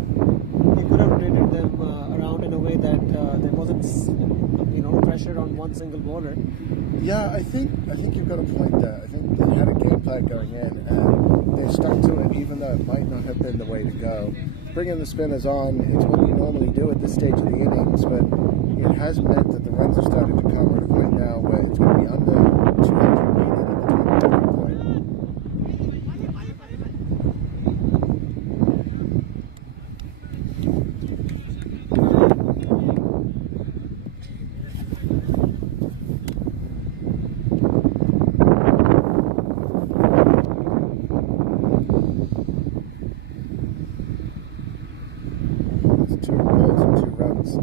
He could have rotated them around in a way that there wasn't, pressure on one single bowler. Yeah, I think you've got a point there. I think they had a game plan going in, and they stuck to it, even though it might not have been the way to go. Bringing the spinners on, it's what you normally do at this stage of the innings, but it has meant that the runs have started to come at a point now where it's going to be under 200 needed at the 20 point.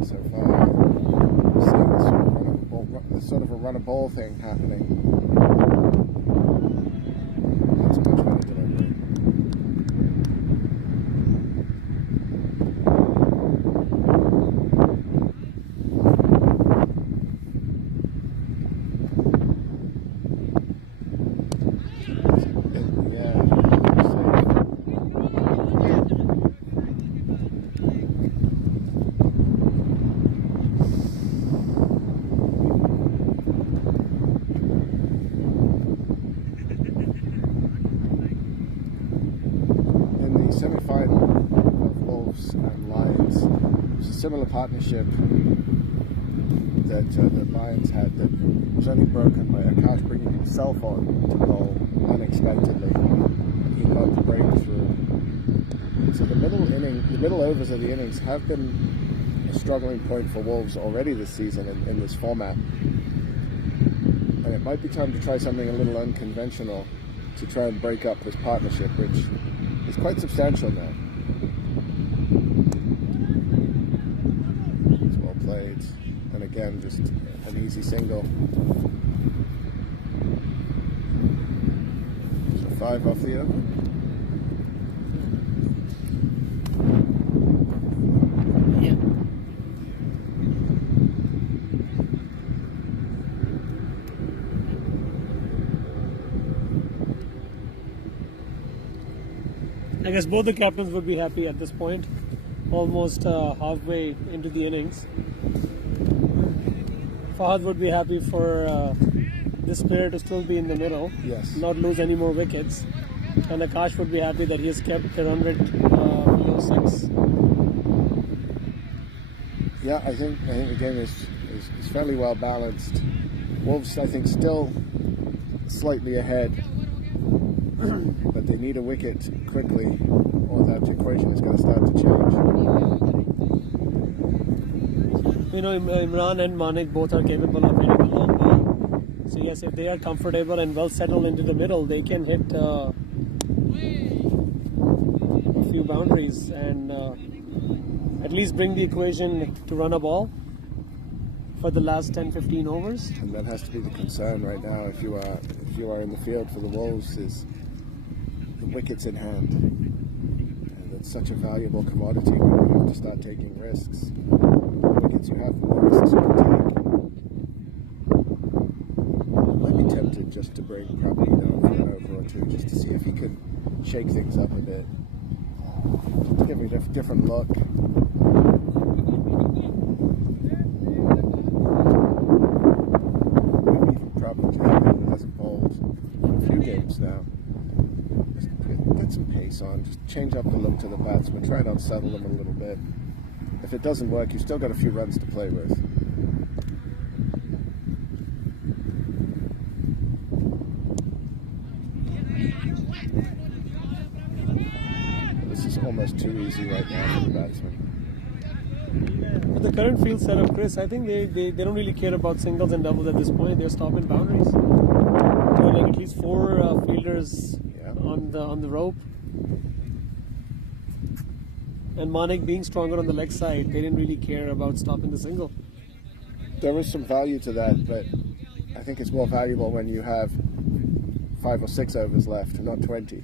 So far, seeing sort of a run a ball thing happening. That's much better delivery. Semi-final of Wolves and Lions. It's a similar partnership that the Lions had that was only broken by Akash bringing himself on to bowl unexpectedly. He got the breakthrough. So the middle overs of the innings have been a struggling point for Wolves already this season in this format. And it might be time to try something a little unconventional to try and break up this partnership, which is quite substantial now. It's well played. And again, just an easy single. So 5 off the over. I guess both the captains would be happy at this point, almost halfway into the innings. Fahad would be happy for this player to still be in the middle, yes, not lose any more wickets. And Akash would be happy that he has kept the run rate below 6. Yeah, I think the game is fairly well balanced. Wolves, I think, still slightly ahead. But they need a wicket quickly, or that equation is going to start to change. Imran and Manik both are capable of hitting the long ball. So yes, if they are comfortable and well settled into the middle, they can hit a few boundaries and at least bring the equation to run a ball for the last 10-15 overs. And that has to be the concern right now if you are in the field for the Wolves, is the wickets in hand. And it's such a valuable commodity when you have to start taking risks. The wickets you have, the more risks you can take. I might be tempted just to bring Prabhu for an over or two, just to see if he could shake things up a bit. Just to give me a different look. Hasn't bowled a few games now. Just get some pace on, just change up the look to the batsman, try and unsettle them a little bit. If it doesn't work, you've still got a few runs to play with. This is almost too easy right now for the batsman. With the current field setup, Chris, I think they don't really care about singles and doubles at this point. They're stopping boundaries. So like at least 4 fielders on the rope. And Manik being stronger on the leg side, they didn't really care about stopping the single. There is some value to that, but I think it's more valuable when you have 5 or 6 overs left, not 20.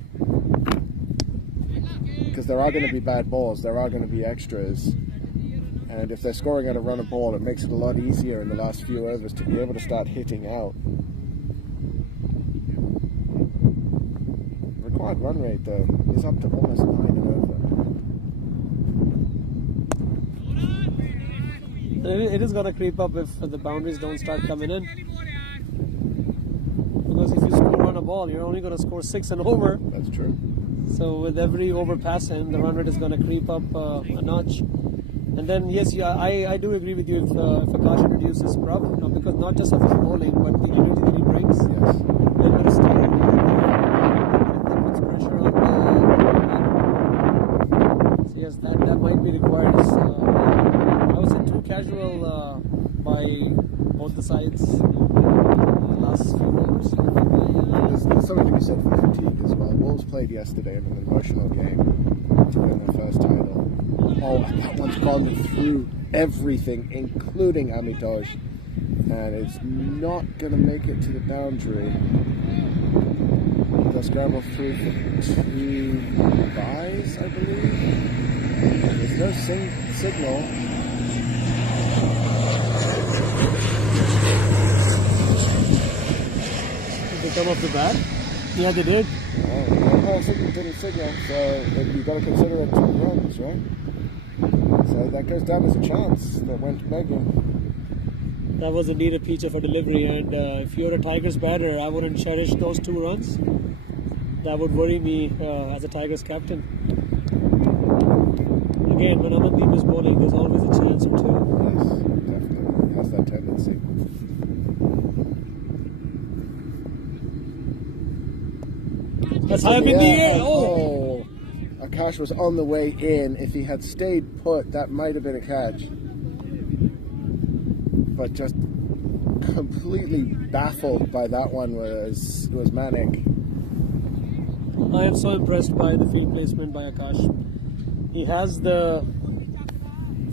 Because there are going to be bad balls, there are going to be extras, and if they're scoring at a run of ball, it makes it a lot easier in the last few overs to be able to start hitting out. Required run rate though is up to almost 9 and over. It is going to creep up if the boundaries don't start coming in. Because if you score on a ball, you're only going to score 6 and over. That's true. So with every overpass in, the run rate is going to creep up a notch. And then, yes, I do agree with you if Akash introduces Prabh, because not just of his bowling, but the energy that he brings. Yes. Then with his style, that puts pressure on the... So yes, that might be required. I was in too casual by both the sides the last few overs. There's something to be said for fatigue as well. Wolves played yesterday in an emotional game to win their first title. Oh, and that one's gone through everything, including Amitoj. And it's not going to make it to the boundary. They'll scramble through for 2 byes, I believe. There's no signal. Did they come off the bat? Yeah, they did. No, didn't signal, so you've got to consider it 2 runs, right? So that goes down as a chance that went begging. That was indeed a peach of a delivery, and if you're a Tigers batter, I wouldn't cherish those 2 runs. That would worry me as a Tigers captain. Again, when Amandeep is bowling, there's always a chance or 2. Yes, definitely. Has that tendency. That's high up in the air. Oh, Akash was on the way in. If he had stayed put, that might have been a catch. But just completely baffled by that one was Manik. I am so impressed by the field placement by Akash. He has the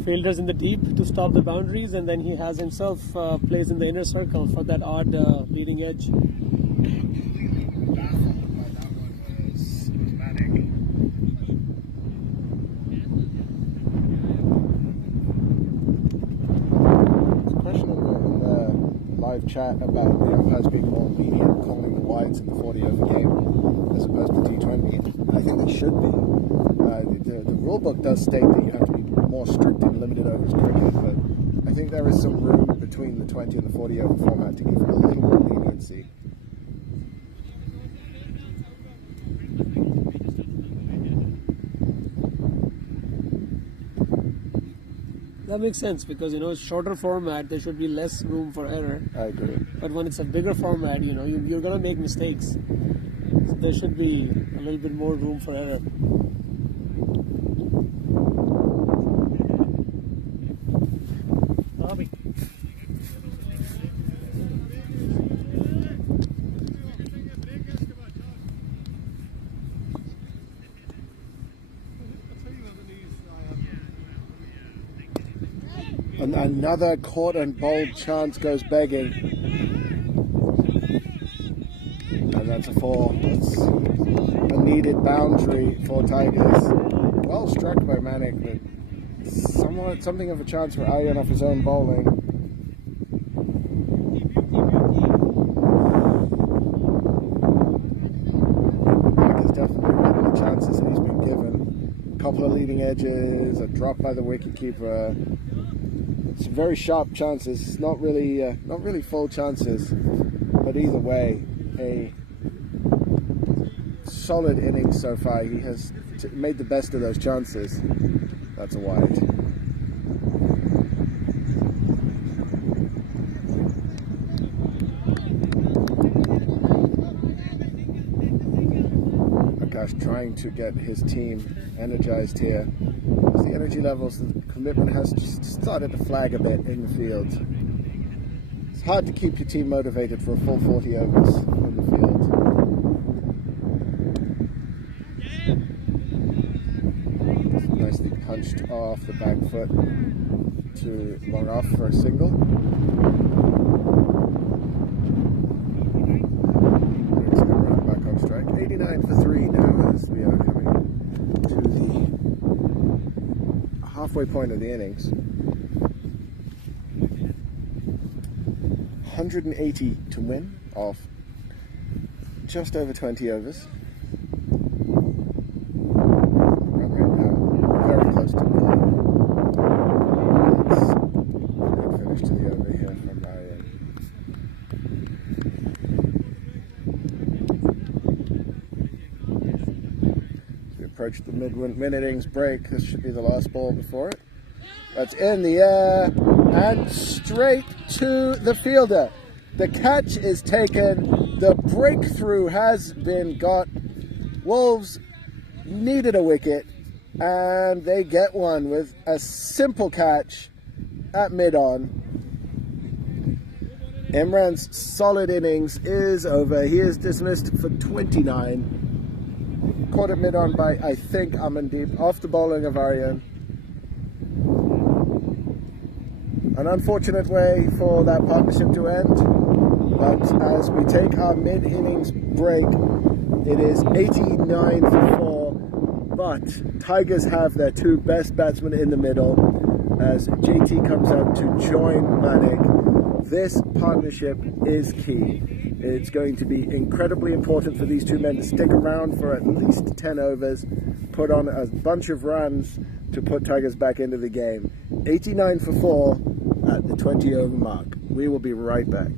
fielders in the deep to stop the boundaries, and then he has himself plays in the inner circle for that odd leading edge. Chat about the umpires being more lenient calling the wides in the 40 over game as opposed to T20. I think they should be. The rule book does state that you have to be more strict in limited overs cricket, but I think there is some room between the 20 and the 40 over format to give a little more leniency. That makes sense because, shorter format, there should be less room for error. I agree. But when it's a bigger format, you're going to make mistakes. So there should be a little bit more room for error. Bobby. And another caught and bowled chance goes begging. And that's a 4. That's a needed boundary for Tigers. Well struck by Manik, but something of a chance for Aryan off his own bowling. Manik has definitely getting the chances that he's been given. A couple of leading edges, a drop by the wicketkeeper. Some very sharp chances, not really full chances, but either way, a solid innings so far. He has made the best of those chances. That's a wide. Akash trying to get his team energized here. The energy levels, the commitment has just started to flag a bit in the field. It's hard to keep your team motivated for a full 40 overs in the field. Nicely punched off the back foot to long off for a single. halfway point of the innings. 180 to win off just over 20 overs. Run rate now very close to 9. It's a good finish to the over here from Marion. As we approach the mid-innings break, this should be the last ball before it. That's in the air and straight to the fielder. The catch is taken. The breakthrough has been got. Wolves needed a wicket and they get one with a simple catch at mid-on. Imran's solid innings is over. He is dismissed for 29. Caught at mid-on by, I think, Amandeep off the bowling of Aryan. An unfortunate way for that partnership to end, but as we take our mid-innings break, it is 89 for 4, but Tigers have their two best batsmen in the middle as JT comes out to join Manik. This partnership is key. It's going to be incredibly important for these two men to stick around for at least 10 overs, put on a bunch of runs to put Tigers back into the game. 89 for 4 at the 20 over mark. We will be right back.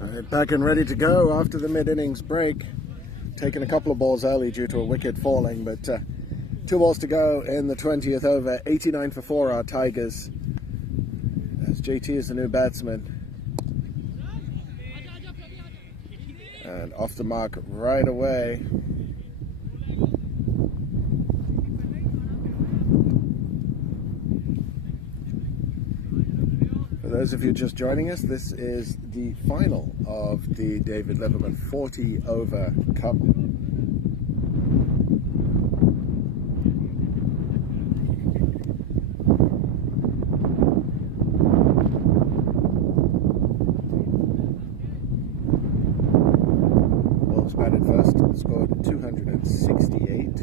Right, back and ready to go after the mid-innings break. Taking a couple of balls early due to a wicket falling, but 2 balls to go in the 20th over. 89 for 4 our Tigers, as JT is the new batsman. And off the mark right away. For those of you just joining us, this is the final of the David Liverman 40 over Cup. Wolves batted first, scored 268.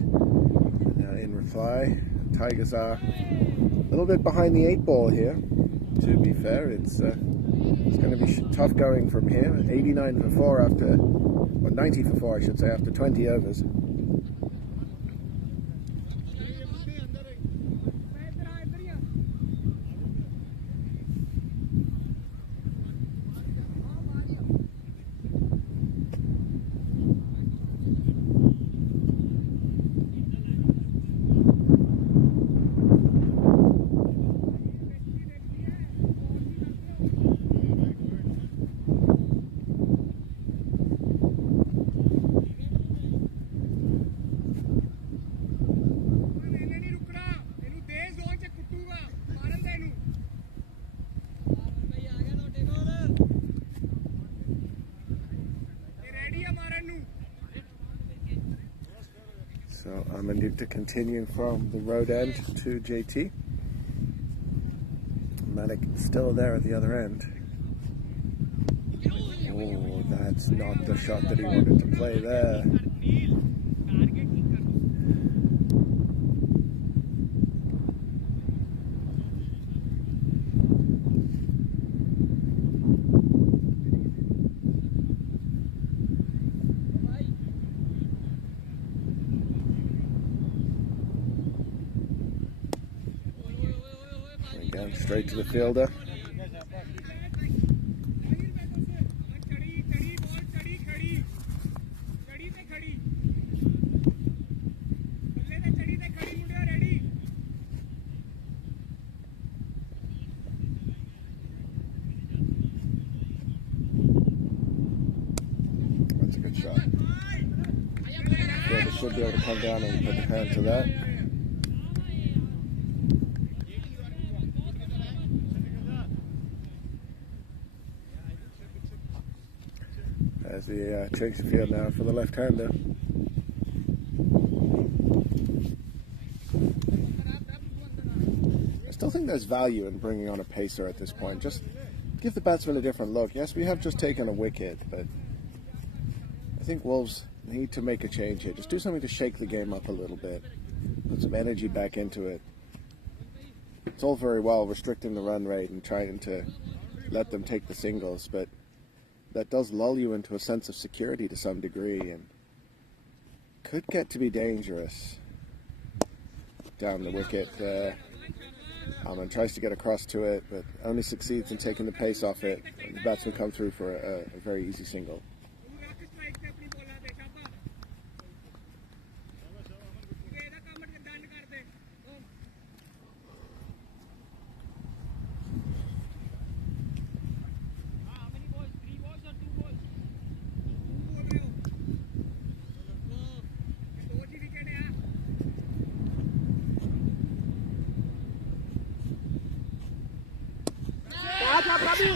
In reply, Tigers are a little bit behind the 8 ball here. To be fair, it's going to be tough going from here. 89 for 4 after, or 90 for 4 I should say, after 20 overs. So I'm going to continue from the road end to JT. Manic still there at the other end. Oh, that's not the shot that he wanted to play there. Again, straight to the fielder. That's a good shot. Fielder should be able to come down and put the hand to that. As he takes the field now for the left-hander. I still think there's value in bringing on a pacer at this point. Just give the batsman a different look. Yes, we have just taken a wicket, but I think Wolves need to make a change here. Just do something to shake the game up a little bit. Put some energy back into it. It's all very well restricting the run rate and trying to let them take the singles, but that does lull you into a sense of security to some degree and could get to be dangerous. Down the wicket, Alman tries to get across to it, but only succeeds in taking the pace off it. And the batsman come through for a very easy single.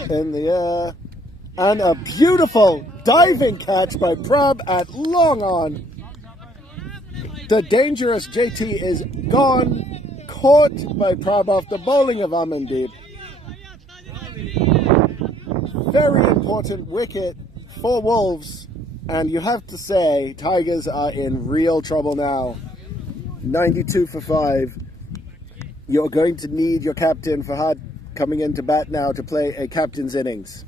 In the air, and a beautiful diving catch by Prab at long on. The dangerous JT is gone, caught by Prab off the bowling of Amandeep. Very important wicket for Wolves, and you have to say Tigers are in real trouble now. 92 for 5. You're going to need your captain Fahad coming into bat now to play a captain's innings.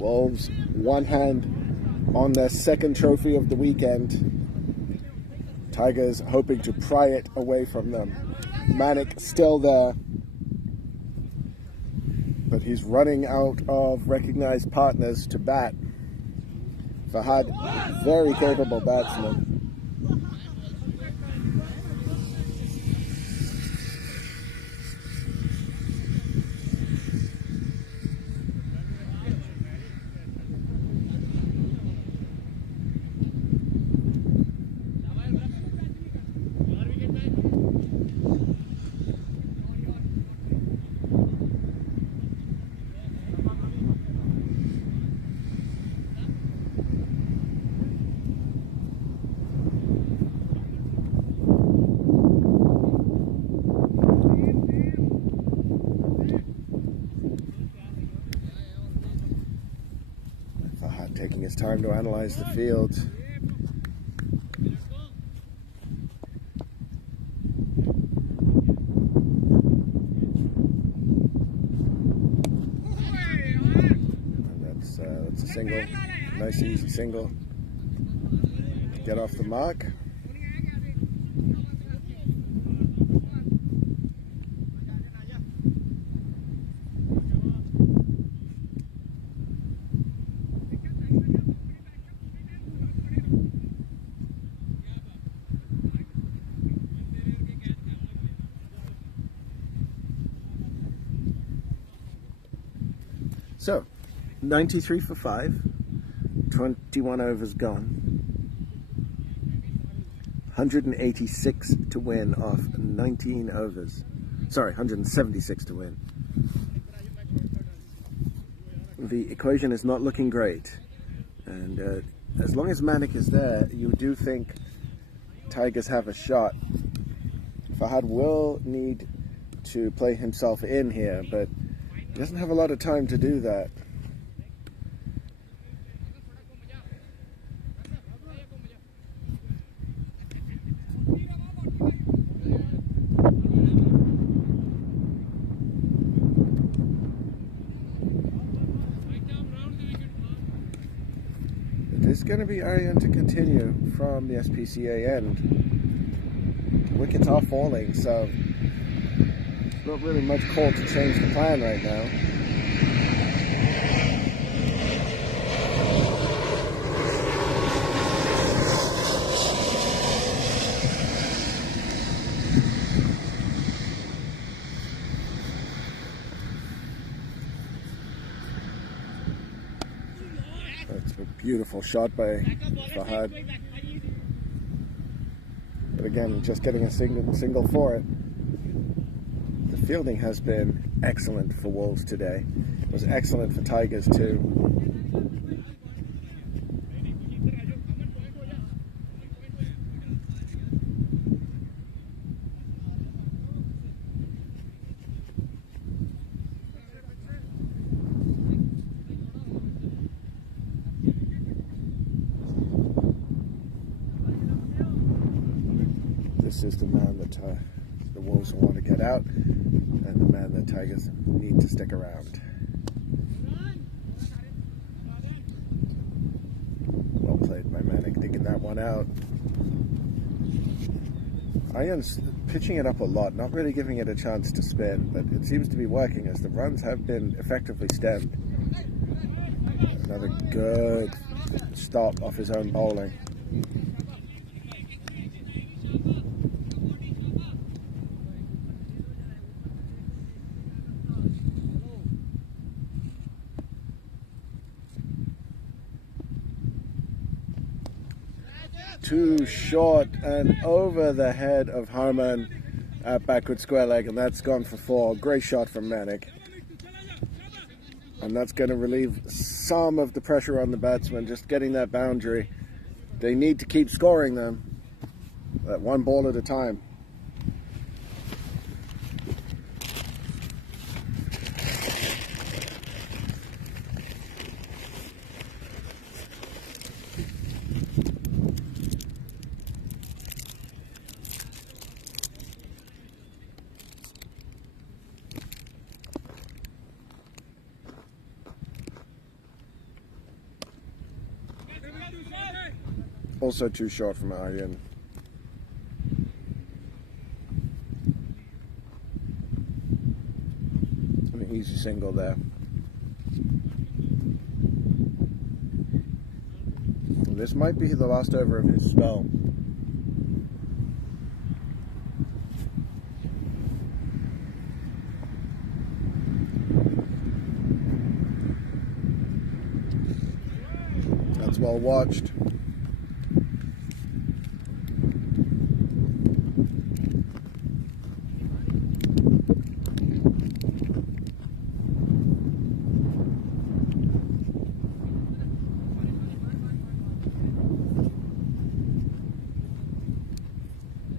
Wolves, one hand on their second trophy of the weekend. Tigers hoping to pry it away from them. Manic still there. but he's running out of recognized partners to bat. Fahad, very capable batsman. Taking his time to analyze the field. And that's a single, nice easy single. Get off the mark. So, 93 for 5, 21 overs gone, 186 to win off 19 overs. Sorry, 176 to win. The equation is not looking great, and as long as Manik is there, you do think Tigers have a shot. Fahad will need to play himself in here, but he doesn't have a lot of time to do that. It is going to be Aryan to continue from the SPCA end. The wickets are falling, so not really much call to change the plan right now. That's a beautiful shot by Fahad. But again, just getting a single for it. The fielding has been excellent for Wolves today. It was excellent for Tigers too. This is the man that the Wolves want to get out, and the man that Tigers need to stick around. Well played by Manik, digging that one out. Aryan's pitching it up a lot, not really giving it a chance to spin, but it seems to be working as the runs have been effectively stemmed. Another good stop off his own bowling. Too short and over the head of Harman at backward square leg, and that's gone for 4. Great shot from Manik. And that's going to relieve some of the pressure on the batsman, just getting that boundary. They need to keep scoring them, at one ball at a time. Also too short from Aryan. Easy single there. This might be the last over of his spell. That's well watched.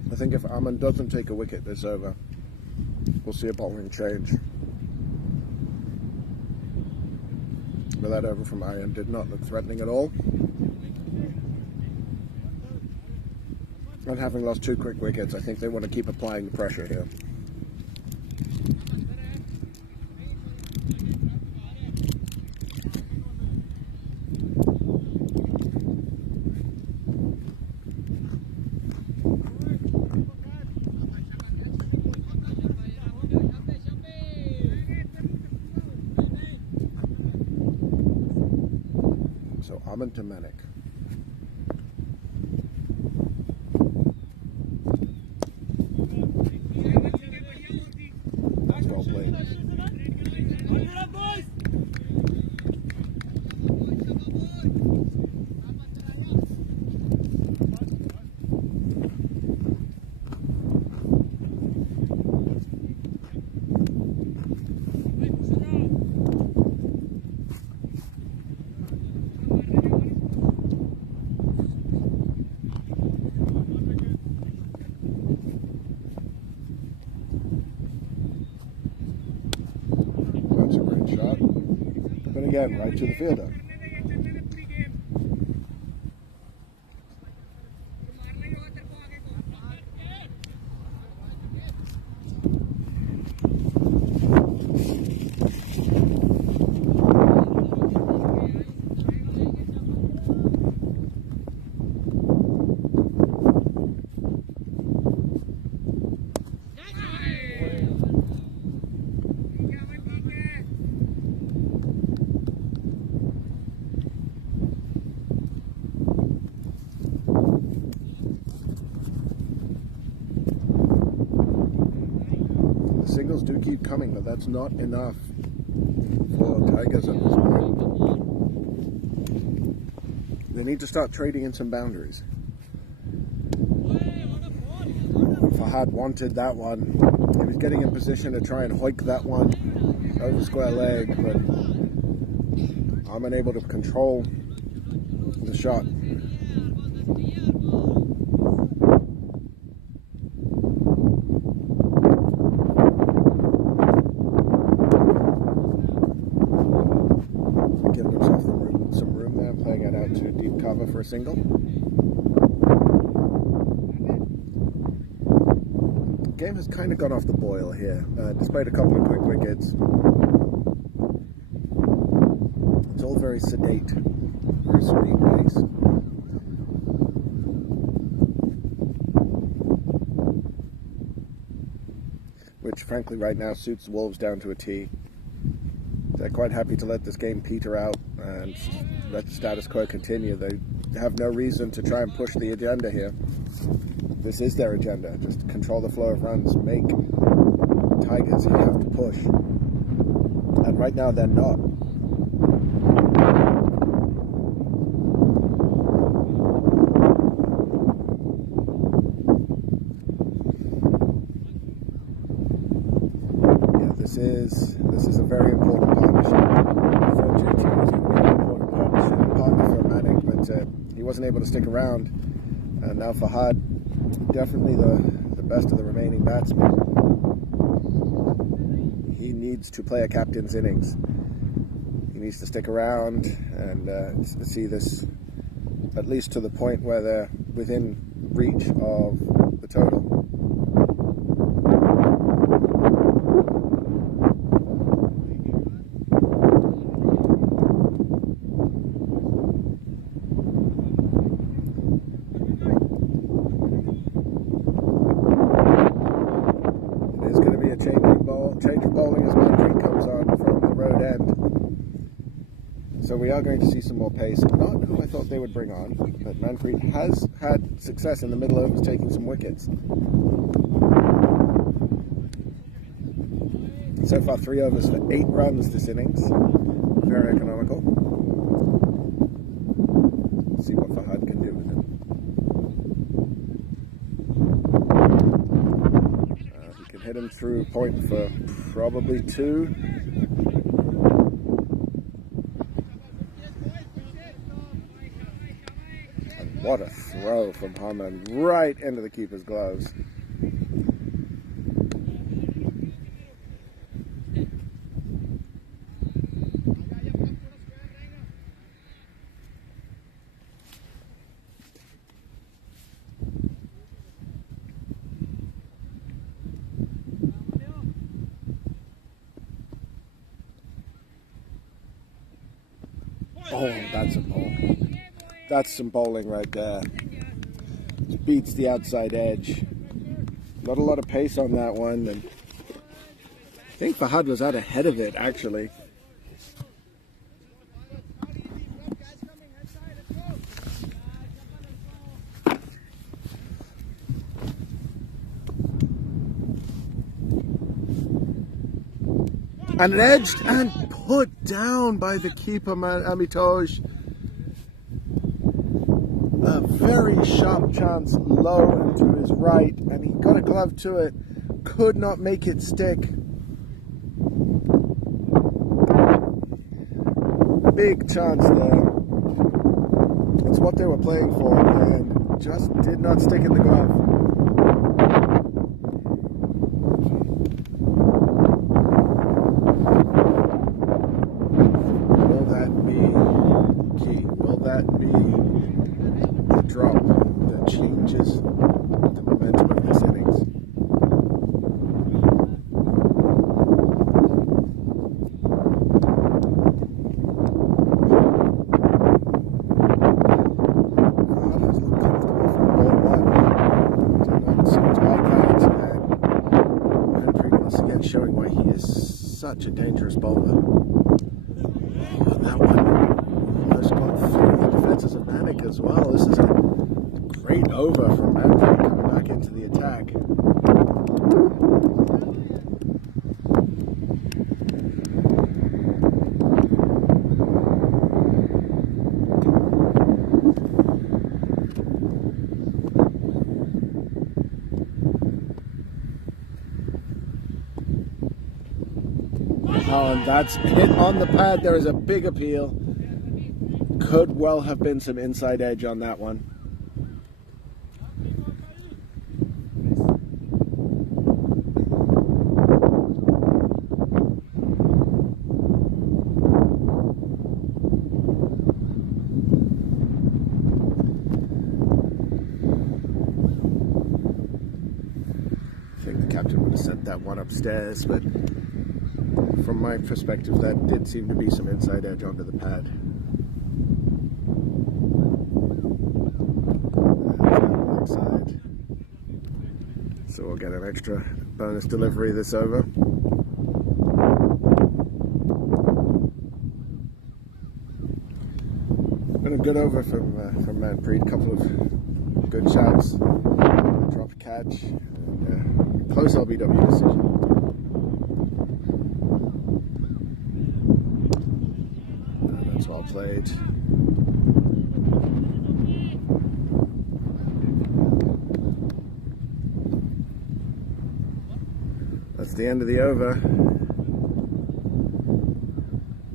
I think if Ammon doesn't take a wicket this over, we'll see a bowling change. But that over from Iron did not look threatening at all. And having lost 2 quick wickets, I think they want to keep applying the pressure here. So Ammon to Manic. That's well played. That's a great shot. But again, right to the fielder. Singles do keep coming, but that's not enough for Tigers at this point. They need to start trading in some boundaries. Fahad wanted that one. He was getting in position to try and hoik that one over square leg, but I'm unable to control the shot. Giving himself some room there, playing it out to deep cover for a single. The game has kind of gone off the boil here, despite a couple of quick wickets. It's all very sedate, very serene pace. Which, frankly, right now suits the Wolves down to a T. They're quite happy to let this game peter out and let the status quo continue. They have no reason to try and push the agenda here. This is their agenda. Just control the flow of runs. Make Tigers have to push. And right now they're not. Yeah, this is a very important partnership for JT. It's going to be an important partner for Manic, but he wasn't able to stick around. And now Fahad, definitely the best of the remaining batsmen. He needs to play a captain's innings. He needs to stick around and see this at least to the point where they're within reach of the total. Change of bowling as Manpreet comes on So we are going to see some more pace. Not who I thought they would bring on, but Manfred has had success in the middle overs taking some wickets. So far 3 overs for 8 runs this innings. Very economical. Let's see what Fahad can do with it. He can hit him through point for probably 2. What a throw from Harman right into the keeper's gloves. Oh, that's a ball. That's some bowling right there. Just beats the outside edge. Not a lot of pace on that one. And I think Fahad was out ahead of it, actually. And edged and put down by the keeper, Amitoj. A very sharp chance low and to his right, and he got a glove to it, could not make it stick. Big chance there. It's what they were playing for, and just did not stick in the glove. Will that be key? Will that be the drop that changes the momentum of this innings? Showing why he is such a dangerous bowler. And that one almost got through the defences of Manic as well. This is a great over from Manfred coming back into the attack. Oh, and that's hit on the pad. There is a big appeal. Could well have been some inside edge on that one. I think the captain would have sent that one upstairs, but from my perspective, that did seem to be some inside edge onto the pad. Side. So we'll get an extra bonus delivery this over. Been a good over from Manpreet. Couple of good shots, dropped catch, and close LBW decision. Well played. That's the end of the over.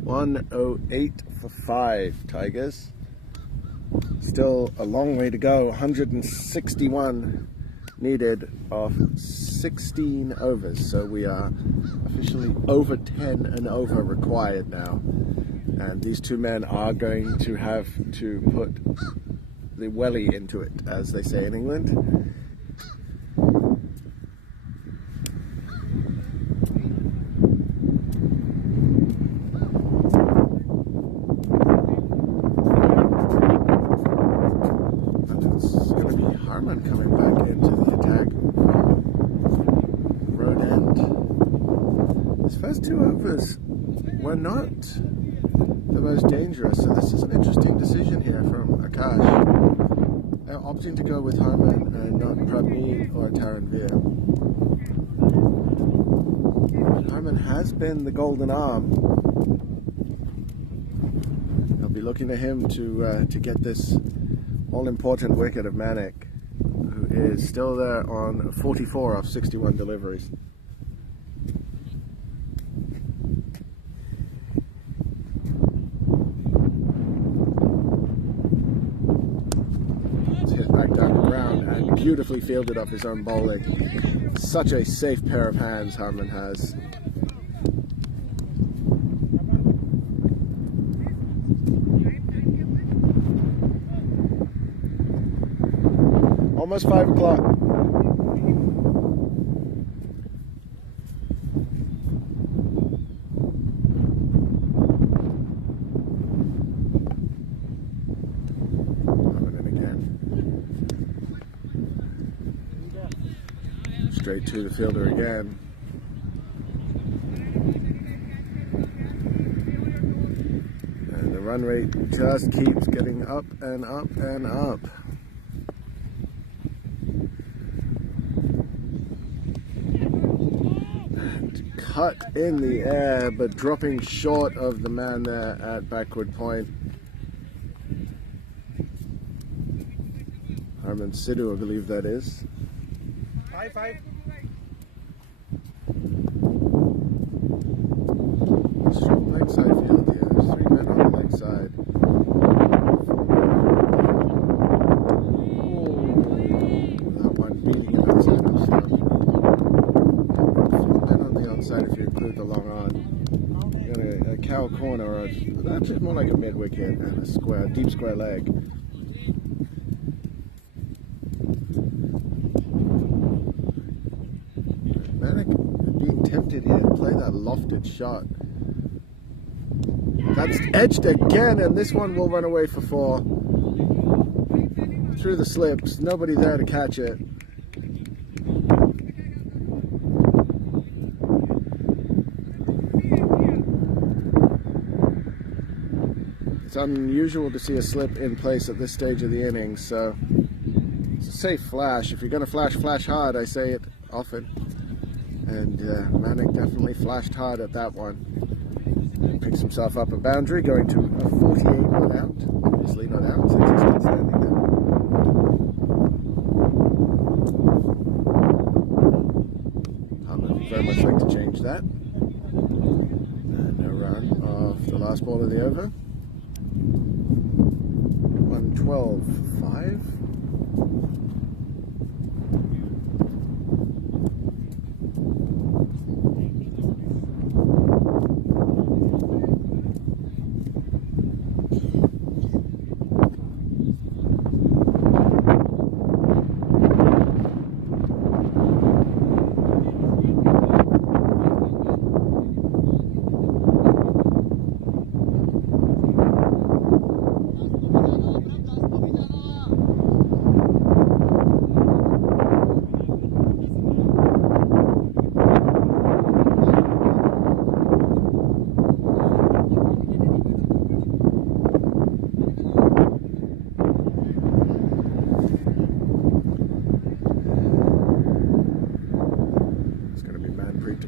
108 for 5, Tigers. Still a long way to go. 161 needed of 16 overs. So we are officially over 10 and over required now. And these two men are going to have to put the welly into it, as they say in England. And it's going to be Harman coming back into the attack from road end. His first 2 overs were not the most dangerous. So this is an interesting decision here from Akash. They're opting to go with Harman and not Praveen or Taranvir. Harman has been the golden arm. They'll be looking to him to get this all-important wicket of Manik, who is still there on 44 off 61 deliveries. It's hit back down the ground and beautifully fielded off his own bowling. Such a safe pair of hands Harman has. Almost 5 o'clock. Straight to the fielder again. And the run rate just keeps getting up and up and up. And cut in the air, but dropping short of the man there at backward point. Harman Sidhu, I believe that is. 5-5. Strong leg side field here. 3 men on the leg side. That one beating him outside of stuff. 4 men on the outside if you include the long on. You got a cow corner, or that's just more like a mid wicket and a square, deep square leg. Manik being tempted here to play that lofted shot. That's edged again, and this one will run away for 4. Through the slips, nobody there to catch it. It's unusual to see a slip in place at this stage of the innings, so it's a safe flash. If you're going to flash, flash hard. I say it often. And Manik definitely flashed hard at that one. Picks himself up a boundary, going to a 48 not out. Obviously not out since he's been standing there. I would very much like to change that. And a run off the last ball of the over. 112.5.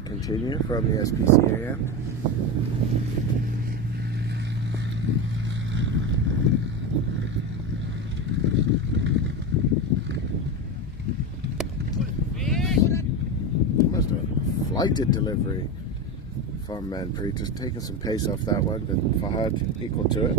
Continue from the SPCAM. Almost a flighted delivery from Manpreet, just taking some pace off that one, but Fahad equal to it.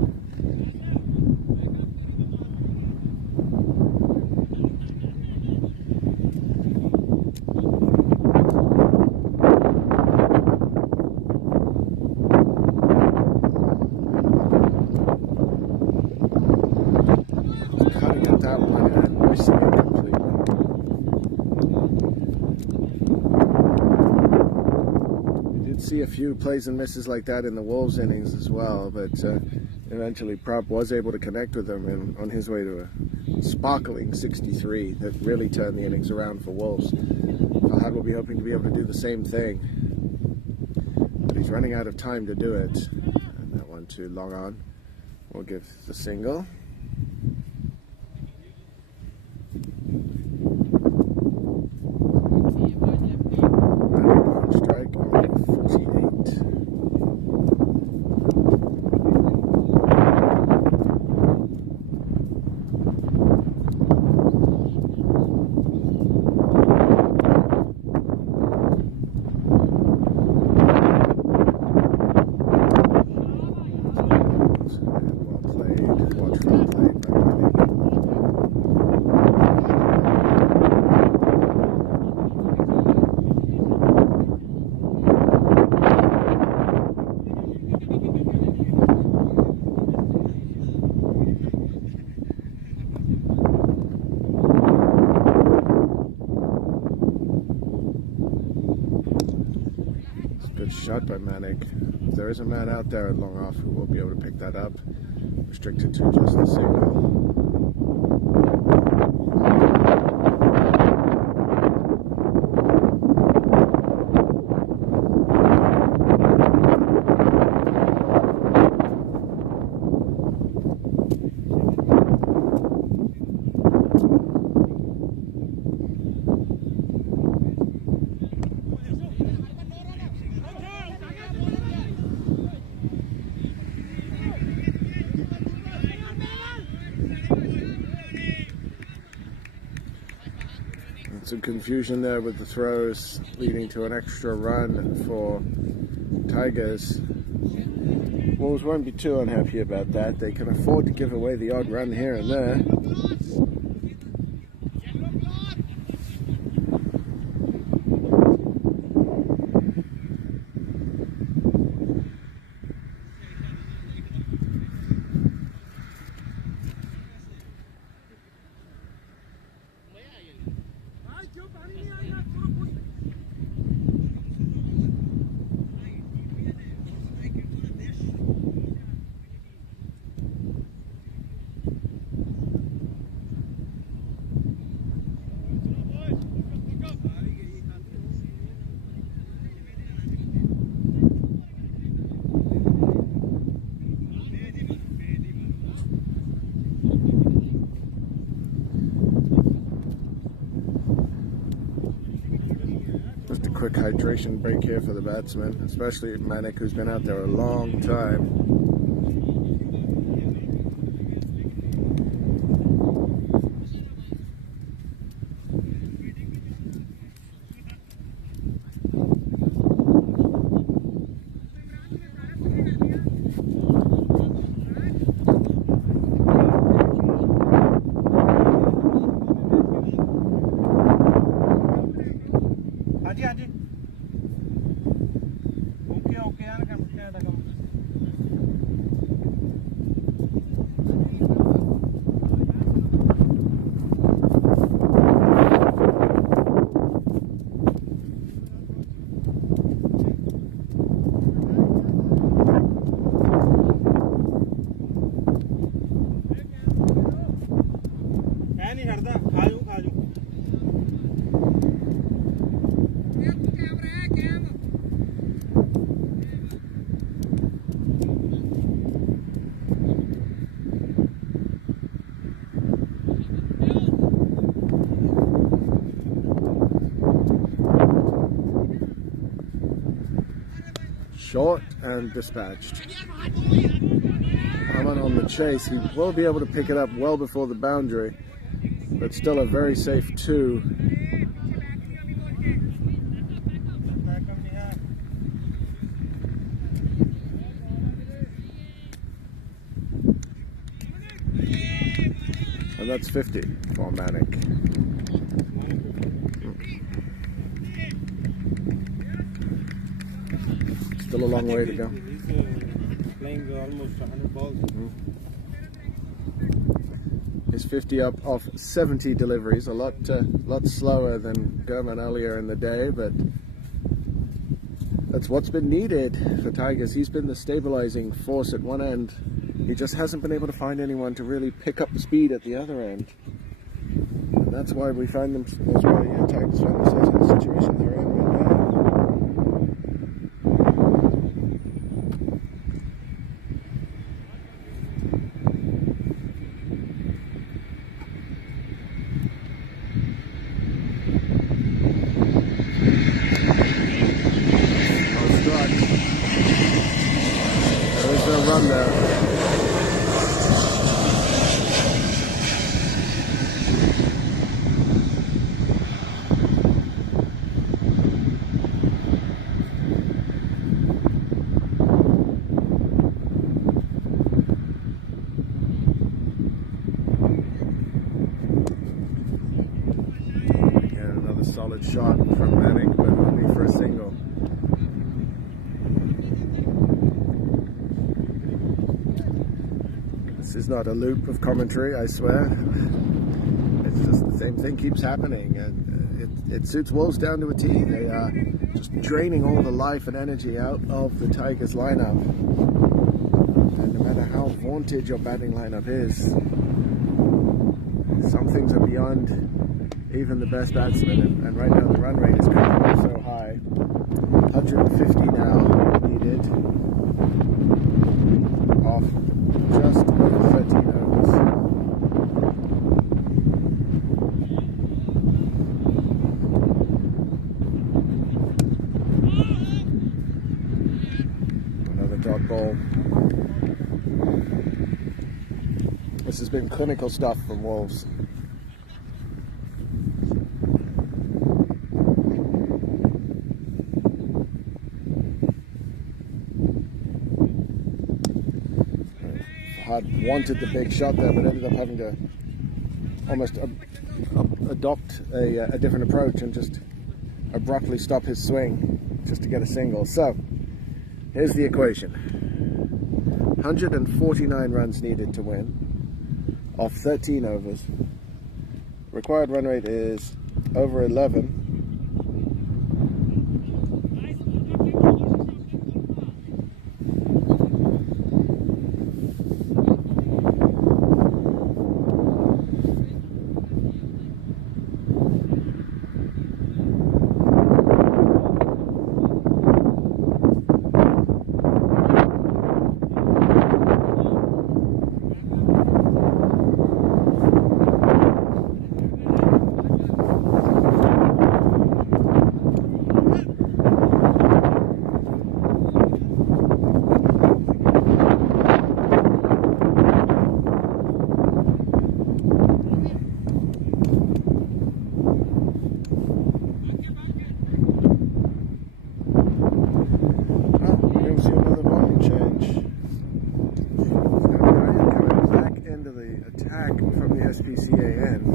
See a few plays and misses like that in the Wolves innings as well, but eventually Prop was able to connect with them on his way to a sparkling 63 that really turned the innings around for Wolves. Fahad will be hoping to be able to do the same thing, but he's running out of time to do it, and that one down to long on. We'll give the single. Strike on 48. Good shot by Manic. There is a man out there at long off who will be able to pick that up. Restricted to just the single. Some confusion there with the throws, leading to an extra run for Tigers. Wolves won't be too unhappy about that. They can afford to give away the odd run here and there. Just a quick hydration break here for the batsman, especially Manic, who's been out there a long time. Short and dispatched. Aman on the chase. He will be able to pick it up well before the boundary, but still a very safe 2. And that's 50 for Manic. Still a long way to go. He's playing almost 100 balls. His 50 up off 70 deliveries, a lot slower than Gurman earlier in the day, but that's what's been needed for Tigers. He's been the stabilizing force at one end. He just hasn't been able to find anyone to really pick up the speed at the other end. And that's why we find them, that's why Tigers find themselves in the situation they're in right now. on there. Solid shot from Manning, but only for a single. This is not a loop of commentary, I swear. It's just the same thing keeps happening, and it suits Wolves down to a T. They are just draining all the life and energy out of the Tigers lineup. And no matter how vaunted your batting lineup is, some things are beyond even the best batsmen, and right now the run rate is coming up so high. 150 now needed off just over 13 overs. Another dot ball. This has been clinical stuff from Wolves. Had wanted the big shot there, but ended up having to almost adopt a different approach and just abruptly stop his swing just to get a single. So here's the equation: 149 runs needed to win off 13 overs. Required run rate is over 11. SPCA end.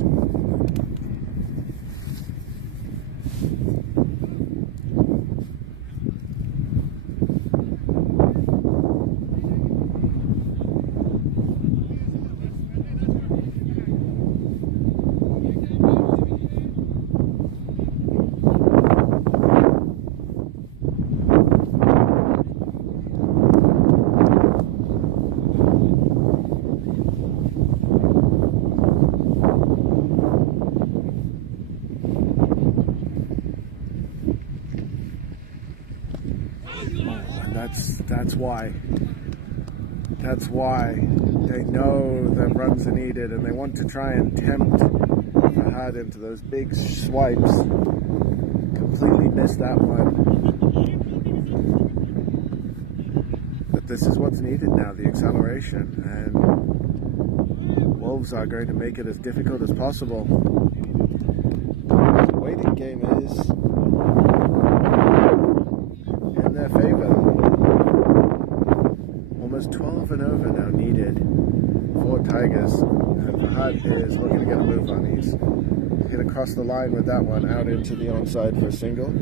That's why they know that runs are needed, and they want to try and tempt Fahad into those big swipes. Completely missed that one. But this is what's needed now, the acceleration, and Wolves are going to make it as difficult as possible. The waiting game is in their favor. Almost 12 and over now needed for Tigers, and Fahad is looking to get a move on. He's hit across the line with that one out into the onside for a single.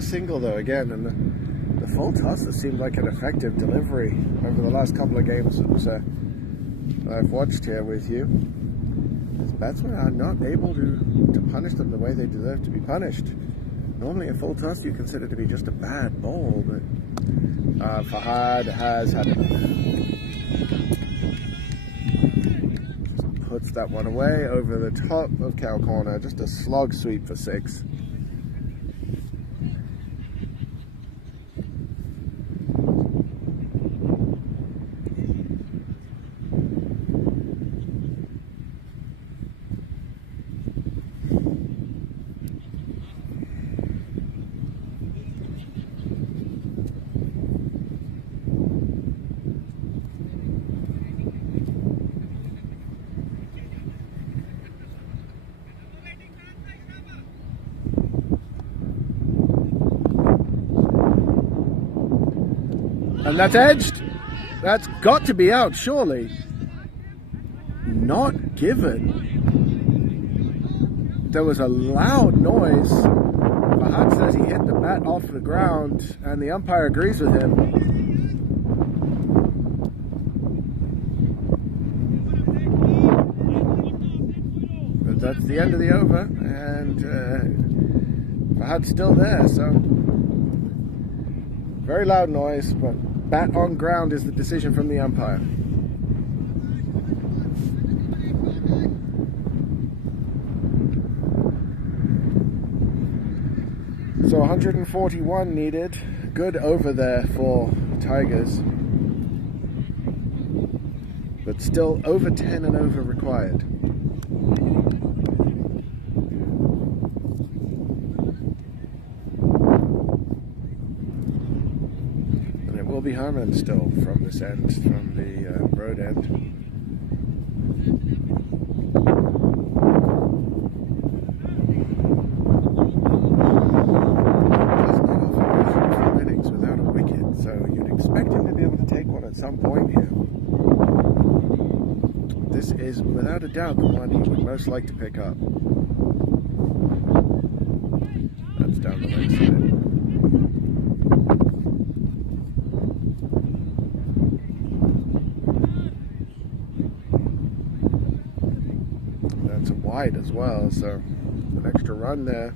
a single though again, and the full toss that seemed like an effective delivery over the last couple of games that I've watched here with you. These batsmen are not able to punish them the way they deserve to be punished. Normally a full toss you consider to be just a bad ball, but Fahad has had enough. Puts that one away over the top of cow corner. Just a slog sweep for 6. And that's edged. That's got to be out, surely. Not given. There was a loud noise. Fahad says he hit the bat off the ground, and the umpire agrees with him. But that's the end of the over, and Fahad's still there, so very loud noise, but bat on ground is the decision from the umpire. So 141 needed. Good over there for Tigers. But still over 10 and over required. Will be Harman still from this end, from the road end. Innings without a wicket, so you'd expect him to be able to take one at some point here. This is without a doubt the one he would most like to pick up. That's down the leg side. Wide as well, so an extra run there.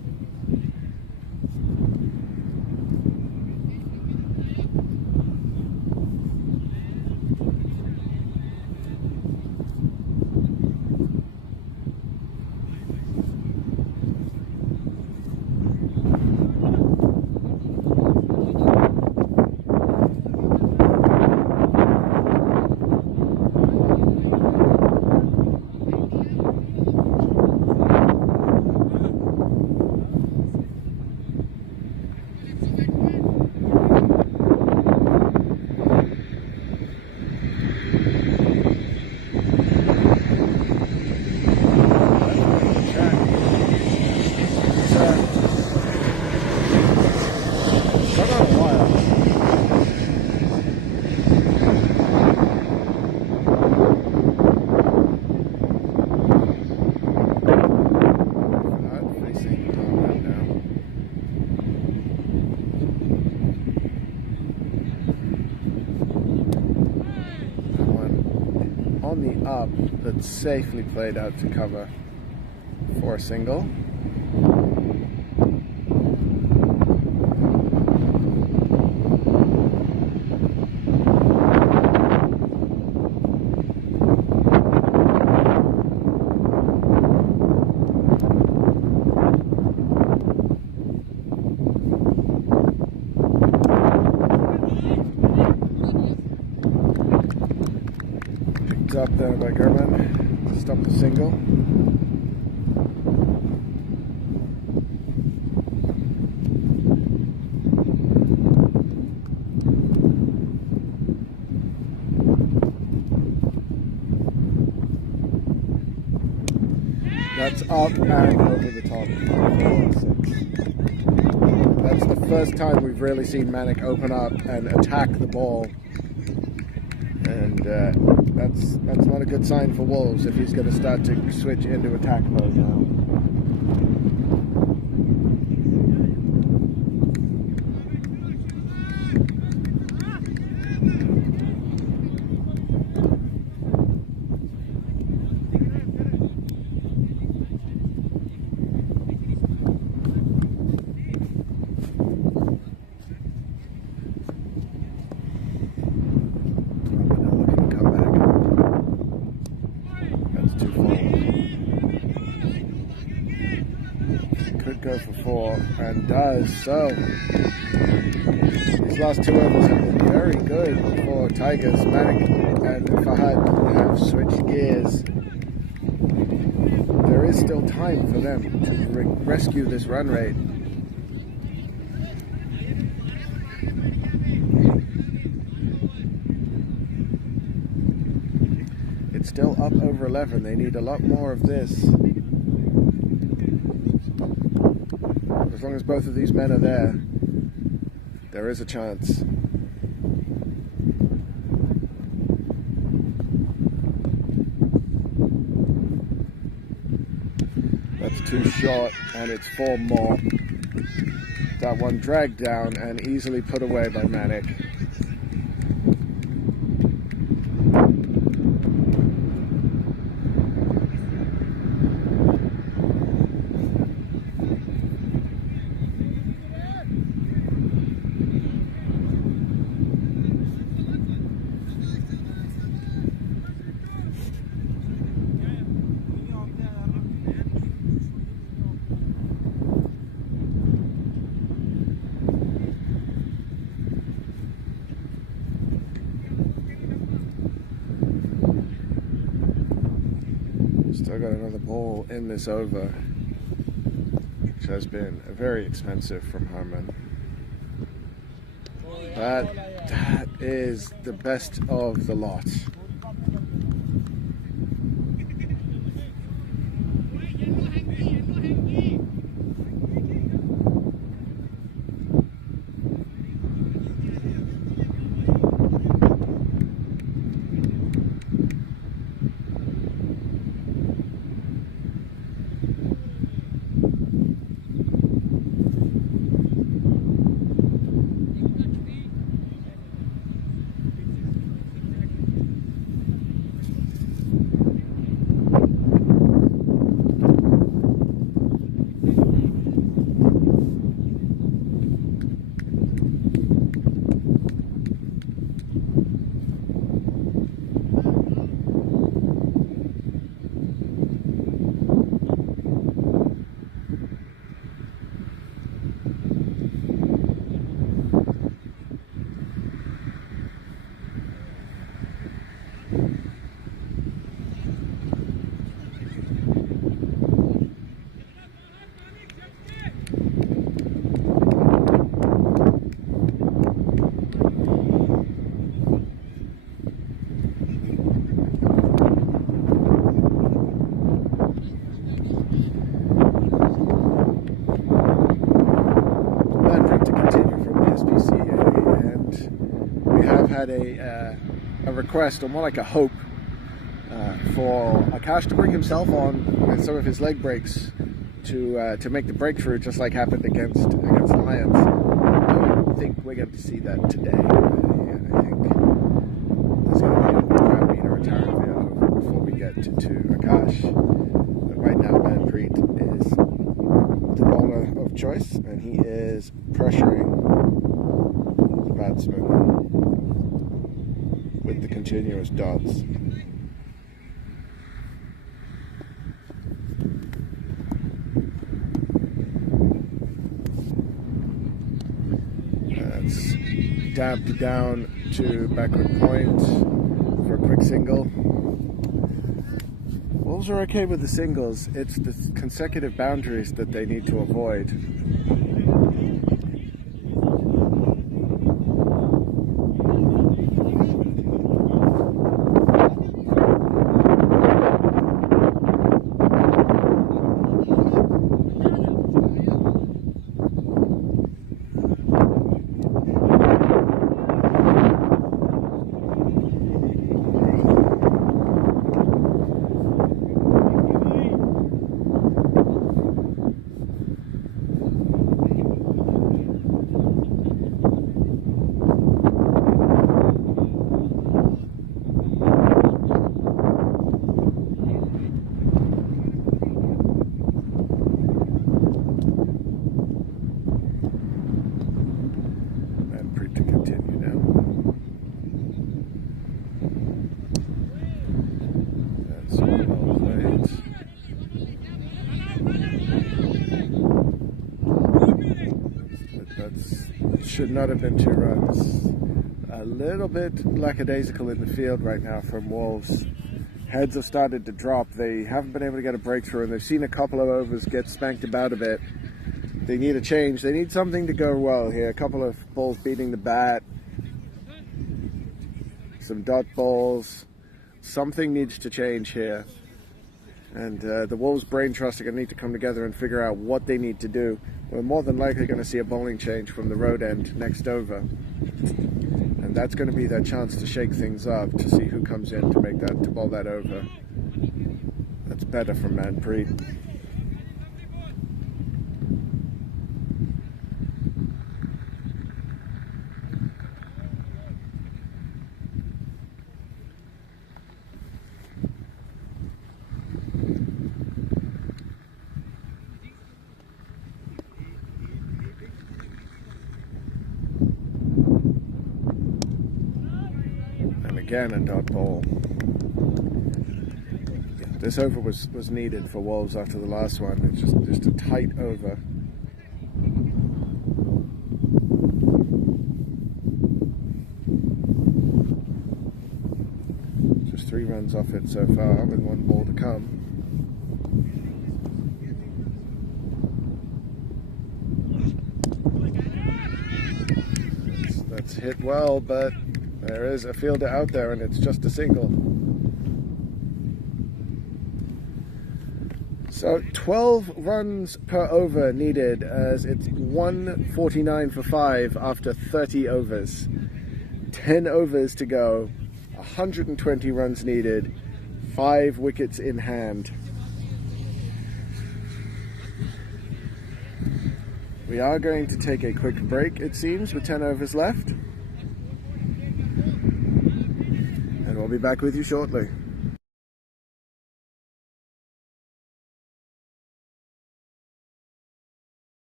Up, but safely played out to cover for a single. Up there by German to stop the single. That's up and over the top. That's the first time we've really seen Manic open up and attack the ball. And that's not a good sign for Wolves if he's going to start to switch into attack mode now. go for 4, and does so. These last 2 overs have been very good for Tigers. Manic and Fahad have switched gears. There is still time for them to rescue this run rate. It's still up over 11. They need a lot more of this. As long as both of these men are there, there is a chance. That's 2 short, and it's 4 more. That one dragged down and easily put away by Manic. Still got another ball in this over, which has been very expensive from Harman. That is the best of the lot. Had a request, or more like a hope, for Akash to bring himself on with some of his leg breaks to make the breakthrough, just like happened against Lions. I don't think we're going to see that today. I think there's going to be a crowd meter retirement video before we get to Akash. But right now, Manpreet is the bowler of choice, and he is pressuring the batsman with the continuous dots. That's dabbed down to backward point for a quick single. Wolves are okay with the singles. It's the consecutive boundaries that they need to avoid. should not have been 2 runs. A little bit lackadaisical in the field right now from Wolves. Heads have started to drop. They haven't been able to get a breakthrough, and they've seen a couple of overs get spanked about a bit. They need a change. They need something to go well here. A couple of balls beating the bat. Some dot balls. Something needs to change here. And the Wolves' brain trust are going to need to come together and figure out what they need to do. We're more than likely going to see a bowling change from the road end next over. And that's going to be their chance to shake things up, to see who comes in to make that, to bowl that over. That's better from Manpreet. Again, a dot ball. This over was needed for Wolves after the last one. It's just a tight over. Just 3 runs off it so far, with 1 ball to come. That's hit well, but there is a fielder out there, and it's just a single. So 12 runs per over needed, as it's 149 for 5 after 30 overs. 10 overs to go, 120 runs needed, 5 wickets in hand. We are going to take a quick break, it seems, with 10 overs left. And we'll be back with you shortly.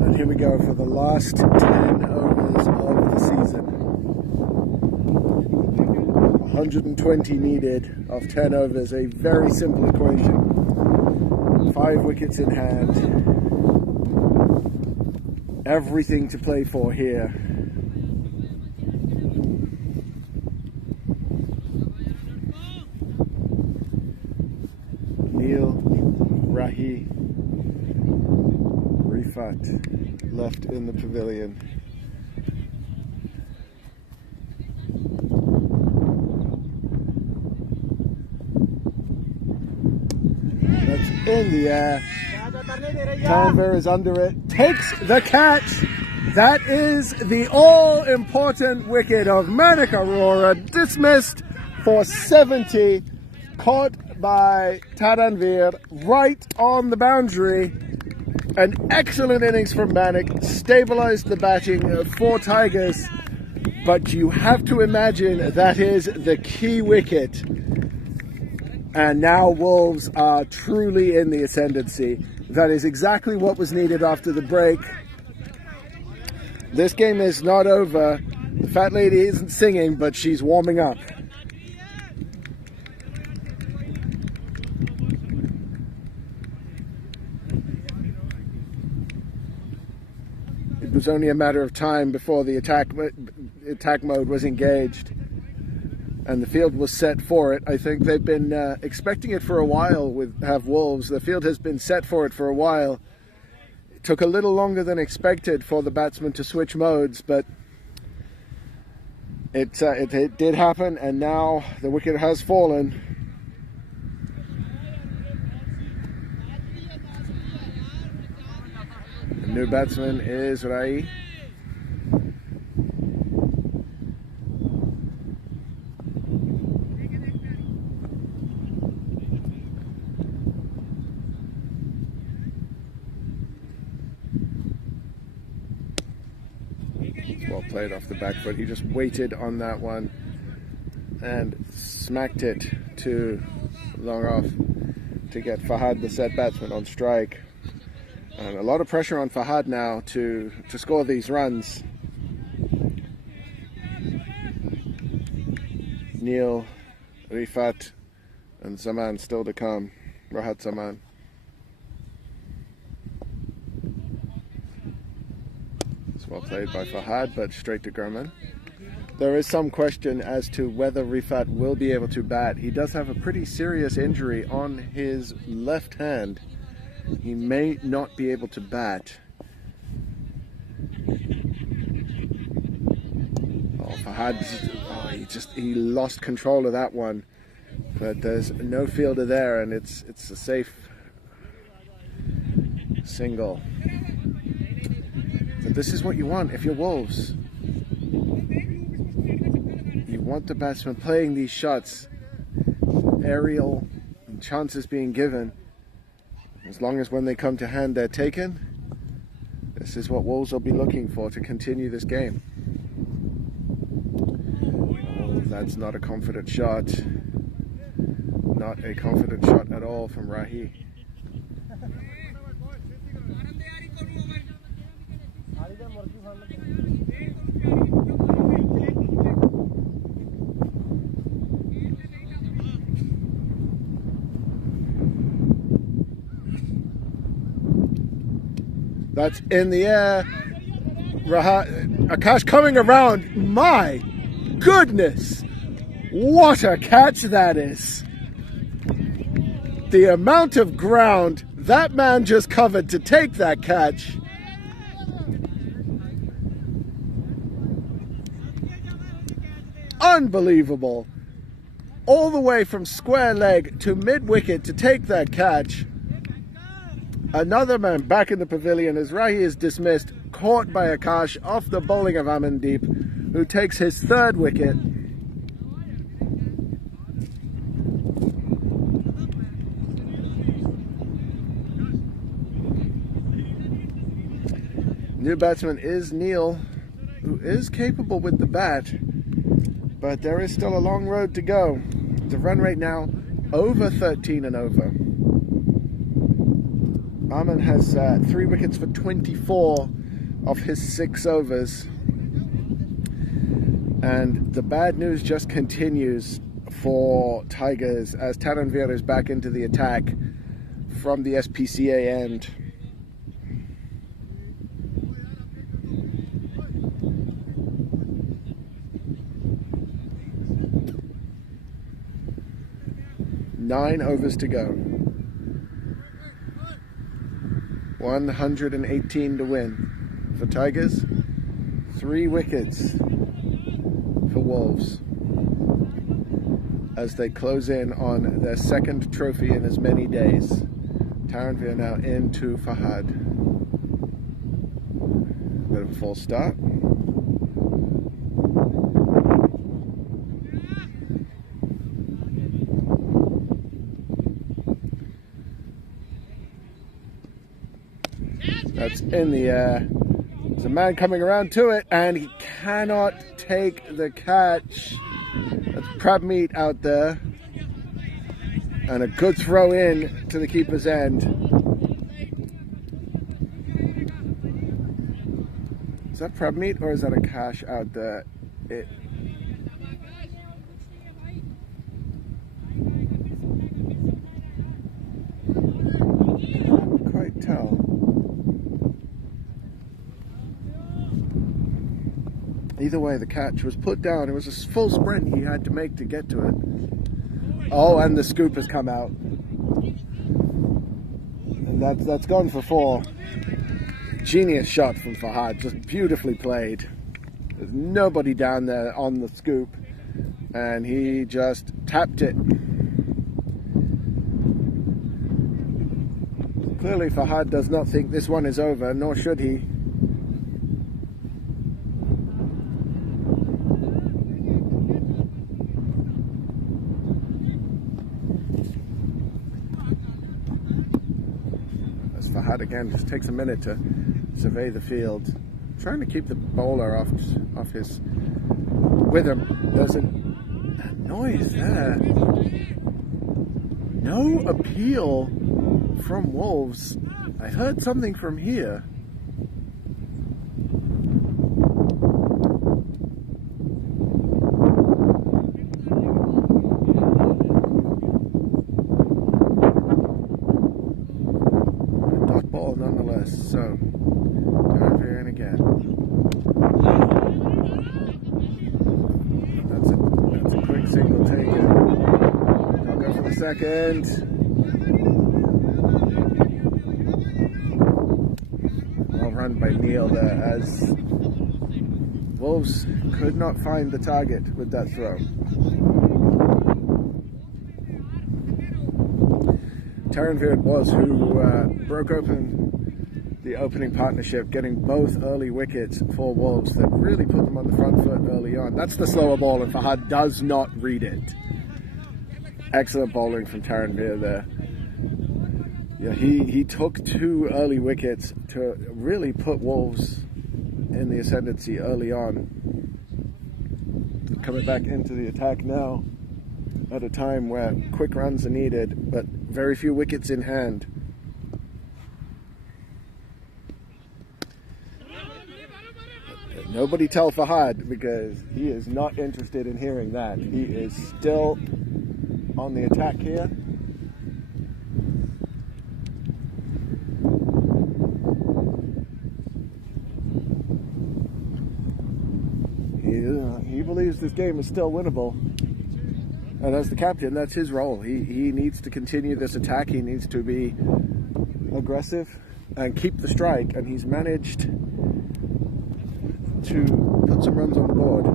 And here we go for the last 10 overs of the season. 120 needed of 10 overs, a very simple equation. 5 wickets in hand. Everything to play for here. Neil, Rahi, Rifat left in the pavilion. That's in the air. Tanvir is under it, takes the catch. That is the all-important wicket of Manik Arora, dismissed for 70, caught by Tanvir right on the boundary. An excellent innings from Manik, stabilized the batting for Tigers, but you have to imagine that is the key wicket. And now Wolves are truly in the ascendancy. That is exactly what was needed after the break. This game is not over. The fat lady isn't singing, but she's warming up. It was only a matter of time before the attack mode was engaged and the field was set for it. I think they've been expecting it for a while with Wolves. The field has been set for it for a while. It took a little longer than expected for the batsman to switch modes, but it did happen, and now the wicket has fallen. The new batsman is Rai. Well played off the back foot. He just waited on that one and smacked it to long off to get Fahad, the set batsman, on strike. And a lot of pressure on Fahad now to score these runs. Neil, Rifat, and Zaman still to come. Rahat Zaman. It's well played by Fahad, but straight to Gurman. There is some question as to whether Rifat will be able to bat. He does have a pretty serious injury on his left hand. He may not be able to bat. Oh, Fahad, he lost control of that one. But there's no fielder there, and it's a safe single. But this is what you want if you're Wolves. You want the batsman playing these shots, aerial, and chances being given. As long as when they come to hand they're taken, this is what Wolves will be looking for to continue this game. Oh, that's not a confident shot. Not a confident shot at all from Rahi. That's in the air. Akash coming around. My goodness. What a catch that is. The amount of ground that man just covered to take that catch. Unbelievable. All the way from square leg to mid-wicket to take that catch. Another man back in the pavilion as Rahi is dismissed, caught by Akash off the bowling of Amandeep, who takes his third wicket. New batsman is Neil, who is capable with the bat, but there is still a long road to go. The run rate now over 13 and over. Arman has 3 wickets for 24 of his 6 overs. And the bad news just continues for Tigers as Taranvir is back into the attack from the SPCA end. Nine overs to go. 118 to win for Tigers. 3 wickets for Wolves as they close in on their 2nd trophy in as many days. Taranvir now into Fahad. Bit of a false start. That's in the air. There's a man coming around to it, and he cannot take the catch. That's Prabmeet out there. And a good throw in to the keeper's end. Is that Prabmeet or is that a cash out there? Can't quite tell. Either way, the catch was put down. It was a full sprint he had to make to get to it. Oh, and the scoop has come out. And that's gone for 4. Genius shot from Fahad, just beautifully played. There's nobody down there on the scoop. And he just tapped it. Clearly Fahad does not think this one is over, nor should he. Fahad again just takes a minute to survey the field, trying to keep the bowler off his with him. There's a noise there. No appeal from Wolves. I heard something from here. Nonetheless, so Taranvir in again. That's a quick single taken. I'll go for the second. Well run by Neil there as Wolves could not find the target with that throw. Taranvir was who broke open the opening partnership, getting both early wickets for Wolves that really put them on the front foot early on. That's the slower ball, and Fahad does not read it. Excellent bowling from Taranvir there. Yeah, he took 2 early wickets to really put Wolves in the ascendancy early on. Coming back into the attack now at a time where quick runs are needed, but very few wickets in hand. Nobody tell Fahad, because he is not interested in hearing that. He is still on the attack here. He believes this game is still winnable. And as the captain, that's his role. He needs to continue this attack. He needs to be aggressive and keep the strike. And he's managed to put some runs on the board.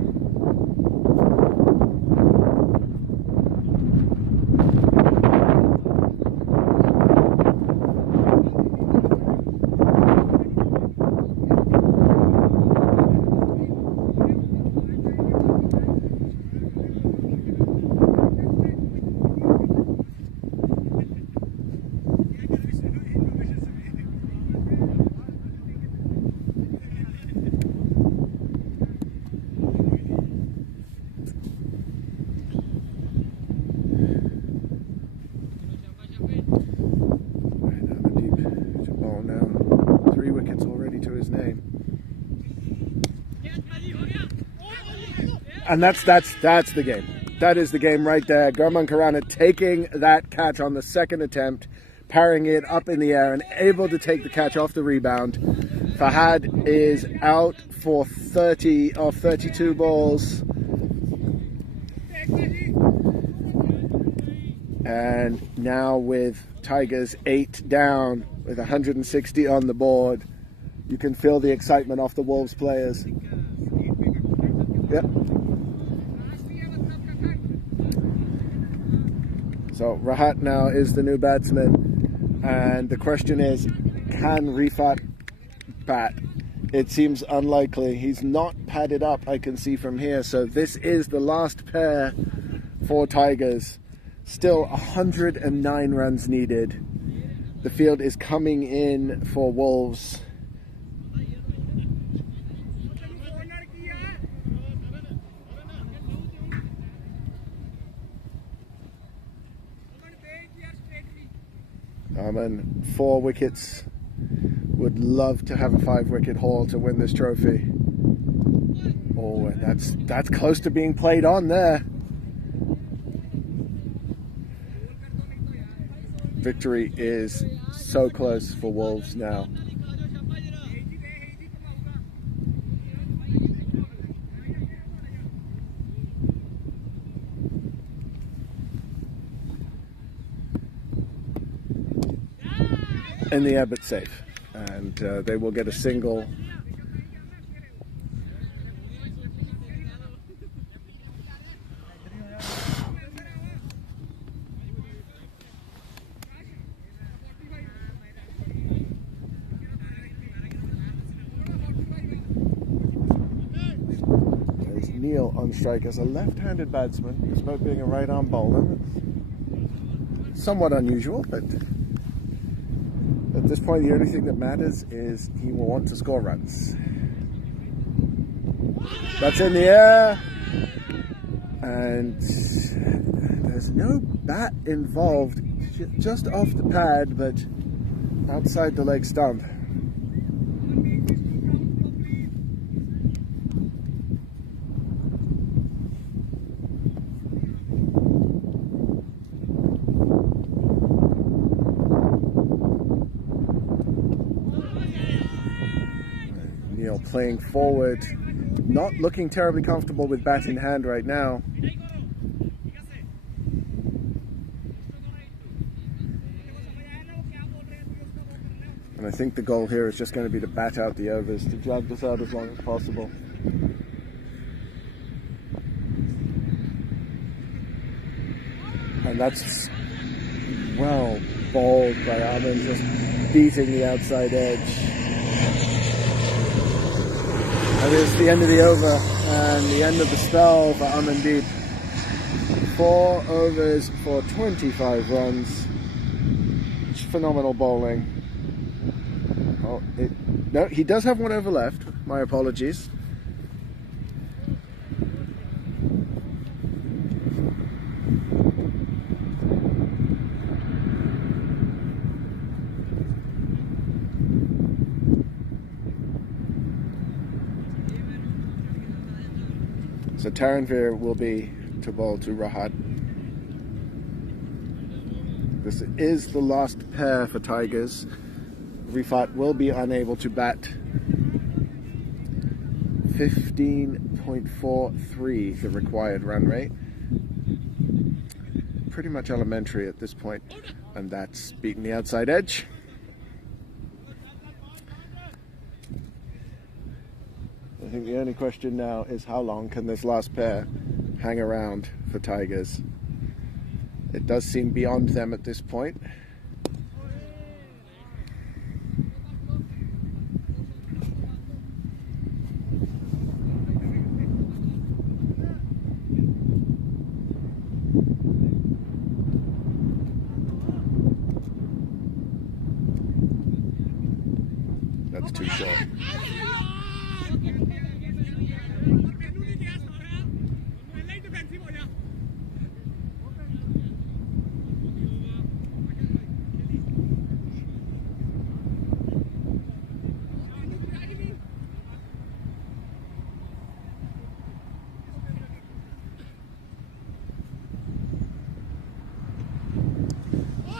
And that's the game. That is the game right there. Gurman Khurana taking that catch on the second attempt, parrying it up in the air and able to take the catch off the rebound. Fahad is out for 30 of 32 balls. And now with Tigers 8 down with 160 on the board, you can feel the excitement off the Wolves players. Yep. So Rahat now is the new batsman, and the question is, can Rifat bat? It seems unlikely. He's not padded up, I can see from here, so this is the last pair for Tigers. Still 109 runs needed. The field is coming in for Wolves. And 4 wickets. Would love to have a 5-wicket haul to win this trophy. Oh, and that's close to being played on there. Victory is so close for Wolves now. In the air, but safe, and they will get a single. There's Neil on strike as a left-handed batsman, despite being a right-arm bowler. Somewhat unusual, but at this point, the only thing that matters is he will want to score runs. That's in the air, and there's no bat involved, just off the pad, but outside the leg stump. Playing forward, not looking terribly comfortable with bat in hand right now. And I think the goal here is just going to be to bat out the overs, to drag this out as long as possible. And that's well bowled by Armin, just beating the outside edge. That is the end of the over and the end of the spell for Amandeep. 4 overs for 25 runs. Phenomenal bowling. Oh, no, he does have 1 over left. My apologies. So Taranveer will be to bowl to Rahat. This is the last pair for Tigers. Rifat will be unable to bat. 15.43 the required run rate. Pretty much elementary at this point, and that's beaten the outside edge. I think the only question now is how long can this last pair hang around for Tigers. It does seem beyond them at this point. That's too short.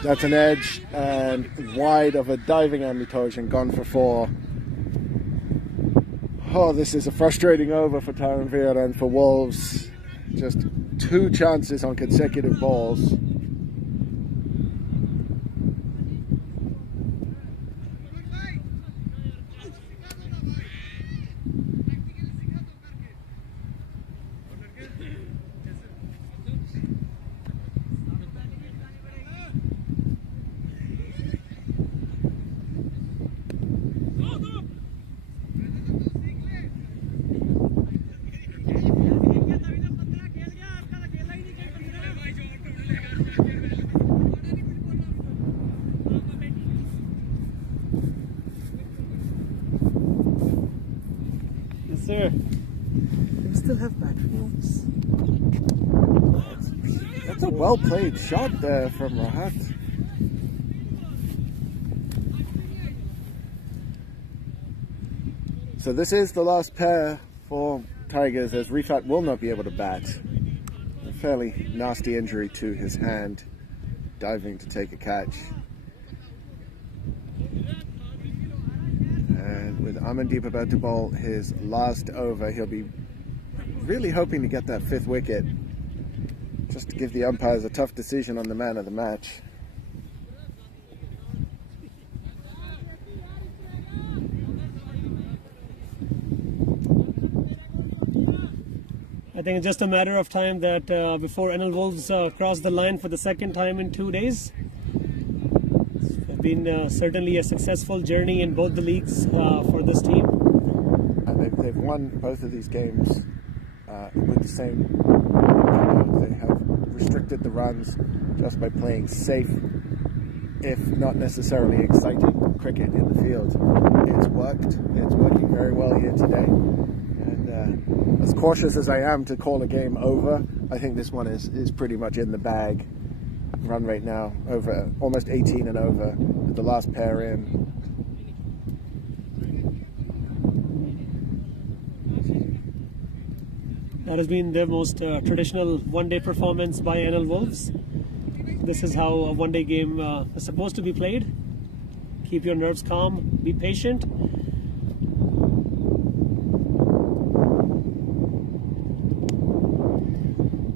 That's an edge and wide of a diving ambutation, gone for 4. Oh, this is a frustrating over for Tyrone Vera and for Wolves. Just 2 chances on consecutive balls. Sir, you still have batteries. That's a well played shot there from Rahat. So this is the last pair for Tigers, as Rifat will not be able to bat. A fairly nasty injury to his hand, diving to take a catch. And with Amandeep about to bowl his last over, he'll be really hoping to get that 5th wicket, just to give the umpires a tough decision on the man of the match. I think it's just a matter of time that before NL Wolves cross the line for the 2nd time in 2 days. It's been certainly a successful journey in both the leagues for this team. And they've won both of these games with the same. They have restricted the runs just by playing safe, if not necessarily exciting, cricket in the field. It's worked. It's working very well here today. And as cautious as I am to call a game over, I think this one is pretty much in the bag. Run rate now over almost 18 and over, with the last pair in. That has been their most traditional one-day performance by NL Wolves. This is how a one-day game is supposed to be played. Keep your nerves calm, be patient.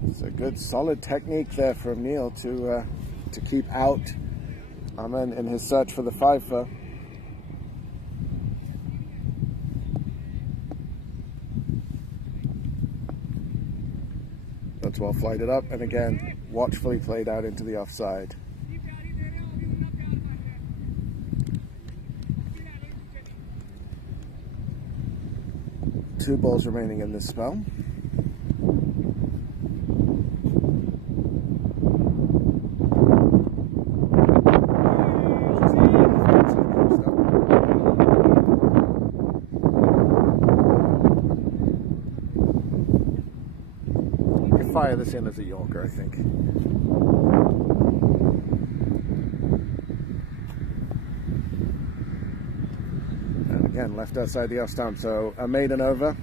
It's a good solid technique there from Neil to keep out Aman in his search for the 5-for. That's well flighted up, and again watchfully played out into the offside. Two balls remaining in this spell. Fire this in as a Yorker, I think. And again, left outside the off stump, so a maiden over.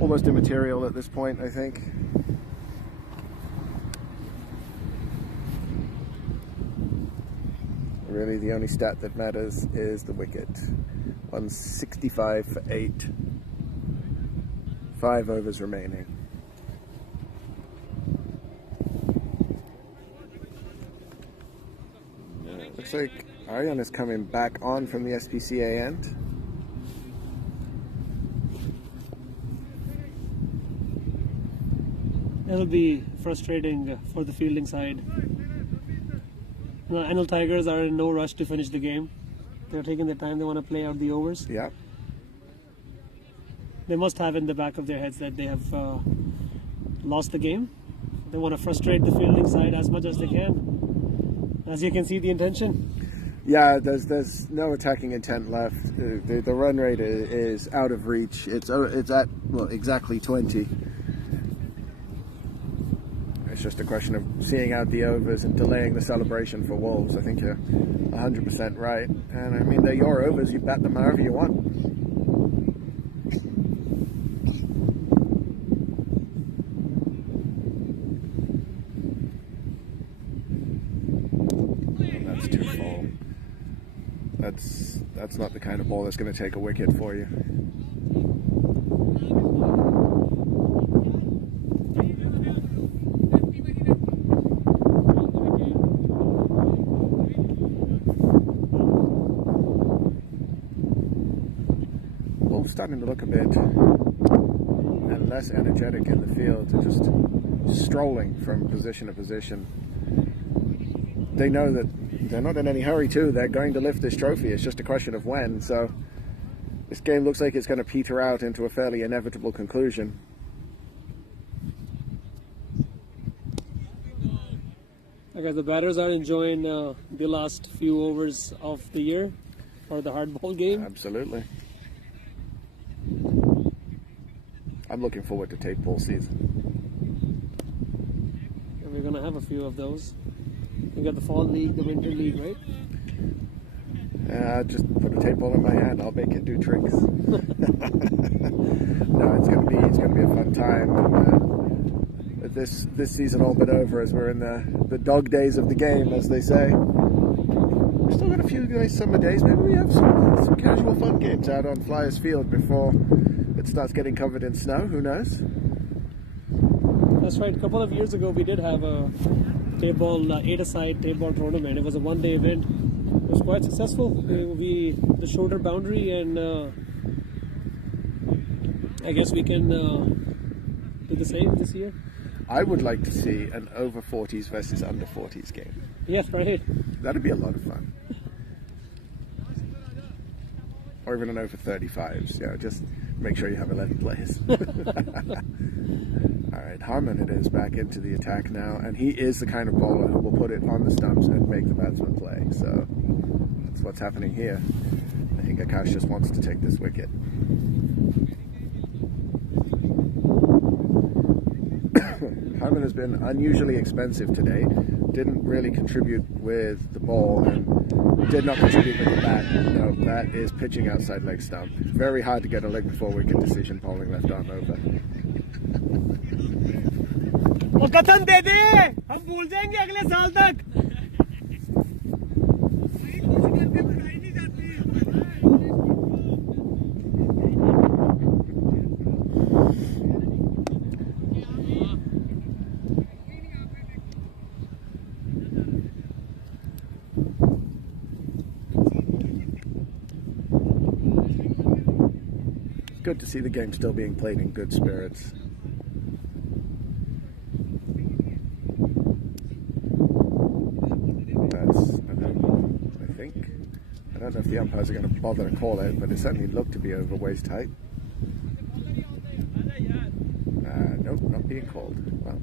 Almost immaterial at this point, I think. Really, the only stat that matters is the wicket. 165 for 8. 5 overs remaining. Looks like Aryan is coming back on from the SPCA end. It'll be frustrating for the fielding side. The NL Tigers are in no rush to finish the game. They're taking the time, they want to play out the overs. Yeah. They must have in the back of their heads that they have lost the game. They want to frustrate the fielding side as much as they can. As you can see, the intention. Yeah, there's no attacking intent left. The run rate is out of reach. It's at, well, exactly 20. It's just a question of seeing out the overs and delaying the celebration for Wolves. I think you're 100% right. And I mean, they're your overs. You bat them however you want. That's not the kind of ball that's going to take a wicket for you. Wolves starting to look a bit and less energetic in the field. They're just strolling from position to position. They know that they're not in any hurry too. They're going to lift this trophy. It's just a question of when. So this game looks like it's going to peter out into a fairly inevitable conclusion. I guess the batters are enjoying the last few overs of the year for the hardball game. Absolutely. I'm looking forward to tape ball season. And we're going to have a few of those. We got the fall league, the winter league, right? Just put a tape ball in my hand. I'll make it do tricks. No, it's going to be a fun time. This season all but over as we're in the dog days of the game, as they say. We've still got a few nice summer days. Maybe we have some casual fun games out on Flyers Field before it starts getting covered in snow. Who knows? That's right. A couple of years ago, we did have a tape ball, 8-a-side tape ball tournament. It was a one-day event. It was quite successful. We the shorter boundary, and I guess we can do the same this year. I would like to see an over 40s versus under 40s game. Yeah, right. That'd be a lot of fun. Or even an over 35s. You know, just make sure you have 11 players. All right, Harman it is back into the attack now, and he is the kind of bowler who will put it on the stumps and make the batsman play. So that's what's happening here. I think Akash just wants to take this wicket. Harman has been unusually expensive today. Didn't really contribute with the ball and did not contribute with the bat. No, that is pitching outside leg stump. Very hard to get a leg before wicket decision bowling left arm over. वो कथन दे दे, हम भूल जाएंगे अगले साल तक. Good to see the game still being played in good spirits. I don't know if the umpires are going to bother to call it, but it certainly looked to be over waist height. Nope, not being called. Well.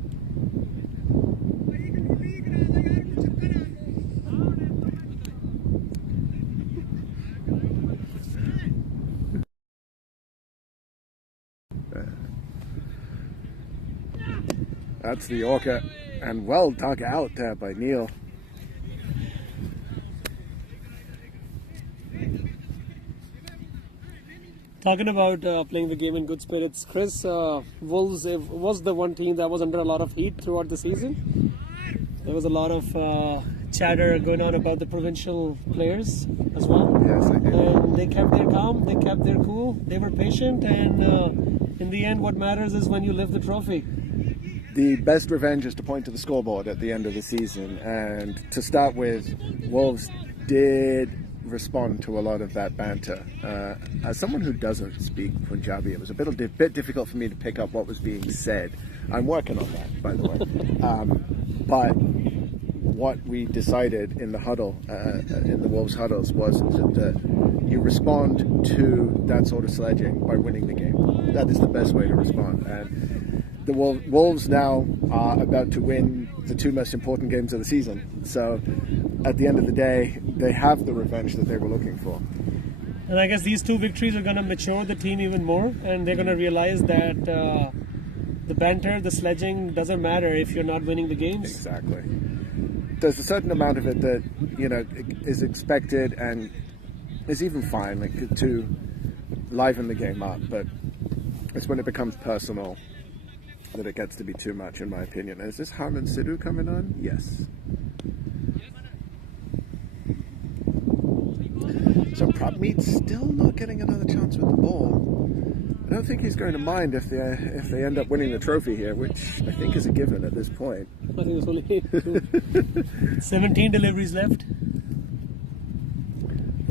That's the Yorker, and well dug out there by Neil. Talking about playing the game in good spirits, Chris, Wolves was the one team that was under a lot of heat throughout the season. There was a lot of chatter going on about the provincial players as well. Yes, I did. And they kept their calm, they kept their cool, they were patient, and in the end what matters is when you lift the trophy. The best revenge is to point to the scoreboard at the end of the season, and to start with, Wolves did respond to a lot of that banter. As someone who doesn't speak Punjabi, it was a bit difficult for me to pick up what was being said. I'm working on that, by the way. But what we decided in the huddle, in the Wolves huddles, was that you respond to that sort of sledging by winning the game. That is the best way to respond. And the Wolves now are about to win the two most important games of the season. So at the end of the day, they have the revenge that they were looking for. And I guess these two victories are going to mature the team even more, and they're going to realize that the banter, the sledging doesn't matter if you're not winning the games. Exactly. There's a certain amount of it that, you know, is expected and is even fine, like, to liven the game up, but it's when it becomes personal that it gets to be too much, in my opinion. Is this Harman Sidhu coming on? Yes. Propmeet's still not getting another chance with the ball. I don't think he's going to mind if they end up winning the trophy here, which I think is a given at this point. I think it's only 17 deliveries left.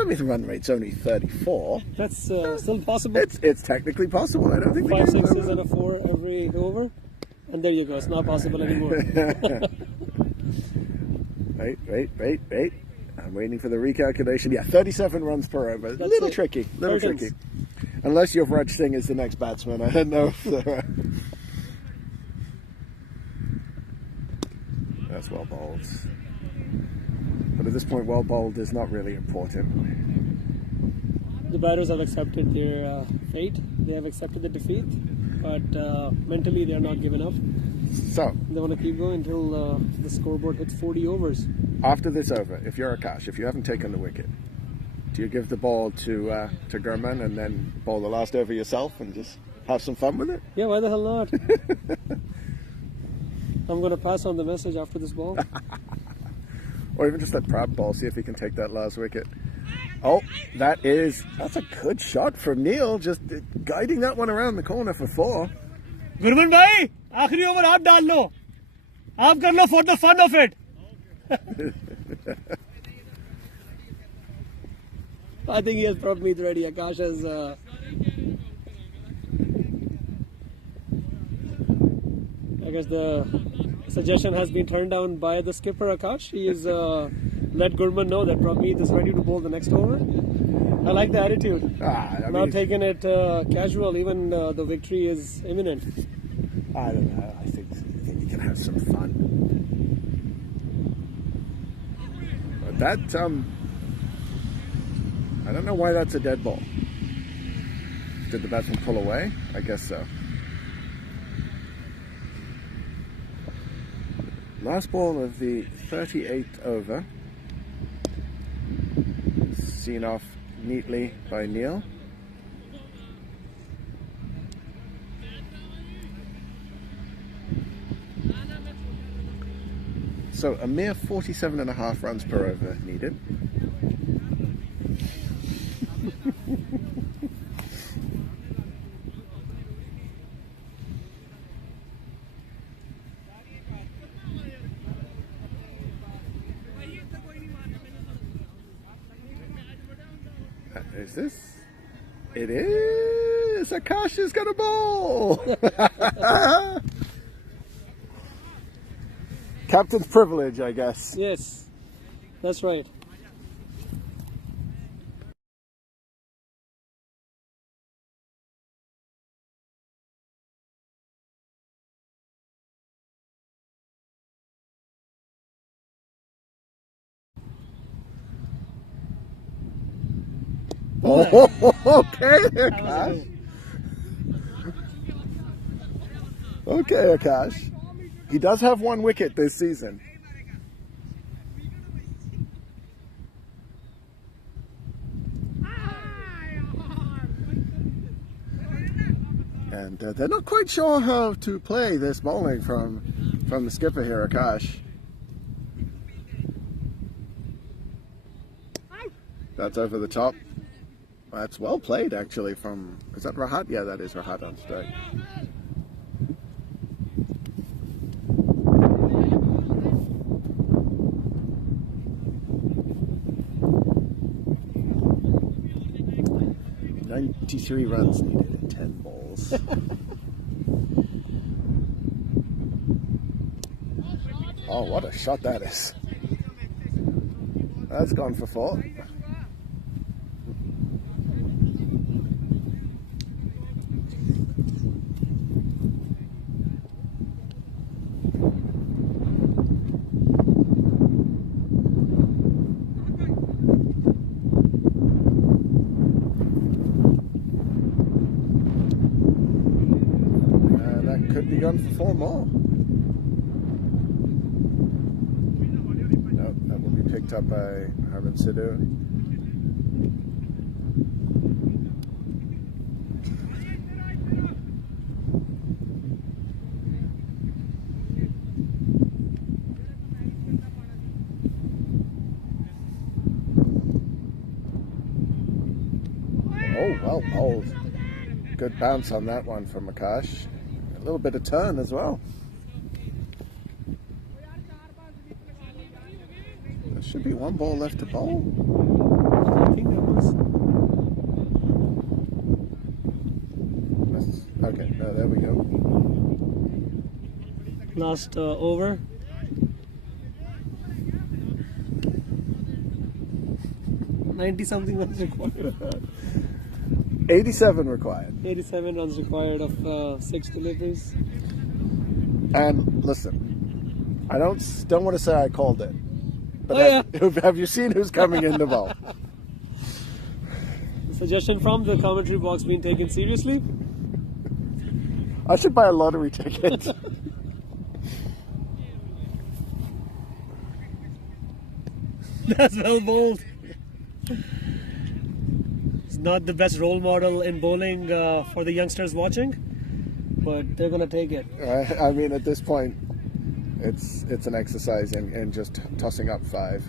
I mean, the run rate's only 34. That's still possible. It's technically possible. I don't think 5 sixes and a 4 every over. And there you go. It's not possible anymore. Wait. I'm waiting for the recalculation. Yeah, 37 runs per over. That's Little it. tricky. Curtains. Unless Yuvraj Singh is the next batsman. I don't know if they're... That's well bowled. But at this point, well bowled is not really important. The batters have accepted their fate. They have accepted the defeat. But mentally, they are not giving up. So, They want to keep going until the scoreboard hits 40 overs. after this over, if you're Akash, if you haven't taken the wicket, do you give the ball to Gurman and then bowl the last over yourself and just have some fun with it? Yeah, why the hell not? I'm going to pass on the message after this ball. Or even just let Prab ball, see if he can take that last wicket. Oh, that's a good shot from Neil, just guiding that one around the corner for 4. Gurman bhai, आखिरी over आप डाल लो. आप कर लो for the fun of it. I think he has Propmeet ready. Akash has I guess the suggestion has been turned down by the skipper Akash. He is let Gurman know that Propmeet is ready to bowl the next over. I like the attitude. Not taking it casual, even the victory is imminent. I don't know. I think you can have some fun. But that I don't know why that's a dead ball. Did the batsman pull away? I guess so. Last ball of the 38th over. Seen off neatly by Neil. So a mere 47.5 runs per over needed. Is this? It is! Akash is gonna bowl! Captain's privilege, I guess. Yes, that's right. Oh, okay, Akash. Okay, Akash. He does have 1 wicket this season. And they're not quite sure how to play this bowling from the skipper here, Akash. That's over the top. That's well played, actually, from... Is that Rahat? Yeah, that is Rahat on strike. "93 runs needed in 10 balls." Oh, what a shot that is. That's gone for 4. Could be gone for 4 more. No, that will be picked up by Harman Sidhu. Oh, good bounce on that one from Akash. A little bit of turn as well. There should be one ball left to bowl. I think there was. Okay, no, there we go. Last over. 90 something runs required. 87 required. 87 runs required of 6 deliveries. And listen, I don't want to say I called it, but have you seen who's coming in the ball? Suggestion from the commentary box being taken seriously? I should buy a lottery ticket. That's well bowled. It's not the best role model in bowling for the youngsters watching, but they're gonna take it. I mean, at this point, it's an exercise in just tossing up 5.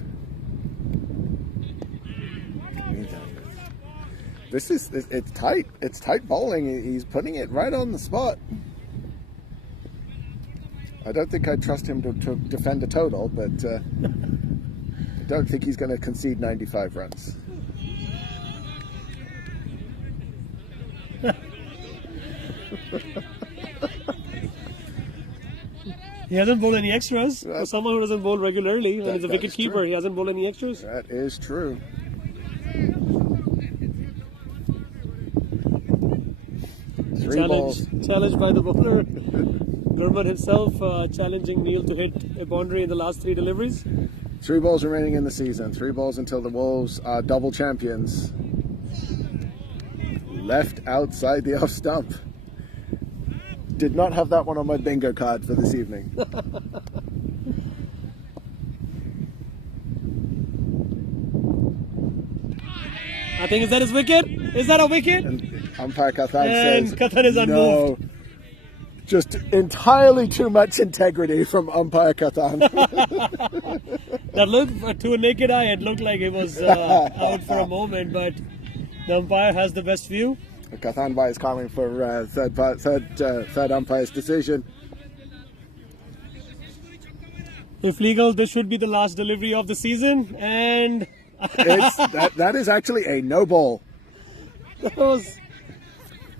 It's tight. It's tight bowling. He's putting it right on the spot. I don't think I'd trust him to defend a total, but I don't think he's going to concede 95 runs. He hasn't bowled any extras. For someone who doesn't bowl regularly, and he's a wicket keeper, he hasn't bowled any extras. That is true. Challenge by the bowler. Liverman himself challenging Neil to hit a boundary in the last 3 deliveries. 3 balls remaining in the season. 3 balls until the Wolves are double champions. Left outside the off stump. Did not have that one on my bingo card for this evening. I think, is that his wicket? Is that a wicket? And umpire Kathan and says, Kathan is unmoved. No. Just entirely too much integrity from umpire Kathan. That looked, to a naked eye, it looked like it was out for a moment, but the umpire has the best view. Kathan is calling for third umpire's decision. If legal, this should be the last delivery of the season, and that is actually a no ball.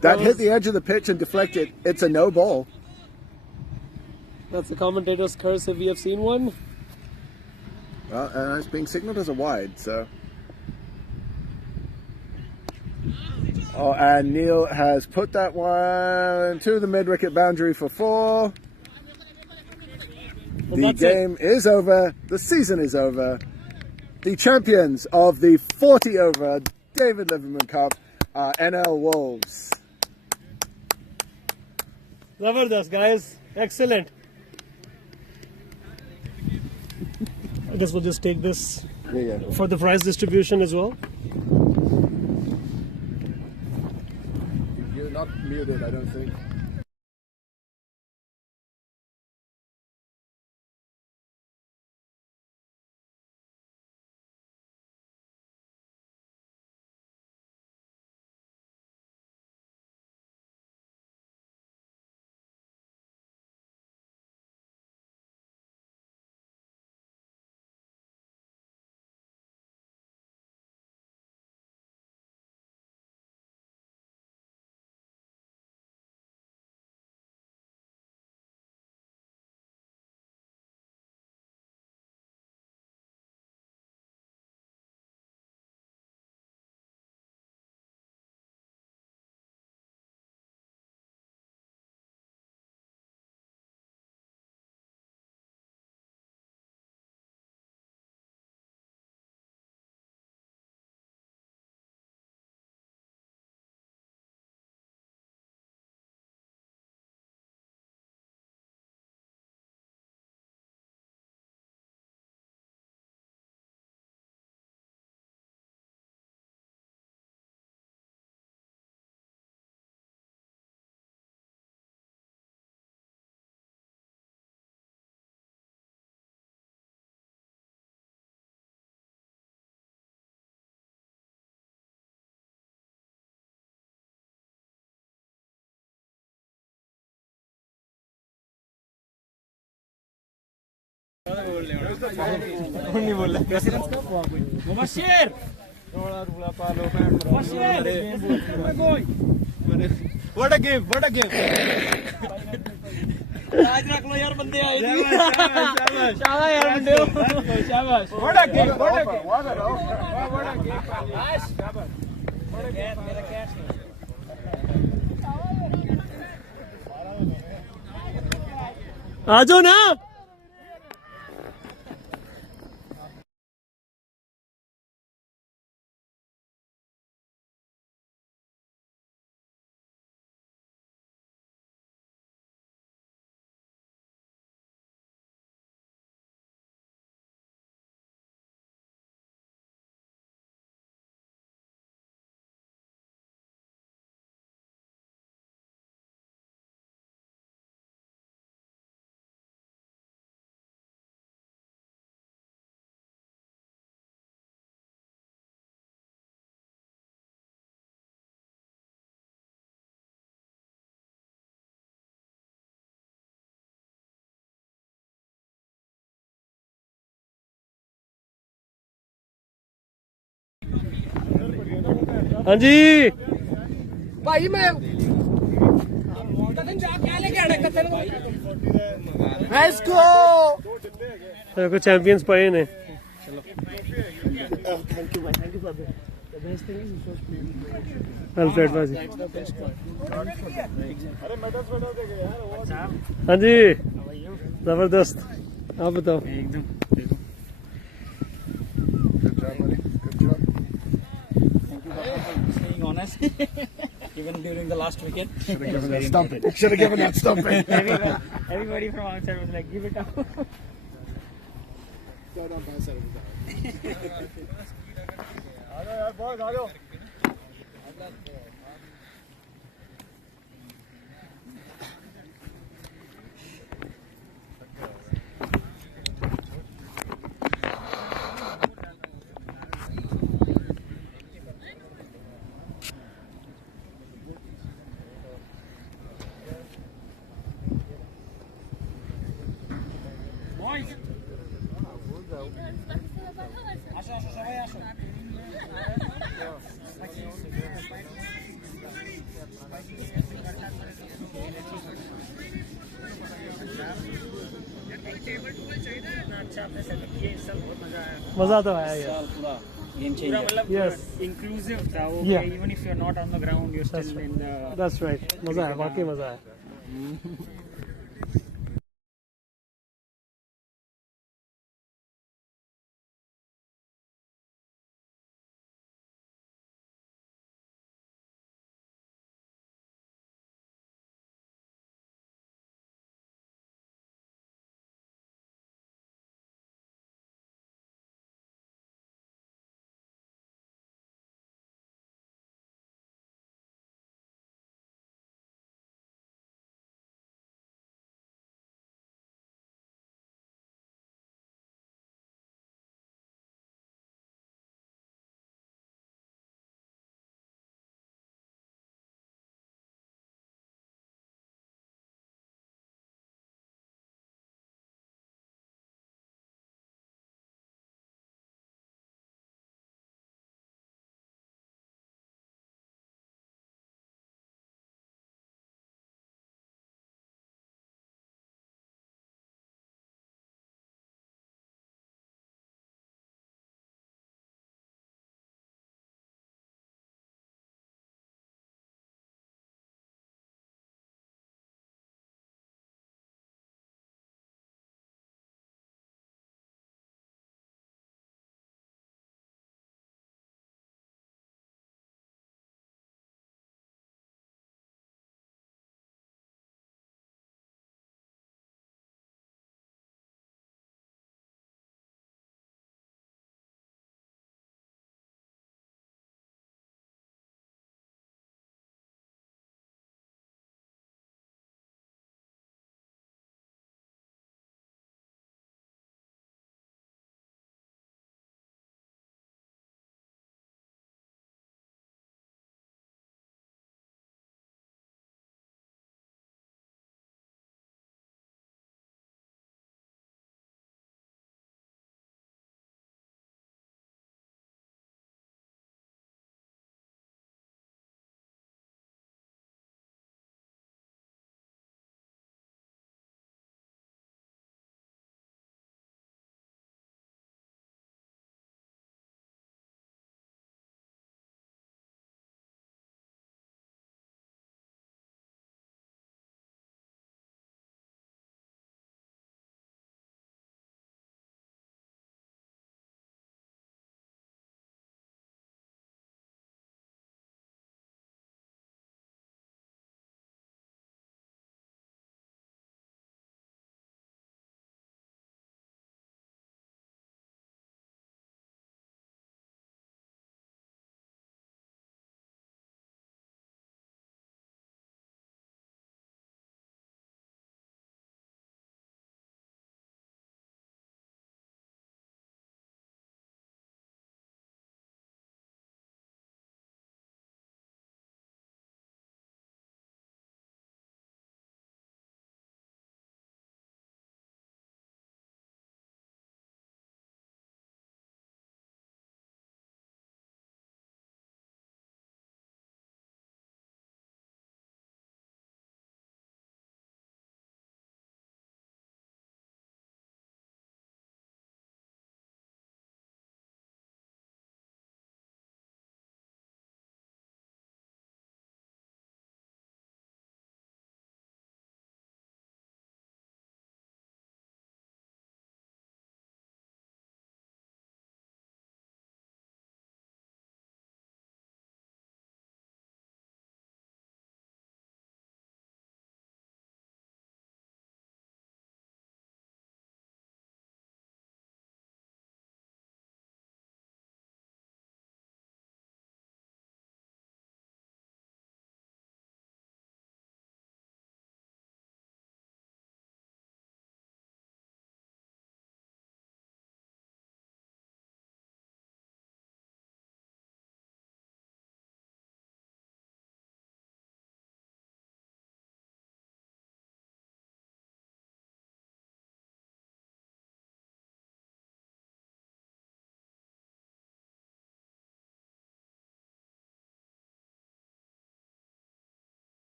That hit the edge of the pitch and deflected. It's a no ball. That's the commentator's curse if we have seen one. Well, it's being signaled as a wide, so. Oh, and Neil has put that one to the mid-wicket boundary for 4. The game is over. The season is over. The champions of the 40-over David Liverman Cup are NL Wolves. Zabardast, guys. Excellent. I guess we'll just take this for the prize distribution as well. You're not muted, I don't think. नहीं बोल Mubashir What a game! What a game! आज रख लो यार बंदे आए शाबाश यार बंदे शाबाश What a game! What a game! What a game! शाबाश मेरा कैच आ जाओ ना हाँ जी भाई मैं कदम जा क्या लेके आना कदम लेट्स गो को चैंपियंस पाए ने thank you for the best thing is Alfred बाजी अरे मेडल्स दे गए यार हाँ जी जबरदस्त आप बताओ एकदम Good job, buddy. Good job. staying honest even during the last wicket Should have given that stumping. Should have given that stumping. everybody from outside was like give it up मजा तो आया यार पूरा गेम चेंजर मतलब yes inclusive था वो Yeah. even if you're not on the ground you're still in the that's right मजा आया वाकई मजा आया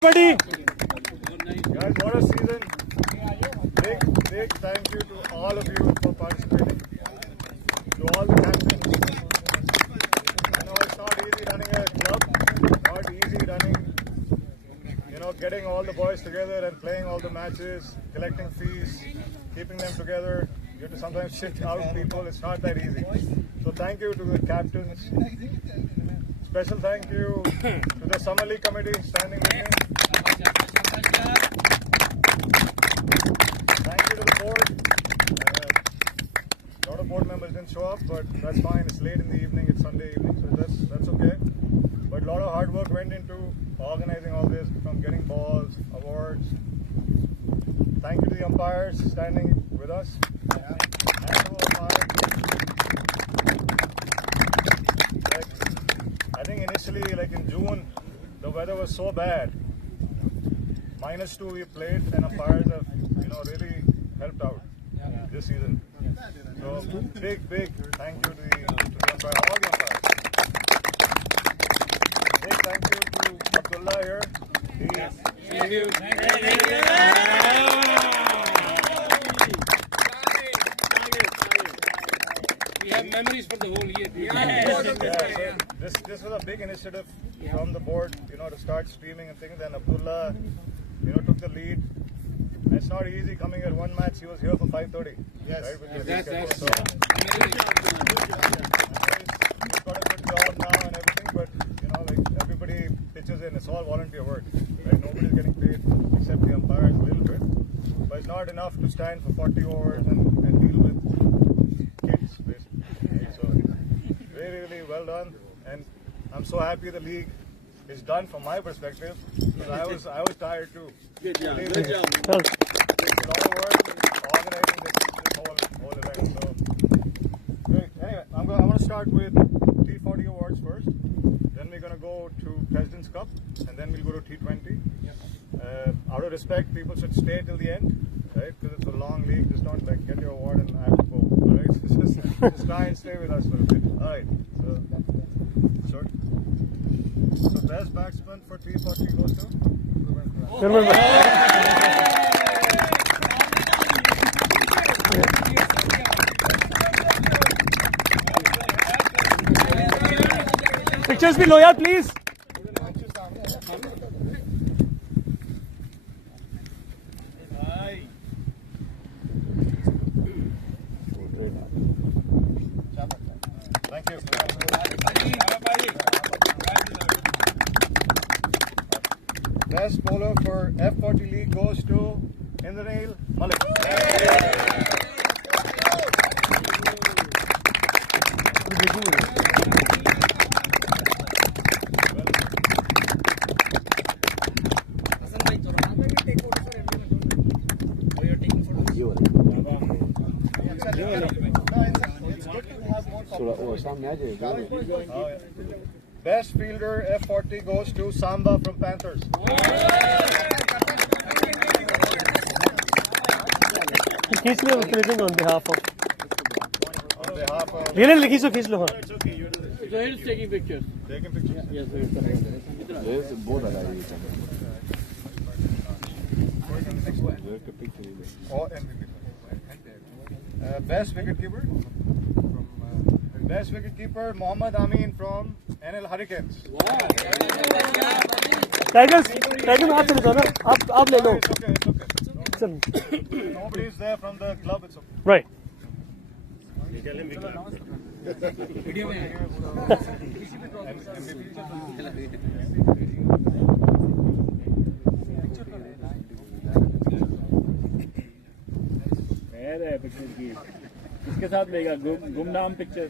Buddy. Guys, what a season. Big thank you to all of you for participating. To all the captains. I know it's not easy running a club. Not easy running, getting all the boys together and playing all the matches, collecting fees, keeping them together. You have to sometimes shift out people. It's not that easy. So thank you to the captains. Special thank you to the Summer League committee standing with me. Thank you to the board. A lot of board members didn't show up, but that's fine. It's late in the evening. It's Sunday evening, so that's okay. But a lot of hard work went into organizing all this, from getting balls, awards. Thank you to the umpires standing with us. I think initially, like in June, the weather was so bad. -2 we played, and umpires have, really helped out this season. So big thank you to the umpire, all the umpires. Big thank you to Abdullah here. Thank you. We have memories for the whole year. So this was a big initiative from the board, to start streaming and things. And Abdullah, took the lead. And it's not easy coming at one match. He was here for 5:30. Yes, right? that's He's got a good job now and everything, but everybody pitches in. It's all volunteer work. Right? Nobody's getting paid except the umpires a little bit. But it's not enough to stand for 40 overs and deal with kids, basically. Right? So really well done. And I'm so happy the league is done from my perspective, because I was tired too. Good job. It's a lot of work organizing this whole event. So great. Anyway, I want to start with T40 awards first. Then we're going to go to President's Cup, and then we'll go to T20. Out of respect, people should stay till the end, right? Because it's a long league. Just don't get your award and I have to go. All right? Just try and stay with us for a bit. All right. So best batsman for T40 goes to Pictures below, yeah, please. Thank you. Best bowler for F40 League goes to Indrail Malik. Best fielder F40 goes to Samba from Panthers. Khich lo, on behalf of. On behalf of. Really, khich lo. Zohair is taking pictures. Taking pictures. Yes, Oh, MVP. Best wicketkeeper. Best wicketkeeper Mohammad Amin from NL Hurricanes. Tigers, आप चले जाओ ना, आप ले लो. It's okay. Nobody is there from the club. It's okay. Right. इसके साथ लेगा गुमनाम picture.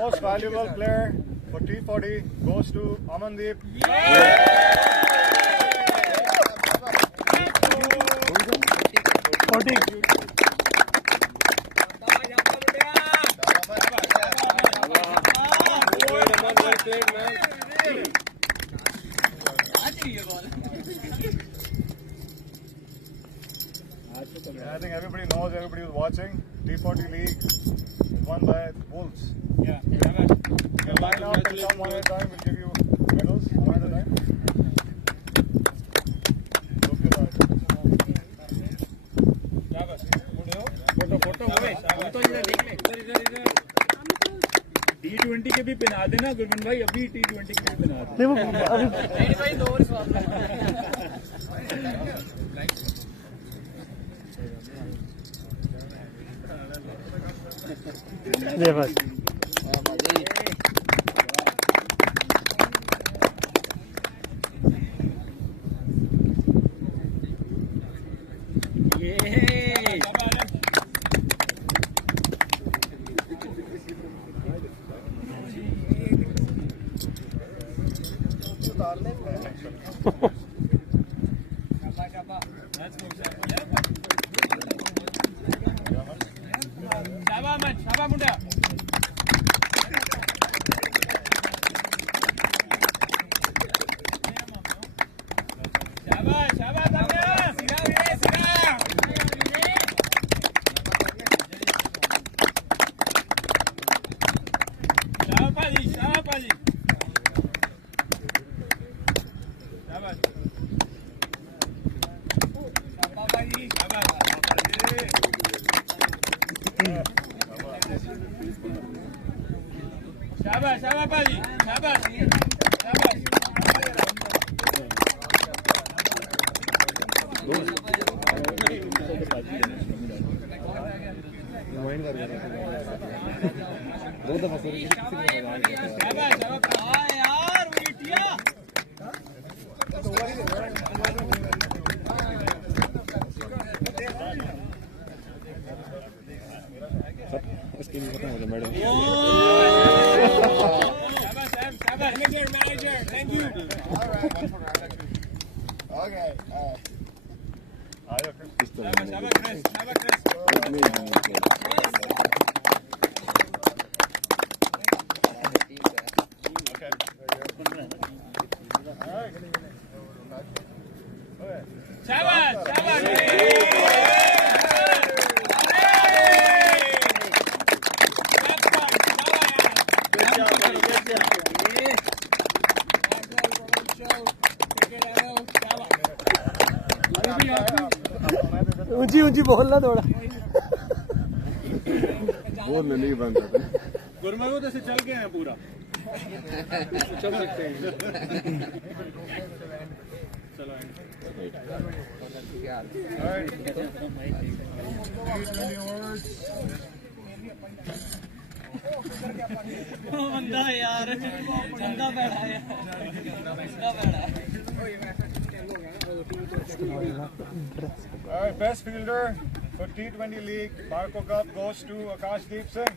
Most valuable player for T40 goes to Amandeep. I think everybody knows, everybody who's watching. T40 League is won by Wolves. Yeah. You can line up and come one at a time. We'll give you medals one at a time. T20 के भी पिना देना गुरमन भाई अभी T20 के भी पिना दे नहीं वो अभी भाई 2 ओवर स्वाद ये बस ऊंची ऊंची बोलना थोड़ा बोल नहीं बनता गुरमन वो तो ऐसे चल गए हैं पूरा चल सकते हैं चलो बंदा यार बंदा बैठा है All right, best fielder for T20 League Marco Cup goes to Akashdeep Singh.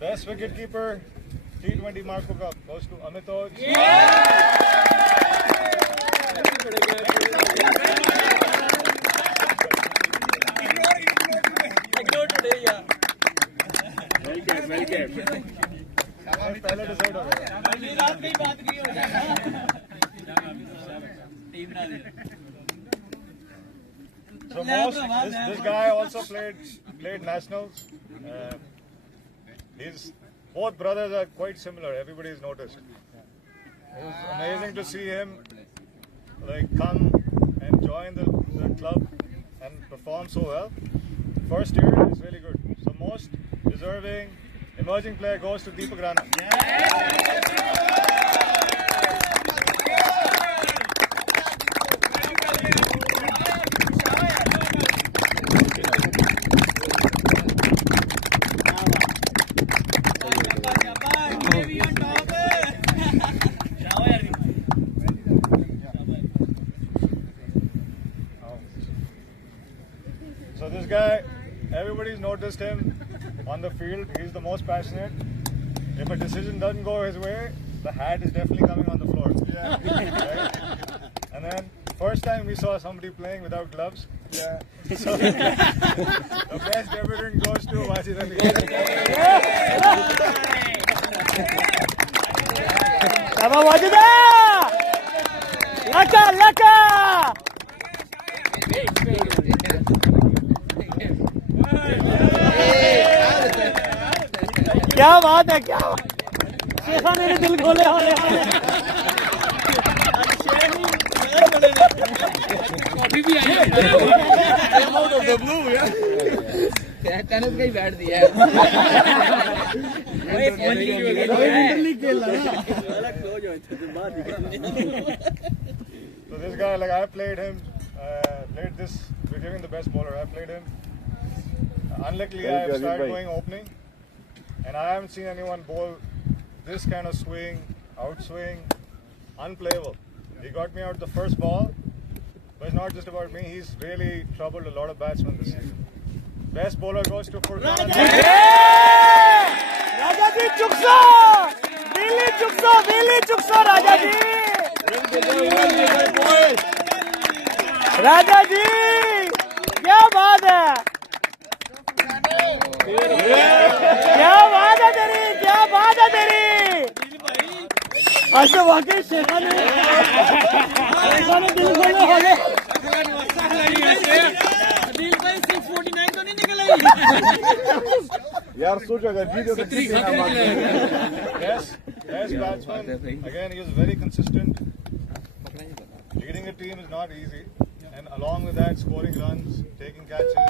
Best wicketkeeper T20 Marco Cup goes to Amitoj. पहले डिसाइड हो गया रात की बात की हो जाएगा टीम ना दे So this guy also played nationals. Both brothers are quite similar. Everybody's noticed. It was amazing to see him come and join the club and perform so well. First year is really good. So most deserving emerging player goes to Deepak Rana. So this guy, everybody's noticed him on the field. He's the most passionate. If a decision doesn't go his way, the hat is definitely coming on the floor. Yeah. Right? And then first time we saw somebody playing without gloves. Yeah. So the best evidence goes to Wajid Ali. Come on, Wajida! Laka, laka! क्या बात है, क्या शेखा मेरे दिल खोले होले अभी भी आई टेनिस का ही बैठ दिया So this guy, like I played him, we're giving the best bowler. I played him. Unluckily, I have started going opening, and I haven't seen anyone bowl this kind of swing, outswing, unplayable. He got me out the first ball, but it's not just about me. He's really troubled a lot of batsmen this season. Best bowler goes to Furkan. राजा जी चुकसो, बिल्ली चुकसो राजा जी, राजा जी क्या बात है, क्या बात है तेरी, क्या बात है तेरी। आज तो वाकई शेखा ने दिल खोले होले। दिल भाई 649 तो नहीं निकल आई यार सोच अगर जीते तो best batsman. Again, he is very consistent. Leading a team is not easy, and along with that, scoring runs, taking catches,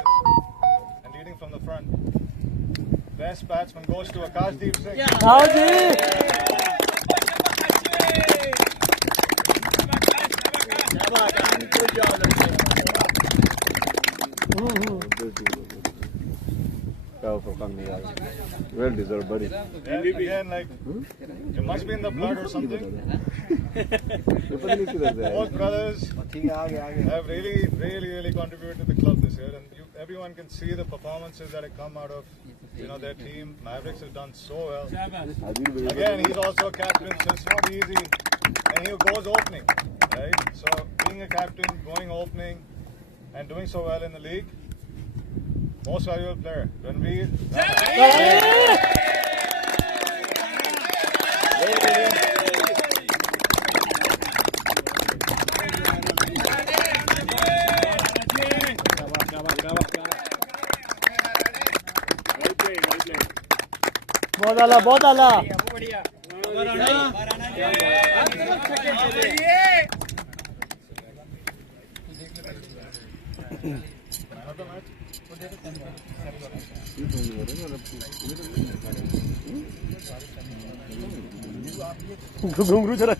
and leading from the front. Best batsman goes to Akashdeep Singh. आओ जी, Well deserved, buddy. Yeah, again, like you must be in the blood or something. Both brothers have really contributed to the club this year, and everyone can see the performances that have come out of their team. Mavericks has done so well. Again, he's also a captain, so it's not easy, and he goes opening, right? So being a captain, going opening, and doing so well in the league. Most valuable player, Ranveer. बहुत आला घुंघरू चला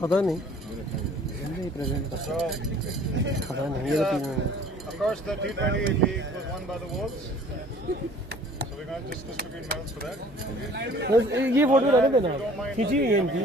पता नहीं पता नहीं ये Of course, the T20 league was won by the Wolves, so we're going to just distribute medals for that. ये फोटो रहने देना खींची हुई है इनकी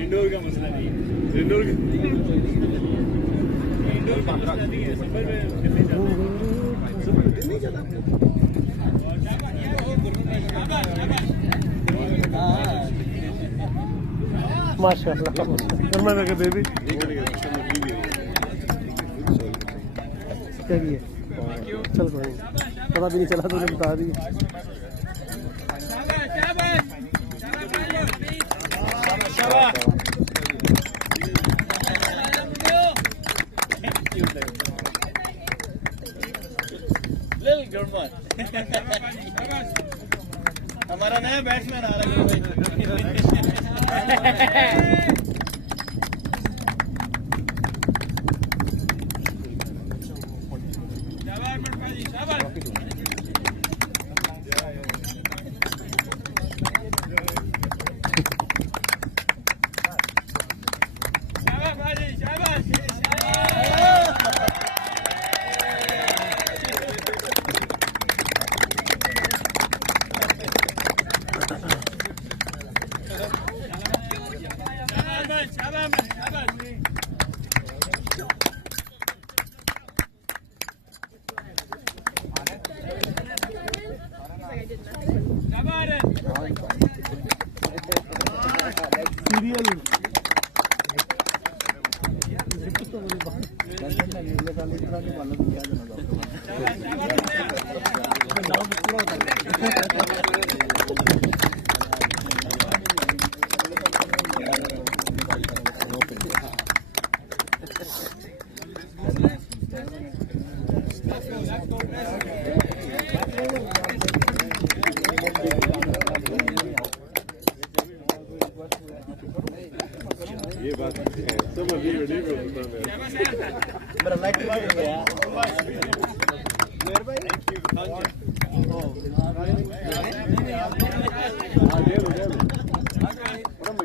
इंडोर का मसला नहीं है, इंडोर का मसला नहीं है, सिंपल माशाल्लाह मैं लगा बेबी क्या किए चल कोई नहीं पता भी नहीं चला तूने बता दी हमारा नया बैट्समैन आ रहा है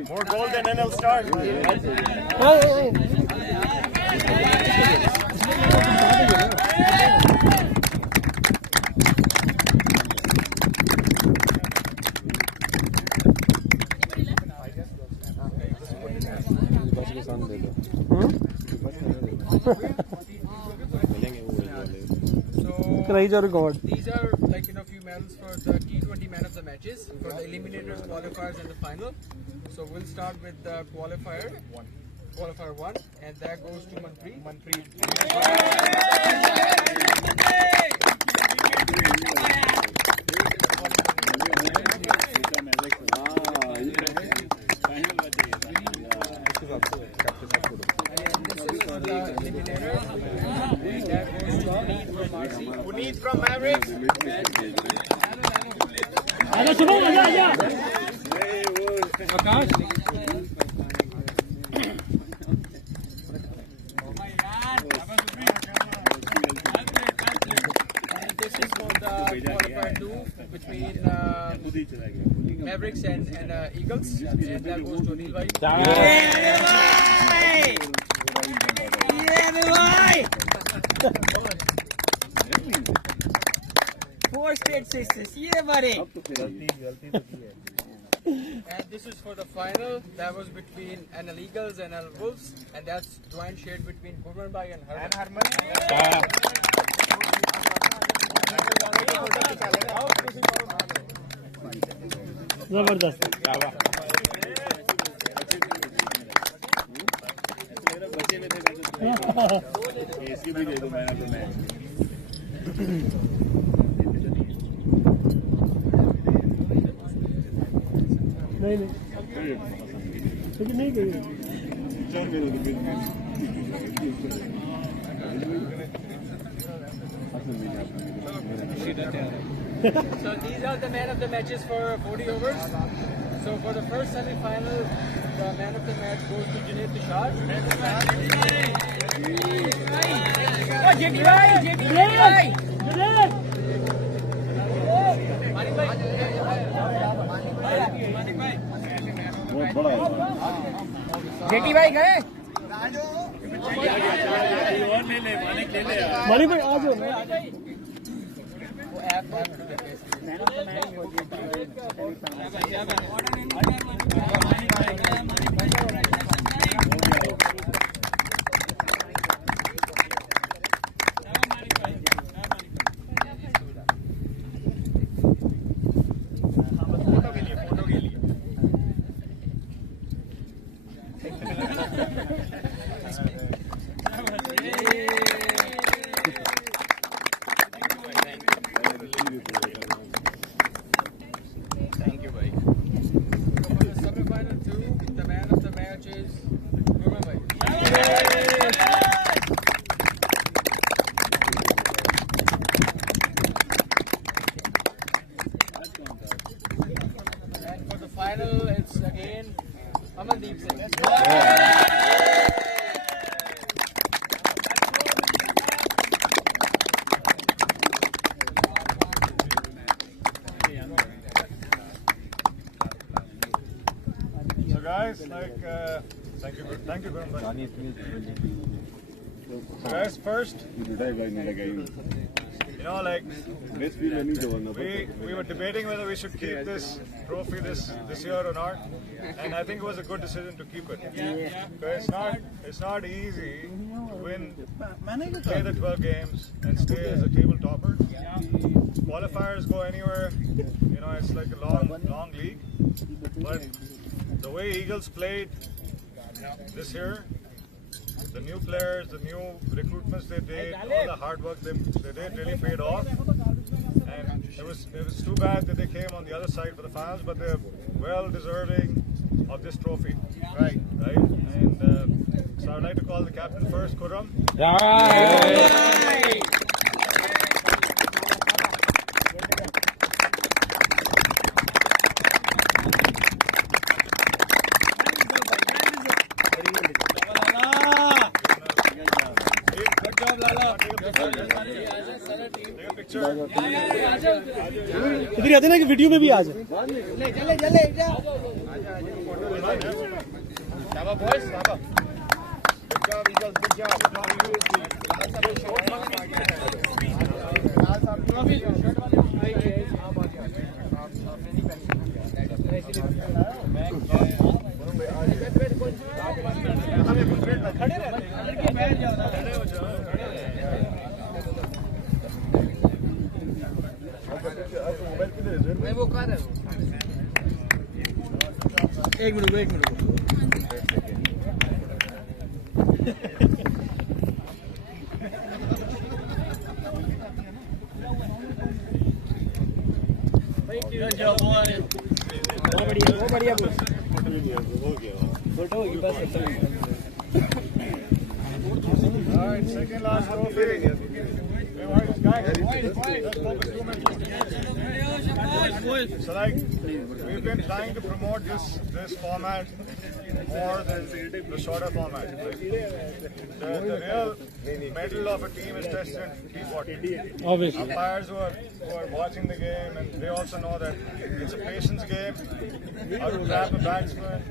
More goals than NL stars. These are like few medals for the T20 man of the matches for the eliminators, qualifiers, and the final. So we'll start with the qualifier 1, and that goes to Manpreet. Puneet from Mavericks. This is for the qualifier 2 between Mavericks and Eagles, and that goes to Anil Bhai. Four straight sixes, yeah, buddy. And this is for the final. That was between NL Eagles and NL Wolves, and that's joint shared between Gurman Bhai and Harman. Zabardast. इसकी भी दे दो man of the match नहीं लेकिन नहीं गई So these are the man of the matches for 40 overs. So for the first semi-final, the man of the match goes to Junaid Tushar. Oh, JT bhai, JT bhai गए मालिक भाई आ जाओ Final, it's again Amandeep Singh. So guys, thank you very much. So guys, first, we were debating whether we should keep this trophy this year or not, and I think it was a good decision to keep it. Because it's not easy to play the 12 games and stay as a table topper. Qualifiers go anywhere, it's like a long league. But the way Eagles played this year, the new players, the new recruitments they did, all the hard work they did really paid off. And it was too bad that they came on the other side for the finals, but they're well deserving of this trophy. Right. And so I'd like to call the captain first, Khurram. इधर आते ना कि video में भी आ जाए एक minute Alright, second last trophy. So like, we've been trying to promote this format more than the shorter format. Like, the real medal of a team is tested T40. Obviously. Umpires who are watching the game, and they also know that it's a patience game. How to grab a batsman,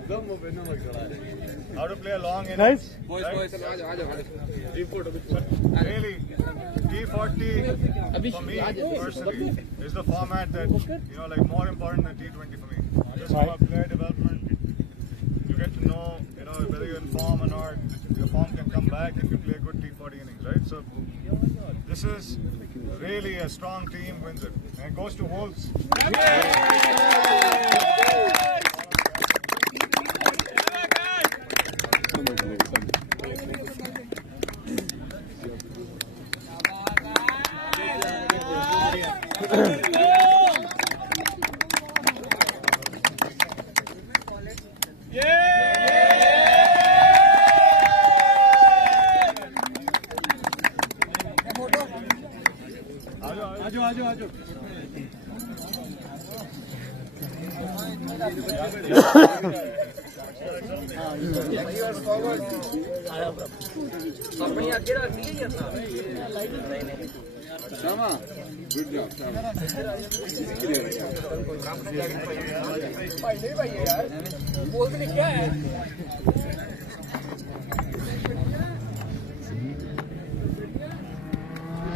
how to play a long innings. Right? Really, T40 for me personally is the format that, like more important than T20 for me. Just from a player development, you get to know, whether you're in form or not. Your form can come back if you play a good T40 innings, right? So this is really a strong team wins it, and it goes to Wolves.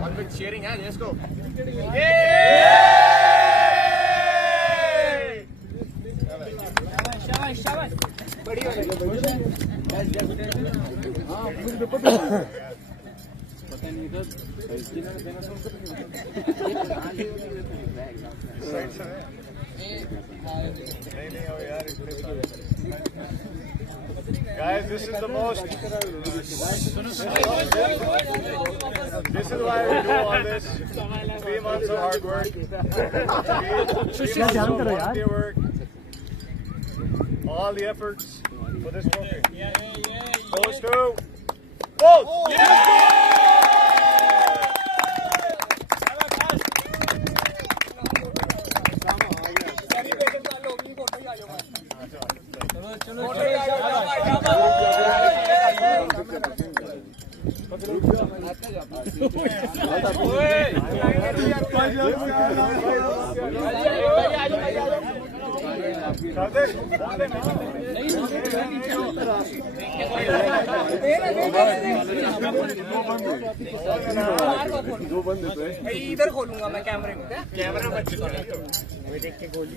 One big cheering, let's go. शाबाश बढ़िया Guys, this is the most. This is why we do all this. 3 months of hard work. 3 months of volunteer work. All the efforts for this trophy goes to Wolves. इधर खोलूंगा मैं कैमरे में camera मत देख के गोली